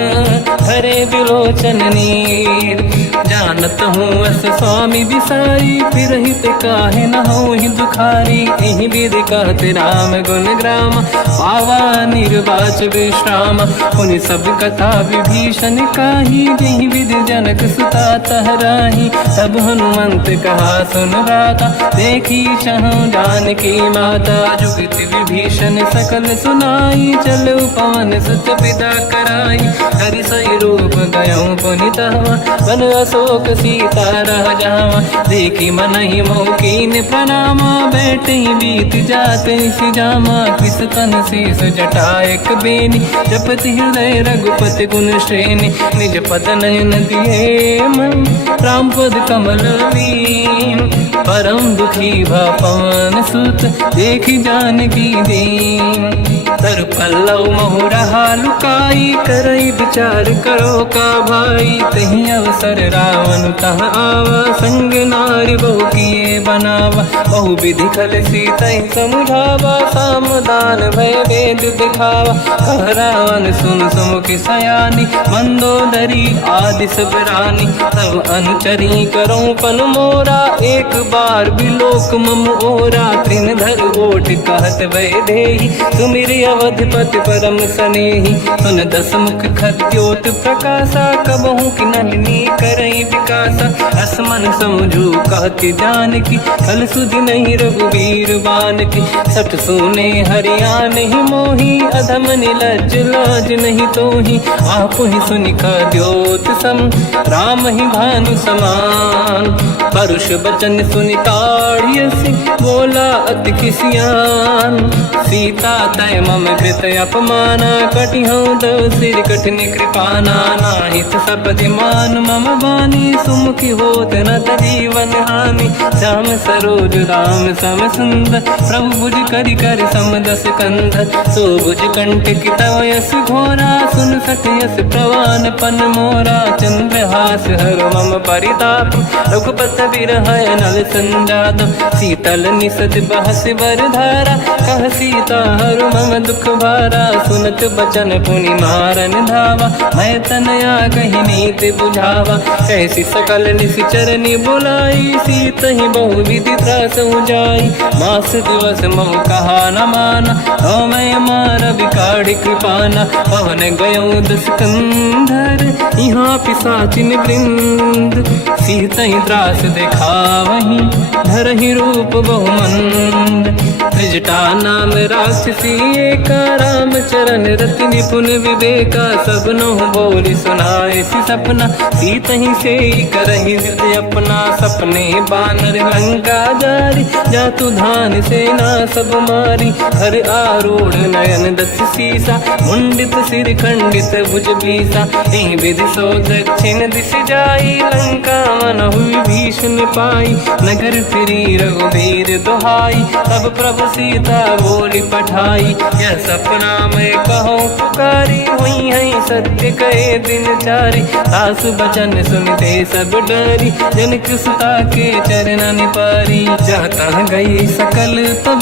हरे बिलोचन नीर। जानत हूँ अस स्वामी बिसाई फिर हित काहे न हो ही दुखारी। यही विधि कहते राम गुण ग्राम पावा निर्वाच विश्राम। उन सब कथा विभीषण काही यही विधि जनक सुता तहराही। तब हनुमंत कहा सुन राता देखी चाहूं जानकी माता। जुगत विभीषण सकल सुनाई चलो पवन सुत पिता कराई। हरि सही रूप गयो पुनितवा वन अशोक सीता रह जावा। देखी मनहि मोह कीन प्रणामा बैठे बीत जाते सिजामा। किस तन शीस जटा एक बेनी जपति हृदय रघुपति गुण श्रेणी। निज पद नयन दिए मन राम पद कमल लीन। परम दुखी भा पवन सुत देखी जानकी दीन। तर पल्लव महु रहा लुकाई करई विचार करो का भाई। तही अवसर रावण तह आवा संग नारी बहु किए बनावा। बहु विधि खल सीतहि समुझावा सामदान भय वेद दिखावा। कह रावण सुन सुमुख सयानी मंदोदरी आदि सब रानी। तब अनुचरी करो पन मोरा एक बार बिलोक मम ओरा। तृण धर ओट कहत भय देहि सुमिर अवधपति परम सनेही। सुन दस मुख खद्योत प्रकाशा कबहू की नलिनी करई विकासा। असमन समझू कहती जानकी फल सुधि नहीं रघुवीर बान की। सठ सुने हरियाण ही मोही अधम निलज लाज नहीं तोही। आप ही सुनि खद्योत सम राम ही भानु समान। परुष बचन सुनि ताड़ियसि बोला अति किसियान। सीता तय मम कृत अपमाना कटिहूँ दो सिर कठिन कृपाना। नाहित सपदि मान मम बानी सुमुखी होत न जीवन हानि। श्याम सरोज राम सम सुंदर प्रभु भुज करि कर समदस कंधर। सो भुज कंठ की तव यस घोरा सुन सठ यस प्रवान पन मोरा। चंद्रहास हर मम परिताप रघुपत बिरहय नल संजात। शीतल निसत बहस बर धारा कह सीता हर मम दुख भारा। सुनत बचन पुनि मारन धावा मैं तनया कही नीति बुझावा। कैसी सकल निश्चरनी बुलाई सीतहि बहु विधि त्रास जाई। मास दिवस मोह कहा न माना तो मैं मार बिकाढ़ी कृपाना। पवन गयो दस कंधर यहाँ पिशाचिन वृंद। सीतहि त्रास दिखावहि धरहि रूप बहुमंद। त्रिजटा नाम राक्षसी एका राम चरण रति निपुण विवेका। सब नहुँ बोली सुनाए सि सपना सीतहि से करहि हृदय अपना। सपने बानर लंका जारी जातु धान सेना सब मारी। हर आरूढ़ नयन दस सीसा मुंडित सिर खंडित भुज बीसा। यही विधि सो दक्षिण दिश जाई लंका मनहु विभीषण पाई। नगर फिरी रघुवीर दुहाई तब प्रभु सीता बोली पठाई। यह सपना मैं कहो पुकारी हुई है सत्य कहे दिन चारी। सासु बचन सुनते सब डरी जनक सुता के चरण पारी। जाता गई सकल तब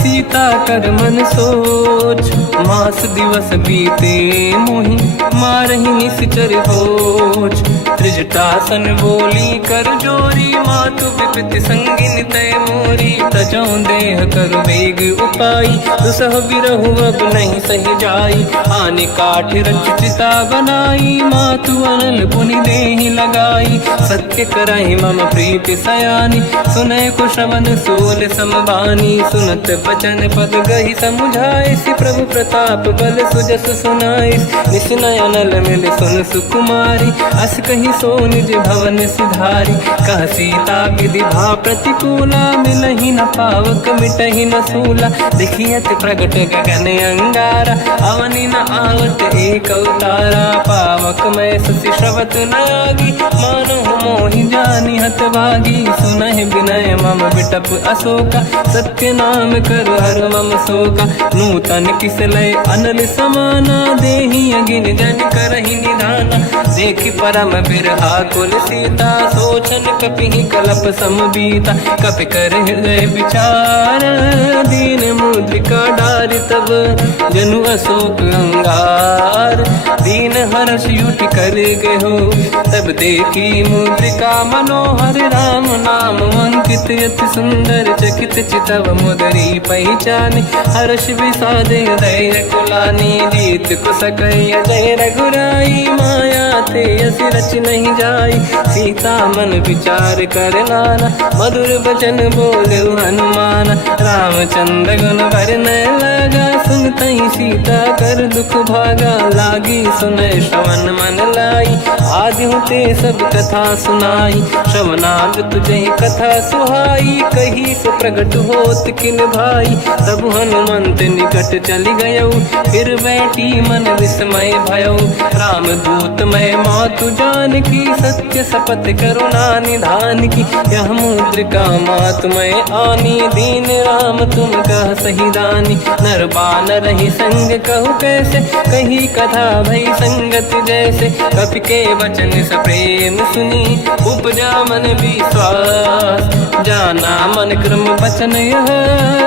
सीता कर मन सोच। मास दिवस बीते मोहि मारहि निश्चर होच। त्रिजटासन बोली कर जोरी मातु विपति संगिन तय मोरी। तजौ देह कर करु वेग उपाय, दुसह बिरहु अब नहीं सही जाई, आने काठ रच चिता बनाई, मातु अनल पुनि देहि लगाई, सत्य करहि मम प्रीति सयानी, सुनै को श्रवण सोल समबानी, सुनत बचन पद गहि समुझाए, सि प्रभु प्रताप बल सुजस सुनाई, निस नयनल मिल सुन सुकुमारी, अस कहि सो निज भवन सिधारी, कह सीता विधि भा प्रतिकूला, मिलहि न पावक मिटहि न सूला, देखियत प्रगट गगन अंगारा, अवनि न आवत एक अवतारा, पावक मैं ससि श्रवत न आगी, मानो मोहि जानि हत भागी, सुनहि विनय मम बिटप अशोका, सत्य नाम कर हर मम शोका, नूतन किस लय अनल समाना, देहि अगिन जन करहि निधाना, देखि परम बिरहा कुल सीता, सोचन कपिहि कलप समबीता, कपि कर हृदय विचार, दीन मुद्रिका डारि तब जनु अशोक अंगार, दीन हर्ष युट कर गहो, तब देखी मुद्रिका मनोहर, राम नाम अंकित अति सुंदर, चकित चितव मुदरी पहचान, हर्ष विषाद हृदय कुलानी, जीत को सकय जय रघुराई, माया थे असि रच नहीं जाई, सीता मन विचार कर नाना, मधुर बचन बोले हनुमान, रामचंद्र गुण वरनै लगा, सुनतहि सीता कर दुख भागा, लागी सुनै श्रवण मन लाई, आदि होते सब कथा सुनाई, श्रवणांग तुझे कथा सुहाई, कही सो प्रगट होत किन भाई, तब हनुमंत निकट चली गयो, फिर बैठी मन विस्मय भयो, राम दूत मैं मातु जानकी, सत्य शपथ करुणा निधान की, यह मुद्रिका मातु मैं आनी, दीन राम तुम कह सही दानी, नर बानर ही संग कहु कैसे, कही कथा भई संगति जैसे, कपि के वचन सप्रेम सुनी, उपजा मन विश्वास, जाना मन क्रम वचन यह,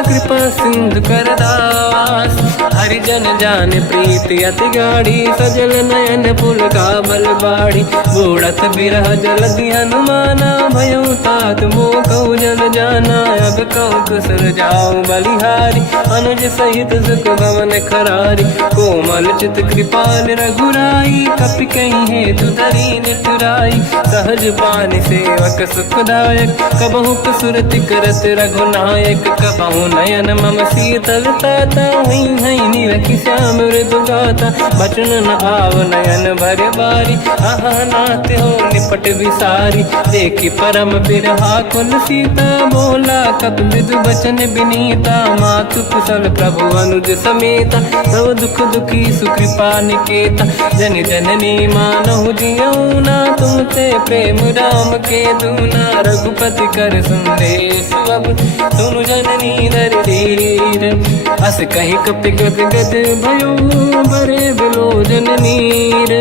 कृपा सिंधु कर दास, हरिजन जान प्रीति अति गाढ़ी, सजल नयन पुल का बल बाड़ी, बूढ़त बिरह जलधि हनुमाना, भयो तात मोह कहु जल जाना, अब कहु कुशल जाओ बलिहारी, अनुज सहित सुख भवन खरारी, कोमल चित कृपाल रघुराई, कपि कहीं हेतु धरी निठुराई, सहज बानी सेवक सुखदायक, कबहु सुरति करत रघुनायक, कबहु नयन मम शीतल ताता, हई निरखि श्याम मृदु गाता, बचन न आव नयन भर बारी, आहा नाथ हो निपट विसारी, देखि परम बिरहा कुल सीता, बोला कपि मृदु बचन बिनीता, मातु कुशल प्रभु अनुज समेता, सब दुख दुखी सुकृपा निकेता, जन जननी मानहु जियौना, तुम ते प्रेम राम के दूना, रघुपति कर संदेश अब सुनु जननी नर धीर, अस कहि कपि गद गद भयो, बरे बिलोचन नीर,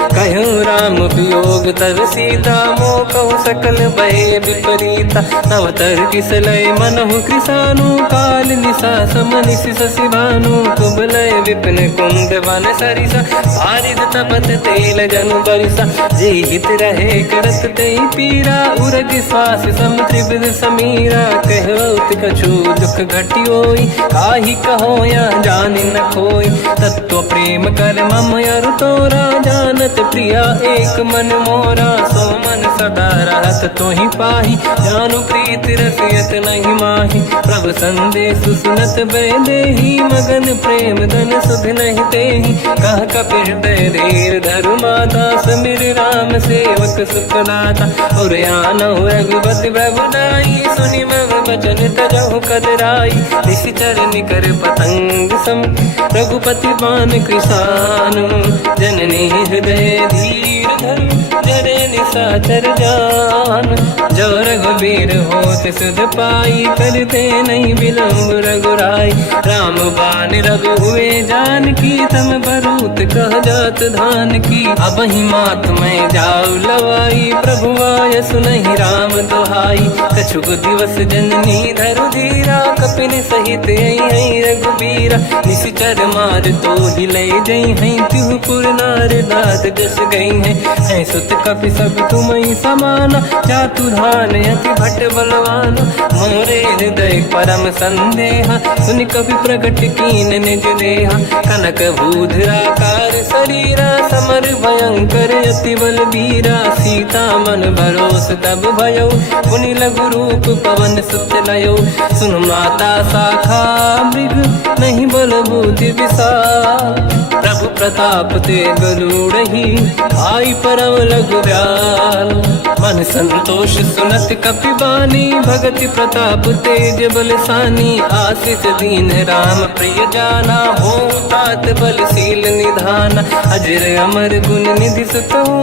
कहो राम वियोग तर सीता, मोह कहु सकल भय विपरीता, नवतर किसलय मनहु कृसानु, काल निशा समनिशि शशि भानु, कुबलय विपिन कुंद वन सरिसा, आरिद तपत तेल जनु बरिसा, जे हित रहे करत ते पीरा, उरग श्वास सम त्रिविध समीरा, कहत कछु दुख घटियोई, काहि कहो या जानि न खोई, तत्व प्रेम कर मम अरु तोरा, जानत प्रिया एक मन मोरा, सो मन सदा रहत तोहि पाहि, जानु प्रीति रसियत नहीं माहि, प्रभु संदेश सुनत भय देहि, मगन प्रेम धन सुध नहीं तेहि, कह कपि हृदय धीर धरु माता, समीर राम सेवक सुख दाता, और आनहु रघुपति प्रभु दाई, सुनि मम वचन तजहु कदराई, निशिचर निकर पतंग सम, रघुपति बान कृसानु, जननी हृदय धीर धरु, जरे निशाचर जान, जो रघुबीर होत सुध पाई, करते नहीं विलंब रघुराई, राम बान रघु हुए जानकी, तम बरूत कह जात धान की। अब ही मात में जाऊ लवाई, प्रभु आय सुनहि राम दोहाई। कछुक दिवस जननी धरु धीरा, कपिन सहित आई रघुबीरा। निश्चर मार तो ही ले जई हैं, तिहुपुर नार दात जस गई हैं। सुत कपि सब तुम ही समाना, जातु धान अति भट बलवान। मोरे हृदय परम संदेहा, सुन कपि प्रगट कीन निज देहा। कनक भूधराकार शरीरा, समर भयंकर अति बलबीरा। सीता मन भरोस तब भयो, पुनि लघु रूप पवन सुत लयो। सुन माता शाखा मृग, नहीं बल बुद्धि विशाल। प्रभु प्रताप ते गरुड़हि, आई परम लघु दयाल। मन संतोष सुनत कपि बानी, भगति प्रताप तेज बलसानी। आशीष दीन राम प्रिय जाना, हो तात बलशील निधान। अजर अमर गुण निधि सुतहु,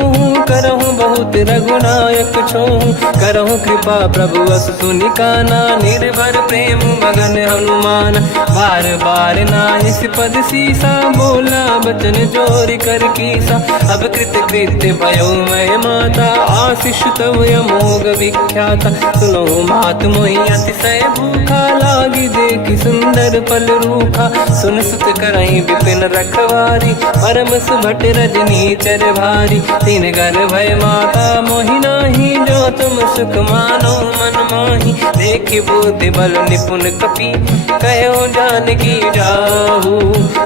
करहु बहुत रघुनायक छोहु। करहु कृपा प्रभु अस सुनि काना, निर्भर प्रेम मगन हनुमान। बार बार नायस पद सीसा, बोला बचन जोरि कर कीसा। अब कृत कृत्य भयो मैं माता, आशीष तव अमोघ विख्याता। सुनो मात मोहि अतिशय भूखा, लागी देखि सुंदर फल रूखा। सुन सुत करहि विपिन रखवारी, परम सुभट रजनी चर भारी। तीन घर भय माता मोहि नाही, जो तुम सुख मानो मन माही। देखि बुद्धि बल निपुण कपि, कहो जानकी जाहू।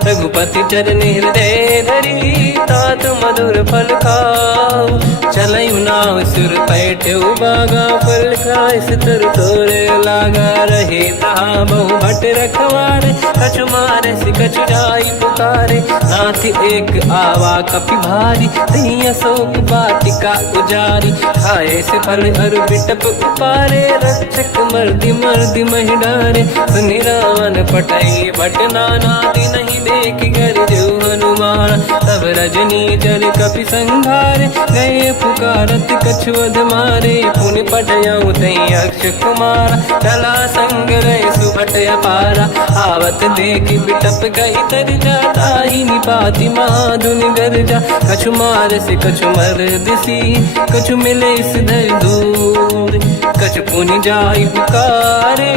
रघुपति चरण हृदय धरी, तात मधुर फल खाऊ। चलऊ नाव सुर पैठऊ बागा, फल खाइस तर तोरे लागा। रहे तहाँ बहु भट रखवारे, कछु मारे सि कछु जाई पुकारे। नाथ एक आवा कपि भारी, तही अशोक वाटिका उजारी। खाए से फल अरु बिटप उपारे, रक्षक मर्दि मर्दि महि डारे। सुनि रावण पटई भट नाना, नहीं देखि घर जो हनुमान। तब रजनी चर कपि संघारे, गए पुकारत कछु अध मारे। पुनि पटयऊ तई अक्ष कुमार, चला संग रहे सुभट अपारा। आवत देखि बिटप गई तर जाता, ही निपाति महाधुन गरजा। कछु मार से कछु मर दिसी, कछु मिले सिधर दूर। कछु पुनि जाई पुकारे,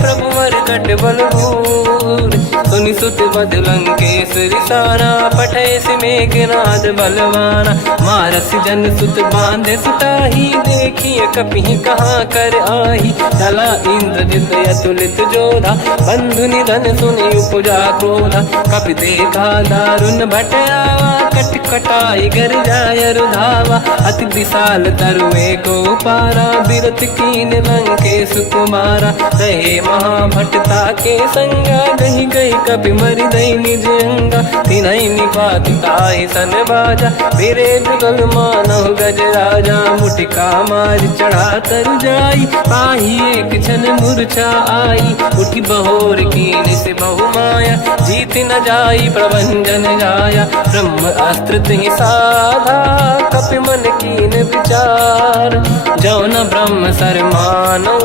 प्रभु मरकट बलभूर। सुनि सुत बद लंकेश्वरी सारा, पठय सि मेघनाद बलवाना। मारस जन सुत बांधे सुताही, देखिए कपि कहाँ कर आही। चला इंद्रजित अतुलित जोधा, बंधु निधन सुनि उपजा क्रोधा। कपि देखा दारुण भट आवा, कट कटाई गर जाय रुधावा। अति विशाल तरुए को पारा, बिरत कीन लंकेश कुमारा। रहे महाभटता के संगा, गही गई कपि मरि दई निज अंगा। तिन्हि निपाति ताहि सन बाजा, फिरे जुगल मानव गज राजा। मुटिका मार चढ़ा तर जाई, पाही एक क्षण मूर्छा आई। उठी बहोर कीन से बहु माया, जीत न जाई प्रभंजन जाया। ब्रह्म अस्त्र तिहि साधा, कपि मन कीन विचार। जो न ब्रह्म सर मानो,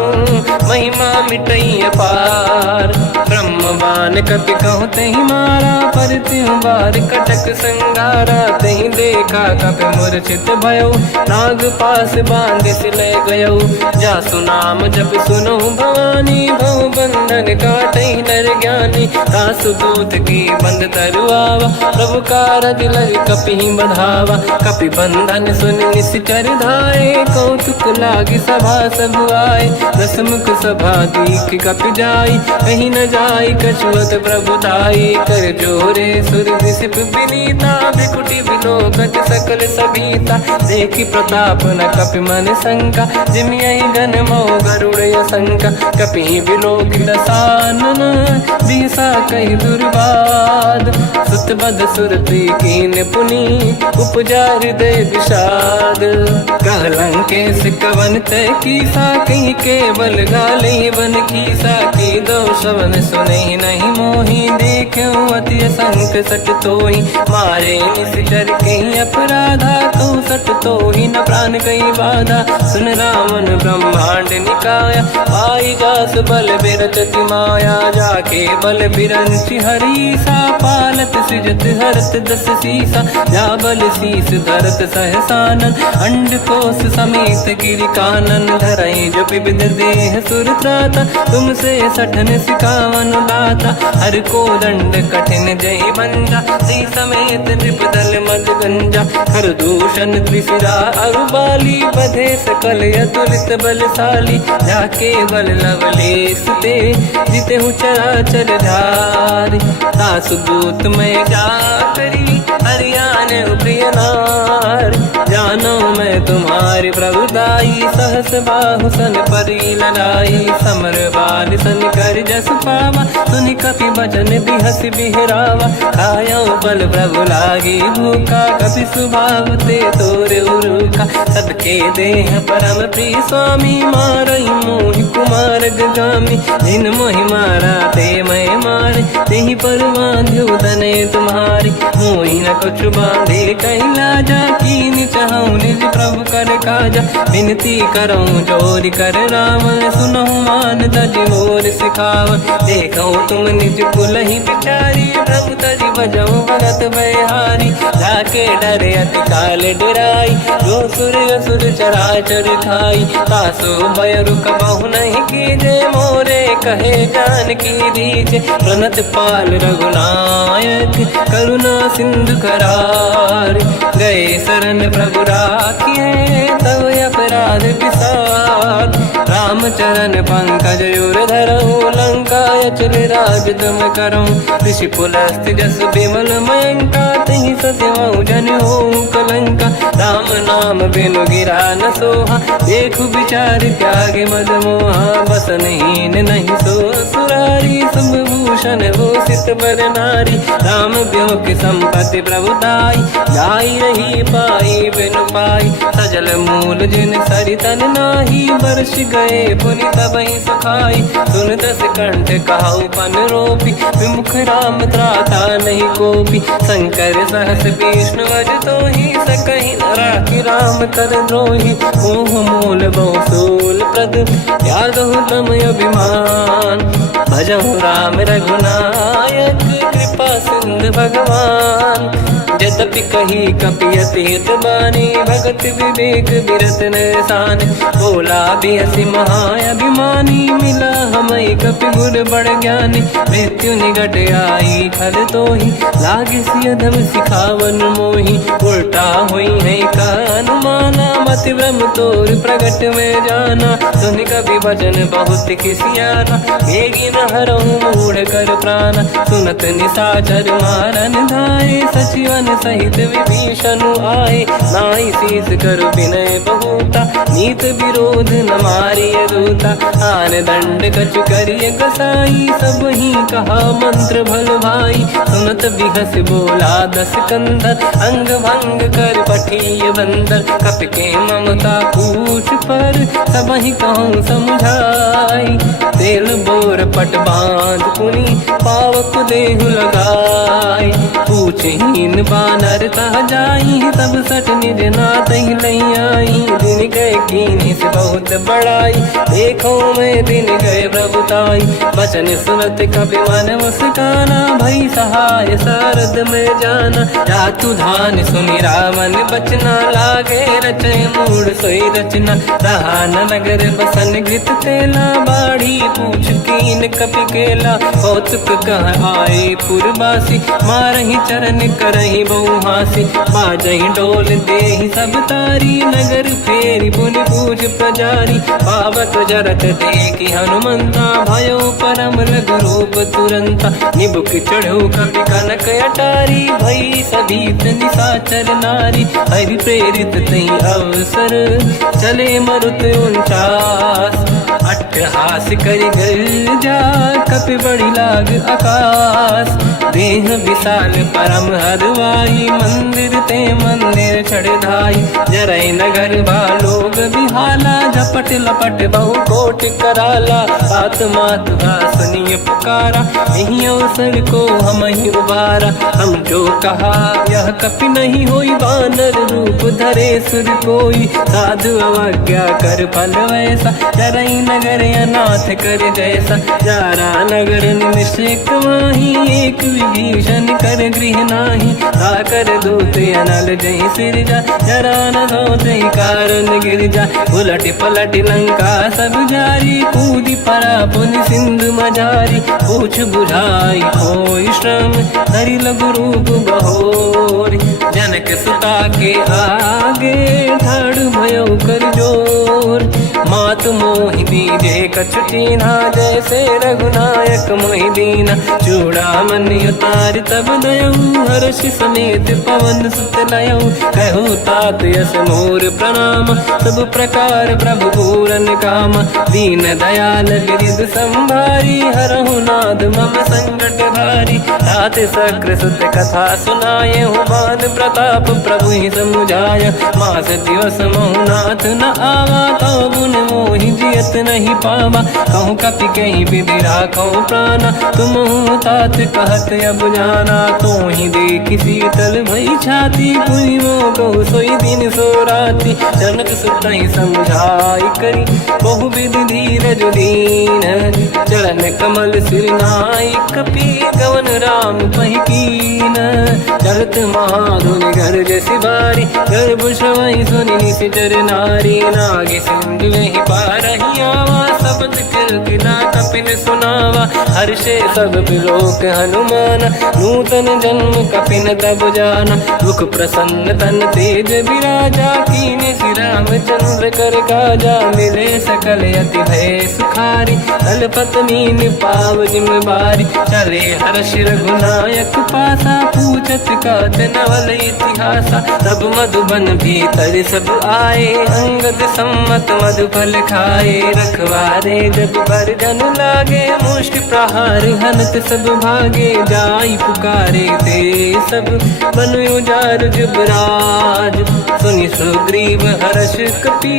महिमा मिटई अपार। ब्रह्म बान कपि कहु तहि मारा, पर तिहु बार कटक संगारा। तहि देखा कपि मूर्छित भयो, नाग पास बांध सिले गयो। जासु नाम जप सुनो भवानी, भव बंधन काटहि नर ज्ञानी। तासु दूत की बंद तरुआवा, प्रभु कारज लय कपि बढ़ावा। कपि बंधन सुनि निश्चर धाये, कौतुक लागी सभा सब आए। दसमुख सभा दीख कपि जाई, कहीं न जाई कछुअत प्रभुताई। कर जोरे सुर दिसिप विनीता, बिकुटी बिलोकत सकल सबीता। देखि प्रताप न कपि मन शंका, जिमियहि गन मोह गरुड़ शंका। कपि बिलोकित सानन, दिशा कहि दुर्बाद। सुत बद सुरति कीन पुनि, उपजा हृदय विषाद। कह लंकेश कवन तय कीसा, कहीं केवल गाली बन कीसा। की दो शवन सुनहि नहीं मोहि, देख्यऊ अति संक सट तोहि। ही मारे निश्चर कहीं अपराधा तो सट तो ही न प्राण कहीं बाधा सुन रावण ब्रह्मांड निकाया पाई जास बल बिरचति माया जाके बल बिरंचि हरी सा पालत सृजत हरत दस सीसा जा बल शीस धरत सहसानन अंड कोश समेत गिरि कानन धरई जो विविध देह सुर त्राता तुमसे सठन सिकावन दाता हर को दंड कठिन जय भंजा सी समेत नृपदल मद गंजा हर दूषण त्रिशिरा अरुबाली बधे सकल अतुलित बलशाली जाके बल लवलेश ते जिते हूँ चराचर धारी सासु दूत में जा करी हरियाण प्रिय नार जानो मैं तुम्हारी प्रभुदाई सहस बाहु सन परी लड़ाई समर बाल सन कर जस पावा सुनि कपि बचन बिहस बिहरावा खायो बल प्रभु लागी भूखा कपि सुभाव ते तोरे उरुखा सबके देह परम प्रिय स्वामी मारई मोहि कुमार गगामी जिन मोहि मारा ते मैं मारे तेहि पर बांध्यो दने तुम्हारी मोहि न कुछ बांधे कहीं लाजा कीन चाहूं निज प्रभु कर काजा विनती करऊं जोरी कर रावण सुनहु मान तज मोर सिखाव देखो तुम निज कुल ही बिचारी प्रभु तज बजऊ भगत बहारी जाके डरे अति काल डराई जो सुर असुर चराचर खाई तासो भय रुक बहु नहीं कीजे मोरे कहे जान की दीजे प्रणत पाल रघुनायक करुणा सिंधु करार गए शरण प्रभु राखिए तव अपराध विसार रामचरण पंकज युर धरऊ लंका अचल राज तुम करऊं ऋषि पुलस्त जस विमल मयंका तहि सत्यमऊ जन हो कलंका राम नाम बिनु गिरा न सोहा देखु विचार त्यागे मद मोहा बसनहीन नहीं सो सुरारी शुभ भूषण भूषित बर नारी राम ब्यों की संपत्ति प्रभुताई जाई रही पाई बिनु पाई सजल मूल जिन सरितन नाही वर्ष गए पुनि तबहि सुखाई सुन दस कंठ कहाऊ पन रोपी विमुख राम त्राता नहीं कोपी शंकर सहस विष्णु अज तो ही सकहि न राखि राम कर द्रोही मोह मूल बहुसूल प्रद त्यागहु तम अभिमान भजहु राम रघुनायक कृपा सिंधु भगवान यद्यपि कही कपियति हित बानी भगत विवेक बिरत नसान बोला भी हसी महाअभिमानी मिला हमें कपि गुर बड़ ज्ञानी मृत्यु निकट आई खल तो ही लागे सियधम सिखावन मोही उल्टा हुई है का अनुमाना मति ब्रह्म तोर प्रगट में जाना सुन कभी भजन बहुत किसियाना हेगी न हरहु मूढ़ कर प्राण सुनत निशाचर मारन धाये सचिवन सहित विभीषण आए नाई शीस कर विनय बहुता नीत विरोध न मारिय दूता आन दंड कछु करिय कसाई सब ही कहा मंत्र भल भाई सुनत बिहस बोला दस कंधर अंग भंग कर पठिय बंदर कप के ममता पूछ पर सब ही कहूँ समझाई तेल बोर पट बांध पुनी पावक देहु लगाई पूछहीन बानर कहा जाई तब सट निज नाथ ही लई आई दिन गए कीनी से बहुत बड़ाई देखो मैं दिन गए प्रभुताई बचन सुनत कपि मन मुस्काना भई सहाय सारद में जाना जातु धान सुनि रामन बचना लागे रचे मूड सोई रचना रहा नगर बसन घृत तेला बाढ़ी पूछ कीन कपि केला कौतुक कह आए पुरबासी मारही चरण करही बहुहासी बाजही डोल देहि सब तारी नगर फेरी पुनि पूज प्रजारी पावत जरत देखी हनुमंता भयो परम लघु रूप तुरंता निबुक चढ़ो कपि कनक अटारी भई सभीत निशाचर नारी हरि प्रेरित तई अवसर चले मरुत 49 अट्टहास कर गर्जा कपि बड़ी लाग आकाश। देह विशाल परम हरवाई मंदिर ते मंदिर चढ़ाई। जरई नगर बालोग बिहाला झपट लपट बहु कोट कराला। आत्मा तुहा सुनिय पुकारा यही अवसर को हम ही उबारा। हम जो कहा यह कपि नहीं होई वानर रूप धरे सुर कोई। साधु अवज्ञा कर फल वैसा जरई नगर अनाथ कर जैसा। जारा नगर निमिषक माही एक विभीषण कर गृह नाही। आकर दूत अनल जय सिरजा जरा न सोते कारण गिरजा। उलट पलट लंका सब जारी कूदी परा पुन सिंधु मजारी। पूछ बुझाई कोई श्रम धरि लघु रूप बहोरी। जनक सुता के आगे ठाड़ भयो कर जोर। मात मोहि दीजे कछु कीन्हा जैसे रघुनायक मोहि दीना। चूड़ामणि उतारि तब दयऊ हर्ष समेत पवन सुत लयऊ। कहु तात यस मोर प्रणाम सब प्रकार प्रभु पूरन काम। दीन दयाल गिरिध संभारी हरहु नाद मम संकट भारी। तात सक्र सुत कथा सुनाये हुमान प्रताप प्रभु ही समुझाय। मास दिवस महु नाथ न आवा तौ गुण मोहि जियत नहीं पावा। कहूँ कपि कहीं विधि राखो प्राणा तुम तात कहत अब जाना। तो ही देखी शीतल भई छाती पुनि मोह कहु सोई दिन सो राती। जनक सुत ही समझाई करी बहु विधि धीरज दीन। चरण कमल सिर नाई कपि गवन राम पहि कीन। चलत महाधुनि गर्ज सिबारी गर्भ श्रवई सुनि निशिचर नारी। नागे सिंधु ही पारही आवा शब्द कीर्तना कपिन सुनावा। हर्षे सब बिलोक हनुमान नूतन जन्म कपिन तब जाना। दुख प्रसन्न तन तेज विराजा कीने श्री रामचंद्र कर काजा। मिले सकल अति भय सुखारी तलपत मीन पाव जिम्मेवारी। चले हर्ष रघुनायक पासा पूछत कात नवल इतिहासा। तब मधुबन भीतर सब आए अंगद सम्मत मधुफल खाए। रखवारे जब बरजन लागे मुष्ट प्रहार हनत सब भागे। जाई पुकारे ते सब बन उजार जुबराज। सुनि सुग्रीव हर्ष कपि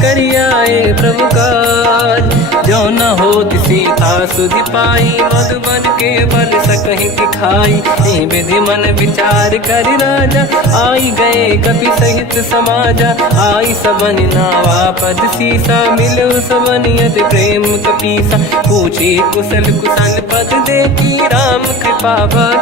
करियाए प्रभु काज। जो न होत सीता सुधि पाई मधुबन के बल सकहि दिखाई। विधि मन विचार कर राजा आई गए कपि सहित समाजा। आई सबन नावा पद सीसा मिलो सबन यदि प्रेम कपीसा। पूछी कुशल कुशल पद देखी राम कृपा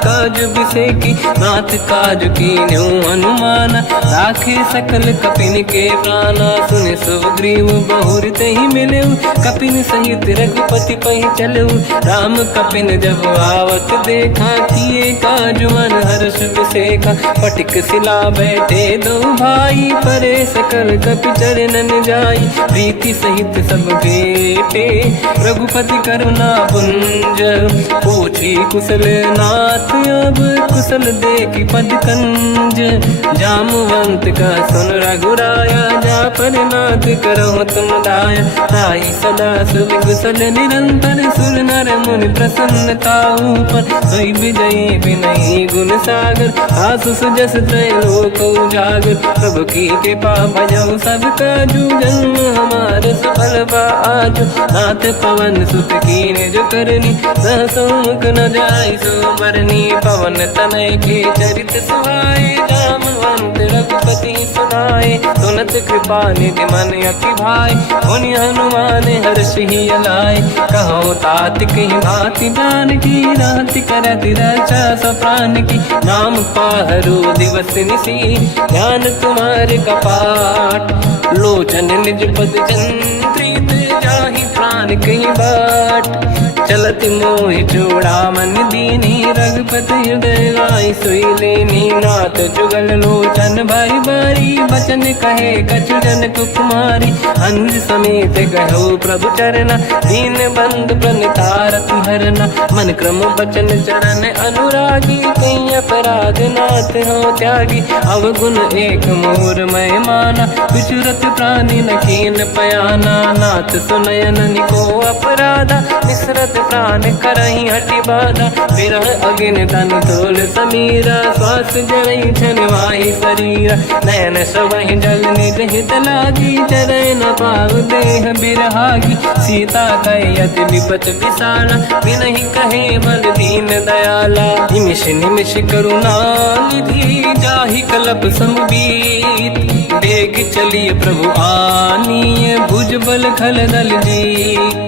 काज बिसेकी। नाथ काज की न्यू अनुमान राखे सकल कपिन के प्राणा। सुन सुग्रीव बहुर ही मिले कपिन सहित रघुपति पहि चलऊ। राम कपिन जब आवत देखा किए काज मन हर्ष बिसेखा। पटिक सिला बैठे दो भाई परे सकल कपि चरणन जाई। प्रीति सहित सब बेटे रघुपति करुणा पुंज। पूछी कुशल नाथ अब कुशल देखी पद कंज। जामवंत का सुन रघुराया जा पर नाथ करहु तुम दाया। ताई सदा सुख कुशल निरंतर सुर नर मुनि प्रसन्नता ऊपर। सोई विजयी विनयी गुण सागर आसु सुजस त्रैलोक उजागर। प्रभु की कृपा भजऊ सब काजू जन्म हमार सफल बा आज। नाथ पवन सुत कीने जो करनी सहसोमुख न जाय सो मरनी। पवन तनय के चरित सुहाए जामवंत रघुपति सुनाए। सुनत कृपा निधि मन अति भाई मुनि हनुमान हर्ष ही अलाए। कहो तात कहीं भांति जान की राति करत रक्षा सो प्राण की। नाम पाहरो दिवस निसी ध्यान तुम्हारे कपाट। लोचन निज पद जन प्रीत जाहि प्राण कहीं बाट। चलत मोहि चूड़ामन दीनी रघुपति हृदय गाई सोई लेनी नाथ जुगल लोचन भाई बारी बचन कहे कछु जन कुमारी अंज समेत गहो प्रभु चरना दीन बंद प्रणतारत हरना मन क्रम बचन चरण अनुरागी कई अपराध नाथ हो त्यागी अवगुण एक मोर मैं माना विचुरत प्राणी न कीन पयाना नाथ सुनयन निको अपराधा निसरत प्राण करही हटि बाधा विरह अगिन तन तोल समीरा श्वास जरई छन वाही शरीरा नयन सवहि जल निज हित लागी चरय न पाव देह बिरहागी सीता कहे यति विपत विसाला विनहि कहे बल दीन दयाला निमिष निमिष करुणा निधि जाहि कलप समबीत बेग चलिए प्रभु आनीय भुज बल खल दल जी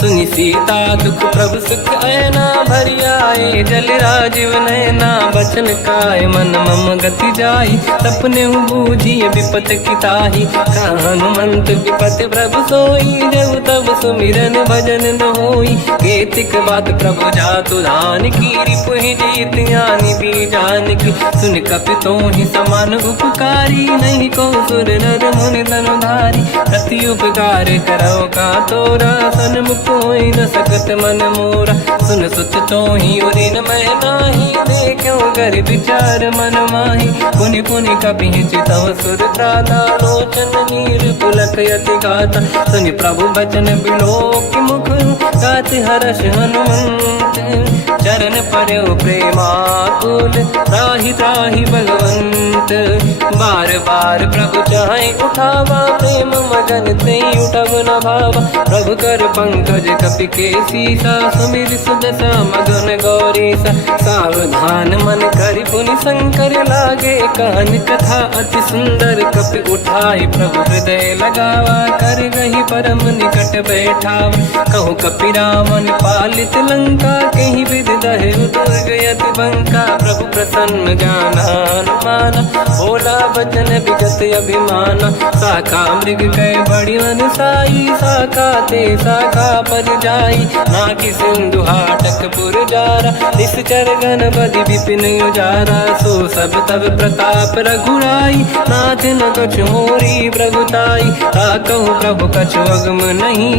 सुनि सीता दुख प्रभु सुख ऐना भरि आए जल राजीव नैना बचन काय मन मम गति जाई सपने बूझी विपत किताही हनुमंत विपत प्रभु सोई देव तब सुमिरन भजन न होई केतिक बात प्रभु जातु धान की रिपुहि जीत ज्ञानी भी जान की सुन कपितो ही समान उपकारी नहीं को सुर नर मुनि तनुधारी प्रति उपकार करो का तोरा सन्मुख होई न सकत मन मोरा सुन सुत तो ही उदिन मैं नाही देखो कर विचार मन माही पुनि पुनि कपि चितव सुर त्राता लोचन नीर पुलक यति गाता सुनि प्रभु बचन बिलोक मुख गात हर्ष हनुमंत चरण पर्यो प्रेमाकुल त्राहि त्राहि भगवंत बार बार प्रभु चाहे उठावा प्रेम मगन ते उठब न भावा प्रभु कर पंकज कपि के सीसा सुमिर सुदशा मगन गौरीसा सावधान मन करि पुनि शंकर लागे कान कथा अति सुंदर कपि उठाई प्रभु हृदय लगावा कर गही परम निकट बैठावा कहु कपि रामन पालित लंका कहीं विद दहे दुर्ग यति बंका प्रभु प्रसन्न ज्ञानानुमाना भोला बचन विगत अभिमाना शाखा मृग कै बड़ी मन साई शाखा ते शाखा पर जाई नाकि सिंधु हाटक पुर जारा इस चरगन बदि विपिन उजारा सो सब तब प्रताप रघुराई नाथ न कछु मोरी प्रभुताई कहूँ प्रभु कछु अगम नहीं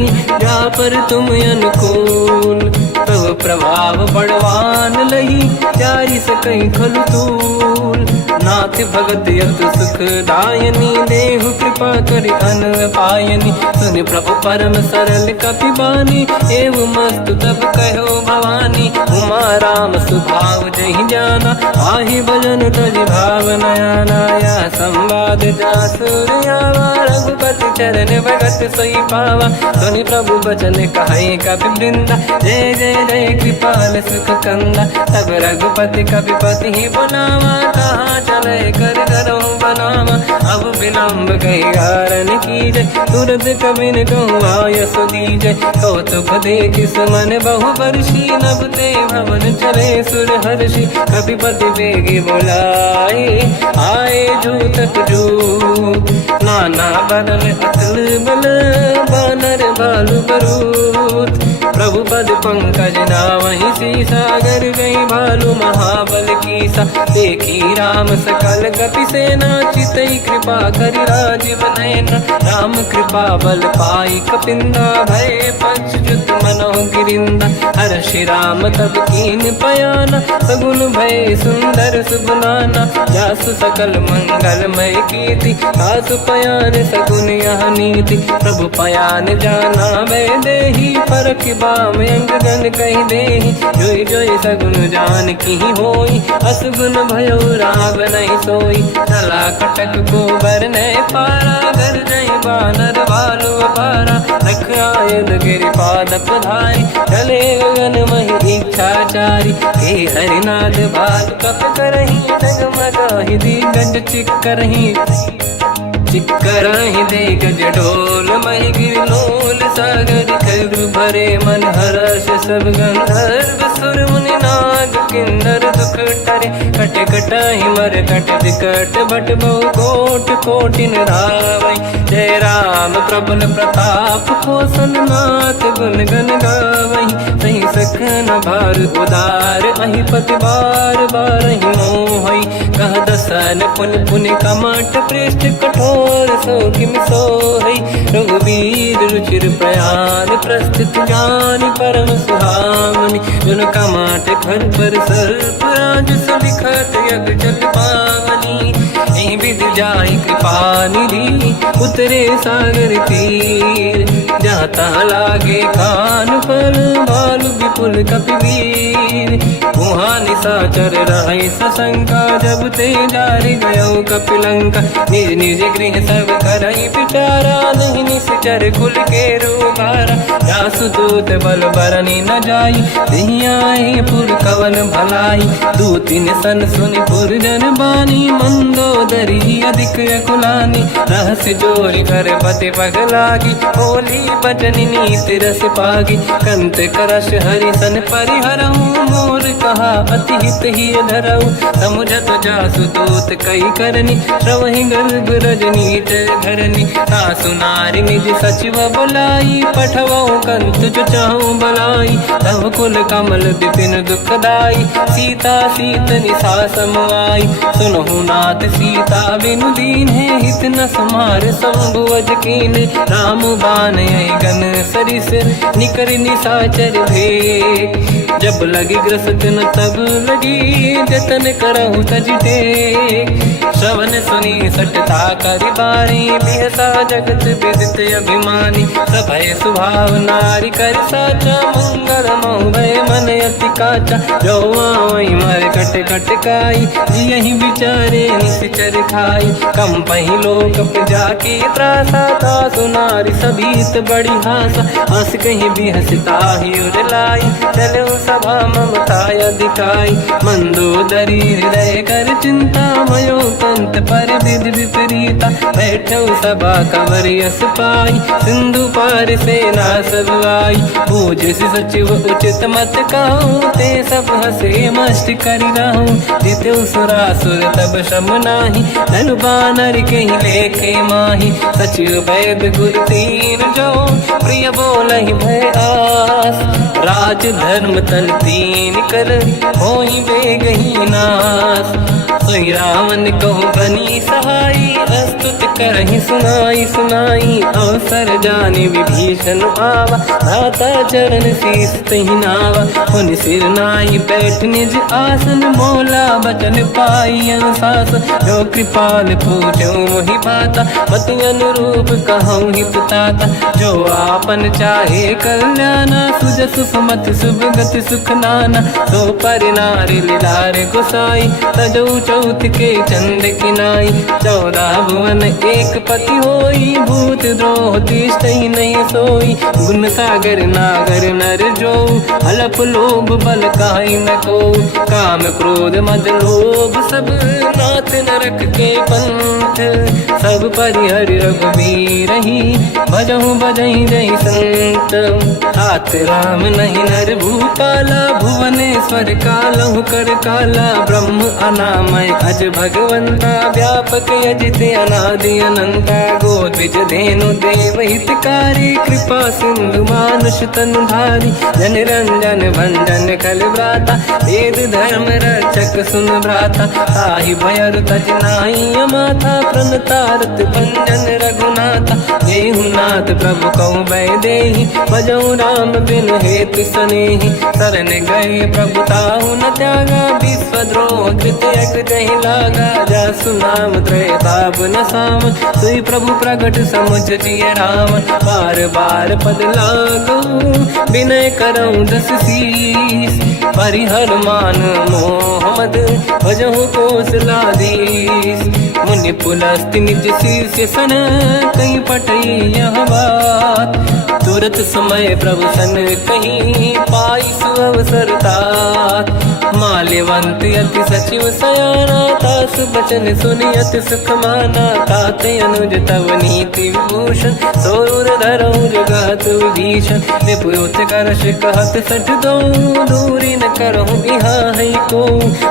जा पर तुम अनुकूल प्रभु प्रभाव बड़वान लही जारी सकई खलु तूल नाथ भगत यत सुख दायनी देहु कृपा करि अन पायनी सुन प्रभु परम सरल कपि बानी एव मस्त तब कहो भवानी उमा राम सुभाव जहि जाना आहि भजन तज भाव नयाना या संवाद जासुरियावा रघुपति चरण भगत सोई पावा सुनि प्रभु बचन कहे कपि वृंदा जय जय जय कृपाल सुख कंदा तब रघुपति कपिपति ही बनावा कहाँ चले कर करो बनावा अब विलम्ब कही कारण कीजय तुरंत कबिन कहूँ आयस दीजय कौतुक देख सुमन बहु वर्षी नभ ते भवन चले सुर हर्षि कपिपति बेगी बोलाए आए जूतक जूत नाना बदन अतल बल बानर भालु बरूत प्रभु पद पंकज नावहि सी सागर गई भालु महाबल कीसा देखी राम सकल कपि सेना चितई कृपा करि राजीव नयना राम कृपा बल पाई कपिंदा भय पक्षुत मनो गिरिंदा हर्षि राम तब कीन पयाना सगुन भय सुंदर सुबनाना जासु सकल मंगलमय कीर्ति आसु पयान सगुन यह नीति प्रभु पयान जाना वे देही परख बाम अंग जन कही देही जोई जोई सगुन जान की होई असगुन भयो राव नहीं सोई चला कटक को बरने पारा घर जय बानर भालु पारा रख आयन गिरि पाद पधारी चले गगन मही इच्छाचारी हे हरिनाथ भाल कप करही डगमगाहि दिग्गज चिक्करही चिक्करहि दिग्गज डोल मही गिरलोल सागर खर भरे मन हर्ष सब गंधर्व सुर मुनि नाग किन्नर दुख टरे कट कटाई मर कट विकट भट बहु कोट कोटिन रावै जय राम प्रबल प्रताप कोसन नाथ गुण गन गावै सही सखन भार उदार अहि पति बार बार ही मोहै कह दसन पुन पुन कमठ पृष्ठ कठोर सो किम सोहै रघुवीर रुचिर प्रयाण प्रस्थित ज्ञान परम सुहामनि जुन कमठ घर पर सर्प राज सलिखत यग जल पावनी एहि विधि जाहि कृपा निधि उतरे सागर तीर जाता लागे कान पर भालु विपुल कपिवीर वहाँ निशाचर रहे सशंका जब ते जारि गयो कपिलंका निज निज गृह सब करई विचारा नहीं निश्चर कुल के रूबारा जासु दूत बल बरनी न जाई दिहियाए पुर कवन भलाई दूतिन सन सुनि पुर जन बानी मंदोदरी अधिक अकुलानी रहस्य जोरि घर पति पगलागी होली बचन नीत रस पागी कंत करश हरि सन परिहरऊ मोर कहा अति हित ही धरऊ समुझत जासु दूत कई करनी श्रवहि गर्भ रजनी धरनी सासु नारी निज सचिव बुलाई पठवऊ कंत जो चाहूं बलाई तब कुल कमल विपिन दुखदाई सीता सीत निशा समाई सुनहु नाथ सीता बिनु दीन है हित न समार संभुवज कीन राम बान गन सरिस निकर निशाचर भेक जब लगी ग्रसत न तब लगी जतन करहु तज टेक श्रवण सुनी सटता करि बारी बिहसा जगत विदित अभिमानी सभय स्वभाव नारी कर साचा मंगल मऊ भय मन अति काचा जो आवई मर कट कटकाई जियहि विचारे निश्चर खाई कम पही लोक जाके त्रासा था सुनारी सभीत बड़ी हासा हंस कहीं भी हंसता ही उड़लाई चलो सभा ममता दिखाई मंदोदरी हृदय कर चिंता मयो कंत पर विधि विपरीता बैठो सभा कवर यस पाई सिंधु पार सेना सब आई पूज सचिव उचित मत कहूँ ते सब हसे मस्त करि रहूं जितु सुरासुर तब शम नाही धनु बानर कहीं लेखे माही सचिव वैद गुरु तीन जो प्रिय बोलहि भय आस राज धर्म तल तीन कर होई बेगही नास सोई रावण कहु बनी सहाई अस्तुत करहि सुनाई सुनाई अवसर जाने विभीषण आवा धाता चरण शीस तहि नावा उन सिर नाई बैठ निज आसन मोला बचन पाई अनुशास जो कृपाल पूछो मोहि बाता पति अनुरूप कहूँ हित ताता जो आपन चाहे कल्याणा सुजस सुमत शुभ गति सुख नाना सो पर नारी लीलार गोसाई तजौ चौथ के चंद किनाई 14 भुवन एक पति होई भूत द्रोह तिष्ठई नहीं सोई गुण सागर नागर नर जो हलप लोभ बल काई न को काम क्रोध मद लोभ सब नाथ नरक के पंथ सब परिहर रघुवीर ही भजहु भजहि जहि संत हाथ राम नहीं नर भूपाला भुवनेश्वर कालहु कर काला ब्रह्म अनामय अज भगवंता व्यापक अजित अनादि अनंता गोद्विज धेनु देव हितकारी कृपा सिंधु मानुष तनु धारी जन रंजन भंजन कल व्राता वेद धर्म रक्षक सुन भ्राता ताहि भयर तज नाहि माथा प्रणतारत भंजन रघुनाथा देहु नाथ प्रभु कहु भय देहि भजऊ राम बिनु हेतु सनेहि शरण गए प्रभु ताहु न त्यागा विश्वद्रोह कृत यज्ञ जहि लागा जासु नाम त्रयताप न साम सोई प्रभु प्रगट समुझ जिय राम बार बार पद लागू विनय करऊँ दस शीस परिहर मान मोह मद भजहु कौशलाधीश मुनि पुलस्ति निज शीर्ष सन कहीं पटई यह बात तुरत समय प्रभु सन कहीं पाई सुअवसर तात माल्यवंत अति सचिव सयाना, तास बचन सुनि अति सुख माना। ताते अनुज तव नीति विभूषण, सोर धरऊ जगत विभीषण। विपुत करश कहत सठ दो, दूरी न करहु इहा है को।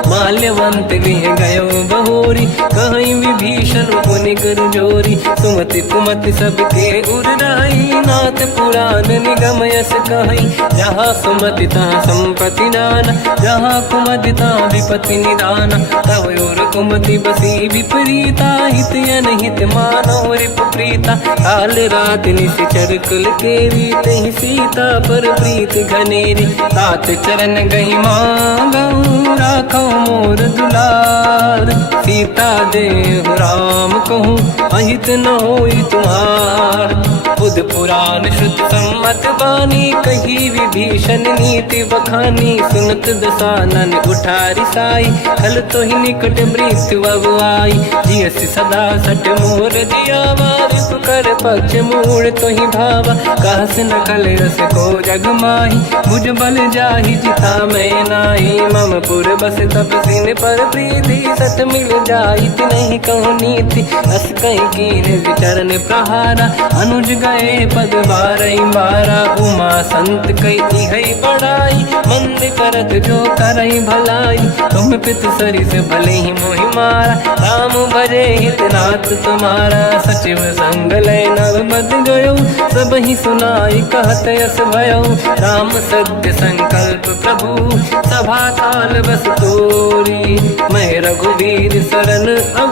माल्यवंत गृह गयो बहोरी, कहीं विभीषण पुनि कर जोरी। सुमति कुमति सबके उरनाई, नाथ पुराण निगम यस कहीं। जहाँ सुमति तहाँ संपत्ति नाना, जहाँ कुमति तहाँ विपत्ति निदाना। तव और कुमति बसी विपरीता, हित अनहित मानव रिप प्रीता। काल रात निशिचर कुल केरी, तहि सीता पर प्रीत घनेरी। तात चरण गही मांगऊ, राखो मोर दुलार। सीता देहु राम कहूँ, अहित न होई तुम्हार। बुध पुराण शुद्ध सम्मत बानी, कही विभीषण नीति बखानी। सुनत दसानन उठारी साई, खल तो ही निकट मृत्यु अब आई। जियसि सदा सट मोर जियावा, रिप कर पक्ष मूड़ तो ही भावा। कहस न कल रस को जग माही, भुज बल जाहि जिता मैं नाई। मम पुर बस तब सिन पर प्रीति, सत मिल जाई नहीं कहूँ नीति। अस कहीं कीन विचरण प्रहारा, अनुज गए पद बारई बारा। उमा संत कई है बड़ाई, मंद करत जो करई भलाई। तुम पित सरिस भले ही मोहि मारा, राम भजे हितनाथ तुम्हारा। सचिव संग लय नव बद गयो, सब ही सुनाई कहत यस भयो। राम सत्य संकल्प प्रभु, सभा काल बस तोरी। मैं रघुवीर शरण अब,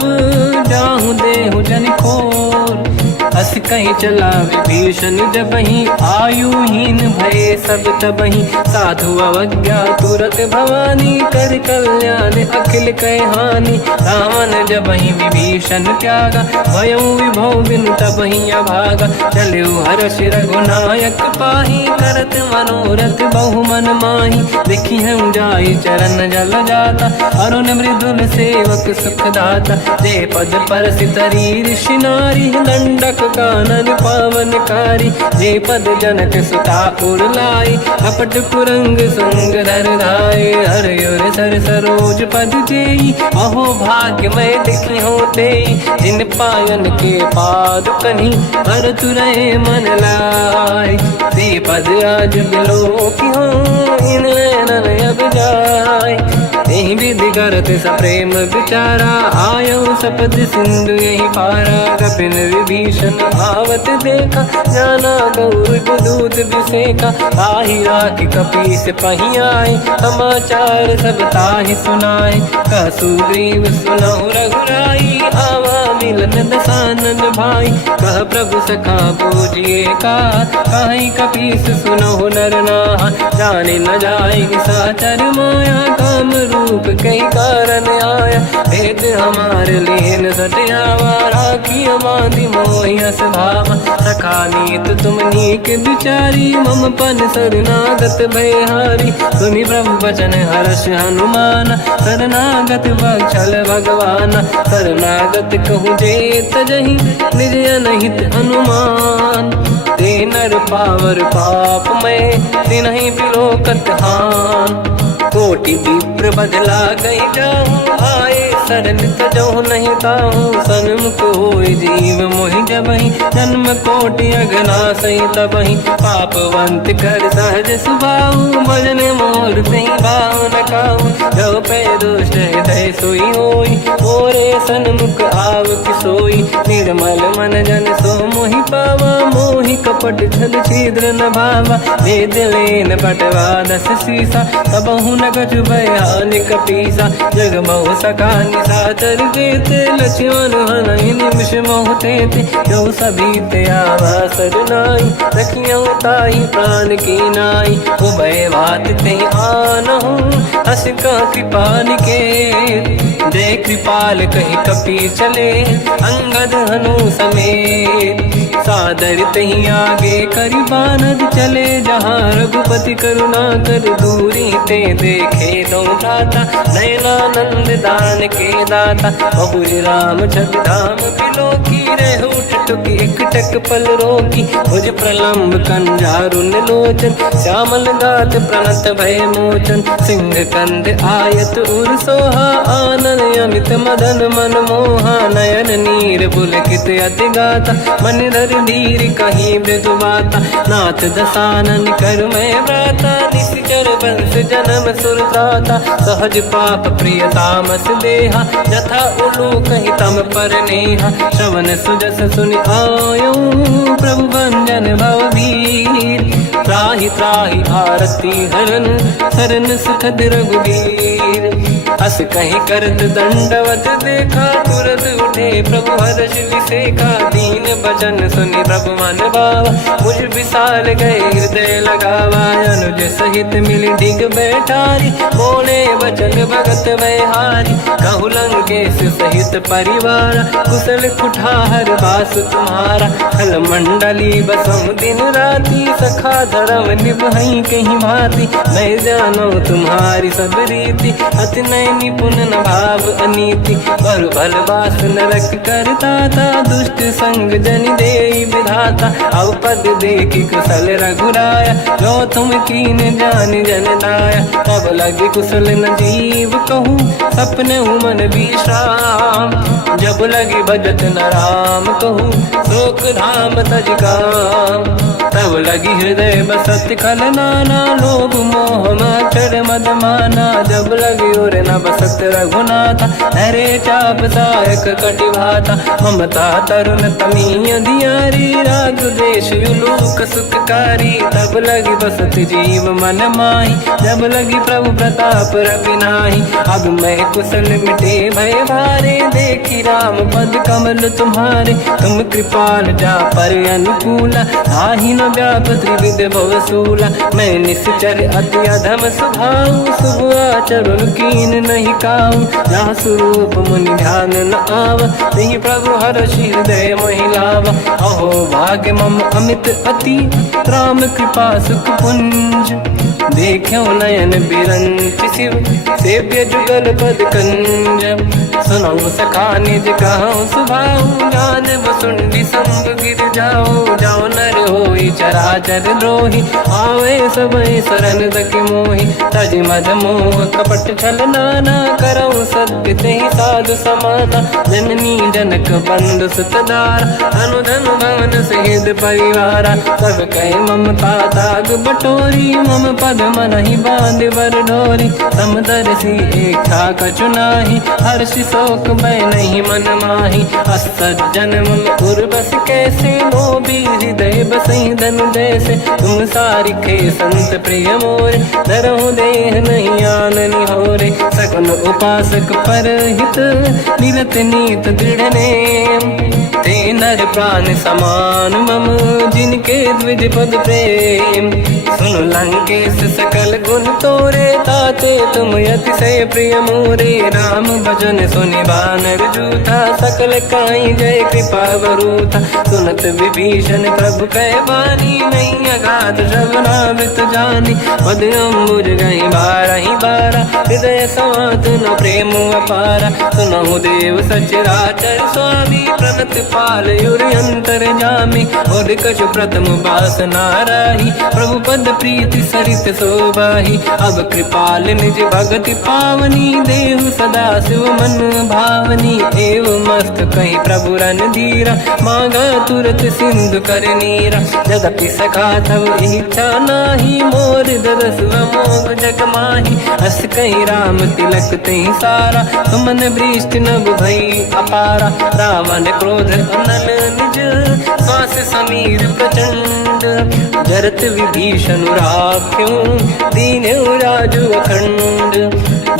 जाहूँ देहु जन खोर। अस कहीं चला विभीषण जबहि, आयुहीन भये सब तबहि। साधु अवज्ञा तुरत भवानी, कर कल्याण अखिल कह हानि। रावण जबहि विभीषण त्यागा, भयउ विभव बिनु तबहि अभागा। चलऊ हर्ष रघुनायक पाहि, करत मनोरथ बहु मन माहि। देखी हम जाई चरण जल जाता, अरुण मृदुल सेवक सुख दाता। जे पद परसि तरी ऋषि नारी, दंडक कानन पावनकारी। जे पद जनक सुता उर लाई, अपट कुरंग संग धर धाय। हर सर सरोज पद जेई, अहो भाग्य मैं देखी होते। जिन पायन के पाद कहीं, हर तुरय मन लाय। ते पद आज बिलो की हो, इन नैनन अब जाय। यही विधि करत सप्रेम विचारा, आयो सपद सिंधु यही पारा। कपिन विभीषण आवत देखा, जाना गौर दूत विसेका। ताहि राख कपीस पही आए, समाचार सब ताहि सुनाए। कह सुग्रीव सुनहु रघुराई, आवा मिलन दसानन भाई। कह प्रभु सखा पूजिए का, कहीं कपीस सुनहु नर नाहा। जाने न जाएगी साचर माया, काम रूप कई कारण आया। भेद हमारे लीन सटियावा, राखी बांधी मोहियस भावा। सखा नीत तुम नीक बिचारी, मम पन शरणागत भयहारी। सुनि प्रभु वचन हर्ष हनुमान, शरणागत बक्षल भगवान। शरणागत कहूँ जे तजहि, निज अनहित हनुमान। ते नर पावर पाप में, तिन्हि बिलोकत हान। कोटि विप्र बदला गई जाऊँ, आए शरण तजो नहीं ताहूँ। सन्मुख होई जीव मोहि जबहि, जन्म कोटि अगना सही तबहि। पापवंत कर सहज सुभाऊ, भजन मोर सही भाव न काहू। जो पे दुष्ट हृदय सोई होई, मोरे सन्मुख आव किसोई। निर्मल मन जन सो मोहि पावा, मोहि कपट छल छिद्र न भावा। वेद लेन बटवा दस सीसा, तबहु न कछु भयानि कपीसा। जग महु सका निशाचर जेते, लक्ष्मण हनहि निमिष महु तेते। जो सभी ते आवा सरनाई, रखियौ ताहि प्राण की नाई। उभय बात ते आनहु, अस का कृपा निकेत। जय कृपाल कहि कपी चले, अंगद हनु समेत। सादर तही आगे करी बानर चले जहाँ रघुपति करुणा कर दूरी ते देखे दो भ्राता नयनानंद दान के दाता बहुरी राम छवि धाम बिलो की रह उठ टुकी एक टक पल रोकी भुज प्रलम्ब कंजारुन लोचन श्यामल गात प्रणत भय मोचन सिंह कंद आयत उर सोहा आनन अमित मदन मन मोहा नयन नीर पुलकित अति गाता मन धर धीर कहीं मृदु माता नाथ दसानन कर मैं व्राता निश्चर वंश जन्म सुरत्राता सहज पाप प्रिय तामस देहा यथा उलू कहीं तम पर नेहा श्रवण सुजस सुनि आयो प्रभु भंजन भवभीर त्राहि त्राहि आरती हरन शरण सुखद रघुवीर अस कहीं करत दंडवत देखा तुरत उठे प्रभु हर्ष विसेखा दीन बचन सुनि प्रभु मन भावा मुझ विशाल गए हृदय लगावा अनुज सहित मिल डिग बैठारी बोले बचन भगत वैहारी कहु लंकेश सहित परिवार कुशल कुठार बास तुम्हारा खल मंडली बसम दिन राती सखा धर्म निभई कहीं भांति मैं जानो तुम्हारी सब रीति अति नय निपुण न भाव अनीति पर भल बास नरक करता था दुष्ट संग जन दे विधाता अब पद देखी कुशल रघुराया जो तुम कीन जान जन दाया तब लगे कुशल न जीव कहूँ सपने मन विश्राम जब लगे भजत न राम कहूँ शोक धाम तज काम तब लगी हृदय बसत खल नाना लोभ मोह मच्छर मद माना जब लगी और न बसत रघुनाथा हरे चाप सायक कटि भाता ममता तरुण तमीय धियारी राग द्वेष युलूक सुखकारी तब लगी बसत जीव मन माही जब लगी प्रभु प्रताप रवि नाही अब मैं कुशल मिटे भय भारे देखी राम पद कमल तुम्हारे तुम कृपाल जा पर अनुकूला आही न व्याप त्रिविध भवसूला मैं निश्चर अति अधम स्वभाव शुभ आचरण कीन नहीं काऊ जहाँ स्वरूप मुनि ध्यान न आव नहीं प्रभु हर्ष हृदय महिलावा अहो भाग्य मम अमित अति राम कृपा सुख पुंज देखो नयन बिरंच शिव सेव्य जुगल पद कंज सुनो सखा निज कहूँ सुभाऊ ज्ञान वसुंडी संग गिर जाओ जाओ नर होई चराचर द्रोही आवे सबई शरण दकि मोहि तज मद मोह कपट छल नाना करऊँ सत्य तेहि साधु समाना जननी जनक बंधु सुतदार अनुधन भवन सहित परिवारा सब कहे ममता ताग बटोरी मम पद मन ही बांध बर डोरी समदर्शी इच्छा कछु नाही हर्ष शोक मैं नहीं मन माही असज्जन मम उर्वश कैसे लोभी हृदय बसई धनु जैसे तुम सारिखे संत प्रिय मोरे धरहु देह नहीं आननि होरे सगुन उपासक पर हित निरत नीत दृढ़ नेम ते नर प्राण समान मम जिनके द्विज पद प्रेम सुन लंकेश सकल गुण तोरे ताते तुम अतिशय प्रिय मोरे राम भजन सुनि बानर जूथा सकल काई जय कृपा वरूथा सुनत विभीषण प्रभु कह बानी नहीं अगाध श्रवणामृत जानी पद अम्बुज गई बारहि बारा हृदय समात न प्रेम अपारा सुनहु देव सचराचर स्वामी प्रणत पाल युरि अंतर जामी और कछु प्रथम बास नाराही प्रभु पद प्रीति सरित शोभाही अब कृपाल निज भगति पावनी देहु सदा शिव मन भावनी एव मस्त कहीं प्रभु रन धीरा मांगा तुरत सिंधु कर नीरा जगति सखा तब इच्छा नाही मोर दरस मोग जग माही हस कहीं राम तिलक तही सारा सुमन वृष्टि नभ भई अपारा रावण क्रोध अनल निज श्वास समीर प्रचंड जरत विभीषण राख्यो दीन राजु अखंड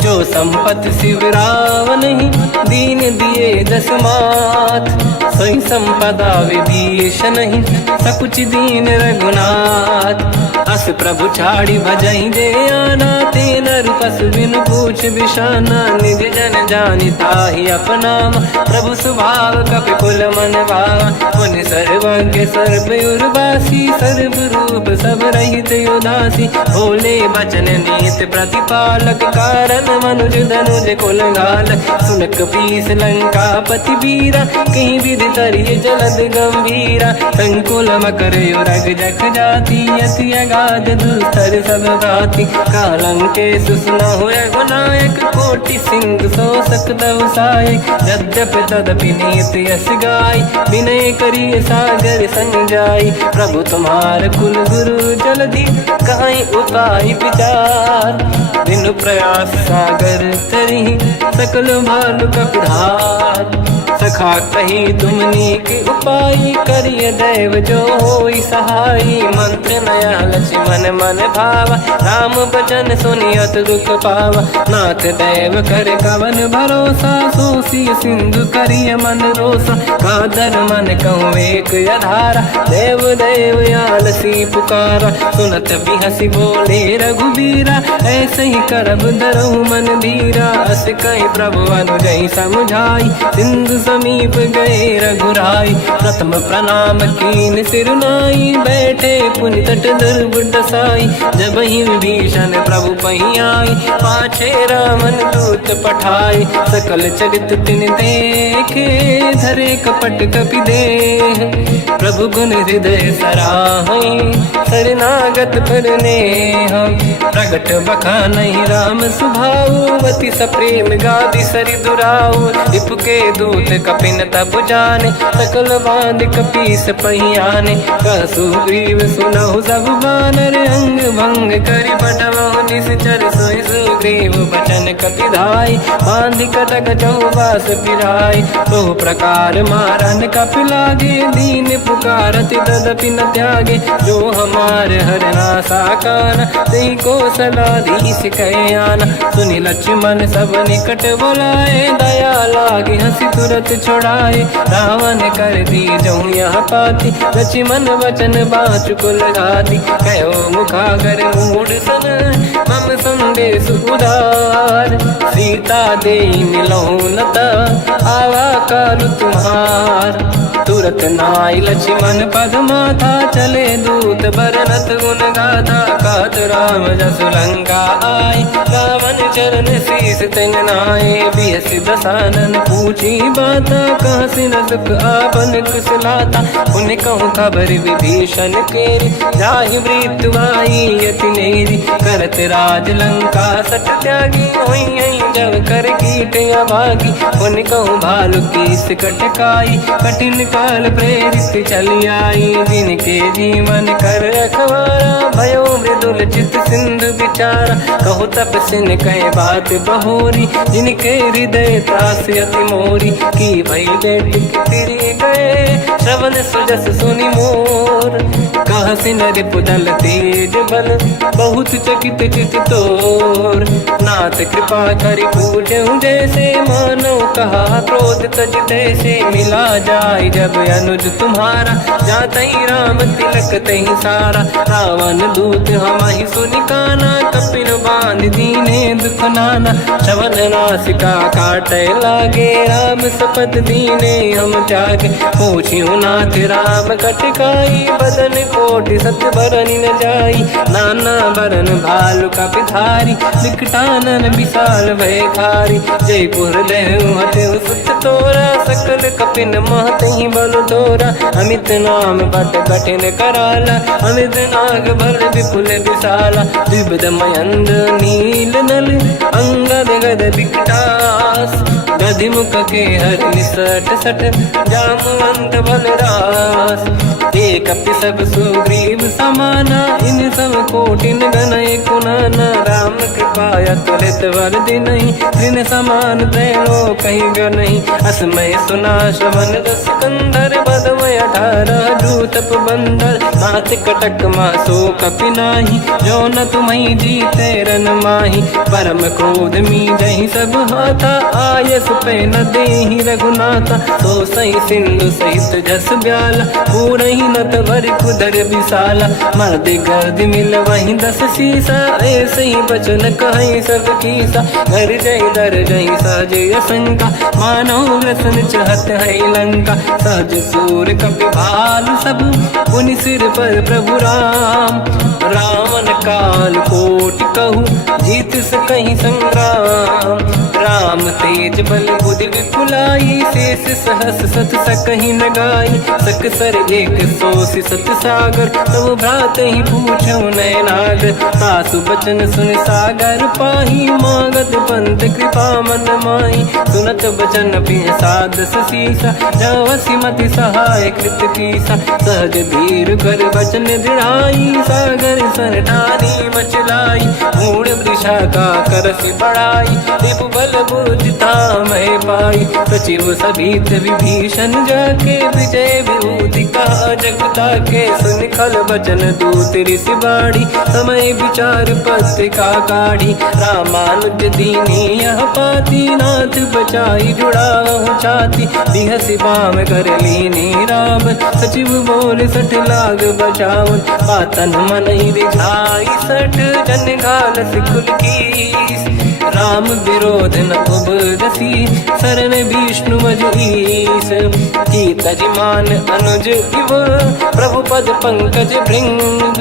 जो संपत्ति शिवराव नहीं, दीन दिए दस मात। सोई संपदा विभीष नहीं, सकुच दीन रघुनाथ। अस प्रभु छाड़ी भजई जे आना, तेन रूपस बिनु पूछ बिशाना। निज जन जानि ताहि अपनाम, प्रभु स्वभाव कपि कुल मन भावा। मुनि सर्वज्ञ सर्व उर्वासी, सर्व रूप सब रहित उदासी। भोले बचन नीत प्रतिपालक, कारण मनुज धनुज कुल घालक। सुनक पीस लंका पति वीरा, कहीं विधि तरिय जलद गंभीरा। संकुल मकर युरग जख जाति, अति अगाध दुस्तर सब घाति। कालंके सुसना हुए गुनायक, कोटि सिंधु सो सकदव सहायक। यद्यप तदपि नीत यस गाय, विनय करिय सागर संजाई। प्रभु तुम्हार कुल गुरु जलधि, कहीं उपाय विचार। बिनु प्रयास सागर तरी, सकल भालु कपिधार। सखा कही तुम नीक उपाय, करिय दैव जो होई सहाई। मंत्र नया लक्ष्मण मन भावा, राम भजन सुनियत दुख पावा। नाथ दैव कर कवन भरोसा, सोसी सिंधु करिय मन रोसा। कादर मन कहूँ एक अधारा, देव देव आलसी पुकारा। सुनत बिहसी बोले रघुबीरा, ऐसे ही करब धरहु मन धीरा। अस कहीं प्रभु अनुजई समझाई, सिंधु समीप गए रघुराई। प्रथम प्रणाम कीन सिरुनाई, बैठे पुनि तट दुर्ब दसाई। जब ही विभीषण प्रभु पही आई, पाछे रामन दूत पठाई। सकल चरित तिन देखे, धरे कपट कपि देह। प्रभु गुण हृदय सराहई, शरणागत पर नेह। प्रगट बखानहि राम सुभाऊ, अति सप्रेम गादि सरि दुराऊ। रिपु के दूत कपिन तब जाने, सकल बांध कपीस पहियाने। कहसु ग्रीव सुनहु सब बानर, अंग भंग करि पटवहु निश्चर। सोई सुग्रीव बचन कपि धाई, बांधि कटक चौबास पिराई। तो प्रकार मारन कपि लागे, दीन पुकारति तदपि न त्यागे। जो हमार हरना साकाना, तेहि को सलाधीश कहे आना। सुनि लक्ष्मण सब निकट बोलाए, दया लागे हंसी तुरत छोड़ाए। रावण कर दी जो यह पाती, लक्ष्मण वचन बाचु कुल घाती। कहो मुखागर मूढ़ सन, मम संदेश उदार। सीता देई मिलहु नता, आवा कालु तुम्हार। तुरत नाई लक्ष्मण पद माथा, चले दूत बरनत गुण गाथा। कहत राम जसु लंका आए, रावण चरण शीस तिन नाए। बिहस दसानन पूछी बाता, कहसी न दुख आपन कुशलाता। उन कहूँ खबर विभीषण केरी, जाहि मृत्यु आई यति नेरी। करत राज लंका सट त्यागी, हुई जब कर कीट अभागी। उन कहूँ भालु कीस कटकाई, कठिन काल प्रेरित चली आई। जिनके जीवन कर रखवारा, भयो मृदुल चित सिंधु विचारा। कहु तपसिन कहे बात बहोरी, जिनके हृदय त्रास अति मोरी। की भई बेटी तिरी गए, श्रवण सुजस सुनि मोर। कहसी रिपु दल तेज बल, बहुत चकित चित तोर। नाथ कृपा करि पूजहु जैसे, मानो कहा क्रोध तज तैसे। मिला जाय जब अनुज तुम्हारा, जातहि राम तिलक तहि सारा। रावण दूत हमहि सुनि काना, कपिन बांध दीने दुख नाना। श्रवण नासिका काटय लागे, राम सपथ दीने हम त्यागे। पूछियो नाथ राम कटकाई, बदन कोटि सत बरनि न जाई। नाना बरन भालु कपि धारी, विकटानन विशाल भय खारी। जयपुर देहु हतेउ सुत तोरा, सकल कपिन महतहि बल तोरा। अमित नाम बट कठिन कराला, अमित नाग बल विपुल विशाला। द्विविध मयंद नील नल, अंगद गद विकटास। गदिमुख के हर निसट सट, जामवंत बलरास। एक कपि सब सुग्रीव समाना, इन सब कोटिन गनय कुनाना। राम कृपा तुलित वर दिनहि, दिन समान त्रैलोक कहीं गनहि। असमय सुना श्रवण रस कंधर बदमय 18 जूतप बंदर नाथ कटक मासो कपि नाही जो न तुम्हें जीते रन माही परम क्रोध मी जही सब हाथा आयस पे न देहि रघुनाथा तो सही सिंधु सहित जस ब्याला पूरही नत भर कुदर विशाला मर्द गर्द मिल वहीं 10 सीसा ऐसे ही बचन कहीं सब कीसा घर जय दर जय सहज असंका मानो रसन चहत है लंका सहज सूर कपि भालु सब पुनि सिर पर प्रभु राम रावण काल कोटि कहूँ जीत सकहीं संग्राम राम तेज बल बुद्धि विपुलाई शेष सहस सत सकहीं न गाई सक सर एक सोसी सत सागर तब भ्रात ही पूछो नयनाग सासु बचन सुन सागर पाही मागत पंत कृपा मन माही सुनत बचन पिय साध सीसा जवसी मति सहाय कृत कीसा सहज धीर कर बचन दृढ़ाई सागर सन ठानी मचलाई मूड वृषा का करसि बढ़ाई दिप बल बुद्धि मैं पाई सचिव सभीत विभीषण जाके विजय विभूति कहा जगता के सुन खल बचन दूत ऋषि बाड़ी समय विचार पत्रिका काढ़ी रामानुज दीनी यह पाती नाथ बचाई जुड़ा छाती बिहसी बाम कर लीनी राम सचिव बोल 60 लाग बचावन पातन मन ही रिझाई 60 जन घाल सिकुल की राम विरोध न उबरसी शरण विष्णु मजईस की तजमान अनुज इव प्रभु पद पंकज भृंग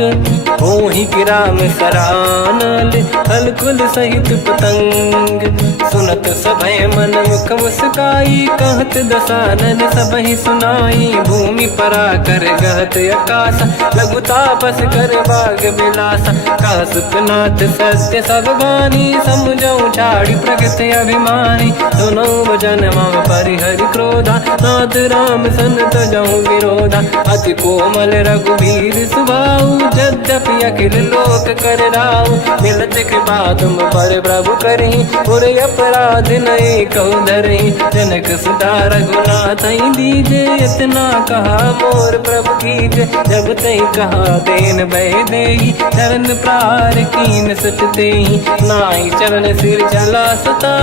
मोहि गिरा में सरानल खलकुल सहित पतंग सुनत सभय मन मुख मुस्काई कहत दसानन सबहि सुनाई भूमि परा कर गहत आकाश लघु तापस कर बाग विलासा कह सुखनाथ सत्य सब बानी समझौ छाड़ी प्रगति अभिमानी सुनो भजन मम परिहरि क्रोधा नाथ राम सन तजहु विरोधा अति कोमल रघुवीर सुभाऊ यद्यपि अखिल लोक कर राऊ मिलत कृपा तुम पर प्रभु करहि पुर अपराध नये कहु धरहि जनक सुता रघुनाथ दीजे इतना कहा मोर प्रभु कीजे जब तई कहा देन भय देहि चरण प्रार कीन सट तेहि नाई चरण सिर चला सता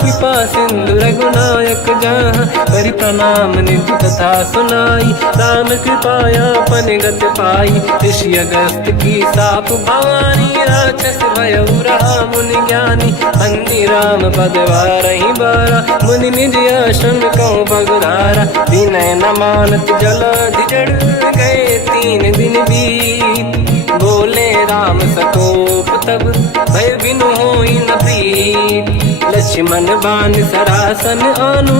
कृपा सिंधु रघुनायक जहाँ करि प्रणाम निधि कथा सुनाई राम कृपाया पन गत पाई ऋषि अगस्त की साप भवानी राक्षस भयउ रहा मुनि ज्ञानी अंधि राम पद वारहि बारा मुनि निज आश्रम कहु भगुधारा विनय न मानत जलाधि जड़ गए 3 दिन बीत बोले राम सकोप तब भय बिनु होई न प्रीत लक्ष्मण बान सरासन आनु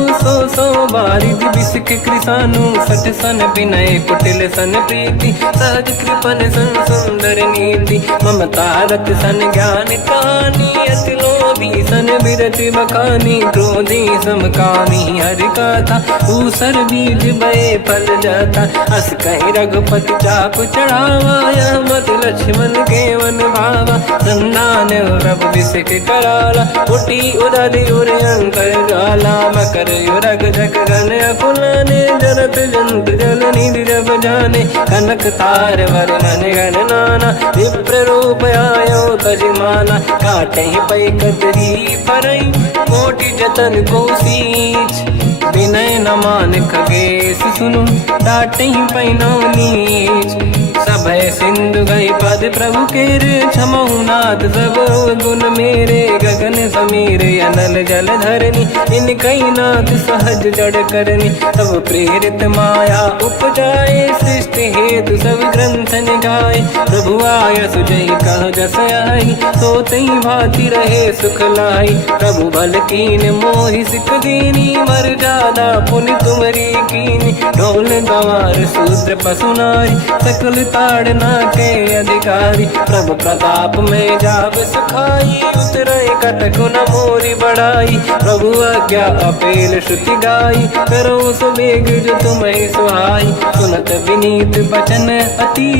सो बारिद बिसक कृसानु 60 सन विनय कुटिल सन प्रीति सहज कृपन सन सुंदर नीति ममता रत सन ज्ञान कहानी अति लोभी सन बिरति बखानी क्रोधी समकामी हरि कथा ऊसर बीज बये फल जाता अस कहीं रघुपति चाप चढ़ावा यह मत लक्ष्मण के वन भावा संधान प्रभु बिसक कराला उठी उदधि उर अंकर ज्वाला मकर युरग जग गण अकुलाने जरत जंत जल निधि जब जाने कनक तार वर्णन गण नाना विप्र रूप आयो तजमाना काटे पै कतरी परई कोटि जतन को सींच विनय न मान खगेश सुनु डाटे पैनो नीच सभय सिंधु गई पद प्रभु केर क्षमहु नाथ सब गुण मेरे गगन समीर अनल जल धरनी इन कई नाथ सहज जड़ करनी सब प्रेरित माया उपजाए सृष्टि हेतु सब ग्रंथ निगाए प्रभु आय सुजई कह जस आई सोतई भांति रहे सुख लाई प्रभु भल कीन मोहि सिख दीनी मर जादा पुनि तुमरी कीनी ढोल गवार शूद्र पशु नारी सकल ताड़ना के अधिकारी प्रभु प्रताप में जाब सुखाई उतरे कटक न मोरी बढ़ाई प्रभु आज्ञा अपेल श्रुति गाई करो सुबेग जो तुम्हें सुहाई सुनत विनीत बचन अति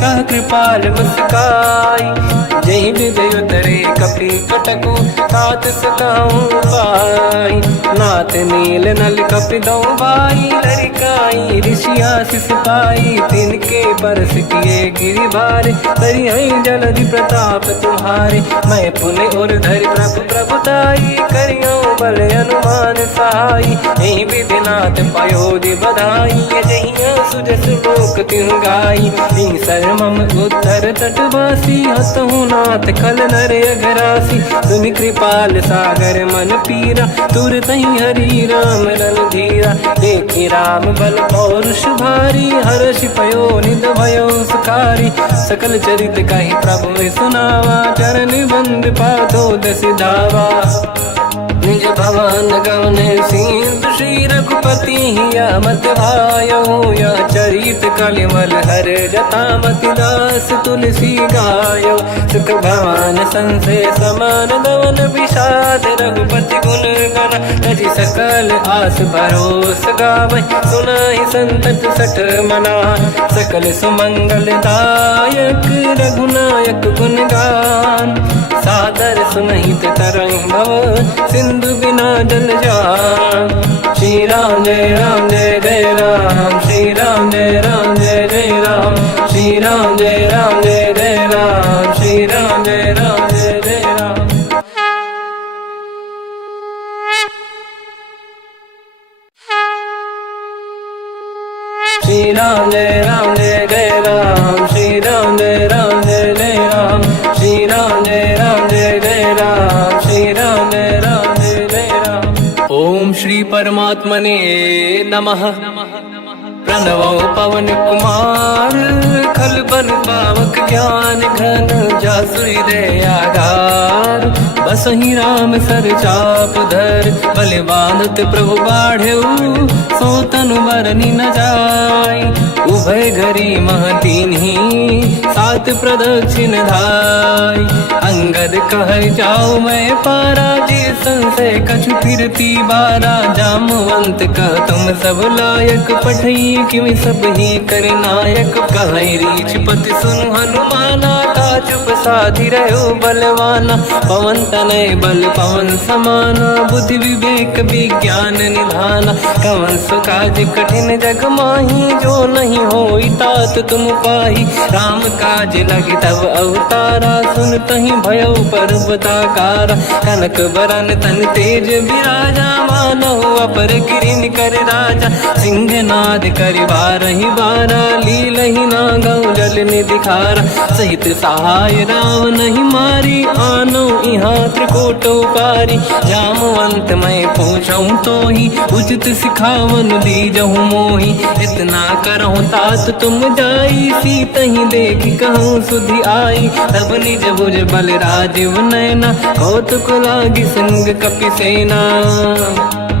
कह कृपाल मुस्काई जय विजय उतरे कपि कटकु तात सकाऊं पाई नाथ नील नल कपिदौ बाई लड़काई ऋषि आशीष पाई तिनके परस किए गिरि भारे तरिहै जलधि प्रताप तुम्हारे मैं पुने और धरि प्रभु प्रभुताई करियो बल अनुमान सहाई यही विधिनाथ पयोधि बधाई जहिया सुजस लोक तिहु गाई सरमम उत्तर तटवासी हतहु नाथ खल नर अघरासी तुम कृपाल सागर मन पीरा तुरत ही हरि राम रणधीरा देखि राम बल पौरुष भारी हर्षि पयो निध भयो सुखारी सकल चरित कहि प्रभु सुनावा चरण बंद पादो दस धावा निज भवन गवने सिंधु श्री रघुपति या मत भायो या चरित कलिमल हर जता मति दास तुलसी गायो सुख भवन संसे समान गवन विषाद रघुपति गुण गण तजि सकल आस भरोस गावै सुनाहि संतत सठ मना सकल सुमंगल दायक रघुनायक गुण गान सादर सुनहित तरंग भव सिंधु बिना जल जान श्री राम जय जय राम श्री राम जय जय राम श्री राम जय जय राम श्री राम जय जय राम श्री राम जय जय राम श्री राम जय जय राम श्री राम जय जय राम श्री राम जय राम। ओम श्री परमात्मने नमः। प्रणवो पवन कुमार खल बन पावक ज्ञान घन जासुरी दयागार बसहि राम सर चाप धर बलवानत प्रभु बाढ़ऊ सो तनु बरनि न जाय उभय घरी महतीन्ही सात प्रदक्षिण धाय अंगद कह जाओ मैं पारा जी संशय कछु फिरती बारा जामवंत कह तुम सब लायक पठई किमि सब ही कर नायक कहै रीछ पति सुनु हनुमाना काज प्रसादि रहो बलवाना पवन तनय बल पवन समाना बुद्धि विवेक विज्ञान निधाना कवन सो काज कठिन जग माही जो नहीं होई तात तुम पाही राम काज लगे तब अवतारा सुन तहि भयो पर्वताकारा कनक बरन तन तेज विराजा मानव अपर गिरिन कर राजा सिंहनाद करि बारहि बारा लीलहि नागौ जल निधिखारा सहित सहाय राव नहीं मारी आनो इहाँ त्रिकोटो पारी जामवंत मैं पूछऊँ तो ही उचित सिखावन दीजहु मोही इतना करहु तात तुम जाई सीतहि देख कहूँ सुधि आई तब निज भुज बल राजीव नैना कौतुक लागी संग कपिसेना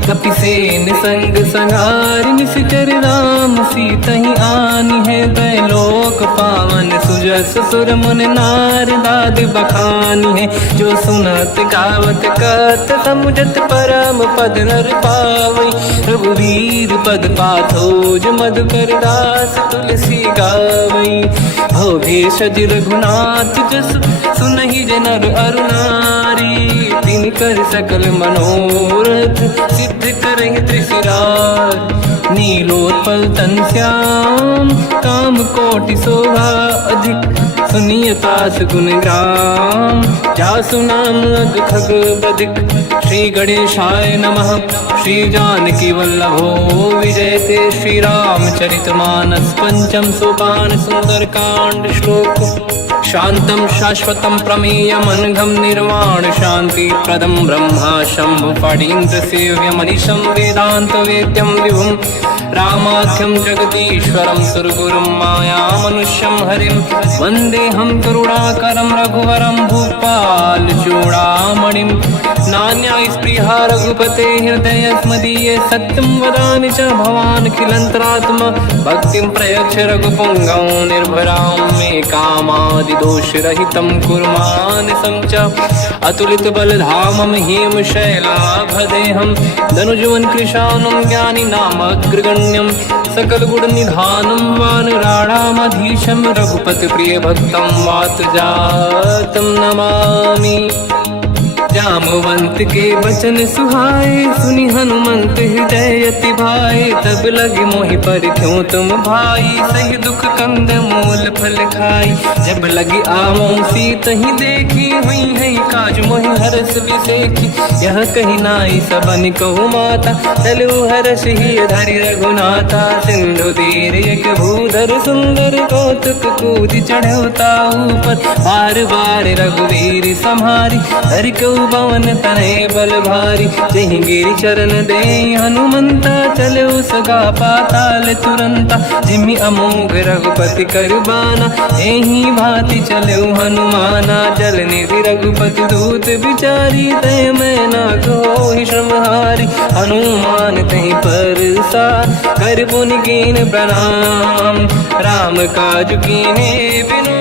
कपिसेन संग संहार निश्चर राम सीतहि आनी है दैलोक पावन सुजस सुर मुन नार दाद बखानी है जो सुनत गावत कत समुझत परम पद नर पावै रघुवीर पद पाथोज मधुकर दास तुलसी गावै भव भेषज रघुनाथ जस सुनहि जनर अरुणारी दिन कर सकल मनोरथ सिद्ध करहि त्रिशिरार नीलोत्पल तन श्याम काम कोटि शोभा अधिक सुनिय तास गुण ग्राम जासु नाम अग खग बदिक श्री गणेशाय नमः श्री जानकी वल्लभो विजयते श्री रामचरित मानस पंचम सोपान सुंदर कांड श्लोक शांतं शाश्वतं प्रमेयमनघं निर्वाण शांति प्रदं ब्रह्मा शंभु फणीन्द्र सेव्यमनिशं वेदांत वेद्यं विभुं रामाख्यं जगदीश्वरं सुरगुरुं मायामनुष्यं हरिं वन्देऽहं करुणाकरं रघुवरं भूपाल चूडामणिं नान्यास्पृहा रघुपते हृदयस्मदीये सत्यं वदामि च भवान् खिलन्तरात्मा भक्तिं प्रयच्छ रघुपुङ्गं निर्भरां मे कामादिदोषरहितं कुर्मानसं च अतुलितबलधामं हेमशैलाभदेहं धनुजवन् कृशानं ज्ञानिनामग्रगण्यं सकलगुणनिधानं वानराणामधीशं रघुपतिप्रियभक्तं वातजातं नमामि। जामवंत के बचन सुहाए, सुनी हनुमंत हृदय अति भाए। तब लगे मोहि पर क्यों तुम भाई, सही दुख कंद मूल फल खाई। जब लगी आवो सीत ही देखी, हुई है काज मोहि हरस बिसेखी। यह कही नाई सबन कहु माता, चलु हरस ही धरि रघुनाथा। सिंधु तीर एक भूधर सुंदर, कौतुक कूद चढ़ौता ऊपर। बार बार रघुवीर सम्हारी, धरि कहु पवन तनय बल भारी। जहि गिरि चरण दे हनुमंता, चलो सगा पाताल तुरंता। जिमि अमोघ रघुपति कर बाना, एहि भांति चलो हनुमाना। जल निधि रघुपति दूत बिचारी, तय मैं ना कोई श्रमहारी। हनुमान तहि परसा, कर पुनि कीन प्रणाम। राम काज कीन्हे बिनु,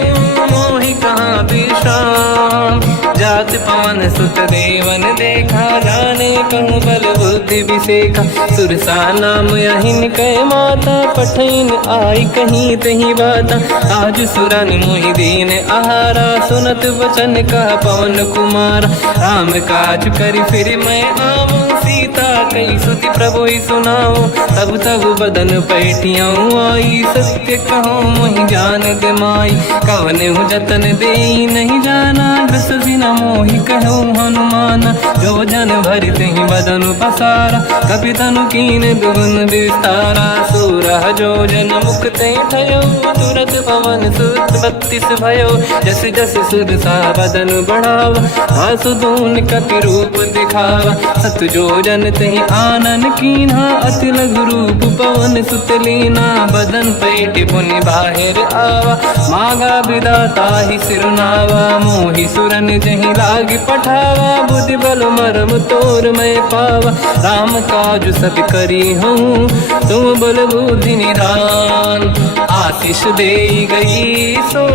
मोहि कहाँ विश्राम। जात पवन सुत देवन देखा, जाने कहूँ बल बुद्धि विसेखा। सुरसा नाम यहिन कै माता, पठैन आई कहीं तही बाता। आज सुरन मोहि दीन आहारा, सुनत वचन का पवन कुमार। राम काज करि फिर मैं आवूं, सीता कई सुति प्रभु सुनाओ। तब तब बदन पैठियाँ आई, सत्य कहो मोहि जान गमाई। कवन हूँ जतन दे नहीं जाना, दस दिन मोहि कहो हनुमाना। जो जन भरित ही बदन पसारा, कपि तनु कीन दुगुन विस्तारा। सूरह जो जन मुख ते ठयो, तुरत पवन सुत 32 भयो। जस जस सुरसा बदन बढ़ावा, आसु दून कपि रूप दिखावा। सत जो जन तहि आनन कीन्हा, अति लघु रूप पवन सुत लीना। बदन पैठ पुनि बाहिर आवा, मागा विदाता ही सिरनावा। मोहि सुरन जहि लाग पठावा, बुद्धि बल मरम तोर मैं पावा। राम काज सब करी हूँ, तुम बल बुद्धि निधान। आशीष दे गई सो,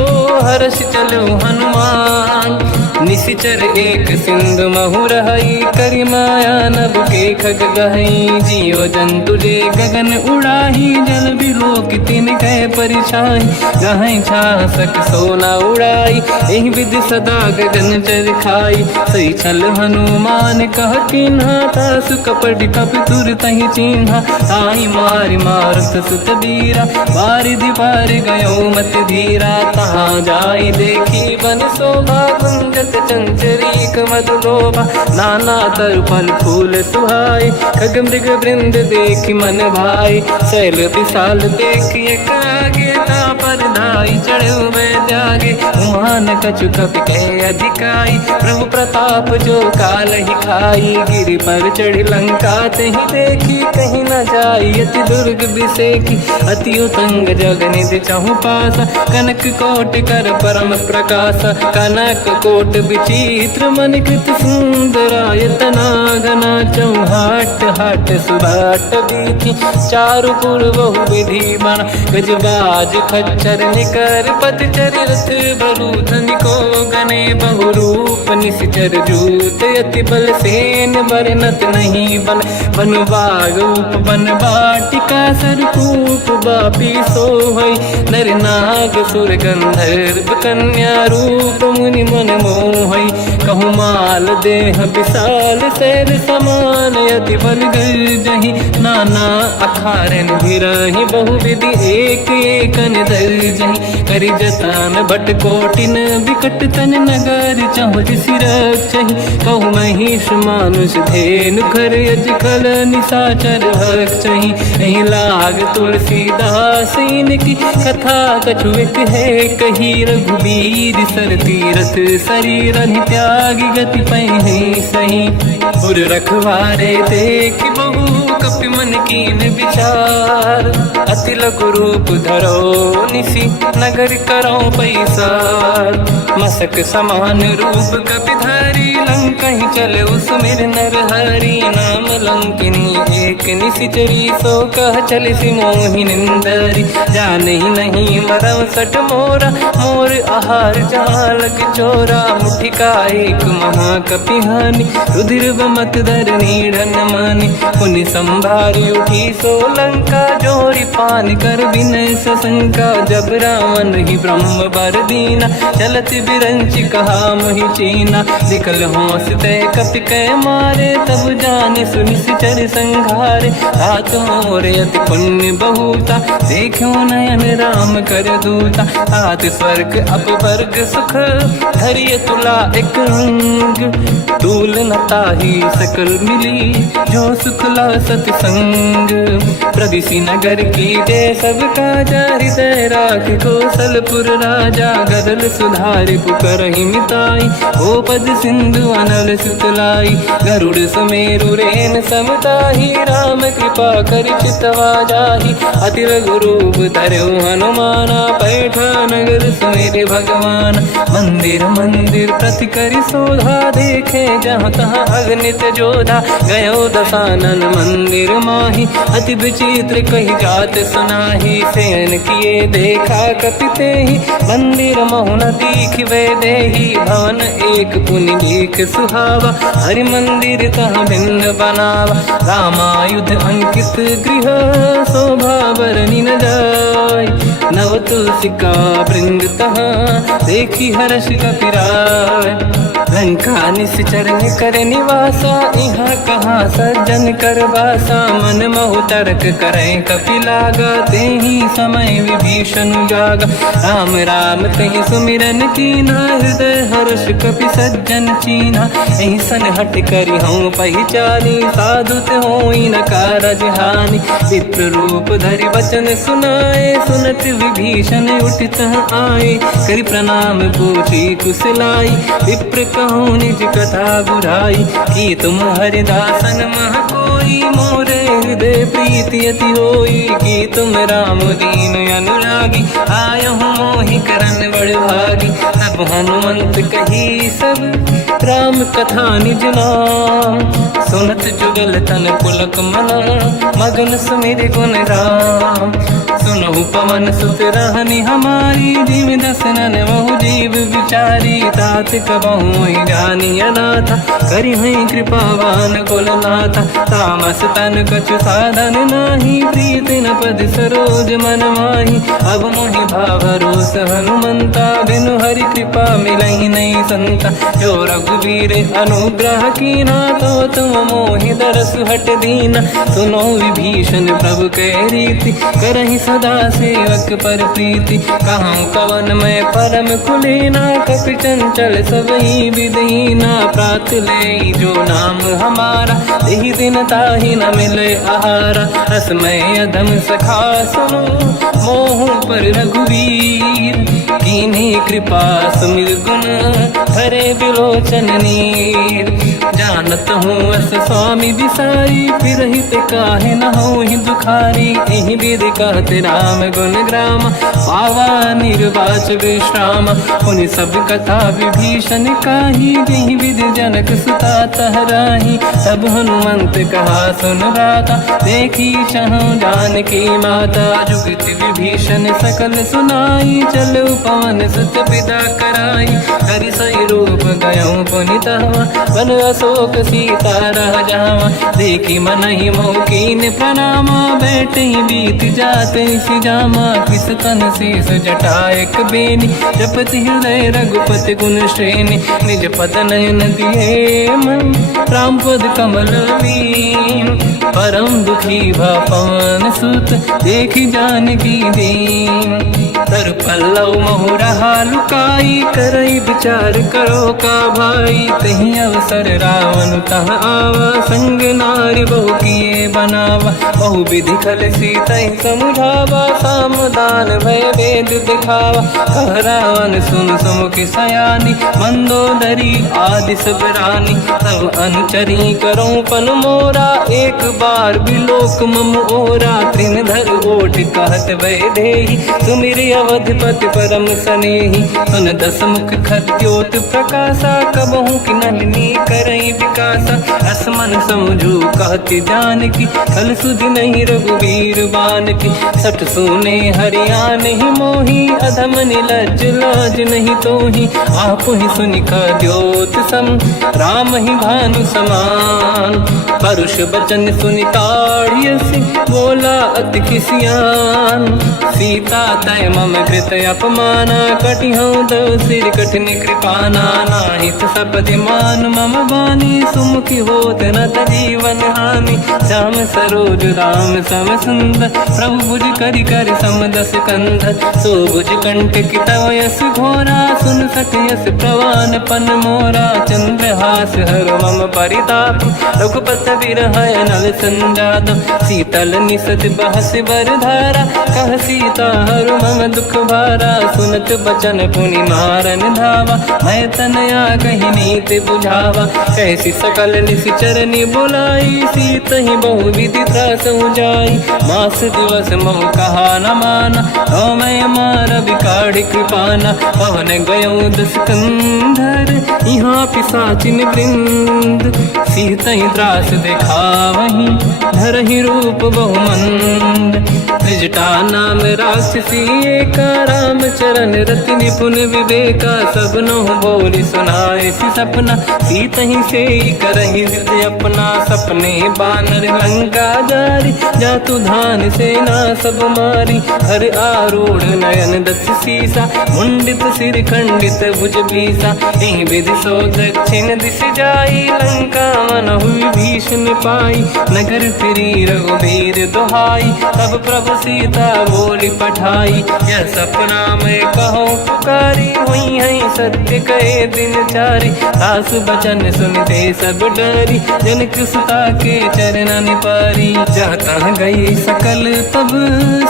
हर्ष चलो हनुमान। निशिचर एक सिंधु महु रहई, करि माया नभ के खग गहई। जीव जंतु जे गगन उड़ाही, जल बिलोक तिन कह परिछाई। गहई छासक सोना उड़ाई, एहि विधि सदा गगन चर खाई। सही छल हनुमान कह किन्हा, तासु कपट कपि तुर तहि चिन्हा। ताहि मारि मारुत सुत बीरा, बारिधि पार गयो मत धीरा। तहाँ जाई देखी बन शोभा, गुंजत चंचरीक मधुलोभा। नाना तरु फल फूल सुहाई, खग मृग वृंद देखि मन भाई। शैल विशाल देखि एक आगे, तापर धाई चढ़ो मैं त्यागे। उमान कछु कपि कह अधिकाई, प्रभु प्रताप जो काल ही खाई। गिरि पर चढ़ी लंका तहि देखी, कहीं न जाई अति दुर्ग बिसेखी। अति उतंग जग निधि चहु पासा, कनक कोट कर परम प्रकाश। कनक कोट विचित्र मणिकृत सुंदरायतना घना। चौहाट हाट सुभाट बीथी, चारु पुर बहु विधि बना। गजबाज खच्चर निकर पतचर, रथ बरु धनिको गने। बहु रूप निशिचर जूत, अति बल सेन बरनत नहीं बन। बन बाग उप बन बाटिका, सरकूप बापी सोहई। नर नाग सुर गंधर्व कन्या, रूप मुनि मन मोहई। कहु माल देह विशाल, शैल समान अति बल गर्जहि। नाना अखारन भिरहि, बहु विधि एक एकन दर्जहि। करि जतन भट कोटिन, विकट तन नगर चहु जिसि रक्षहि। कहु महिष मानुष धेनु, खर यज खल निशाचर भक्षहि। एहि लाग तुलसीदास इनकी, कथा कछु एक है कही। रघुबीर सर तीरथ शरीर त्यागी, गति पहि सही। उर रखवारे देख बहु, कपि मन कीन विचार। अति लघु रूप धरो निसी, नगर करो पैसार। मसक समान रूप कपि धारी, लंका ही चले उसमेर नर हरि। नाम लंकिनी एक निशिचरी, सो कह चले सि मोहि निंदरी। जान ही नहीं मरम सट मोरा, मोर आहार जालक चोरा। मुठिका एक महाकपि हानि, रुधिर बमत धर नीढ़न मानि। पुनि संभारी उठी सो लंका, जोरी पान कर विनय सशंका, जब रावण ही ब्रह्म बर दीना, चलत बिरंच कहा मोहि चीना, निकल होश तय कपि कै मारे, तब जाने सुनिश्चर संघारे, तात मोर अति पुण्य बहुता, देखो नयन राम कर दूता, तात स्वर्ग अपवर्ग सुख, धरिय तुला एक अंग, तूल न ताहि सकल मिली, जो सुख ला सतसंग, प्रदिशि नगर की जय सब काजा, हृदय राख कौशलपुर राजा, गदल सुधारि पुकारहि मिताई, ओ पद सिंधु अनल सुतलाई, गरुड़ सुमेरु रेन समताहि, राम कृपा कर चितवा जाहि, अति रघु रूप धरऊ हनुमाना, पैठा नगर सुमेरे भगवान, मंदिर मंदिर प्रति करि शोधा, देखे जहाँ तहाँ अगणित जोधा, गयो दशानन मंदिर माही, अति विचित्र कही जात सुनाही, शयन किए देखा कपि तेहि, मंदिर महु न दीखिबे देहि, भवन एक पुनि देख सुहावा, हरि मंदिर तह भिन्न बनावा, रामायुध अंकित गृह, शोभा बरनि न जाय, नव तुलसिका वृंद तहाँ, देखी हर्ष कपिराय, लंका निश्चर कर निवासा, यहाँ कहाँ सज्जन कर वासा, मन महु तर्क करें कपि लागा, तेहि समय विभीषण जागा, राम राम तेहि सुमिरन कीना, हृदय हर्ष कपि सज्जन चीना, ऐसन हट करि हूँ पहिचानी, साधुत होई न कारज हानि, विप्र रूप धरि वचन सुनाए, सुनत विभीषण उठित आए, करि प्रणाम पूछी कुशलाई, विप्र कहूँ निज कथा बुझाई, कि तुम हरिदासन मह कोई, मोरे हृदय प्रीति अति होई, कि तुम राम दीन अनुरागी, आयहु मोहि करन बड़ भागी, तब हनुमंत कही सब राम कथा निज नाम, सुनत जुगल तन पुलक मना, मगन सुमिर गुण राम, सुनहु पवन सुत रहनि हमारी, जीव दसनन महु जीव विचारी, तात कबहु जानी अनाथा, करि हई कृपावान कुलनाथा, तामस तन कछु साधन नाही, प्रीति न पद सरोज मन माही, अब मोहि भावरोस हनुमंता, बिनु हरि कृपा मिलहि नहीं संता, जो रघुवीर अनुग्रह कीना, तो तुम मोहि दरस हट दीना, सुनो विभीषण प्रभु कै रीति, करहि सदा सेवक पर प्रीति, कहूँ कवन मैं परम कुलीना, कपि चंचल सबहि विदहीना, प्रात ले जो नाम हमारा, यही दिन ताहि न मिले आहारा, रसमय अधम सखा सुनो, मोह पर रघुवीर, कीन्ही कृपा सुमिर गुण, धरे बिलोचन नीर, जानत हूँ अस स्वामी बिसाई, फिरहित काहे न होहि दुखारी, एहि विधि कहते राम गुण ग्राम, पावा निर्वाच विश्राम, उन सब कथा विभीषण काही, जहि विधि जनक सुता तहराही, तब हनुमंत कहा सुन राता, देखी चहु जानकी माता, जुगत विभीषण सकल सुनाई, चलो पवन सुत पिता कराई, हरि सही रूप गयो पुनितवा, वन अशोक सीता रह जावा, देखी मनहि मोह कीन प्रणामा, बैठे बीत जाते सिजामा, किस तन शेष जटायक बेनी, जपति हृदय रघुपति गुण श्रेणी, निज पद नयन दिए मन, राम पद कमल लीन, परम दुखी भा पवन सुत, देखी जानकी दीन, तर पल्लव महु रहा लुकाई, करई विचार करो का भाई, तही अवसर रावण तह आवा, संग नारी बहु किए बनावा, बहु विधि खल सीतहि समुझावा, सामदान भय वेद दिखावा, कह रावण सुन सुमुख सयानी, मंदोदरी आदि सब रानी, तब अनुचरी करो पन मोरा, एक बार बिलोक मम ओरा, तृण धर ओठ कहत भय देहि, सुमिर अवधपति परम सनेहि, सुन दस मुख खद्योत प्रकाशा, कबहु कि नलिनी करई विकासा, असमन समझू कहति जानकी, कल सुधि नहीं रघुवीर बान की, सठ सूने हरियाण ही मोही, अधम निलज लाज नहीं तो ही। आप ही सुनिका द्योत सम, राम ही भानु समान। परुष बचन सुनिताड़ियसि, बोला अति किसियान। सीता तय मम कृत अपमाना, कटिहऊँ दो सिर कठिन कृपाना। नाहित सपदि मान मम बानी, सुमुखी होत न जीवन हानि। श्याम सरोज राम सम सुंदर, प्रभु भुज करि कर सम दस कंधर। सो भुज कंठ की तव यस घोरा, सुन सक यस प्रवान पन मोरा। चंद्रहास हर मम परिताप, रघुपत बिरहय नल संजात। शीतल निसत बहस बर धारा, कह सीता हर मम दुख भारा। सुनत बचन पुनि मारन धावा, मैं तनया कही नीति बुझावा। कैसी सकल निशिचरनि बुलाई, सीत ही बहु विधि त्रास जाई। मास दिवस महु कहा न माना, तो मैं मार बिकाढ़ कृपाना। पवन गयो दस कंधर, यहाँ पिशाचिन वृंद। सीत ही त्रास दिखावहीं, धरहि रूप बहुमंद। त्रिजटा नाम राक्षसी एका, राम चरण रति निपुण विवेका। सबनो बोली सुनाए सी सपना, सीत ही से करहि हृदय अपना। सपने बानर लंका जारी, जातु धान सेना सब मारी। हर आरूढ़ नयन दस सीसा, मुंडित सिर खंडित भुज बीसा। यही विधि सो दक्षिण दिश जाई, लंका मन हुई भीषण पाई। नगर फिरी रघुबीर दुहाई, तब प्रभु सीता बोली पठाई। यह सपना मैं कहूँ पुकारी, हुई है सत्य कहे दिन चारी। सास बचन सुनते सब डरी, जनक सुता के चरण पारी। जहाँ तहाँ गई सकल तब,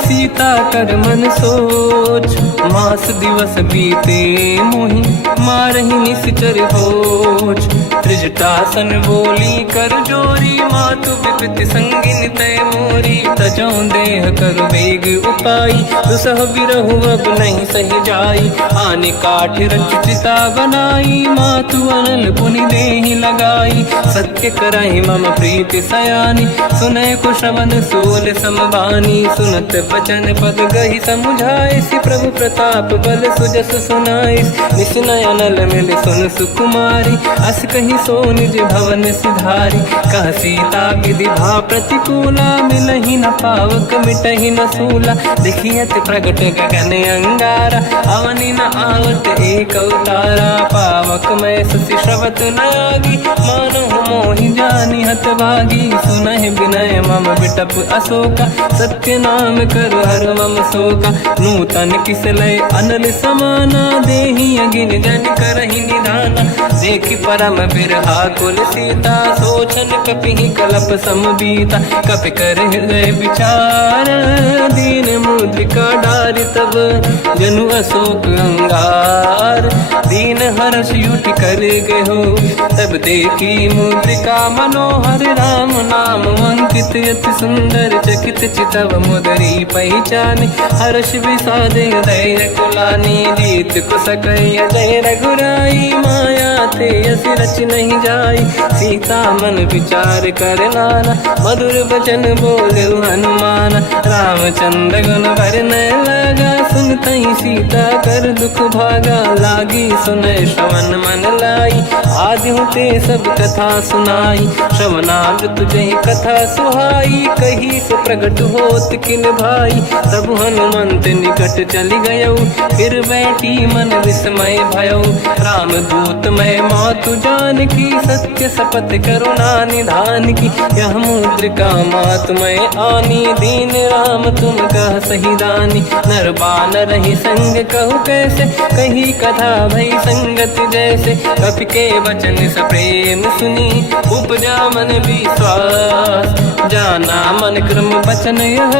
सीता कर मन सोच। मास दिवस बीते मोहि, मारहि निश्चर होच। त्रिजटासन बोली कर जोरी, मातु विपति संगिन तय मोरी। तजौ देह कर वेग उपाई, दुसह बिरहु अब नहीं सही जाई। आने काठ रचिता बनाई, मातु अनल पुनि देहि लगाई। सत्य करहि मम प्रीति सयानी, सुनय कुशवन सूल समबानी। सुनत बचन पद गहि समुझाए, सि प्रभु प्रताप बल सुजस सुनाई। निसनय अनल मिल सुन सुकुमारी, अस कहि सो निज भवन सिधारी। कह सीता विधि भा प्रतिकूला, मिलहि न पावक मिटहि न सूला। देखियत प्रगट गगन अंगारा, अवनि न आवत एक अवतारा। पावक मैं शशि श्रवत न आगी, मानहु मोहि जानि हत भागी। सुनहि विनय मम बिटप अशोका, सत्य नाम कर हर मम शोका। नूतन किसलय अनल समाना, देहि अगिन जन करहि निधाना। देखि परम बिरहा कुल सीता, सोचन कपिहि कलप समबीता। कपि कर हृदय विचार, दीन मुद्रिका डारि तब। जनु अशोक अंगार, दीन हर्ष युति कर गयो। तब देखी मुद्रिका मनोहर, राम नाम अंकित अति सुंदर। चकित चितव मुदरी पहचान, हर्ष विषाद हृदय कुलानी। जीत को सकय जय रघुराई, माया ते असि रच नहीं जाई। सीता मन विचार कर नाना, मधुर बचन बोले हनुमान। रामचंद्र गुण वर्णय लगा, सुनतहि सीता कर दुख भागा। लागी सुनय श्रवण मन लाई, आदि होते सब कथा सुनाई। श्रवणामृत जय कथा सुहाई, कही से प्रगट होत किन भाई। तब हनुमंत निकट चली गयो, फिर बैठी मन विस्मय भयो। राम दूत मैं मातु जान की, सत्य शपथ करुणा निधान की। यह मुद्रिका मातु मैं आनी, दीन राम तुम कह सही दानी। नर बानर ही संग कहु कैसे, कही कथा भई संगत जैसे। कपि के वचन सप्रेम सुनी, उपजा मन विश्वास। जाना मन क्रम वचन यह,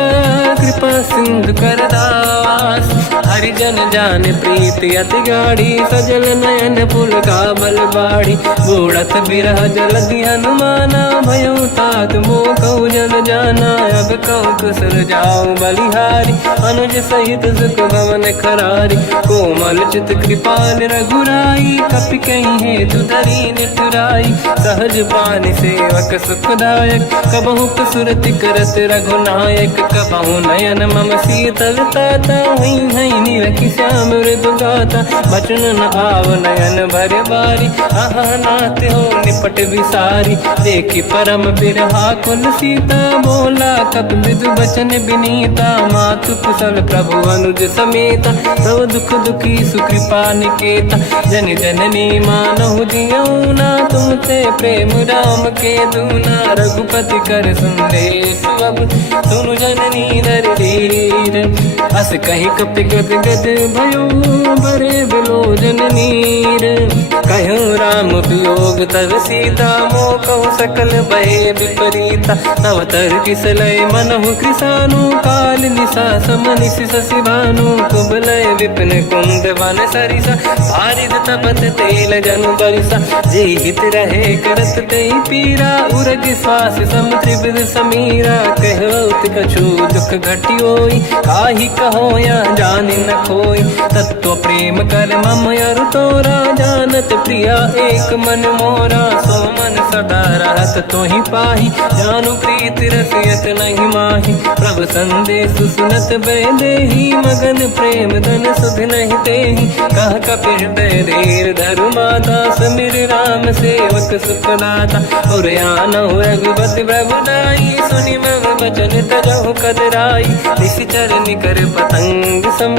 कृपा सिंधु कर दास। हरि हरि जन जान प्रीति अति गाढ़ी, सजल नयन पुल का बल बाढ़ी। बूढ़त बिरह जलधि हनुमाना, भयो तात मोह कहु जल जाना। अब कहु कुशल जाओ बलिहारी, अनुज सहित सुख भवन खरारी। कोमल चित कृपाल रघुराई, कपि कहीं हेतु धरी निठुराई। सहज पानि सेवक सुखदायक, कबहु सुरति करत रघुनायक। कबहु नयन मम शीतल ताता, हई हई निरखि श्याम मृदु गाता। बचन न आव नयन भर बारी, आहा नाथ हो निपट विसारी। देखी परम बिरहा कुल सीता, बोला कप विदु बचन बिनीता। मातु कुशल प्रभु अनुज समेता, सब दुख दुखी सुकृपा निकेता। जन जननी मानहु जियौना, तुमते प्रेम राम के दूना। रघुपति कर संदेश अब, सुनु जननी नर धीर। अस कहीं कपि गद गद भयो, बरे बिलोचन नीर। कहूँ राम वियोग तव सीता, मोह कहूँ सकल भय विपरीता। नव तर किसलय मनहु कृसानु, काल निशा समनिश शशि भानु। कुबलय विपिन कुंद वन सरिसा, पारिद तपत तेल जनु बरिसा। जे हित रहे करत ते पीरा, उरग श्वास सम त्रिविध समीरा। कहत कछु दुख घटियोई, काहि कहो या जानि न खोई। तत्व प्रेम कर मम अरु तोरा, जानत प्रिया एक मन मोरा। सो मन सदा रहत तोहि पाहि, जानु प्रीति रसियत नहीं माहि। प्रभु संदेश सुनत बैदेही, मगन प्रेम धन सुध नहीं तेहि। कह कपि हृदय धीर धरु माता, समिर राम सेवक सुखदाता। और आनहु रघुपति प्रभुदाई, सुनि मम बचन तजहु कदराई। निशिचर निकर पतंग सम,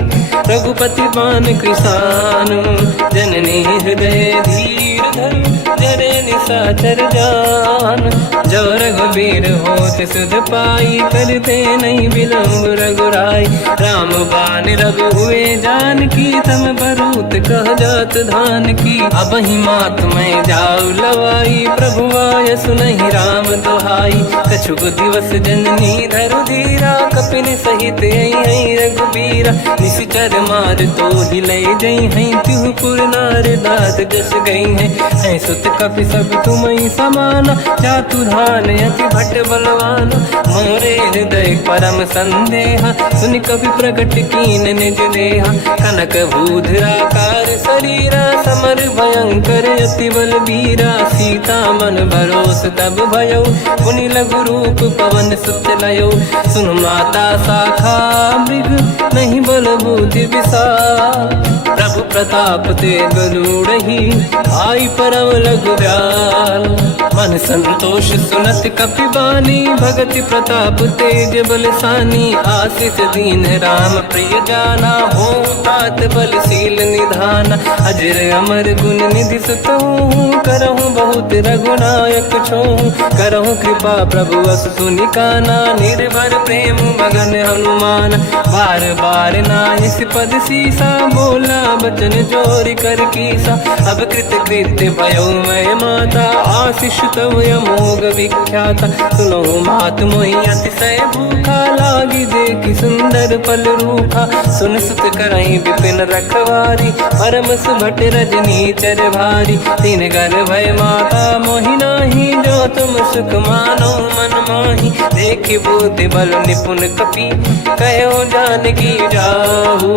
रघुपति बान कृसानु। जननी हृदय धीर धरु, जरे निशाचर जान। जो रघुबीर होत सुध पाई, करते नहीं विलम्ब रघुराई। राम बान रघु हुए जानकी, तम बरूत कह जात धान की। अब ही मात मैं जाऊ लवाई, प्रभु आय सुनहि राम दोहाई। कछुक दिवस जननी धरु धीरा, कपिन सहित आई रघुबीरा। निशिचर मार तो हिलै जई हैं, तिहु पुर नार दात जस गई हैं। सुत कपि सब तुमहि समाना, जातु धान अति भट बलवाना। मोरे हृदय परम संदेहा, सुनि कपि प्रगट कीन निज देहा। कनक भूधराकार शरीरा, समर भयंकर अति बलबीरा। सीता मन भरोस तब भयो, पुनि लघु रूप पवन सुत लयो। सुन माता शाखा मृग, नहीं बल बुद्धि विशाल। प्रभु प्रताप ते गरुड़हि, आई परम लघु दयाल। मन संतोष सुनत कपि बानी, भगति प्रताप तेज बलसानी। आशीष दीन राम प्रिय जाना, हो तात बलशील निधान। अजर अमर गुण निधि सुतहु, करहु बहुत रघुनायक छोहु। करहु कृपा प्रभु अस सुनि काना, निर्भर प्रेम मगन हनुमान। बार बार नाहिस पद सीसा, बोला बचन जोरि कर कीसा। अब कृत कृत्य भयो मैं माता, आशीष तव अमोघ विख्याता। सुनो मात मोहि अतिशय भूखा, लागी देखि सुंदर फल रूखा। सुन सुत करहि विपिन रखवारी, परम सुभट रजनी चर भारी। तीन घर भय माता मोहि नाही, जो तुम सुख मानो मन माही। देखि बुद्धि बल निपुण कपि, कहो जानकी जाहू।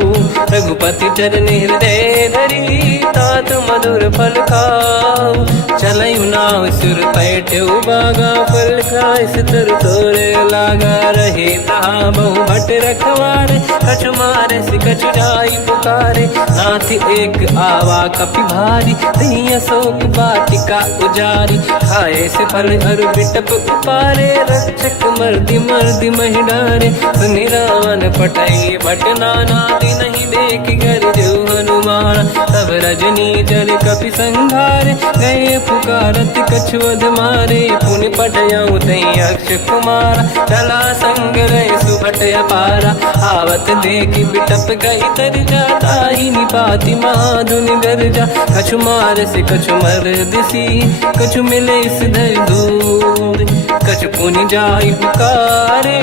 रघुपति चरण हृदय धरी, तात मधुर फल खाऊ। चलयु नाव सुर पैठ्यु बागा, फल खाय सितर तोरे लागा। रहे तहाँ बहु भट रखवारे, कछु मारे सि कछु जाई पुकारे। नाथ एक आवा कपि भारी, तही अशोक वाटिका उजारी। खाए से फल अरु बिटप उपारे, रक्षक मर्दि मर्दि महि डारे। सुनि रावण पटई भट नाना, नहीं देख घर जो हनुमान। तब रजनी चर कपि संघारे, गए पुकारत कछुअध मारे। पुनि पटयऊ तई अक्ष कुमारा, चला संग रहे सुभट अपारा। आवत देखि बिटप गई तरजा, ताहि निपाति महाधुनि गरजा। कछु मार से कछु मर दिसी, कछु मिले सिधर दूर। कछ पुनि जाई पुकारे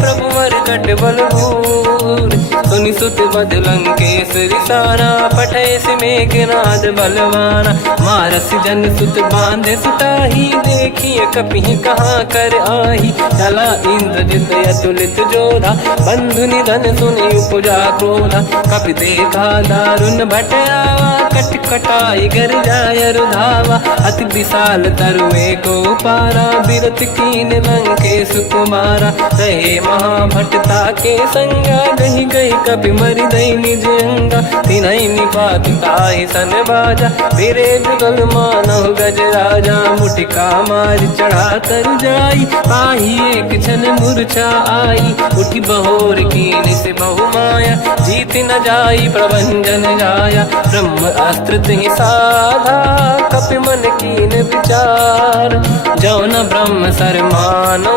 प्रभु मरकट बलभूर सुनि सुत बद लंकेश रिसाना पठे मेघनाद बलवाना मारस जन सुत बांधे सुताही देखिए कपि कहाँ कर आही चला इंद्रजित अतुलित जोधा बंधु निधन सुनि उपजा क्रोधा कपि देखा दारुण भट आवा कट कटाई गर जाय रुधावा अति विशाल तरुए को पारा बिरत कीन लंकेश कुमारा रहे महाभटता के संगा गही गई कपि मरि दई निज अंगा तिन्है निपात ताहि सन बाजा फिरे जुगल मानव गज राजा मुटिका मार चढ़ा कर जाई पाही एक क्षण मूर्छा आई उठी बहोर कीन से बहु माया जीत न जाई प्रभंजन जाया ब्रह्म अस्त्र तिहि साधा कपि मन कीन विचार जो न ब्रह्म सर मानो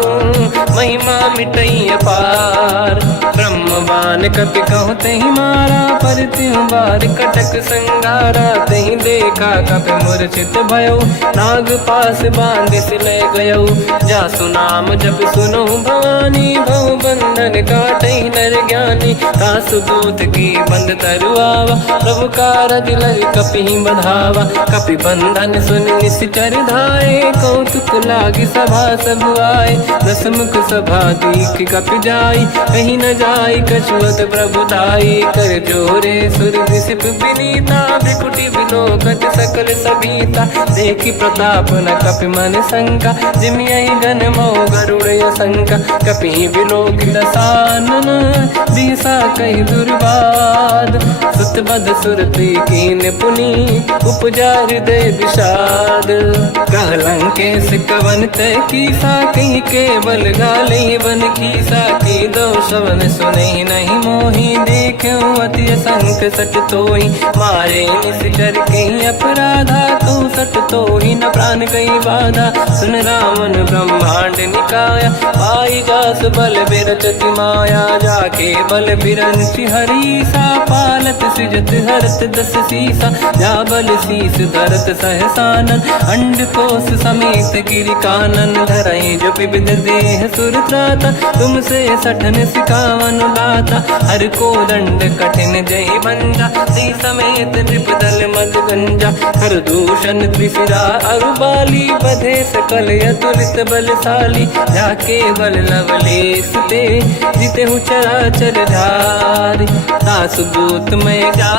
महिमा मिटई अपार ब्रह्मवान कपि कहु तहि मारा पर त्यों बार कटक संगारा तहि देखा कपि मूर्छित भयो नाग पास बांध सिले गयो जासु नाम जप सुनो भवानी भव बंधन काटई नर ज्ञानी तासु दूत की बंद तरुआवा प्रभु कारज लग कपि बधावा कपि बंधन सुन निश्चर धाये कौतुक लागी सभा सब आए दसमुख सभा दीख कपि जाई कहीं न जाई कछुअत प्रभु दाई कर जोरे सुर विसिप विनीता विकुटी विलोकत सकल सबीता देखी प्रताप न कपि मन शंका जिमियहि गन मो गरुड़ शंका कपि विलोकित सानन दिशा कहि दुर्वाद सुत बद सुरति कीन पुनि उपजा हृदय विषाद कहलंकेश कवन तय कीसा कहीं केवल गाले बन कीसा की दो शवन सुने नहीं मोही देखूं अति संक सट तोही मारे निश्चर कहीं अपराधा तो सट तोही न प्राण कहीं बाधा सुन रावण ब्रह्मांड निकाया पाई जास बल बिरचति माया जाके बल बिरंच हरीसा पालत सृजत हरत दस सीसा जा बल शीस धरत सहसानन अंड कोश समेत गिरि कानन धरई जो विविध देह सुर त्राता तुमसे सठन सिकावन लाता हर को दंड कठिन जय बंजा सी समेत त्रिपदल मद गंजा कर दूषण त्रिशिरा अरुबाली बधे सकल अतुलित बलशाली जाके बल लवलेश ते जिते हूँ चराचर धारी सासु दूत में जा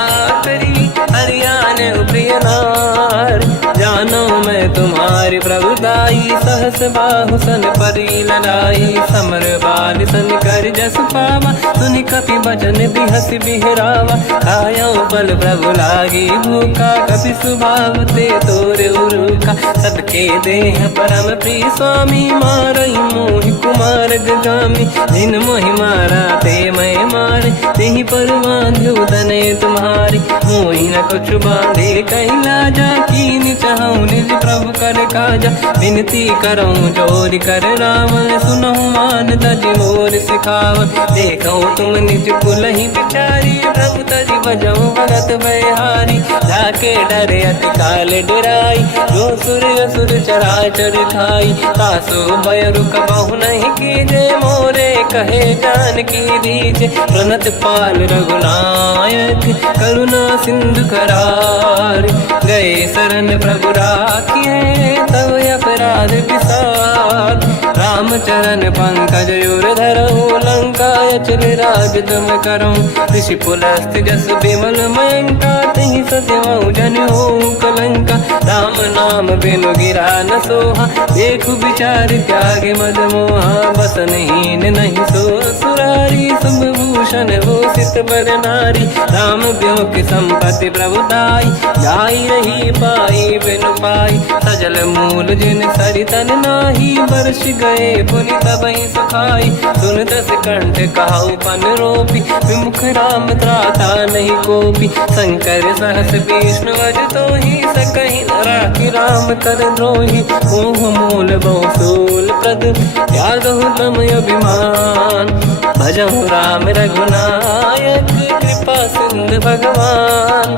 करी हरियाण प्रिय नार जानो मैं तुम्हारी प्रभुताई सहस बाहु सन परी लड़ाई समर बाल सन कर जस पावा सुनि कपि बचन बिहस बिहरावा खायो बल प्रभु लागी भूखा कपि स्वभाव ते तोरे उरुखा सबके देह परम प्रिय स्वामी मारई मोहि कुमार गगामी जिन मोहि मारा ते मैं मारे तेहि पर बांधो तने तुम्हारी मोहि न कुछ बांधे कैला जा कीन चाहूं निज प्रभु कर काजा विनती करऊं जोर कर रावण सुनहु मान तज मोर सिखावन देखो तुम निज कुलहि बिचारी प्रभु तज बजऊं भगत बहारी जाके डरे अति काल डराई जो सुर असुर चराचर खाई तासो भय रुक बहु नहीं कीजे मोरे कहे जान की दीजे प्रणत पाल रघुनायक करुणा सिंधु करार गए शरण प्रभु राखिए तब अपराध विसार रामचरण पंकज युर धरहु लंका चल राज तुम करऊं ऋषि पुलस्त जस विमल मयंका तहि सत्यवं जन हो कलंका राम नाम बिनु गिरा न सोहा देखु विचार त्याग मद मोहा बसनहीन नहीं सो सुरारी शुभ भूषण हो सित बर नारी राम ब्यों की संपत्ति प्रभुताई जाई रही पाई बिनु पाई सजल मूल जिन सरितन नाही वर्ष गए पुनि तबहि सुखाई सुन दस कंठ कहाउ पन रोपी विमुख राम त्राता नहीं कोपी शंकर सहस विष्णु अज तो ही सकहि न राखि राम कर द्रोही मोह मूल बहु सूल प्रद त्यागहु तम अभिमान भजहु राम रघुनायक कृपा मुकुंद भगवान।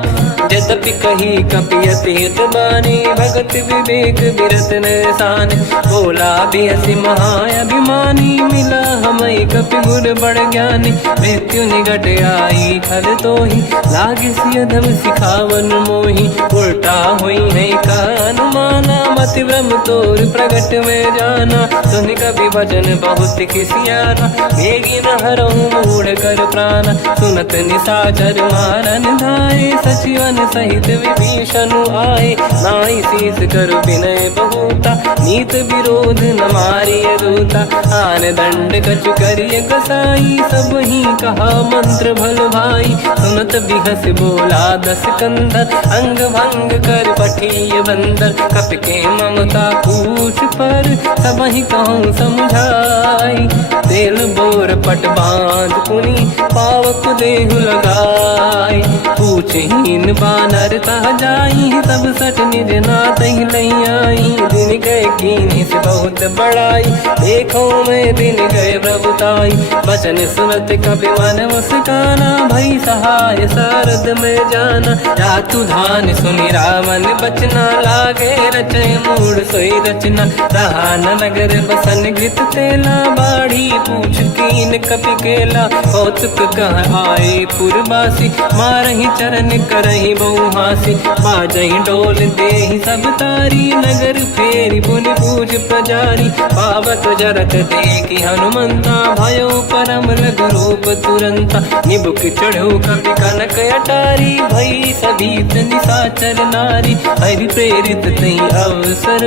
यद्यपि कही कपियत हित बानी, भगत विवेक बिरत निशान। बोला भी हसी महाअभिमानी, मिला हमें कपि गुर बड़ ज्ञानी। मृत्यु निकट आई खल तो ही, लागे सिय धम सिखावन मोही। उल्टा हुई है का अनुमाना, मति ब्रह्म तोर प्रगट में जाना। सुन कवि भजन बहुत खिसियाना, मेरी न हरहूँ मूढ़ कर प्राण। सुनत निशाचर मारन धाये, सचिवन सहित विभीषण आए। नाई शीस कर विनय बहुता, नीत विरोध न मारिय दूता। आन दंड कछु करिय कसाई, सब ही कहा मंत्र भल भाई। सुनत बिहस बोला दस कंधर, अंग भंग कर पठिय बंदर। कपि के ममता पूछ पर, सब ही कहूँ समझाई। तेल बोर पट बांध पुनि, पावक देहु लगाई। पूछहीन बानर तह जाई, सब सट निज नाथ ही लई आई। दिन गए कीनी से बहुत बड़ाई, देखो मैं दिन गए प्रभुताई। वचन सुनत कपि मन मुस्काना, भई सहाय सारद में जाना। जातु धान सुनि रामन बचना, लागे रचय मूढ़ सोई रचना। रहा न नगर बसन घृत तेला, बाढ़ी पूछ कीन कपि केला। कौतुक कह आए पुरवासी, मारहि चरण करहि बहु हासी। बाजहि ढोल देहि सब तारी, नगर फेरी पुनि पूज प्रजारी। पावक जरत देखि हनुमंता, भयो परम लघु रूप तुरंता। निबुक चढ़ो कपि कनक अटारी, भई सभीत निशाचर नारी। हरि प्रेरित तई अवसर,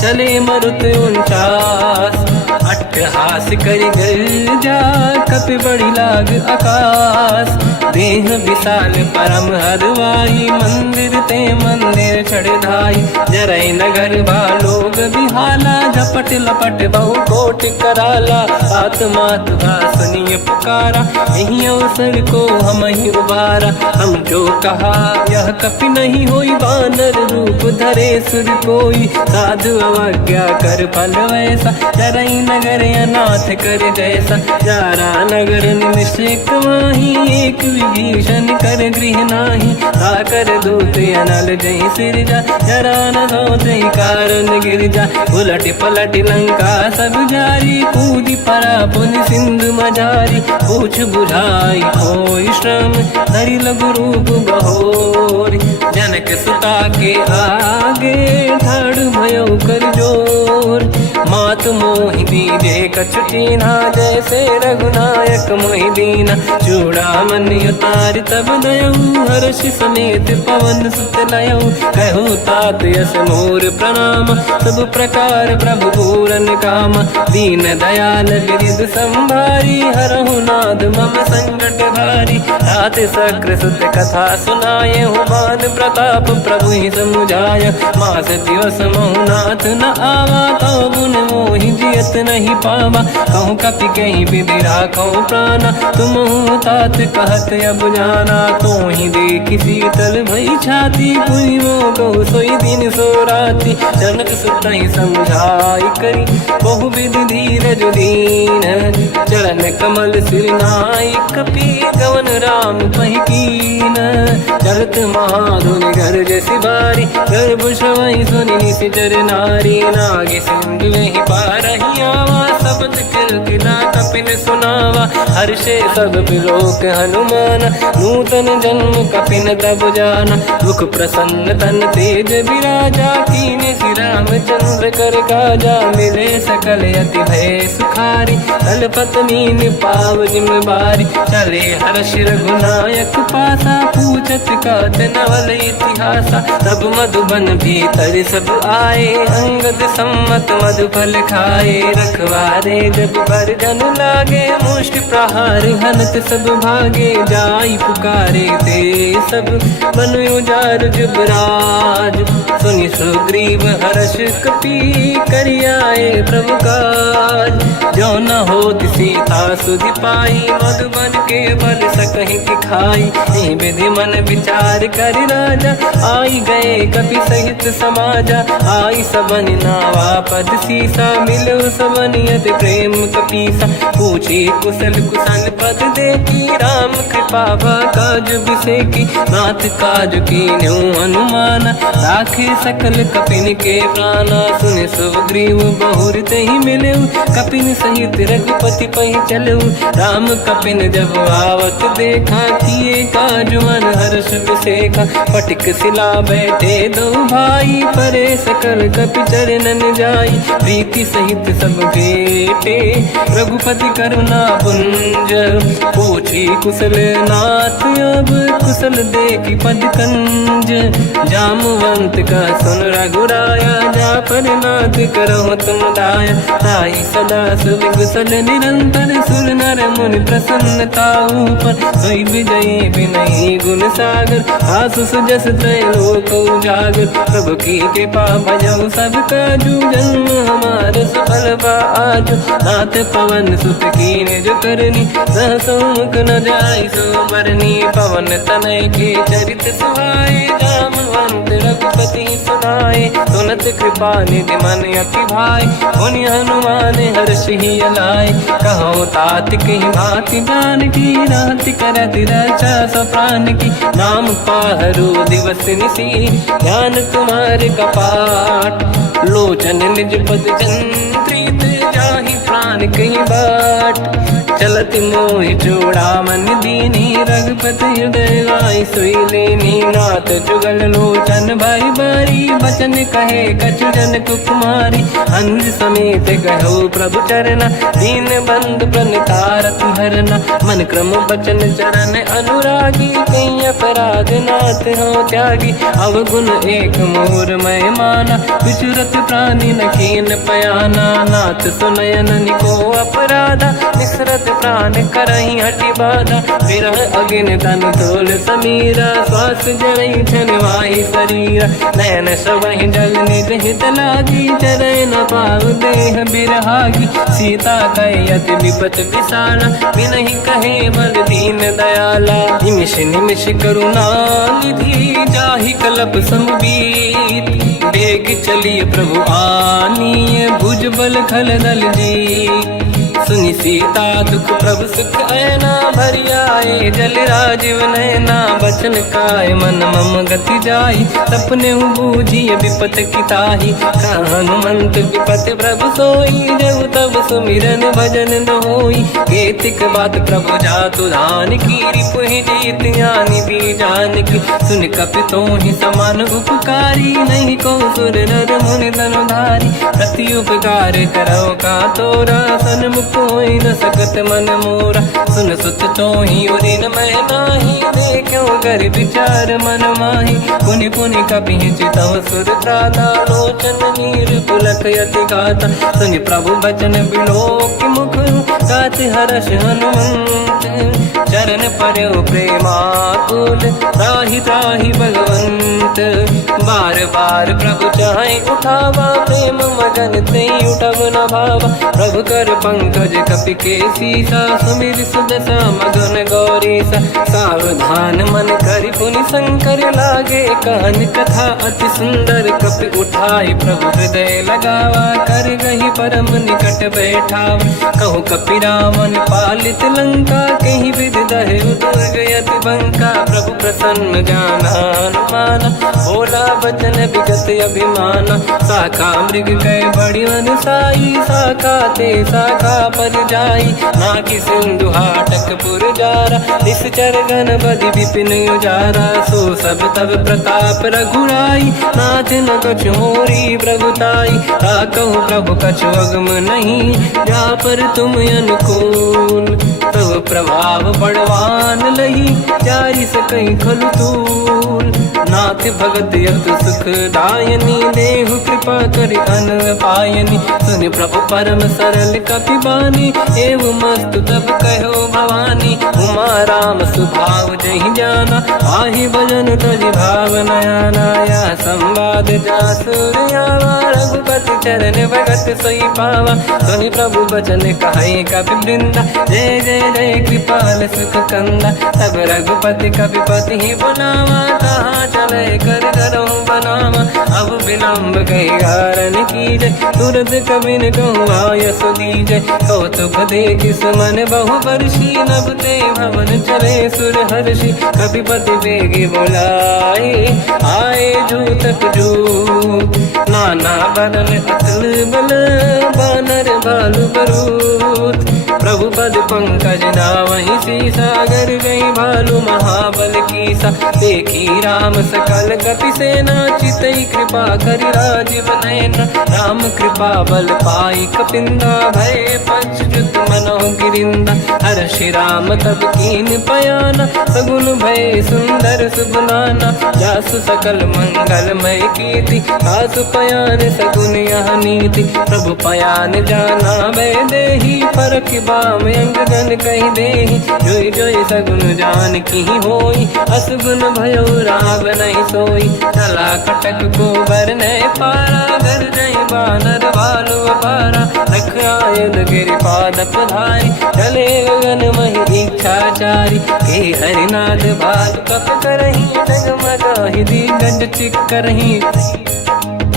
चले मरुत 49। अट्टहास करि गर्जा, कपि बड़ी लाग आकाश। देह विशाल परम हरवाई, मंदिर ते मंदिर चढ़ धाई। जरई नगर बालोग बिहाला, झपट लपट बहु कोट कराला। आत्मा तुहा सुनिय पुकारा, यही अवसर को हम ही उबारा। हम जो कहा यह कपि नहीं होई, वानर रूप धरे सुर कोई। साधु अवज्ञा कर फल वैसा, जरई नगर अनाथ कर जैसा। जारा नगर निमिषेक माही, एक विभीषण कर गृह नाही। ताकर दूत अनल जय सिरजा, जरा न सोते कारण गिर जा। उलट पलट लंका सब जारी, कूदी परा पुनि सिंधु मजारी। पूछ बुझाई कोई श्रम, धरि लघु रूप बहोरी। जनक सुता के आगे, ठाड़ भयो कर जोर। मात मोहि दीजे कछु कीन्हा, जैसे रघुनायक मोहि दीना। चूड़ामणि उतारि तब दयऊ, हर्ष समेत पवन सुत लयऊ। कहु तात यस मोर प्रणाम, सब प्रकार प्रभु पूरन काम। दीन दयाल गिरिध संभारी, हरहु नाथ मम संकट भारी। तात सकृ सुत कथा सुनाए, हुमान प्रताप प्रभु ही समुझाय। मास दिवस महु नाथ न आवा, तो गुण मोहि जियत नहीं पावा। कहूँ कपि कहीं विधि राखो प्राणा, तुम तात कहत अब जाना। तो ही देखि शीतल भई छाती, पुनि मोह कहु सोई दिन सो राति। जनक सुत ही समझाई करी, बहु विधि धीरज दीन। चरण कमल सिर नाई, कपि गवन राम पहि कीन। चलत महाधुनि गर्ज सिबारी, गर्भ श्रवहि सुनि निशिचर नारी। नागे सिंधु ही पारहि आवा, शब्द कीर्तिना कपिन सुनावा। हर्षे सब बिलोक हनुमाना, नूतन जन्म कपिन तब जाना। दुख प्रसन्न तन तेज विराजा, कीने श्री रामचंद्र कर काजा। मिले सकल यति भय सुखारी, तलपत मीन पाव जिम्मेवारी। चले हर्ष रघुनायक पासा, पूछत कात नवल इतिहासा। तब मधुबन भीतर सब आए, अंगद सम्मत मधुफल खाए। रखवारे जब पर जन लागे, मुष्टि प्रहार हनत सब भागे। जाई पुकारे ते सब, बन उजार जुबराज। सुनि सुग्रीव हर्ष कपि, करियाए प्रभु काज। जो न होत सीता सुधि पाई, मधुबन के बल सकहि कि खाई। हे विधि मन विचार कर राजा, आई गए कपि सहित समाजा। आई सबन नावा पद सीसा, मिलो सबन यति प्रेम कपीसा। पूछी कुशल कुशल पद देखी, राम कृपा पावा काज बिसेकी नाथ काज की न्यू हनुमान राखे सकल कपिन के प्राणा सुने सुग्रीव बहुर ते ही मिले कपिन सहित रघुपति पहि चलऊ राम कपिन जब आवत देखा किए काज मन हर्ष बिसेखा पटिक सिला बैठे दो भाई परे सकल कपि चरणन जाई प्रीति सहित सब भेटे रघुपति करुणा पुंज पूछी कुशल नाथ अब कुशल देखी पद कंज जामवंत का सुन रघुराया जा पर नाथ करो तुम दाया ताई सदा सुविकुशल निरंतर सुर नर मुनि प्रसन्नता ऊपर सोई विजयी विनयी गुण सागर आसु सुजस त्रैलोक उजागर प्रभु की कृपा भजऊ सब काजू जन्म हमार सफल आज नाथ पवन सुत की निज करनी सहसमुख न जाय सो बरनी पवन तनय के चरित सुहाए जामवंत रघुपति सुनाए सुनत कृपा निधि मन अति भाई मुनि हनुमान हर्ष ही अलाय कहो तात कही भांति जान की राति करति रक्षा सप्राण की नाम पाहरो दिवस निसी ध्यान तुम्हारे कपाट लोचन निज पद जंत्रित जाहि प्राण कहीं बाट चलत मोहि चूड़ामन दीनी रघुपति हृदय लाई सोई लेनी नाथ जुगल लोचन भाई बारी बचन कहे कछु जन कुमारी हंस समेत कहो प्रभु चरना दीन बंधु प्रणितारत हरना मन क्रम बचन चरण अनुरागी कहीं अपराध नाथ हो त्यागी अवगुण एक मोर मैं माना विचुरत प्राणी न कीन पयाना नाथ सुनयन निको अपराधा निसरत प्राण करही हटि बाधा विरह अगिन तन तोल समीरा श्वास जरई छनवाही शरीरा नयन सबहि जल निज हित लागी चरय न पाव देह बिरहागी सीता कहे अति विपत विसाला बिनहि कहे बल दीन दयाला निमिष निमिष करुणा निधि जाहि कलप समबीत बेग चलिए प्रभु आनीय भुज बल खल दल जी सुनि सीता दुख प्रभु सुख ऐना भरि आए जल राजीव नैना बचन काय मन मम गति जाई सपने बूझिए विपत किताही हनुमंत विपत प्रभु सोई जब तब सुमिरन भजन न होई केतिक बात प्रभु जातु धान की रिपुहि जीत ज्ञानी भी जान की सुन कपि तो ही समान उपकारी नहीं को सुर नर मुनि धनुधारी प्रति उपकार करो का तोरा सन्मुख कोई न सकत मन मोरा सुन सुत तो ही उदिन मैं नाही देखो कर विचार मन माही पुनि पुनि कपि चितव सुर त्राता लोचन नीर पुलक यति गाता सुनि प्रभु बचन बिलोक मुख गाति हर्ष हनुमंत चरण पर्यो प्रेमाकुल त्राहि त्राहि भगवंत बार बार प्रभु चाहे उठावा प्रेम मगन ते उठब न भावा प्रभु कर पंकज कपि के सीसा सुमिर सुदशा मगन गौरीसा सावधान मन करि पुनि शंकर लागे कहन कथा अति सुंदर कपि उठाई प्रभु हृदय लगावा कर गही परम निकट बैठावा कहु कपि रावण पालित लंका कहीं विधि दहे दुर्ग यति बंका प्रभु प्रसन्न जाना हनुमाना बोला बचन विगत अभिमाना शाखा मृग गए बड़ी अनुसाई शाखा ते शाखा पर जाई नाकि सिंधु हाटक पुर जारा निश्चर गण बधि विपिन उजारा सो सब तब प्रताप रघुराई नाथ न कछु मोरी प्रभुताई कहु प्रभु कछु अगम नहीं जा पर तुम अनुकूल तब प्रभाव बड़वान लही जारी सकई खलु तूल नाथ भगत यत सुख दायनी देहु कृपा करि अन पायनी सुनि प्रभु परम सरल कपि बानी एव मस्तु तब कहो भवानी उमा राम सुभाव जहि जाना आहि भजन तजि भाव नयाना या संवाद जासुर आवा रघुपति चरण भगत सोई पावा सुनि प्रभु बचन कहे कपि वृंदा जय जय जय कृपाल सुख कंदा तब रघुपति कपि पति ही बुलावा कहा चले कर गरम बनावा। अब विलम्ब कई कारण कीजे, तुरंत कबिन कहूँ आयस दीजे। कौतुक देख मन बहु वर्षी, नभ ते भवन चले सुर हर्षि। कपिपति बेगी बोलाए, आए जूतक जूत। नाना बदन अतल बल, बानर बालु बरूत। प्रभु पद पंकज नावहि सीसा, गर गई भालु महाबल कीसा। देखी राम सकल कपि सेना, चितई कृपा करि राजीव नयन। राम कृपा बल पाई कपिंदा, भय पंचजुत मनो गिरिंदा। हर्षि राम तब कीन पयाना, सगुन भय सुंदर सुबनाना। जासु सकल मंगलमय कीर्ति, आसु पयान सगुन यह नीति। प्रभु पयान जाना वै देहि, फरक बाम अंगगन कहि देहि। जोई जोई सगुन जान की होई, असगुन भयो राव नहीं सोई। चला कटक गोबर नय पारा, घर जय बानर बालु अपारा। लख आयल गिरिपाद पधारी, चले गगन महि इच्छाचारी। के हरिनाथ भालु कप करही, डगमगाहि दिग्गज चिक्करही।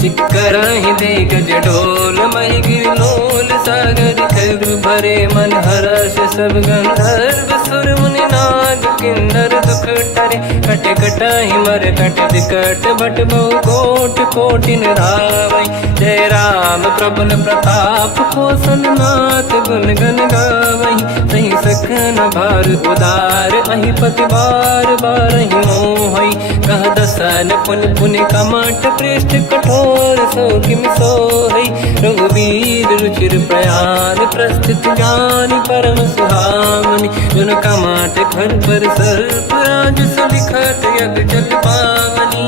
चिक्करहि दिग्गज डोल, महि गिरलोल सागर। खर भरे मन हर्ष सब गंधर्व, सुर मुनि नाग किन्नर दुख टरे। कट कटाहि मर कट विकट, भट बहु कोट कोटिन रावै। जय राम प्रबल प्रताप, कोसल नाथ गुण गन गावै। सही सखन भार उदार, अहि पति बार बारहि मोहै। कह दसन पुन पुन कमठ, पृष्ठ कठोर सो किम सोहै। रघुवीर रुचिर प्रयाण, प्रस्थित ज्ञान परम सुहामनि। जुन कमाट घर पर सर्प, राज सलिखत यग जल पावनी।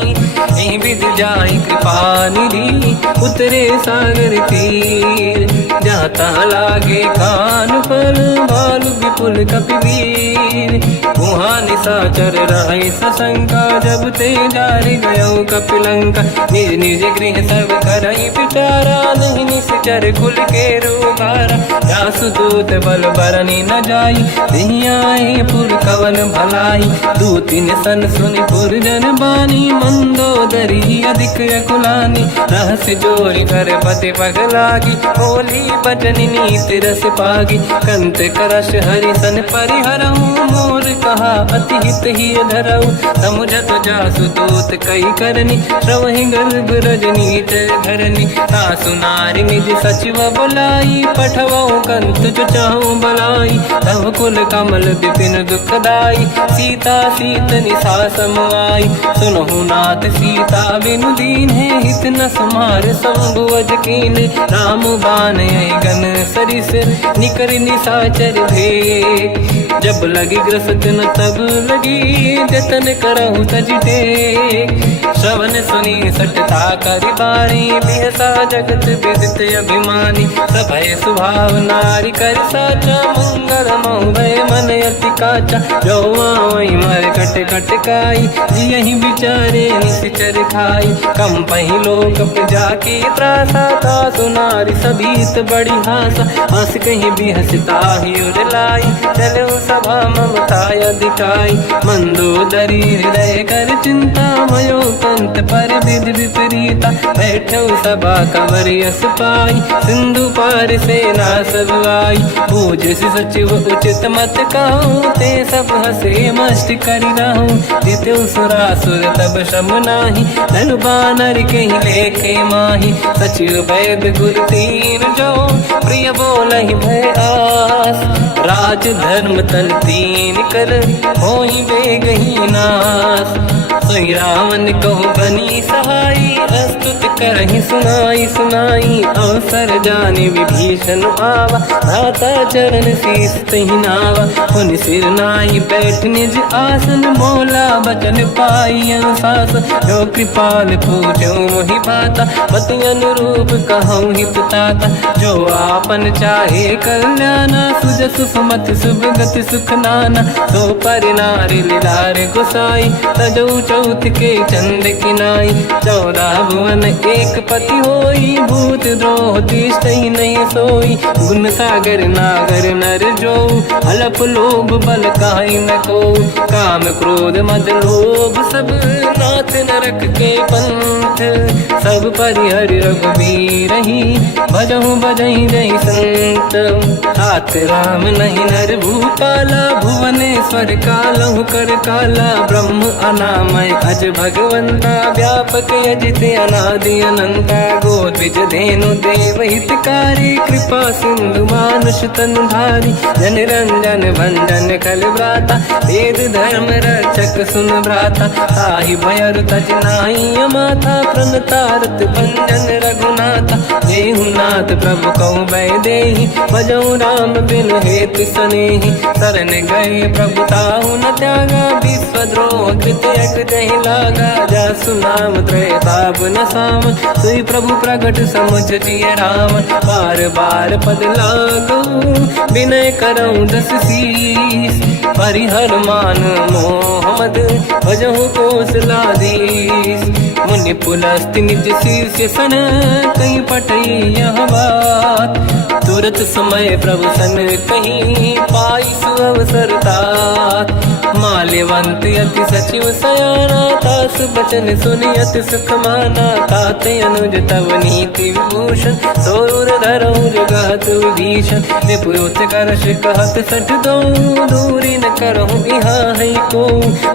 एहि विधि जाहि कृपा निधि, उतरे सागर तीर। जाता लागे कान फल, भालु विपुल कपिवीर। वहाँ निशाचर रहे सशंका, जब ते जारि गयो कपिलंका। निज निज गृह सब करई पिटारा, नहीं निश्चर कुल के रोगारा। जासु दूत बल बरनी न जाई, नहीं आए पुर कवन भलाई। दूतिन सन सुनि पुर जन बानी, मंदोदरी अधिक अकुलानी। रहस्य जोरि कर पति पगलागी, होली बचनि नीति रस पागी। कंत करश हरि सन परिहरहु, मोर कहा अति हित ही धरऊ। समुझत जासु दूत कई करनी, श्रवहि गर्भ रजनी धरनी। सासु नारी निज सचिव बुलाई, पठवऊ कंत जो चाहूं बलाई। तब कुल कमल विपिन दुखदाई, सीता सीत निशा समाई। सुनहु नाथ सीता बिनु दीन है, हित न समार शंभु अज कीन। राम बान गन सरिस, निकर निशाचर भेद। जब लगी ग्रसत न तब लगी, जतन करहु तज टेक। श्रवण सुनी सटता करि बारी, बिहसा जगत विदित अभिमानी। सभय स्वभाव नारी कर साचा, मंगल मऊ भय मन अति काचा। जो आवै मर कट कट काई, जियहि विचारे निश्चर खाई। कम पहि लोक जाके त्रासा, तासु नारी सभीत बड़ी हासा। हंस कहीं बिहसता ही उरलाई, चलो सभा ममता अधिकाई। मंदोदरी हृदय कर चिंता, भयो पंत पर विधि विपरीता। बैठो सभा कंवर यस पाई, सिंधु पार सेना सब आई। पूज सचिव उचित मत कहूँ, ते सब हसे मस्त करि रहूं। जितु सुरासुर तब शम नाही, धनु बानर कहीं लेखे माही। सचिव वैद गुरु तीन जो, प्रिय बोलहि भय आस। राज धर्म तल तीन कर, होहि बेगहि नास। सोई रावण कहु बनी सहाई, अस्तुत करहि सुनाई सुनाई। अवसर जानि विभीषण आवा, भ्राता चरण शीस तहि नावा। पुनि सिर नाई बैठ निज आसन, बोला बचन पाई अनुशासन। जो कृपाल पूजो मोहि बाता, मति अनुरूप कहूँ हित ताता। जो आपन चाहे कल्याणा, सुजस सुमति सुभगति सुख नाना, सो पर नारी लीलार गोसाई, तजौ चौथ के चंद की नाई। 14 भुवन एक पति होई, भूत द्रोह तिष्ठई नहीं सोई। गुण सागर नागर नर जो, अलप लोभ बल काई न को। काम क्रोध मद लोभ सब, नाथ नरक के पंथ। सब परिहरि रघुबीर ही, भजहु बजहि जहि संत। हाथ राम नहीं नर भूपाला, भुवनेश्वर कालहु कर काला। ब्रह्म अनामय अज भगवंता, व्यापक अजित अनादि अनंता। गोद्विज धेनु देव हितकारी, कृपा सिंधु मानुष तनुधारी। जन रंजन भंजन खल व्राता, वेद धर्म रक्षक सुन भ्राता। ताहि भयर तज नाहि माथा, प्रणतारत भंजन रघुनाथा। देहु नाथ प्रभु कौ बै देहि, भजऊ राम बिनु हेतु सनेहि। शरण गए प्रभु ताहु न त्यागा, विश्वद्रोह कृत यक जहि लागा। जासु नाम त्रयताप न साम, सोई प्रभु प्रगट समुझ जिय राम। बार बार पद लागऊ, विनय करऊँ दस शीस। परिहर मान मोह मद, भजहु कौशलाधीश। मुनि पुलस्त्य निज शीर्ष सन, कहीं पटई यह बात। तुरत समय प्रभु सन कहीं, पाई सुअवसर तात। माल्यवंत अति सचिव सयाना, तास बचन सुनि अति सुख माना। ताते अनुज तव नीति विभूषण, सोर धरऊ जगत विभीषण। विपुत करश कहत सठ दो, दूरी न करहु यहाँ है को।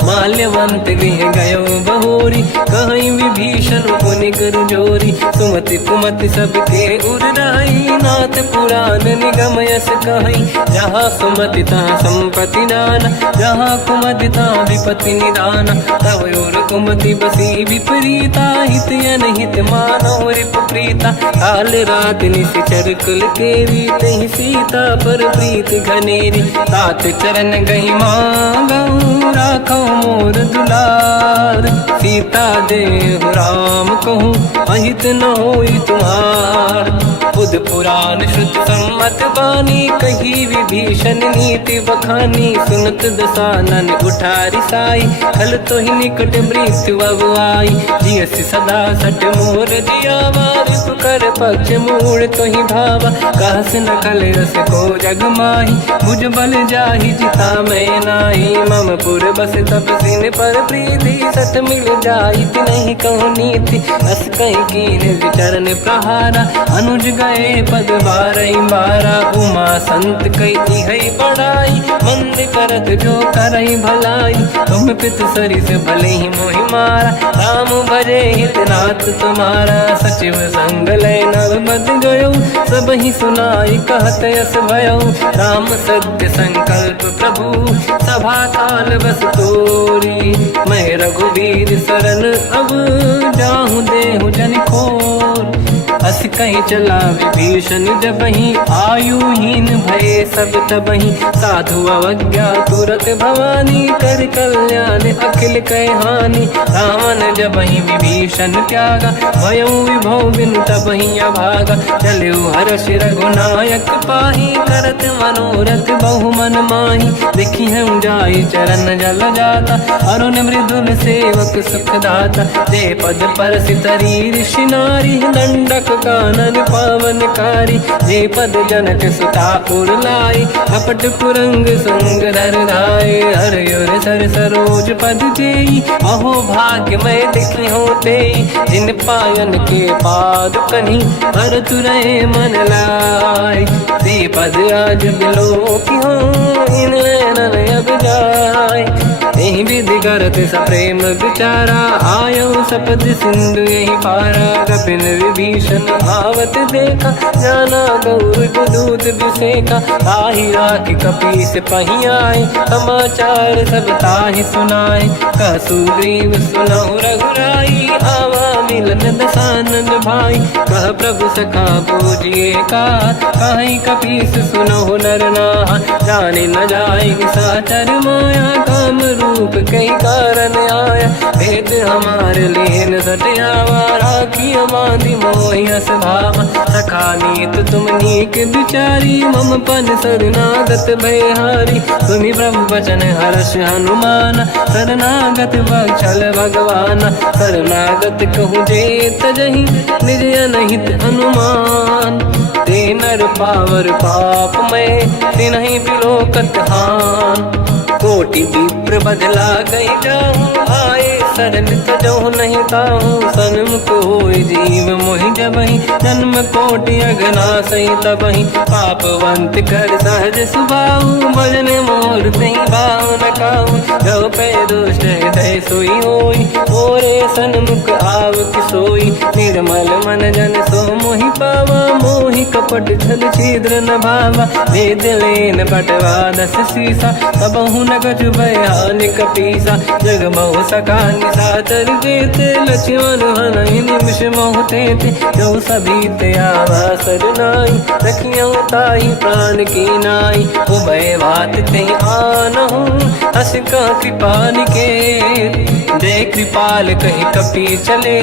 माल्यवंत गृह गयो बहोरी, कहीं विभीषण पुनि कर जोरी। सुमति कुमति सबके उरनाई, नाथ पुराण निगम यस कहीं। जहाँ सुमति तहाँ संपत्ति नाना, जहाँ कुमति तहाँ विपत्ति निदाना। तव और कुमति बसी विपरीता, हित अनहित मानव रिपु प्रीता। काल रात निशिचर कुल केरी, तहि सीता पर प्रीत घनेरी। तात चरण गही मांगऊ, राखो मोर दुलार। सीता देहु राम कहूँ, अहित न होई तुम्हार। बुध पुराण श्रुत सम्मत बानी, कही विभीषण नीति बखानी। सुनत दसानन उठारी साई, खल तो ही निकट मृत्यु अब आई। जियसि सदा सट मोर जियावा, रिपु कर पक्ष मूड़ तो ही भावा। कहस न कल रस को जग माही, भुज बल जाहि जिता मैं नाई। मम पुर बस तप सिन पर प्रीति, सत मिल जाई नहीं कहूँ नीति। अस कहीं कीन विचरण प्रहारा, अनुज गए पद बारई बारा। उमा संत कई है बड़ाई, मंद करत जो करई भलाई। तुम पित सरिस भले ही मोहि मारा, राम भजे हितनाथ तुम्हारा। सचिव संग लय नव मद गयो, सब ही सुनाई कहत यस भयो। राम सत्य संकल्प प्रभु, सभा काल बस तोरी। मैं रघुवीर शरण अब, जाहु देहु जन खोर। अस कहीं चला विभीषण जबहि, आयुहीन भये सब तबहि। साधु अवज्ञा तुरत भवानी, कर कल्याण अखिल कह हानि। रावण जबहि विभीषण त्यागा, भयउ विभव बिनु तबहि अभागा। चलऊ हर्ष रघुनायक पाहि, करत मनोरथ बहु मन माहि। देखी हूँ जाई चरण जल जाता, अरुण मृदुल सेवक सुख दाता। जे पद पर सितरी ऋषि नारी, दंडक कानन पावनकारी। जे पद जनक सुता पुर लाई, कपट कुरंग संग धर धाय। हर युर सर सरोज पद जेई, अहो भाग्य मैं देखी होते। जिन पायन के पाद कहीं, हर तुरय मन लाय। ते पद आज बिलो की हो, इन नैनन अब जाय। यही विधि करत सप्रेम विचारा, आयो सपद सिंधु यही पारा। कपिन विभीषण आवत देखा, जाना गौर दूत विसेका। ताहि राखि कपीस पही आए, समाचार सब ताहि सुनाए। कह सुग्रीव सुनहु रघुराई, आवा मिलन दसानन भाई। कह प्रभु सखा पूजिए का, कहीं कपीस सुनहु नर नाहा। जाने न जाए साचर माया, काम रूप कई कारण आया, भेद हमारे लिए न सटियावा, राखी बांधी मोहियस भावा, सखा नीत तुम नीक बिचारी, मम पन शरणागत भयहारी, सुनि प्रभु वचन हर्ष हनुमान, शरणागत बक्षल भगवान, शरणागत कहूँ जे तजहि निज अनहित अनुमान, ते नर पावर पाप में तिन्हि बिलोकत हान, कोटि विप्र बदला गई जाऊँ, आए शरण तजहु नहीं ताहूँ, सन्मुख होय जीव मोहि जबहि, जन्म कोटि अघनासहि तबहि, पापवंत कर सहज सुभाऊ, भजन मोर तहि भाव न काहू, जो पै दुष्ट हृदय सोई होई, मोरे सन्मुख आव किसोई, निर्मल मन जन सो मोहि पावा, मोहि कपट छल छिद्र न भावा, भेद लेन बटवा दस सीसा, सबहु न कछु भयानि कपीसा, जग महु सका निशाचर जेते, लक्ष्मण हनहि निमिष महु तेते, जो सभी ते आवा सरनाई, रखियौ ताहि प्राण की नाई, उभय बात ते आनहु, हस कह कृपा निकेत, जय कृपाल कहि कपि चले,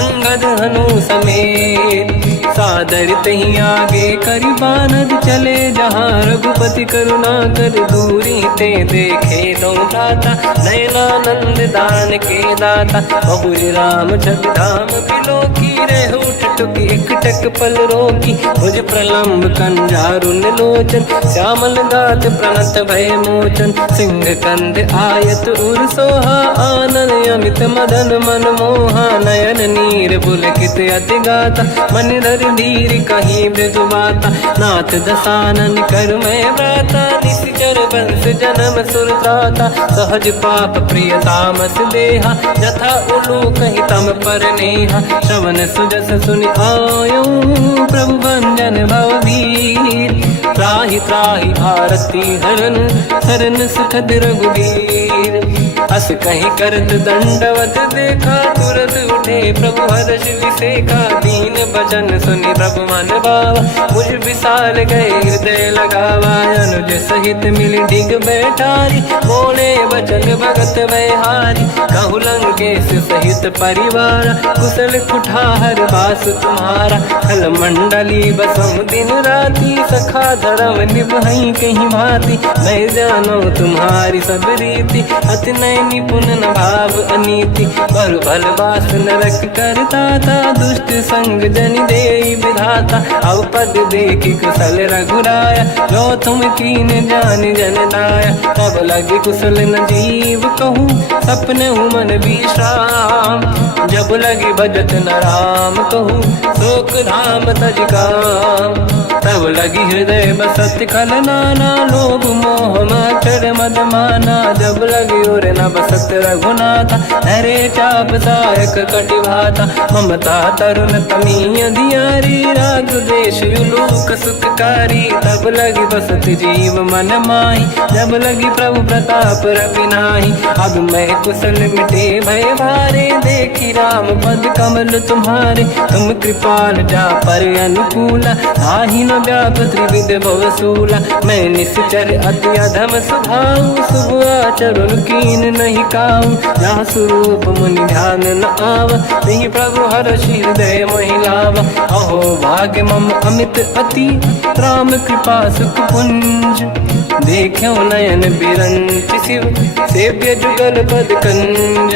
अंगद हनु समेत, सादर तहि आगे करि बानर चले, जहाँ रघुपति करुणा कर दूरी ते देखे दो दाता, नयनानंद दान के दाता, बहुरी राम जग धाम बिलोकी, रेहु टटुक एक टक पल रोकी, भुज प्रलम्ब कंजारुन लोचन, श्यामल गात प्रणत भय मोचन, सिंह कंद आयत उर सोहा, आनन अमित मदन मन मोहा, नयन नीर पुलकित अति गाता, मन धर धीर कहीं मृदु बाता, नाथ दसानन कर मैं व्राता, निश्चर वंश जन्म सुरताता, सहज पाप प्रिय तामस देहा, जथा उलू कहीं तम पर नेहा, श्रवण सुजस सुनि आयो, प्रभु भंजन भवभीर, त्राहि त्राहि आरती हरन, शरण सुखद रघुवीर, अस कहीं करत दंडवत देखा, तुरत उठे प्रभु हर्ष विसेखा, दीन भजन सुनि प्रभु मन भावा, मुझ विशाल गए हृदय लगावा, अनुज सहित मिल डिग बैठारी, बोले बचन भगत बहारी, कहु लंकेश सहित परिवार, कुशल कुठार बास तुम्हारा, खल मंडली बसहु दिन राति, सखा धर्म निभहि कहीं भांति, मैं जानो तुम्हारी सब रीति, अति नय निपुण न भाव अनीति, पर भल बास नरक करता था, दुष्ट संग जन देई विधाता, अब पद देखी कुशल रघुराया, जो तुम कीन जान जन दाया, तब लगे कुशल न जीव कहूँ, सपने मन विश्राम, जब लगे भजत न राम कहूँ, शोक धाम तज काम, तब लगी हृदय बसत खल नाना, लोभ मोह मच्छर मद माना, जब लगी और न बसत रघुनाथा, हरे चाप सायक कटिभाता, ममता तरुण तमी अधियारी, राग देश युलोक सुखकारी, तब लगी बसत जीव मन माही, जब लगी प्रभु प्रताप रवि नाही, अब मैं कुशल मिटे भय भारे, देखी राम पद कमल तुम्हारे, तुम कृपाल जा पर अनुकूला, आही न व्याप त्रिविध भवसूला, मैं निश्चर अति अधम स्वभाव, शुभ आचरण कीन नहीं काऊ, जहाँ स्वरूप मुनि ध्यान न आव, नहीं प्रभु हर्ष हृदय महिलावा, अहो भाग्य मम अमित अति, राम कृपा सुख पुंज, देखो नयन बिरंच शिव, सेव्य जुगल पद कंज,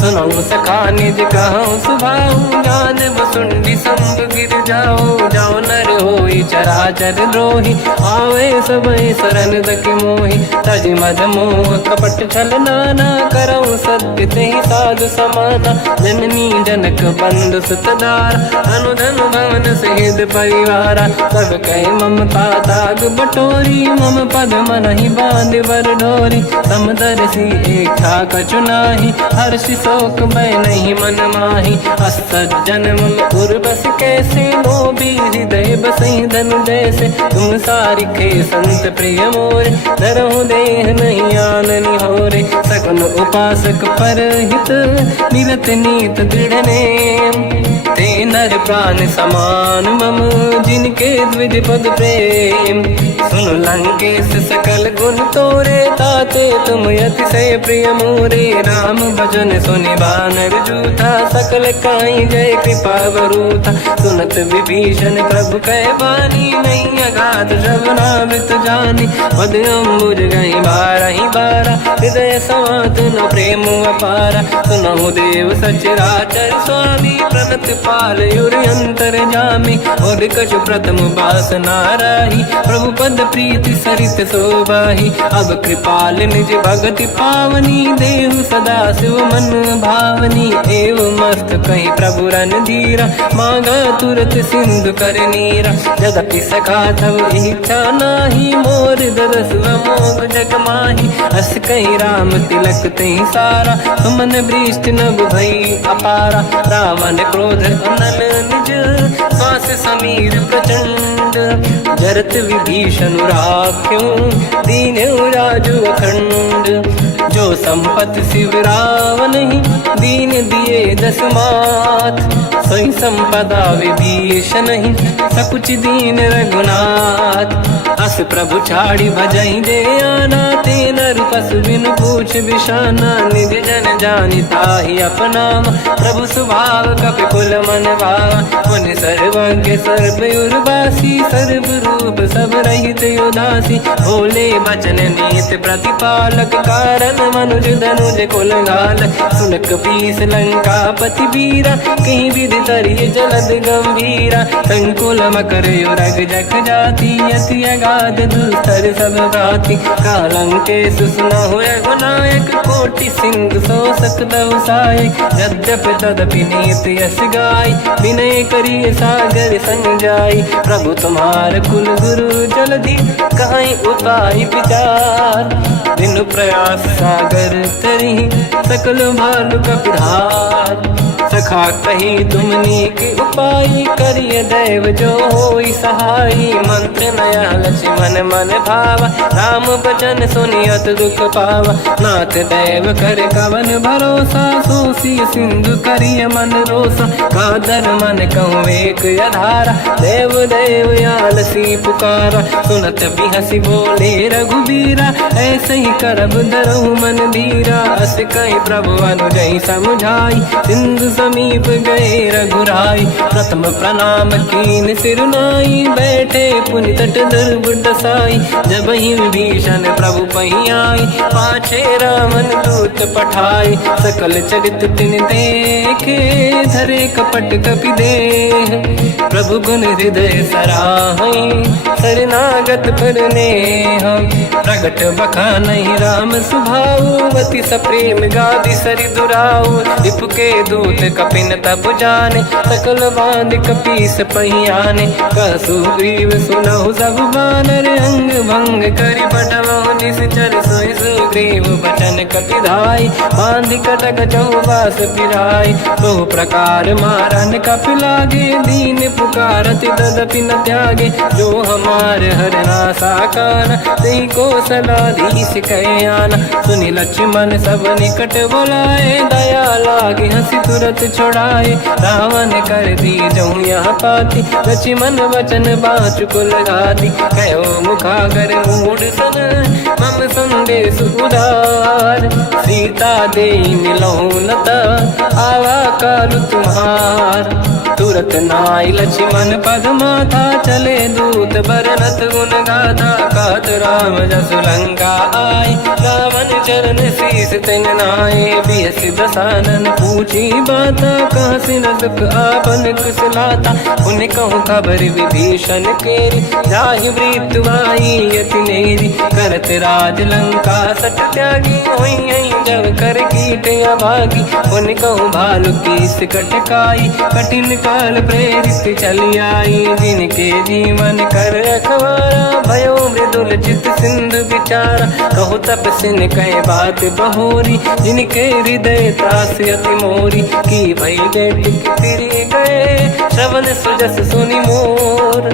सुनौ सखा निज कहूँ सुभाऊ, ज्ञान वसुंडी संग गिर जाओ, जाओ नर होई चराचर द्रोही, आवे सबई शरण दकि मोहि, तज मद मोह कपट छल नाना, करऊ सत्य तेहि साधु समाना, जननी जनक बंधु सुतदार, अनुधन भवन सहित परिवारा, सब कहे ममता ताग बटोरी, मम पद मनहि बांध बर डोरी, समदर्शी इच्छा कछु नाही, हर्षि शोक भय नहीं मन माही, असज्जन मम उर बस कैसे, लोभी हृदय बसहि धनु जैसे, तुम सारिखे संत प्रिय मोरे, धरहु देह नहीं आननि होरे, सगुन उपासक परहित मिलत नीत दृढ़ नेम। ते नर प्राण समान मम जिनके द्विज पद प्रेम। सुन लंकेश सकल गुण तोरे ताते तुम अतिशय प्रिय मोरे। राम भजन सुनि बानर जूथा सकल काई जय कृपा वरूथा। सुनत विभीषण प्रभु कह बानी नहीं अगाध श्रवणामृत जानी। पद अम्बुज गई बारहि बारा हृदय समात न प्रेम अपारा। सुनहु देव सचराचर स्वामी प्रणत पाल युर अंतर जामी। और कछ प्रथम बास नाराही प्रभु पद प्रीति सरित शोभाही। अब कृपाल निज भगति पावनी देहु सदा शिव मन भावनी। एव मस्त कहीं प्रभु रन धीरा मांगा तुरत सिंधु कर नीरा। यद्यपि सखा तब इच्छा नाही मोर दरस मोग जग माही। अस कहीं राम तिलक तही सारा सुमन वृष्ट नभ भई अपारा। रावण क्रोध अनल निज श्वास समीर प्रचंड। जरत विभीषण राख्यों दीन्यु राजु अखंड। जो संपत शिव रावण ही दीन दिए दस मात। सोई संपदा विभीषण ही सकुच दीन रघुनाथ। अस प्रभु छाड़ी भजई जे आना ते नर पस बिन पूछ बिशाना। निज जन जानि ताहि अपनावा प्रभु स्वभाव कपि कुल मन भावा। मुनि सर्वज्ञ सर्व उर्वासी सर्व रूप सब रहित उदासी। भोले बचन नीत प्रतिपालक कारण मनुज धनुज कुल घाल। सुन कपीस लंका पति वीरा कहीं विधि तरिय जलद गंभीरा। संकुल मकर युरग जख जाति अति अगाध दुस्तर सब भाति। कालंकेश सुनहु रघुनायक कोटि सिंह सो सकदहु सहायक। यद्यपि तदपि नीत यस गाय विनय करिय सागर संग जाई। प्रभु तुम्हार कुल गुरु जलधि कहीं उपाय विचार। बिनु प्रयास सागर तरी सकल भालु कपिधार। सखा कही तुमनी के उपाय करिय दैव जो होई सहाई। मंत्र नया लक्ष्मण मन भावा राम बचन सुनियत दुख पावा। नाथ दैव कर कवन भरोसा सोसी सिंधु करिय मन रोसा। कादर मन कहूँ एक अधारा देव देव आलसी पुकारा। सुनत बिहसी बोले रघुबीरा ऐसे ही करब धरहु मन धीरा। अस कहीं प्रभु अनुजई समझाई सिंधु समीप गए रघुराई। प्रथम प्रणाम कीन सिरुनाई बैठे पुनि तट दुर्बुड साई। जब ही विभीषण प्रभु पही आई पाछे रावण दूत पठाई। सकल चरित तिन देखे धरे कपट कपि देह। प्रभु गुण हृदय सराहई शरणागत पर नेह। प्रगट बखानहि राम सुभाऊ अति सप्रेम गादि सरि दुराऊ। रिपु के दूत कपिन तब जाने सकल बांध कपीस पहियाने। कह सुग्रीव सुनहु सब बानर अंग भंग करि बटमहु निश्चर। सोई सुग्रीव बचन कपि धाई बांध कटक चौबास फिराई। बहु प्रकार मारन कपि लागे दीन पुकारत तदपि न त्यागे। जो हमार हरना साकाना तेहि कौशलाधीश कहे आना। सुनि लक्ष्मण सब निकट बोलाए दया लागे हंसी तुरत छुड़ाए। रावण कर दी जऊँ यहाँ पाती लक्ष्मण वचन बाचुकुल घाती। कहो मुखागर मूढ़ सन मम संदेश उदार। सीता दे मिलहु नता आवा काल तुम्हार। तुरत नाई लक्ष्मण पद माथा चले दूत बरनत गुण गाथा। कहत राम जसु लंका आई रावण चरण शीस तिन नाये। बिहस दसानन पूछी बाता कहाँ से न दुख आपन कुशलाता। उन कहूँ खबर विभीषण केरी जाहि मृत्यु आई अति नेरी। करत राज लंका सट त्यागी होई जब कर कर कीट अभागी, उन कहूँ भालू कीस कटकाई, कठिन काल प्रेरित चली आई, जिनके जीवन कर रखवारा, भयो मृदुल चित सिंधु विचारा, कहो तप सिन कहे बात बहोरी, जिनके हृदय त्रास अति मोरी, की भई टिक फिर गए, श्रवण सुजस सुनि मोर,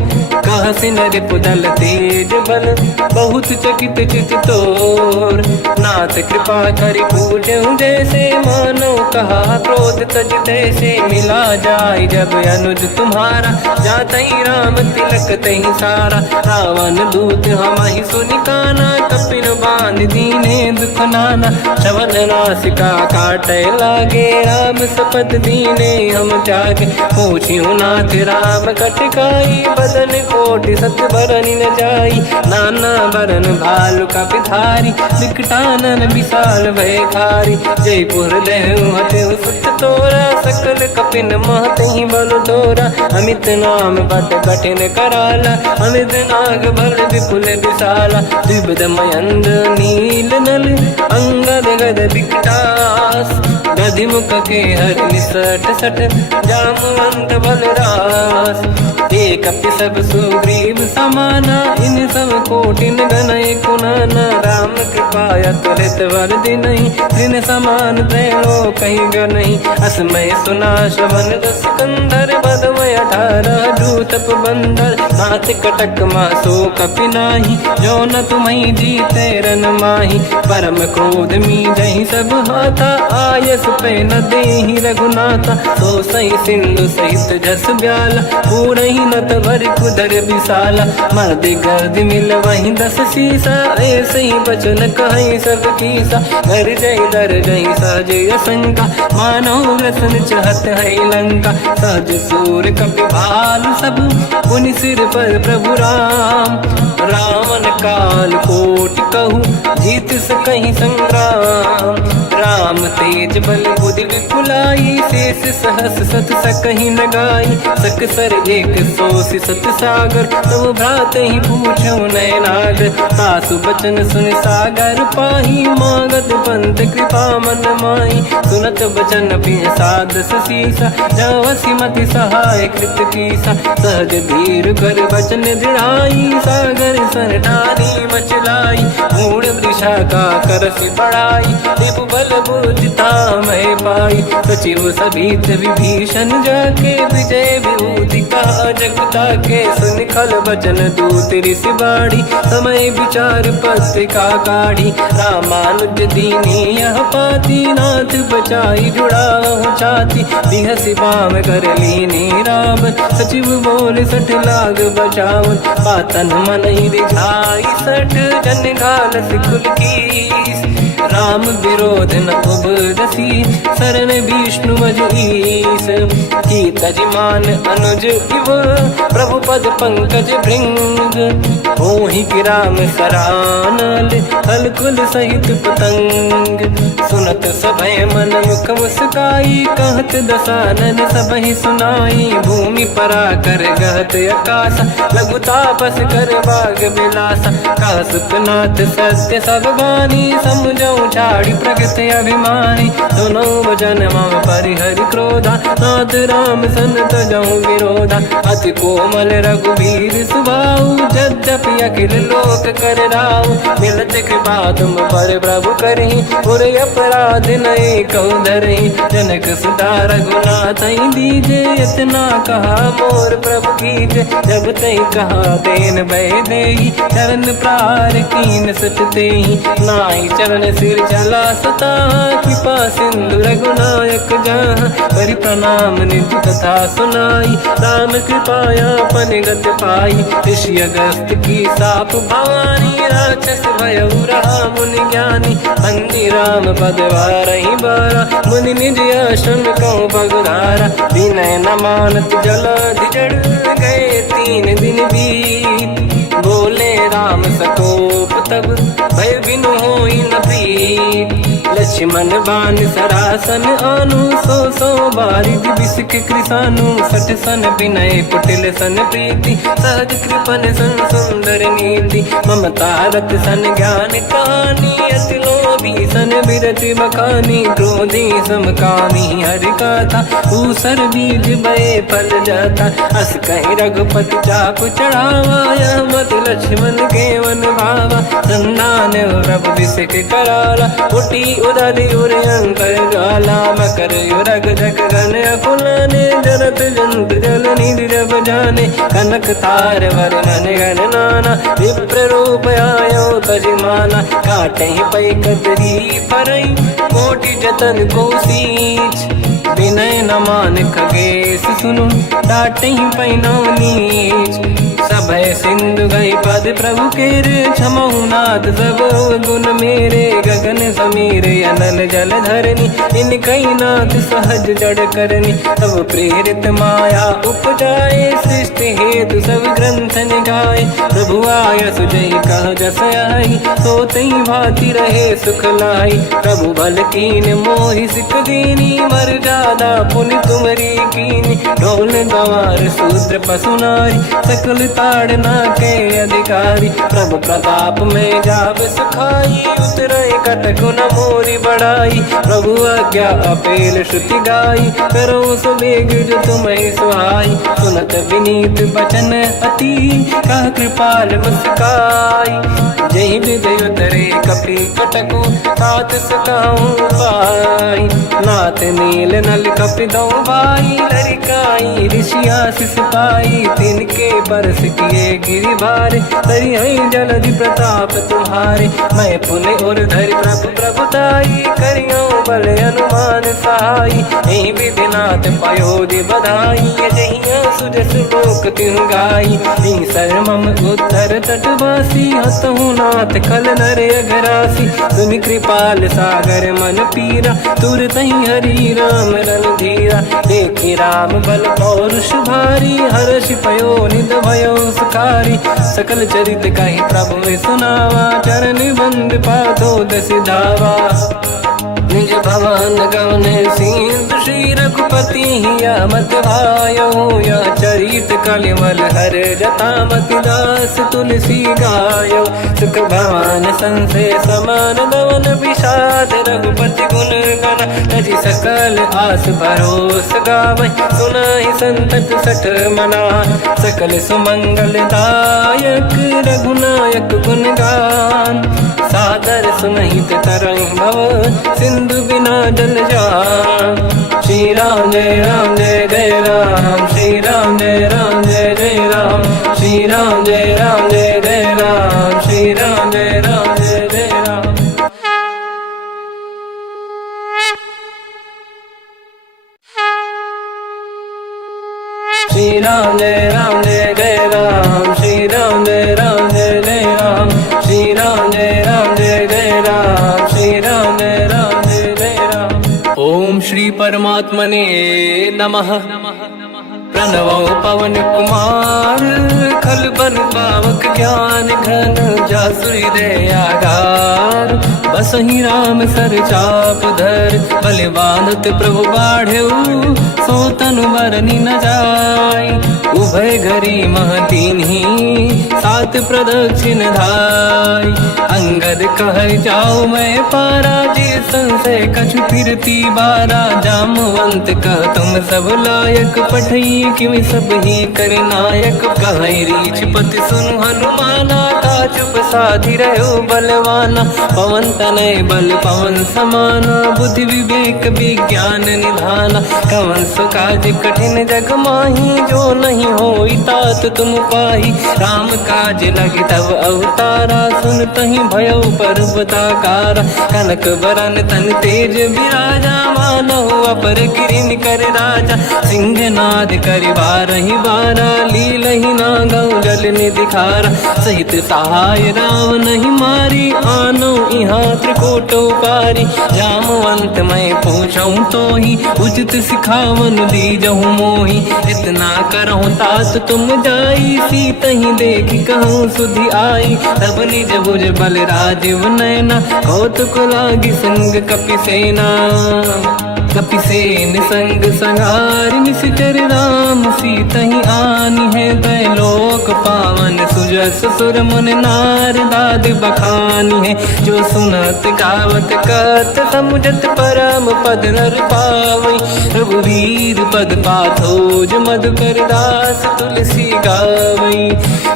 कह सिन रिपुदल तेज बल, बहुत चकित चित तोर, नाथ कृपा करि पूजहु जैसे, मानो कहा क्रोध तज तैसे, मिला जाय जब अनुज तुम्हारा, जातहि राम तिलक तहि सारा, रावण दूत हमहि सुनि काना, कपिन बांध दीने दुख नाना, श्रवण नासिका काटे लागे, राम सपथ दीने हम त्यागे, पूछियो नाथ राम कटकाई, बदन कोटि सत बरनि न जाई, नाना बरन भालु कपिधारी, विकटानन विशाल भयकारी, जयपुर देहु हतेउ सुत तोरा, सकल कपिन महतहि बल तोरा, अमित नाम बट कठिन कराला, अमित नाग बल विपुल विशाला, द्विविध मयंद नील नल, अंगद गद विकटास, गधिमुख के हर निसट सट, जामवंत बलरास, एक कपि सब सुग्रीव समाना, इन सब कोटिन गनय कुनाना, राम कृपाया तुलित वर दिनहि, दिन समान त्रैलोक कहीं गनहि, असमय सुना श्रवण रस कंधर, बदमय 18 दूतप बंदर, नाथ कटक मासो कपि नाही, जो न तुम्हि जीते रन माही, परम क्रोध मी जहि सब हाथा, आयस पे न देहि रघुनाथा, तो सही सिंधु सहित जस ब्याला, पूरहि नत भरि कुदर विशाला, मर्दि गर्द मिल वहीं 10 सीसा, ऐसे ही बचन कहीं सब कीसा, घर जय दर जय सहज शंका, मानो रसन चहत है लंका, सहज सूर कपि भालु सब, पुनि सिर पर प्रभु राम, रावण काल कोटि कहूँ, जीत सकहि संग्राम, राम तेज बल बुद्धि विपुलाई, शेष सहस सत सकहि न गाई, सकसर एक सोसि सत सागर, तब भ्रात ही पूछो नयनागर, सासु बचन सुन सागर पाही, मांगत पंत कृपा मन माही, सुनत बचन पिय सादस सीसा, जवसि मति सहाय कृत कीसा, सहज धीर कर बचन दृढ़ाई, सागर सन ठानी मचलाई, मूढ़ वृषा का करसि बढ़ाई, दिव बल बुझता मैं पाई, सचिव सभित विभीषण जाके, विजय विभूति का जगता के, सुन खल बचन दूत ऋषि बाड़ी, समय विचार पत्रिका काढ़ी, रामानुज दीनी यह पाती, नाथ बचाई जुड़ा छाती, बिहसि बाम कर लीनी राम, सचिव बोले 60 लाख बचावन, पातन मन ही रिझाई 60, जन घाल सिकुल कीस, राम विरोध न उबरसी, शरण विष्णु मजईस, की तजमान अनुज इव, प्रभु पद पंकज भृंग, मोहि कि राम सरानल, हलकुल सहित पतंग, सुनत सभय मन मुख मुस्काई, कहत दसानन सबहि सुनाई, भूमि परा कर गहत आकाश, लघु तापस कर बाग बिलासा, कह सुखनाथ सत्य सब बानी, समझौ छाड़ी प्रगति अभिमानी, सुनो वचन मम परिहरि क्रोधा, नाथ राम संत जहु विरोधा, अति कोमल रघुवीर सुभाऊ, यद्यपि अखिल लोक कर राऊ, मिलत कृपा तुम पर प्रभु करहि, पुर अपराध नये कहु धरहि, जनक सुता रघुनाथ दीजे, इतना कहा मोर प्रभु कीजे, जब तहि कहा देन भय देहि, चरण प्रार कीन सत तेहि, नाहि चरण सिर चला सता, कृपा सिंधु रघुनायक जहाँ, करि प्रणाम निधि कथा सुनाई, राम कृपाया पन गत पाई, ऋषि अगस्त की साप भवानी, राक्षस भयउ रहा मुनि ज्ञानी, बंदी राम पद वारहि बारा, मुनि निज आश्रम कहूँ पगधारा, विनय न मानत जलधि जड़ गए 3 दिन बीत, बोले राम सकोप तब, भय बिनु होई न प्रीत, लक्ष्मण बान सरासन आनु, सो बारिद बिस्क कृसानु। सठ सन विनय कुटिल सन प्रीति, सहज कृपन सन सुंदर नीति। ममता रत सन ज्ञान कहानी, अति लोभी सन बिरति बखानी। क्रोधी समकामी हरि कथा, ऊसर बीज बये फल जाता। अस कहीं रघुपति चाकु चढ़ावा, यह मत लक्ष्मण के मन भावा। संधान प्रभु बिसिक कराला, उठी उदधि उर अंकर ज्वाला। मकर युरग जग गण अकुलाने, जरत जंत जल निधि जब जाने। कनक तार वर्णन गण नाना, विप्र रूप आयो तजमाना। काटे पै कतरी परई, कोटि जतन को सींच। विनय न मान खगेश सुनु, डांटे पैनो नीच। सभय सिंधु गई पद प्रभु केरे, क्षमहु नाथ सब गुण मेरे। गगन समीर अनल जल धरनी, इनकई नाथ सहज जड़ करनी। तब प्रेरित माया उपजाए, सृष्टि हेतु सब ग्रंथ निगाए। प्रभु आय सुजई कह जस आई, सोतई भांति रहे सुख लाई। प्रभु बल कीन मोहि सिख दीनी, मर जादा पुनि तुमरी कीनी। ढोल गवार शूद्र पशु नारी, सकल ताड़ना के अधिकारी। प्रभु प्रताप में जाब सुखाई, उतरे कटक न मोरी बढ़ाई। प्रभु आज्ञा अपेल श्रुति गाई, करो सुबेग जो तुम्हें सुहाई। सुनत विनीत बचन अति, कह कृपाल मुस्काई। जय विजय उतरे कपि कटकु, तात सकाऊं पाई। नाथ नील नल कपि दो भाई, लरिकाई ऋषि आशीष पाई। तिनके परस किए गिरि भारे, तरिहै जलधि प्रताप तुम्हारे। मैं पुने और धरि प्रभु प्रभुताई, करियो बल अनुमान सहाई। यही विधिनाथ पयोधि बधाई, जहिया सुजस लोक तिहु गाई। सर मम उत्तर तटवासी, हतहु नाथ खल नर अघरासी। सुनि कृपाल सागर मन पीरा, तुरत ही हरि राम रणधीरा। देखि राम बल पौरुष भारी, हर्ष पयो निध भयो सुखारी। सकल चरित कहि प्रभु सुनावा, चरण बंद पादोद सिधावा। निज भवन गवन सिंधु, श्री रघुपति हिया मत भायो। या चरित कलिमल हर जटा, मति दास तुलसी गायो। सुख भवन संसे समान दवन, विषाद रघुपति गुण गण। तजि सकल आस भरोस गावै, सुनाहि संतत सठ मना। सकल सुमंगल दायक, रघुनायक गुण गान। सादर सुनहित तरंग भव, सिंधु बिना जल जान। श्री राम जय राम जय जय राम, श्री राम जय राम जय जय राम। श्री राम जय राम जय जय राम, श्री राम जय राम जय जय राम। श्री राम जय राम जय जय राम, श्री राम जय राम जय जय राम। श्री राम जय राम जय जय राम, श्री राम जय राम जय जय राम। ओम श्री परमात्मने नमः। प्रणवो पवन कुमार, खल बन पावक ज्ञान घन। जासुरी दयागार, बसहि राम सर चाप धर। बल बांधत प्रभु बाढ़ऊ, सो तनु बरनि न जाय। उभय घरी मह दीन्ही, सात प्रदक्षिण धाय। अंगद कह जाओ मैं पारा, जी संशय कछु फिरती बारा। जामवंत कह तुम सब लायक, पठई किमि सब ही कर नायक। कहीं रीछ पति सुनु हनुमाना, का चुप साधि रहो बलवाना। पवन तनय बल पवन समाना, बुद्धि विवेक विज्ञान निधाना। कवन सो काज कठिन जग माही, जो नहीं होई तात तुम पाही। राम काज लगी तब अवतारा, सुनतहि भयो पर्वताकारा। कनक बरन तन तेज विराजा, मानहु अपर गिरिन कर राजा। सिंह नाद कर करि बारहि बारा, लीलहि ना गौ जल निधिखारा। सहित सहाय रावण ही मारी, आनो इहाँ त्रिकोटो पारी। जामवंत मैं पूछऊँ तो ही, उचित सिखावन दीजहु मोहि। इतना करहु तात तुम जाई, सीतहि देखि कहूँ सुधि आई। तब निज भुज बल राजीव नैना, कौतुक लागी संग कपिसेना। कपिसेन संग संहारि निशिचर राम, सीतहि आनि है दैलोक पावन। सुजस सुर मुन नार दाद बखानी है, जो सुनत गावत कहत समुझत परम पद नर पावई। रघुवीर पद पाथोज मधुकर दास तुलसी गावई।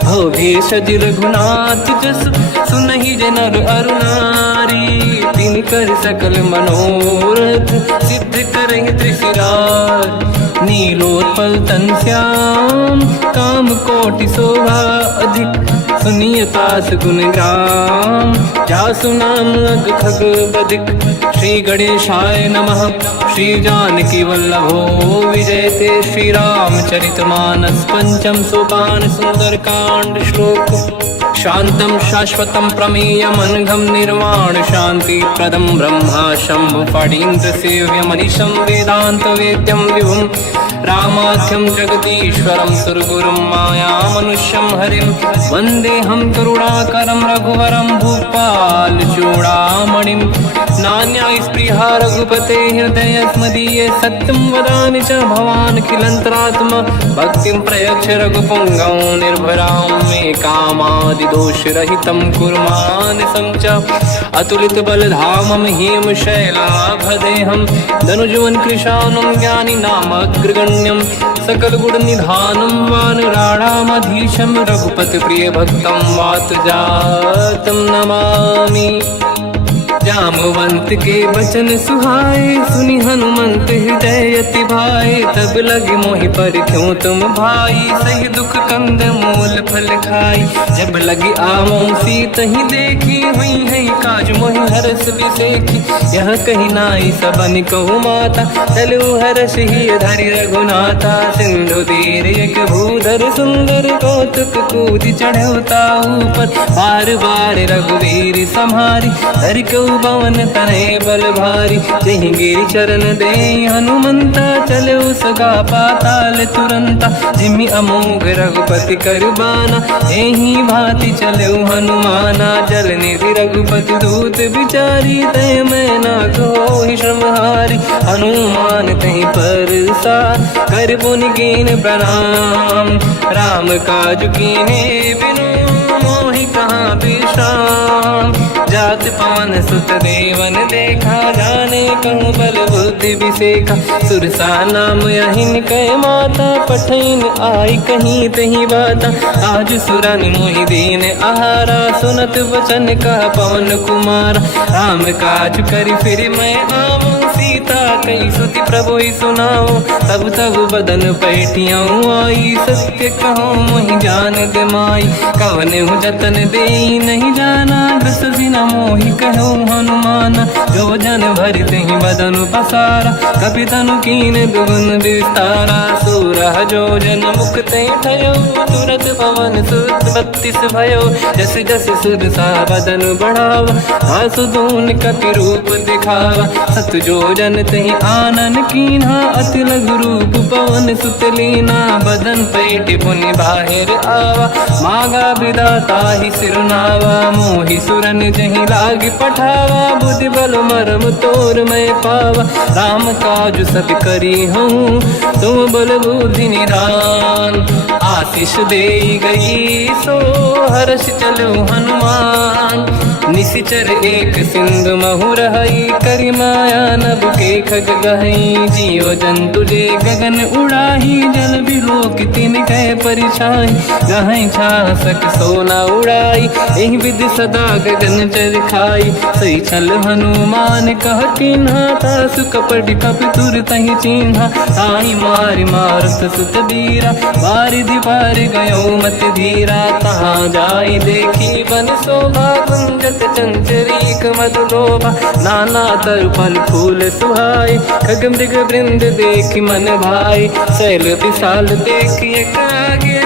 हो भेषज रघुनाथ जस सुनहि जनर अरु नारी। तिन कर सकल मनोरथ सिद्ध करहि त्रिशिरार। नीलोत्पल तन श्याम काम कोटि शोभा अधिक। सुनिय तास गुण ग्राम, जासु नाम अग खग बदिक। श्री गणेशाय नमः। श्री जानकी वल्लभो विजयते। श्री रामचरित मानस पंचम सोपान सुंदर कांड श्लोक। शांतं शाश्वतं प्रमेयमनघं निर्वाण शांति प्रदं ब्रह्मा शंभु फणीन्द्र सेव्यमनिशं वेदांत वेद्यं विभुं। रामाख्यं जगदीश्वरं सुरगुरुं मायामनुष्यं हरिं। वन्देऽहं करुणाकरं रघुवरं भूपाल चूडामणिं। नान्या स्पृहा रघुपते हृदयस्मदीये, सत्यं वदामि च भवानखिलन्तरात्मा। भक्तिं प्रयच्छ रघुपुङ्गं निर्भरां मे कामादिदोषरहितं कुर्मानसं च। अतुलित बलधामं हेमशैलाभदेहं, धनुजवन कृशानं ज्ञानी नामग्रगण्यं। सकल गुण निधानं वानराणामधीशं, रघुपति प्रिय भक्तं वात जातं नमामि। जामवंत के बचन सुहाए, सुनि हनुमंत हृदय अति भाए। तब लगे मोहि परख्यों तुम भाई, सही दुख कंद मूल फल खाई। जब लगी आवों सीतहि देखी, हुई है काज मोहि हरस बिसेखी। यह कही नाई सबन कहु माता, चलु हरष ही धरि रघुनाथा। सिंधु तीर एक भूधर सुंदर, कौतुक कूदि चढ़ौता ऊपर। बार बार रघुवीर सम्हारी, धरि कहु पवन तनय बल भारी। जहि गिरि चरण दे हनुमंता, चले सगा पाताल तुरंता। जिमि अमोघ रघुपति कर बाना, एहि भांति चले हनुमाना। जल निधि रघुपति दूत बिचारी, तय मैं ना कोहि श्रमहारी। हनुमान तहि परसा, कर पुनि कीन प्रणाम। राम काज कीन्हे बिनु, मोहि कहाँ विश्राम। जात पवन सुत देवन देखा, जाने कहूँ बल बुद्धि विसेखा। सुरसा नाम यहिन कह माता, पठैन आई कहीं तही बाता। आज सुरन मोहि दीन आहारा, सुनत वचन कहा पवन कुमारा। राम काज करि फिर मैं आवूं, सीता कई सुति प्रभु सुनाओ। तब तब बदन पैठियाँ आई, सत्य कहो मोहि जान दे माई। कवन हूँ जतन दे नहीं जाना, दस दिन मोहि कहो हनुमाना। जो जन भरित ही बदन पसारा, कपि तनु कीन दुगुन विस्तारा। सूरह जो जन मुक्ते ठयो, तुरत पवन सुत 32 भयो। जस जस सुरसा बदन बढ़ावा, आसु दून कपि रूप दिखावा। सत जो जन तहि आनन कीन्हा, अति लघु रूप पवन सुत लीना। बदन पैठ पुनि बाहिर आवा, मागा विधाता ही सिरनावा। मोहि सुरन जहि लाग पठावा, बुद्धि बल मरम तोर मैं पावा। राम काज सब करी हूँ, तुम बल बुद्धि निधान। आशीष दे गई सो हर्ष चलो हनुमान। निशिचर एक सिंधु महु रहई, करि माया नभ के खग गहई। जीव जंतु जे गगन उड़ाही, जल बिलोक तिन कह परिछाई। गहई छासक सोना उड़ाई, एहि विधि सदा गगन चरखाई। सही छल हनुमान कह किन्हा, तासु कपट कपि तुर तहि चिन्हा। ताई मारि मारुत सुत बीरा, बारिधि पार गयो मत धीरा। तहाँ जाई देखी बन शोभा, कुंजत सुमित चंचरीक मधुलोभा नाना तर फल फूल सुहाए खग मृग वृंद देखि मन भाई शैल विशाल देखिए कागे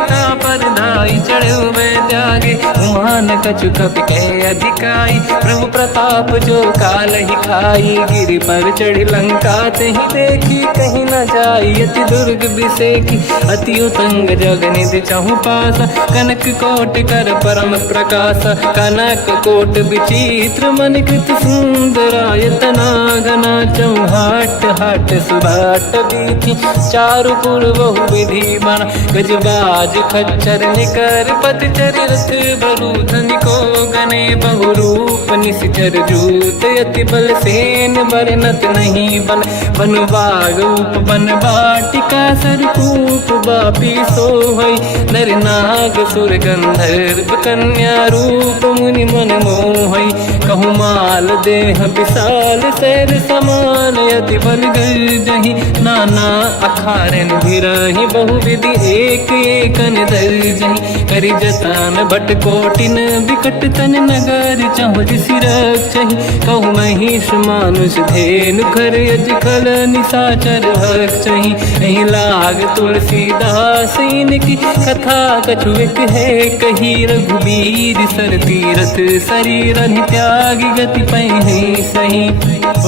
पर धाई चढ़े हुए त्यागे उमान कछु कपि कह अधिकाई प्रभु प्रताप जो काल ही खाई गिरि पर चढ़ी लंका ते ही देखी कहीं न जाई अति दुर्ग बिसेकी अति उतंग जग निधि चहु पासा कनक कोट कर परम प्रकाश कनक कोट विचित्र मन कृत सुंदरायतना घना चौहाट हाट सुभाट बीथी चारु पुर बहु विधि बना गजबाज खच्चर निकर पतचर रथ बरु धनिको गने बहु रूप निश्चर जूत अति बल सेन बरनत नहीं बन बन बाग उप बन बाटिका सरकूप बापी सोहई नर नाग सुर गंधर्व कन्या रूप मुनि मन मोहई कहु माल देह विशाल सैर समान अति बल गर्जहि नाना अखारन भिरहि बहु विधि एक एकन दर्जहि करि जतान भट कोटिन विकट तन नगर चहुर सिरक्षहि कहु महिष मानुष धेनु खर यज खल निशाचर भक्षहि नहीं लाग तुलसीदास इनकी कथा कछु एक है कही रघुबीर सर तीरथ शरीर त्यागी गति पहि सही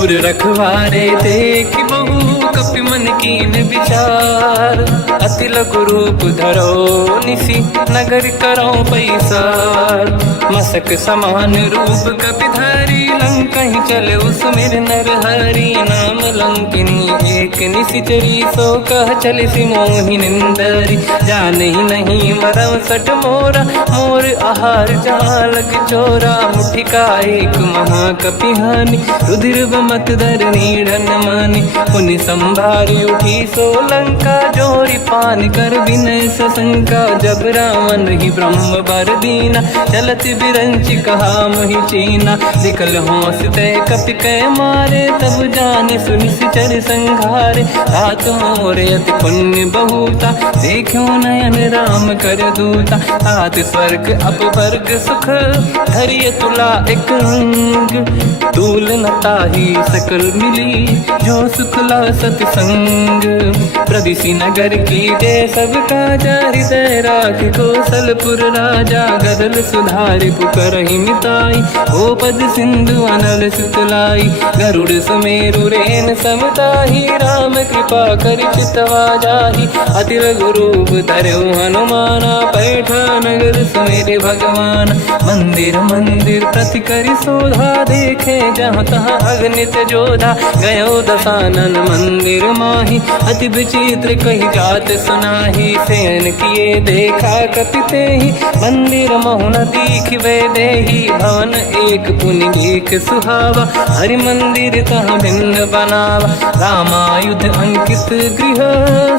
उर रखवारे देख बहु कपि मन कीन विचार अति लघु रूप धरो निसी नगर करो पैसार मसक समान रूप कपि धरी लंका ही चले उसमें नर हरि नाम लंकिनी एक निशिचरी सो कह चले सि मोहि निंदरी जान ही नहीं मरम सट मोरा मोर आहार जालक चोरा मुठिका एक महाकपि हानि रुधिर बमत धर नीढ़न मानि पुनि संभारी उठी सो लंका जोरी पान कर विनय सशंका जब रावण ही ब्रह्म बर दीना चलत बिरंच कहा मोहि चीना निकल होश तय कपि कह मारे तब जाने सुनिश्चर संघारे हाथ मोरे अति पुण्य बहुता देखो नयन राम कर दूता हाथ स्वर्ग अपवर्ग सुख धरिय तुला एक अंग दूल नताही सकल मिली जो सुखला सतसंग प्रदिशि नगर की जय सब काजा हृदय राख कौशलपुर राजा गदल सुधारि पुकरहि मिताई ओ पद सिंधु अनल सुतलाई गरुड़ सुमेरु रेन समताही राम कृपा कर चितवा जाहि अति लघु रूप धरऊ हनुमाना पैठा नगर सुमेरे भगवान मंदिर मंदिर प्रति करि शोधा देखे जहाँ तहाँ अगणित जोधा गयो दशानन मंदिर माही अति विचित्र कही जात सुनाही सेन किए देखा कपिते ही मंदिर महुन दीख वे देही भवन एक पुनि देख सुहावा हरि मंदिर तहाँ भिन्न बनावा रामायुध अंकित गृह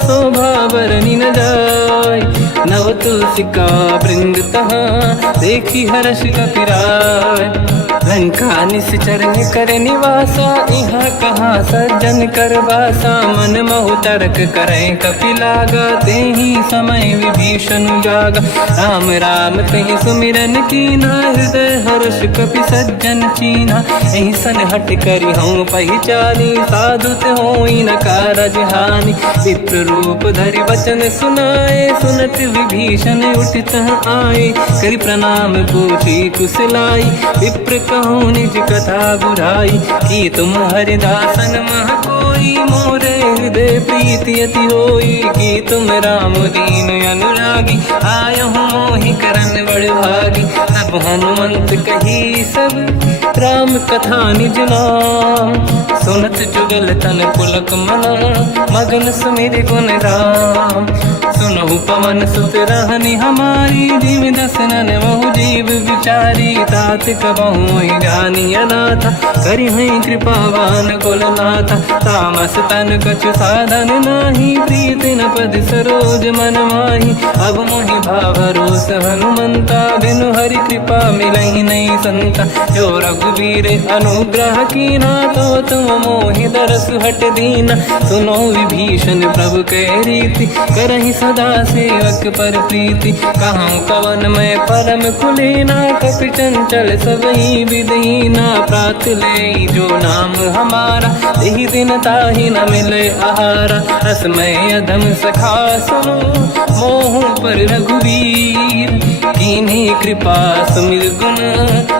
शोभा बरनि न जाय नव तुलसिका वृंद तहाँ देखी हर्ष कपिराय लंका निश्चर कर निवासा यहाँ कहाँ सज्जन कर वासा मन महु तर्क करें कपि लागा तेहि समय विभीषण जागा राम राम कहीं सुमिरन कीना हृदय हर्ष कपि सज्जन चीना यही सन हट करी हूँ पहचानी साधु होई न कारज हानि विप्र रूप धरि वचन सुनाए सुनत विभीषण उठित आए करि प्रणाम पूछी कुशलाई विप्र कहूँ निज कथा बुराई कि तुम हरिदासन मह कोई मोरे हृदय प्रीति अति होई कि तुम राम दीन अनुरागी आय हूँ मोहि करन बड़ भागी तब हनुमंत कही सब राम कथा निज नाम सुनत जुगल तन पुलक मना मगन सुमिर गुण राम सुनहु पवन सुत रहनि हमारी जीव दसनन महु जीव विचारी तात कबहु जानी अनाथा करि हई कृपावान कुलनाथा ता तामस तन कछु साधन नाही, प्रीत न पद सरोज मन माही। अब मोहि भावरोस हनुमंता, बिनु हरि कृपा मिलहि नहीं संता। जो रघुवीर अनुग्रह कीना, तो तुम मोहि दरस हट दीना। सुनो विभीषण प्रभु के रीति, करहि सदा सेवक पर प्रीति। कहूँ कवन मैं परम कुलीना, कपि चंचल सबहि विदहीना। प्रात ले जो नाम हमारा, यही दिन ताहि न मिले आहारा। रसमय अधम सखा सुनो, मोह पर रघुवीर। कीन्ही कृपा सुमिर गुण,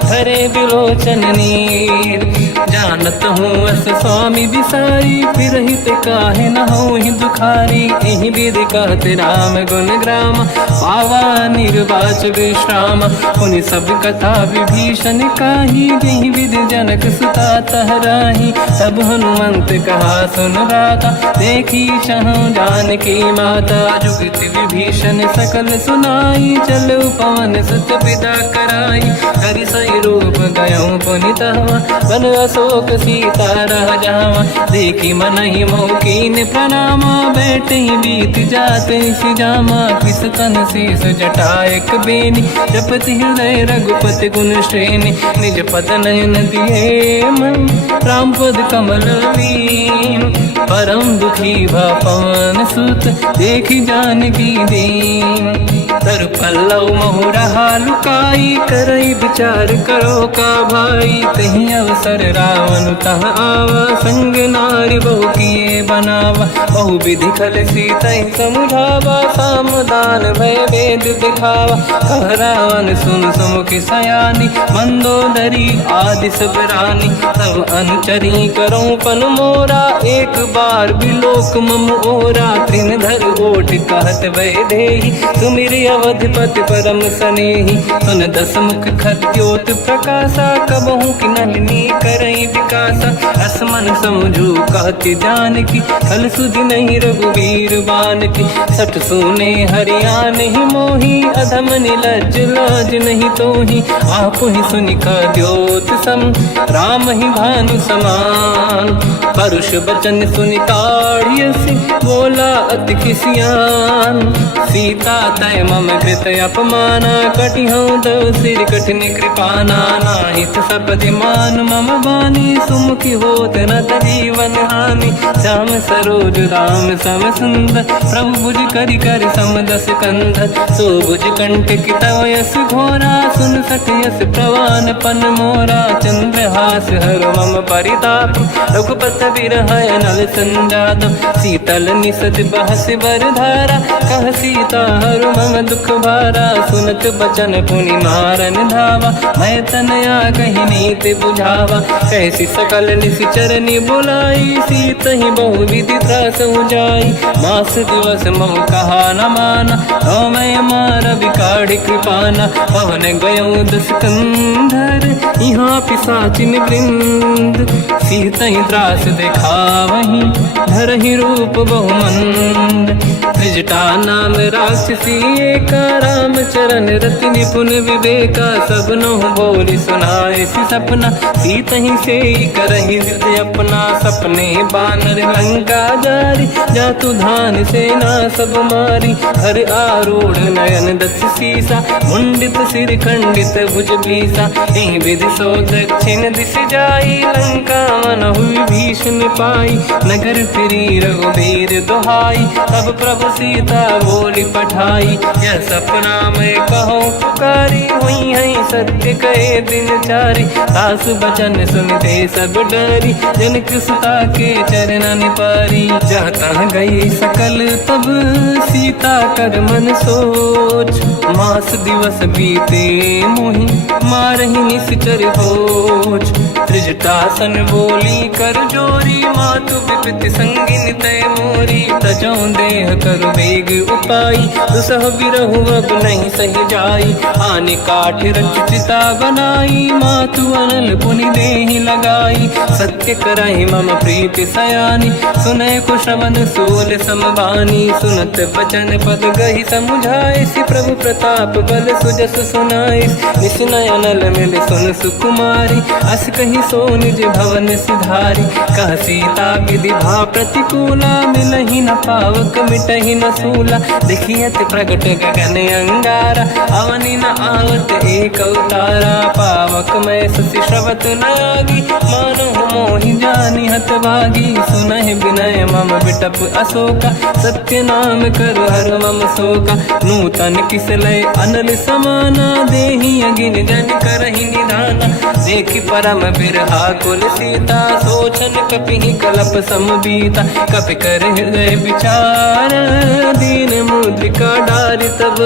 धरे बिलोचन नीर। जानत हूँ अस स्वामी बिसारी, फिर हित काहे न होहि दुखारी। एहि विधि कहते राम गुण ग्राम, पावा निर्वाच विश्राम। पुनि सब कथा विभीषण काही, जेहि विधि जनक सुता तहराही। तब हनुमंत कहा सुन राता, देखी चहु जानकी माता। जुगति विभीषण सकल सुनाई, चलो पवन सुत पिता कराई। हरि सही रूप गयऊँ पुनि तहवा, बन अशोक सीता रह जावा। देखी मनहि मोह कीन प्रणामा, बैठे ही बीत जाते सिजामा। किस तन शीस जटा एक बेनी, जपति हृदय रघुपति गुण श्रेणी। निज पद नयन दिए मन, राम पद कमल लीन। परम दुखी भा पवन सुत, देखी जानकी दीन। तर पल्लव मोह रहा लुकाई, करई विचार करो का भाई। तही अवसर रावण तह आवा, संग नारी बहु किए बनावा। बहु विधि खल सीतहि समुझावा, सामदान भय वेद दिखावा। कह रावण सुन सुमुखि सयानी, मंदोदरी आदि सब रानी। सब अनुचरी करो पन मोरा, एक बार बिलोक मम ओरा। तृण धर ओठ कहत भय देहि, सुमिर अवधिपति परम सनेहि। सुन दस मुख खद्योत प्रकाशा, कबहु कि नलिनी करई विकासा। असमन समझू कहति जानकी, खल सुधि नहीं रघुवीर बानकी। सठ सूने हरियाण ही मोही, अधम निलज्ज लाज नहीं तोही। आपु ही सुनि खद्योत सम, राम ही भानु समान। परुष बचन सुनि ताड़ियसि, बोला अति किसियान। सीता तय मम कृत अपमाना, कटिहऊँ दो सिर कठिन कृपाना। नाहित सपदि मान मम बानी, सुमुखी होत न जीवन हानि। श्याम सरोज राम सम सुंदर, प्रभु भुज करि कर समदस कंध। सो भुज कंठ की तव यस घोरा, सुन सक यस प्रवान पन मोरा। चंद्रहास हर मम परिताप, रघुपत बिरह नल संजात। शीतल निसत बहस बर धारा, कह सीता हर मम दुख भारा। सुनत बचन पुनि मारन धावा, मैं तनया कही नीति बुझावा। कैसी सकल निश्चरनि बुलाई, सीतहि बहु विधि त्रास जाई। मास दिवस मोह कहा न माना, तो मैं मार बिकाढ़ कृपाना। पवन गयो दस कंधर, यहाँ पिशाचिन वृंद। सीतहि त्रास दिखावहीं, धरहि रूप बहुमंद। त्रिजटा नाम राक्षसी एका, राम चरण रति निपुण विवेका। सब नोह बोली सुनाए सि सपना, सीतहि से करहि हृदय अपना। सपने बानर लंका जारी, जातु धान सेना सब मारी। हर आरूढ़ नयन दस सीसा, मुंडित सिर खंडित भुज बीसा। एहि विधि सो दक्षिण दिश जाई, लंका मनहु विभीषण पाई। नगर फिरी रघुबीर दुहाई, तब प्रभु सीता बोली पठाई। यह सपना मैं कहूँ पुकारी, हुई है सत्य कहे दिन चारी। सास बचन सुनते सब डरी, जनक सुता के चरण पारी। जाता गई सकल तब सीता कर मन सोच, मास दिवस बीते मोहि मारहि निश्चर होच। त्रिजटासन बोली कर जोरी, मातु विपति संगिन तय मोरी। तजो देह कर वेग उपाई, दुसह बिरहु अब नहीं सही जाई। आने काठ रचिता बनाई, मातु अनल पुनि देहि लगाई। सत्य कराई मम प्रीति सयानी, सुनय कुशवन सूल समबानी। सुनत बचन पद गहि समुझाए, सि प्रभु प्रताप बल सुजस सुनाई। निसनय अनल मिल सुन सुकुमारी, अस कहि रही सो निज भवन सिधारी। कह सीता विधि भा प्रतिकूला, मिलहि न पावक मिटहि न सूला। देखियत प्रगट गगन अंगारा, अवनि न आवत एक अवतारा। पावक मैं शशि श्रवत न आगी, मानो मोहि जानि हत भागी। सुनहि विनय मम बिटप अशोका, सत्य नाम कर हर मम शोका। नूतन किस लय अनल समाना, देहि अगिन जन करहि निधाना। देखि परम बिरहा कुल सीता, सोचन कपिहि कलप समबीता। कपि कर हृदय विचार, दीन मुद्रिका डारि तब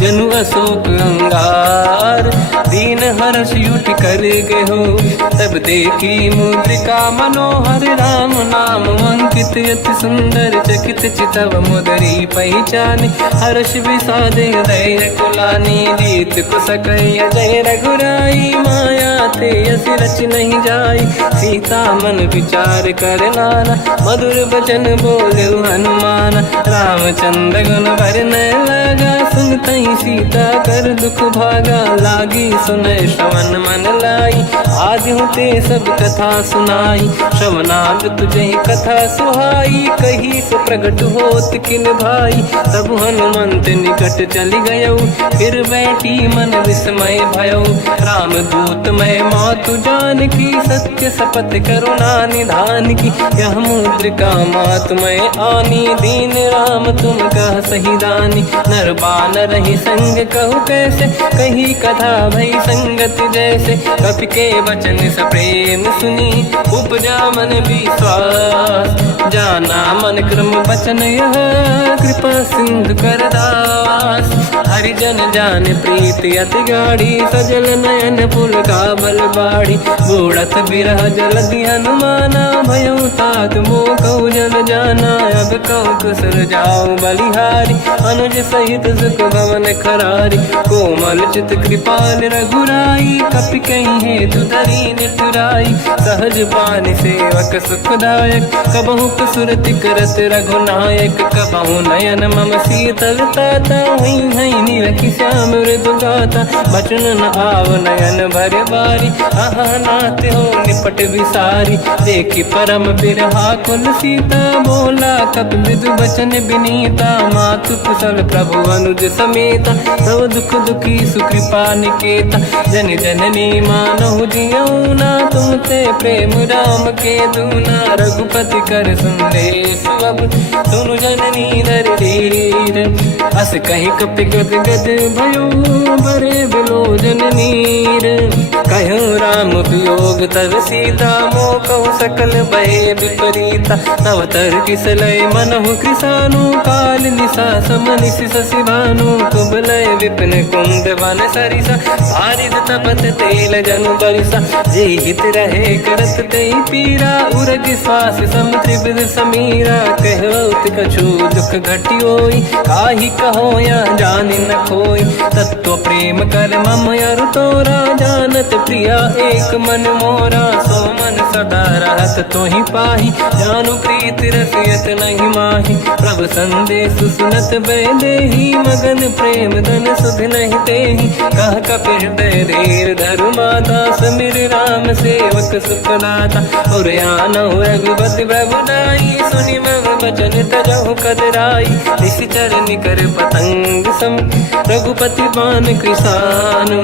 जनु अशोक अंगार। दीन हर्ष युट कर गयो, तब देखी मुद्रिका मनोहर। राम नाम अंकित अति सुंदर, चकित चितव मुदरी पहचानी। हर्ष विषाद हृदय कुलानी, जीत कुश कहि जय रघुराई। माया ते यस रच नहीं जाई, सीता मन विचार कर नाना। मधुर वचन बोले हनुमान, रामचंद्र गुण वरनय लगा। सुनतहि सीता कर दुख भागा, लागी सुनय श्रवण मन लाई। आज ते सब कथा सुनाई, श्रवणार्थ तुझे कथा सुहाई। कही से प्रगट होत किन भाई, तब हनुमंत निकट चली गयो। फिर बैठी मन विस्मय भयो, राम दूत मैं मातु जानकी। सत्य शपथ करुणा निधान की, यह मुद्रिका मातु मैं आनी। दीन राम तुम कह सही दानी, नर बानर रही संग कहु कैसे। कही कथा भई संगत जैसे, कपि के वचन सप्रेम सुनी। उपजा मन विश्वास, जाना मन क्रम वचन यह। कृपा सिंधु कर दास, हरिजन जान प्रीति अति गाढ़ी। सजल नयन पुलकावल बाड़ी, बूढ़त बिरह जलधि हनुमाना। भयउ तात मोह कहु जल जाना, अब कहु कुशल जाऊ बलिहारी। अनुज सहित सुख भवन खरारी, कोमल चित कृपाल रघुराई। कपि कहीं हेतु धरी निठुराई, सहज पानि सेवक सुखदायक। कबहु सुरति करत रघुनायक, कबहु नयन मम शीतल ताता। हई हई निरखि श्याम मृदु गाता, बचन न आव नयन भर बारी। आहा नाथ हो निपट विसारी, देखि परम बिरहा कुल सीता। बोला कपि मृदु बचन विनीता, मातु कुशल प्रभु अनुज समेता। सब दुख दुखी सुकृपा निकेता, जन जननी मानहु जियौना। तुम ते प्रेम राम के दूना, रघुपति कर संदेश अब सुनु जननी नर धीर। अस कहि कपि गद गद भयो, बरे बिलोचन नीर। कहो राम वियोग तब सीता, मोह कहु सकल भय विपरीता। तव तर किस लय मनहु कृसानु, काल निशा समनिश शशि भानु। कुबलय विपिन कुंद वन सरिसा, बारिद तपत तेल जनु बरिसा। जे हित रहे करत ते पीरा, उरग श्वास सम त्रिविध समीरा। कहत कछु दुख घटी होई, काहि कहो या जानि न खोई। तत्व प्रेम कर मम अरु तोरा, जानत प्रिया एक मन मोरा। सो मन सदा रहत तोहि पाहि, जानु प्रीत रसियत नहीं माहि। प्रभु संदेश सुनत भय देहि, मगन प्रेम धन सुध नहीं तेहि। कह कपि हृदय धीर धरु माता, समिर राम सेवक सुख दाता। और आनहु रघुपति प्रभु दाई, सुनि मम वचन तजहु कदराई। निश्चर निकर पतंग सम, रघुपति बान कृसानु।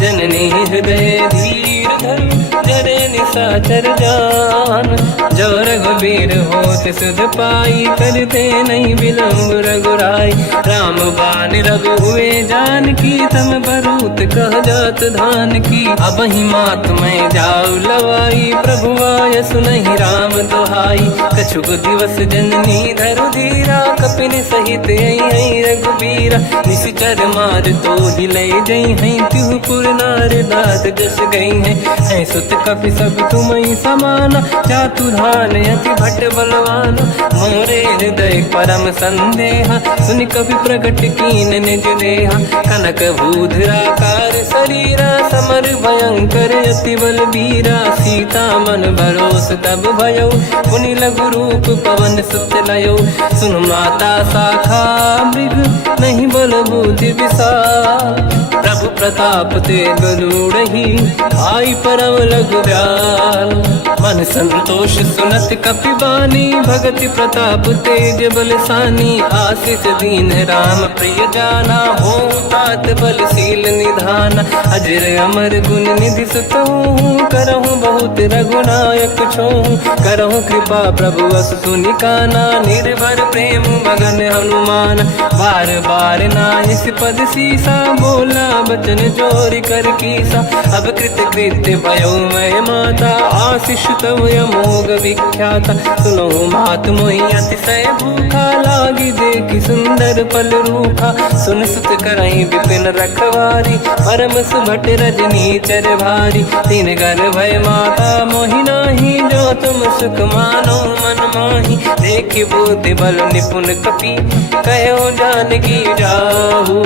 जननी हृदय धीर धरु, जरे निशाचर जान। जो रघुबीर होत सुध पाई, करते नहीं विलम्ब रघुराई। राम बान रघु हुए जानकी, तम बरूत कह जात धान की। अब ही मात मैं जाऊ लवाई, प्रभु आय सुनहि राम दोहाई। कछुक दिवस जननी धरु धीरा, कपिन सहित आई रघुबीरा। निश्चर मार तो हिलय जई हैं, तिहु पुर नार दात जस गई हैं। सुत कपि सब तुमहि समाना, चातुधान अति भट बलवाना। मोरे हृदय परम संदेहा, सुनि कपि प्रगट कीन निज देहा। कनक भूधराकार शरीरा, समर भयंकर अति बलबीरा। सीता मन भरोस तब भयो, पुनि लघु रूप पवन सुत लयो। सुन माता शाखा मृग, नहीं बल बुद्धि विशाल। प्रभु प्रताप ते गरुड़हि, आई परम लघु ब्याल। मन संतोष सुनत कपिबानी, भगति प्रताप तेज बलसानी। आशीष दीन राम प्रिय जाना, हो तात बलशील निधान। अजर अमर गुण निधि सुतहु, करहु बहुत रघुनायक छोहु। करहु कृपा प्रभु अस सुनि काना, निर्भर प्रेम मगन हनुमान। बार बार नायस पद सीसा, बोला बचन जोरि कर कीसा। अब कृत कृत्य भयो मैं माता, आशीष तव अमोघ विख्याता। सुनो मात मोहि अतिशय भूखा, लागी देखि सुंदर फल रूखा। सुन सुत करहि विपिन रखवारी, परम सुभट रजनी चर भारी। तीन घर भय माता मोहि नाही, जो तुम सुख मानो मन माही। देखि बुद्धि बल निपुण कपि, कहो जानकी जाहू।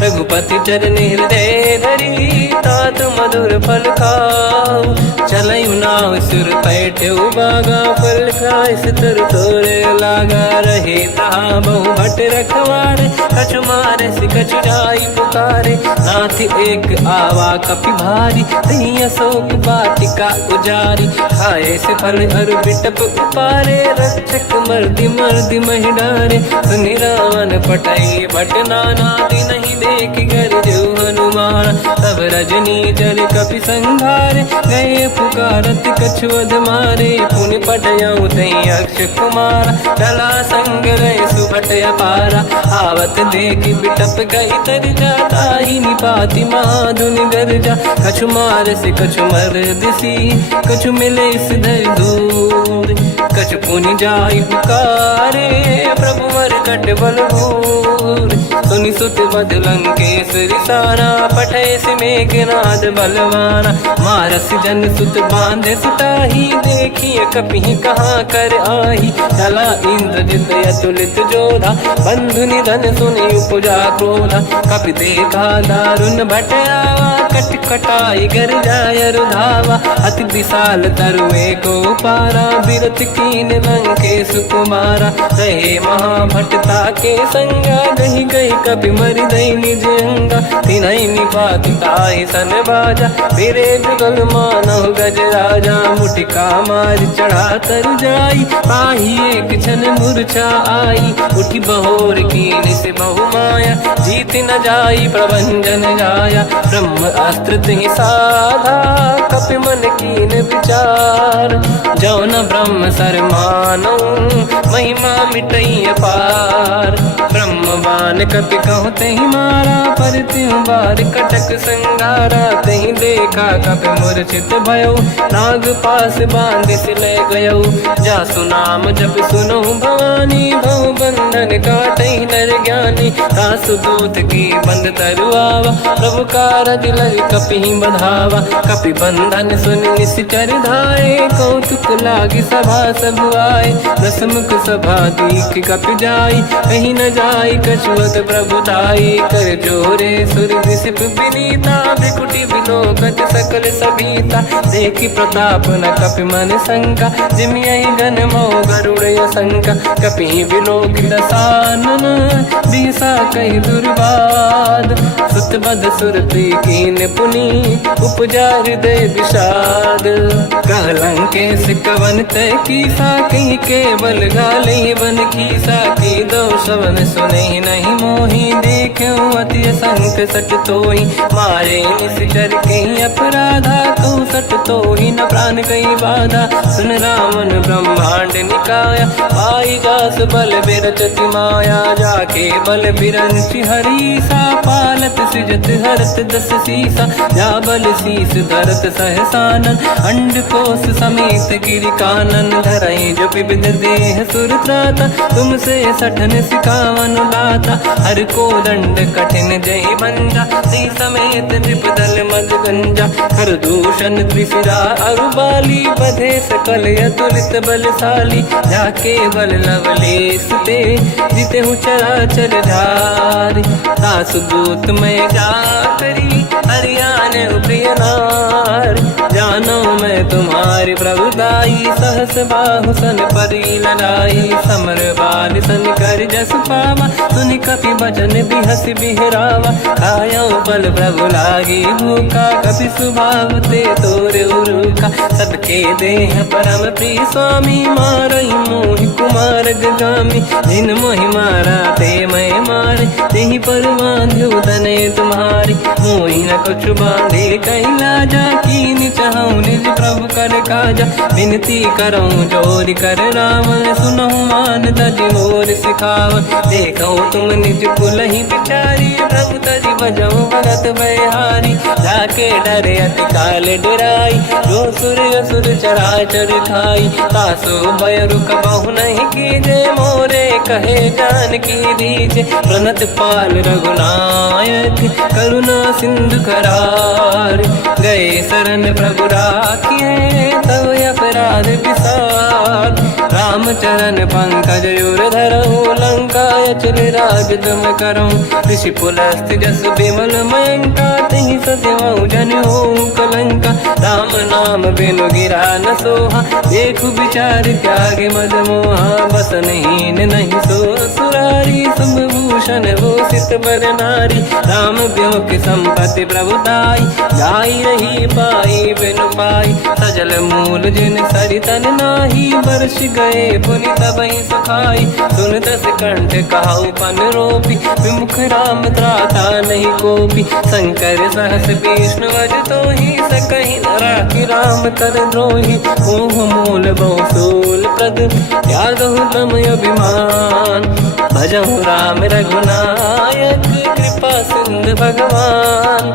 रघुपति चरण हृदय धरी, तात मधुर फल खाऊ। चलयु नाव सुर पैठ्यु बागा, फल खाय सितर तोरे लागा। रहे तहाँ बहु भट रखवारे, कछु मारे सि कछु जाई पुकारे। नाथ एक आवा कपि भारी, तहीं अशोक वाटिका उजारी। खाए से फल अरु बिटप उपारे, रक्षक मर्दि मर्दि महि डारे। सुनि रावण पटई भट नाना, नहीं देखि घर जो हनुमान। तब रजनी चर कपि संघारे, गए पुकारत कछु अध मारे। पुनि पटयऊ तहीं अक्ष कुमारा, चला संग रहे सुभट अपारा। आवत देखि बिटप गई तर जाता, ही निपाति माधुनि गर्जा। कछु मार से कछु मर दिसी, कछु मिले सिधर दूर। कछु पुनि जाई पुकारे, प्रभु मरकट बल भूर। सुनि सुत बद लंकेश्वरी सारा, पठय से मेघनाद बलवाना। मारस जन सुत बांधे सुताही, देखिए कपि कहाँ कर आही। चला इंद्रजित अतुलित जोधा, बंधु निधन सुनि उपजा क्रोधा। कपि देखा दारुण भट आवा, कट कटाई गर जाय रुधावा। अति विशाल तरुए को पारा, बिरत कीन लंकेश कुमारा। रहे महाभटता के संगा, गही गई कपि मरि दई निज अंगा। तिन्हि निपाति ताहि सन बाजा, फिरे जुगल मानव गज राजा। मुटिका मार चढ़ा तर जाई, पाही एक क्षण मूर्छा आई। उठी बहोर कीन से बहु माया, जीत न जाई प्रभंजन जाया। ब्रह्म अस्त्र तिहि साधा, कपि मन कीन विचार। जो न ब्रह्म सर मानो, महिमा मिटई अपार। ब्रह्म बान कपि कहु तहि मारा, पर त्यों बार कटक संगारा। तहि देखा कपि मूर्छित भयो, नाग पास बांध सिले गयो। जासु नाम जप सुनो भवानी, भव बंधन काटहि नर ज्ञानी। तासु दूत की बंद तरुआवा, प्रभु कारज लग कपि बधावा। कपि बंधन सुनि निश्चर धाये, कौतुक लागी सभा सब आए। दसमुख सभा दीख कपि जाई, कहीं न जाई कछुअत प्रभुताई। कर जोरे सुर दिसिप विनीता, भृकुटि विलोकत सकल सबीता। देखि प्रताप न कपि मन शंका, जिमियहि जन मोह गरुड़ असंका। कपि विलोकित सानन, दिशा कहि दुर्वाद। सुत बद सुरति कीन पुनि, उपजा हृदय विषाद। कह लंकेश कवन तय कीसा, कहीं केवल गाले बन कीसा। की दो शवन सुनहि नहीं मोहि, देखऊं अति संक सट तोहि। मारे निश्चर कहीं अपराधा, कहूँ सट तोहि न प्राण कहीं बाधा। सुन रावण ब्रह्मांड निकाया, पाई जास बल बिरचति माया। जाके बल बिरंचि हरीसा, पालत सृजत हरत दस सीसा। जा बल शीस धरत सहसानन, अंड कोश समेत गिरि कानन। धरई जो विविध देह सुर त्राता, तुमसे सठन सिकावन दाता। हर को दंड कठिन जय बंजा, सी समेत नृपदल मद गंजा। हर दूषण त्रिशिरा अरुबाली, बधे सकल अतुलित बलशाली। जाके बल लवलेश ते, जितेहु चराचर धारी। तासु दूत मैं जा करी, हरियाण प्रिय नार। जानो मैं तुम्हारी प्रभुताई, सहस बाहु सन परी लड़ाई, समर बाल सन कर जस पावा, सुनि कपि बचन बिहस बिहरावा, खायो बल प्रभु लागी भूखा, कपि स्वभाव ते तोरे उरुका, सबके देह परम प्रिय स्वामी, मारई मोहि कुमार गामी, जिन मोहि मारा ते मैं मारे, तेहि पर बांधु तने तुम्हारी, मोहि न कुछ बांधे कैला जा, कीनि चाहूं निज प्रभु कर काजा, विनती करऊं जोरि कर रावण, सुनहु मान तज मोर सिखावन, देखो तुम निज कुल ही बिचारी, प्रभु तज बजऊं भगत बहारी, जाके डरे अति काल डराई, जो सुर असुर चराचर खाई, तासु भय रुक बहु नहीं कीजे, मोरे कहे जान की दीजे, प्रणत पाल रघुनायक, करुणा सिंधु करार, गए शरण प्रभु राखिए, तव अपराध विसार, रामचरण पंकज उर धरहु, लंका अचल राज तुम करऊं, ऋषि पुलस्त जस विमल मयंका, तिहि ससेवऊं जन होऊं कलंका, राम नाम बिनु गिरा न सोहा, देखु विचार त्याग मद मोहा, बसनहीन नहीं सो सुरारी, शुभ भूषण भूषित बर नारी, राम विमुख संपत्ति प्रभुताई, जाई रही पाई बिनु पाई, सजल मूल जिन सरितन नाही, वर्ष गए पुनि तबहि सुखाई, सुन दस कंठ कहाऊ पन रोपी, विमुख राम त्राता नहीं कोपी, शंकर सहस विष्णु अज तोहि, सकहि न राखि राम कर द्रोही, मोह मूल बहु सूल प्रद, त्यागहु तम अभिमान, भजहु राम रघुनायक, कृपा सिंधु भगवान,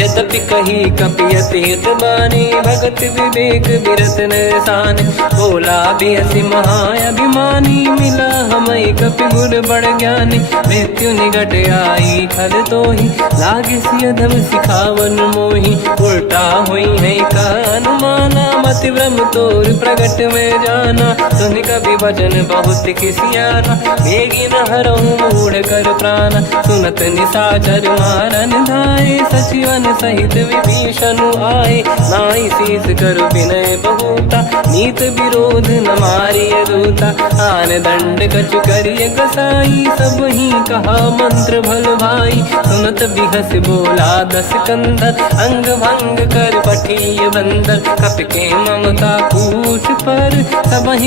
यद्यपि कही कपियति हित बानी, भगत विवेक बिरत निशान, बोला बियसि महाअभिमानी, मिला हमई कपि गुर बड़ ज्ञानी, मृत्यु निकट आई खल तोहि, लागे सियधम सिखावन मोहि, उल्टा हुई है का अनुमाना, मति ब्रह्म तोर प्रगट में जाना, सुनि कपि वचन बहुत किसियाना, बेगी न हरहु मूढ़ कर प्राण, सुनत निशाचर मारन धाये, सचिवन सहित विभीषण आए, नाई शीस कर विनय बहुता, नीत विरोध न मारिय दूता, आन दंड कछु करिय कसाई, सब ही कहा मंत्र भल भाई, सुनत बिहस बोला दस कंधर, अंग भंग कर पठिय बंदर, कपि के ममता पूछ पर, सब ही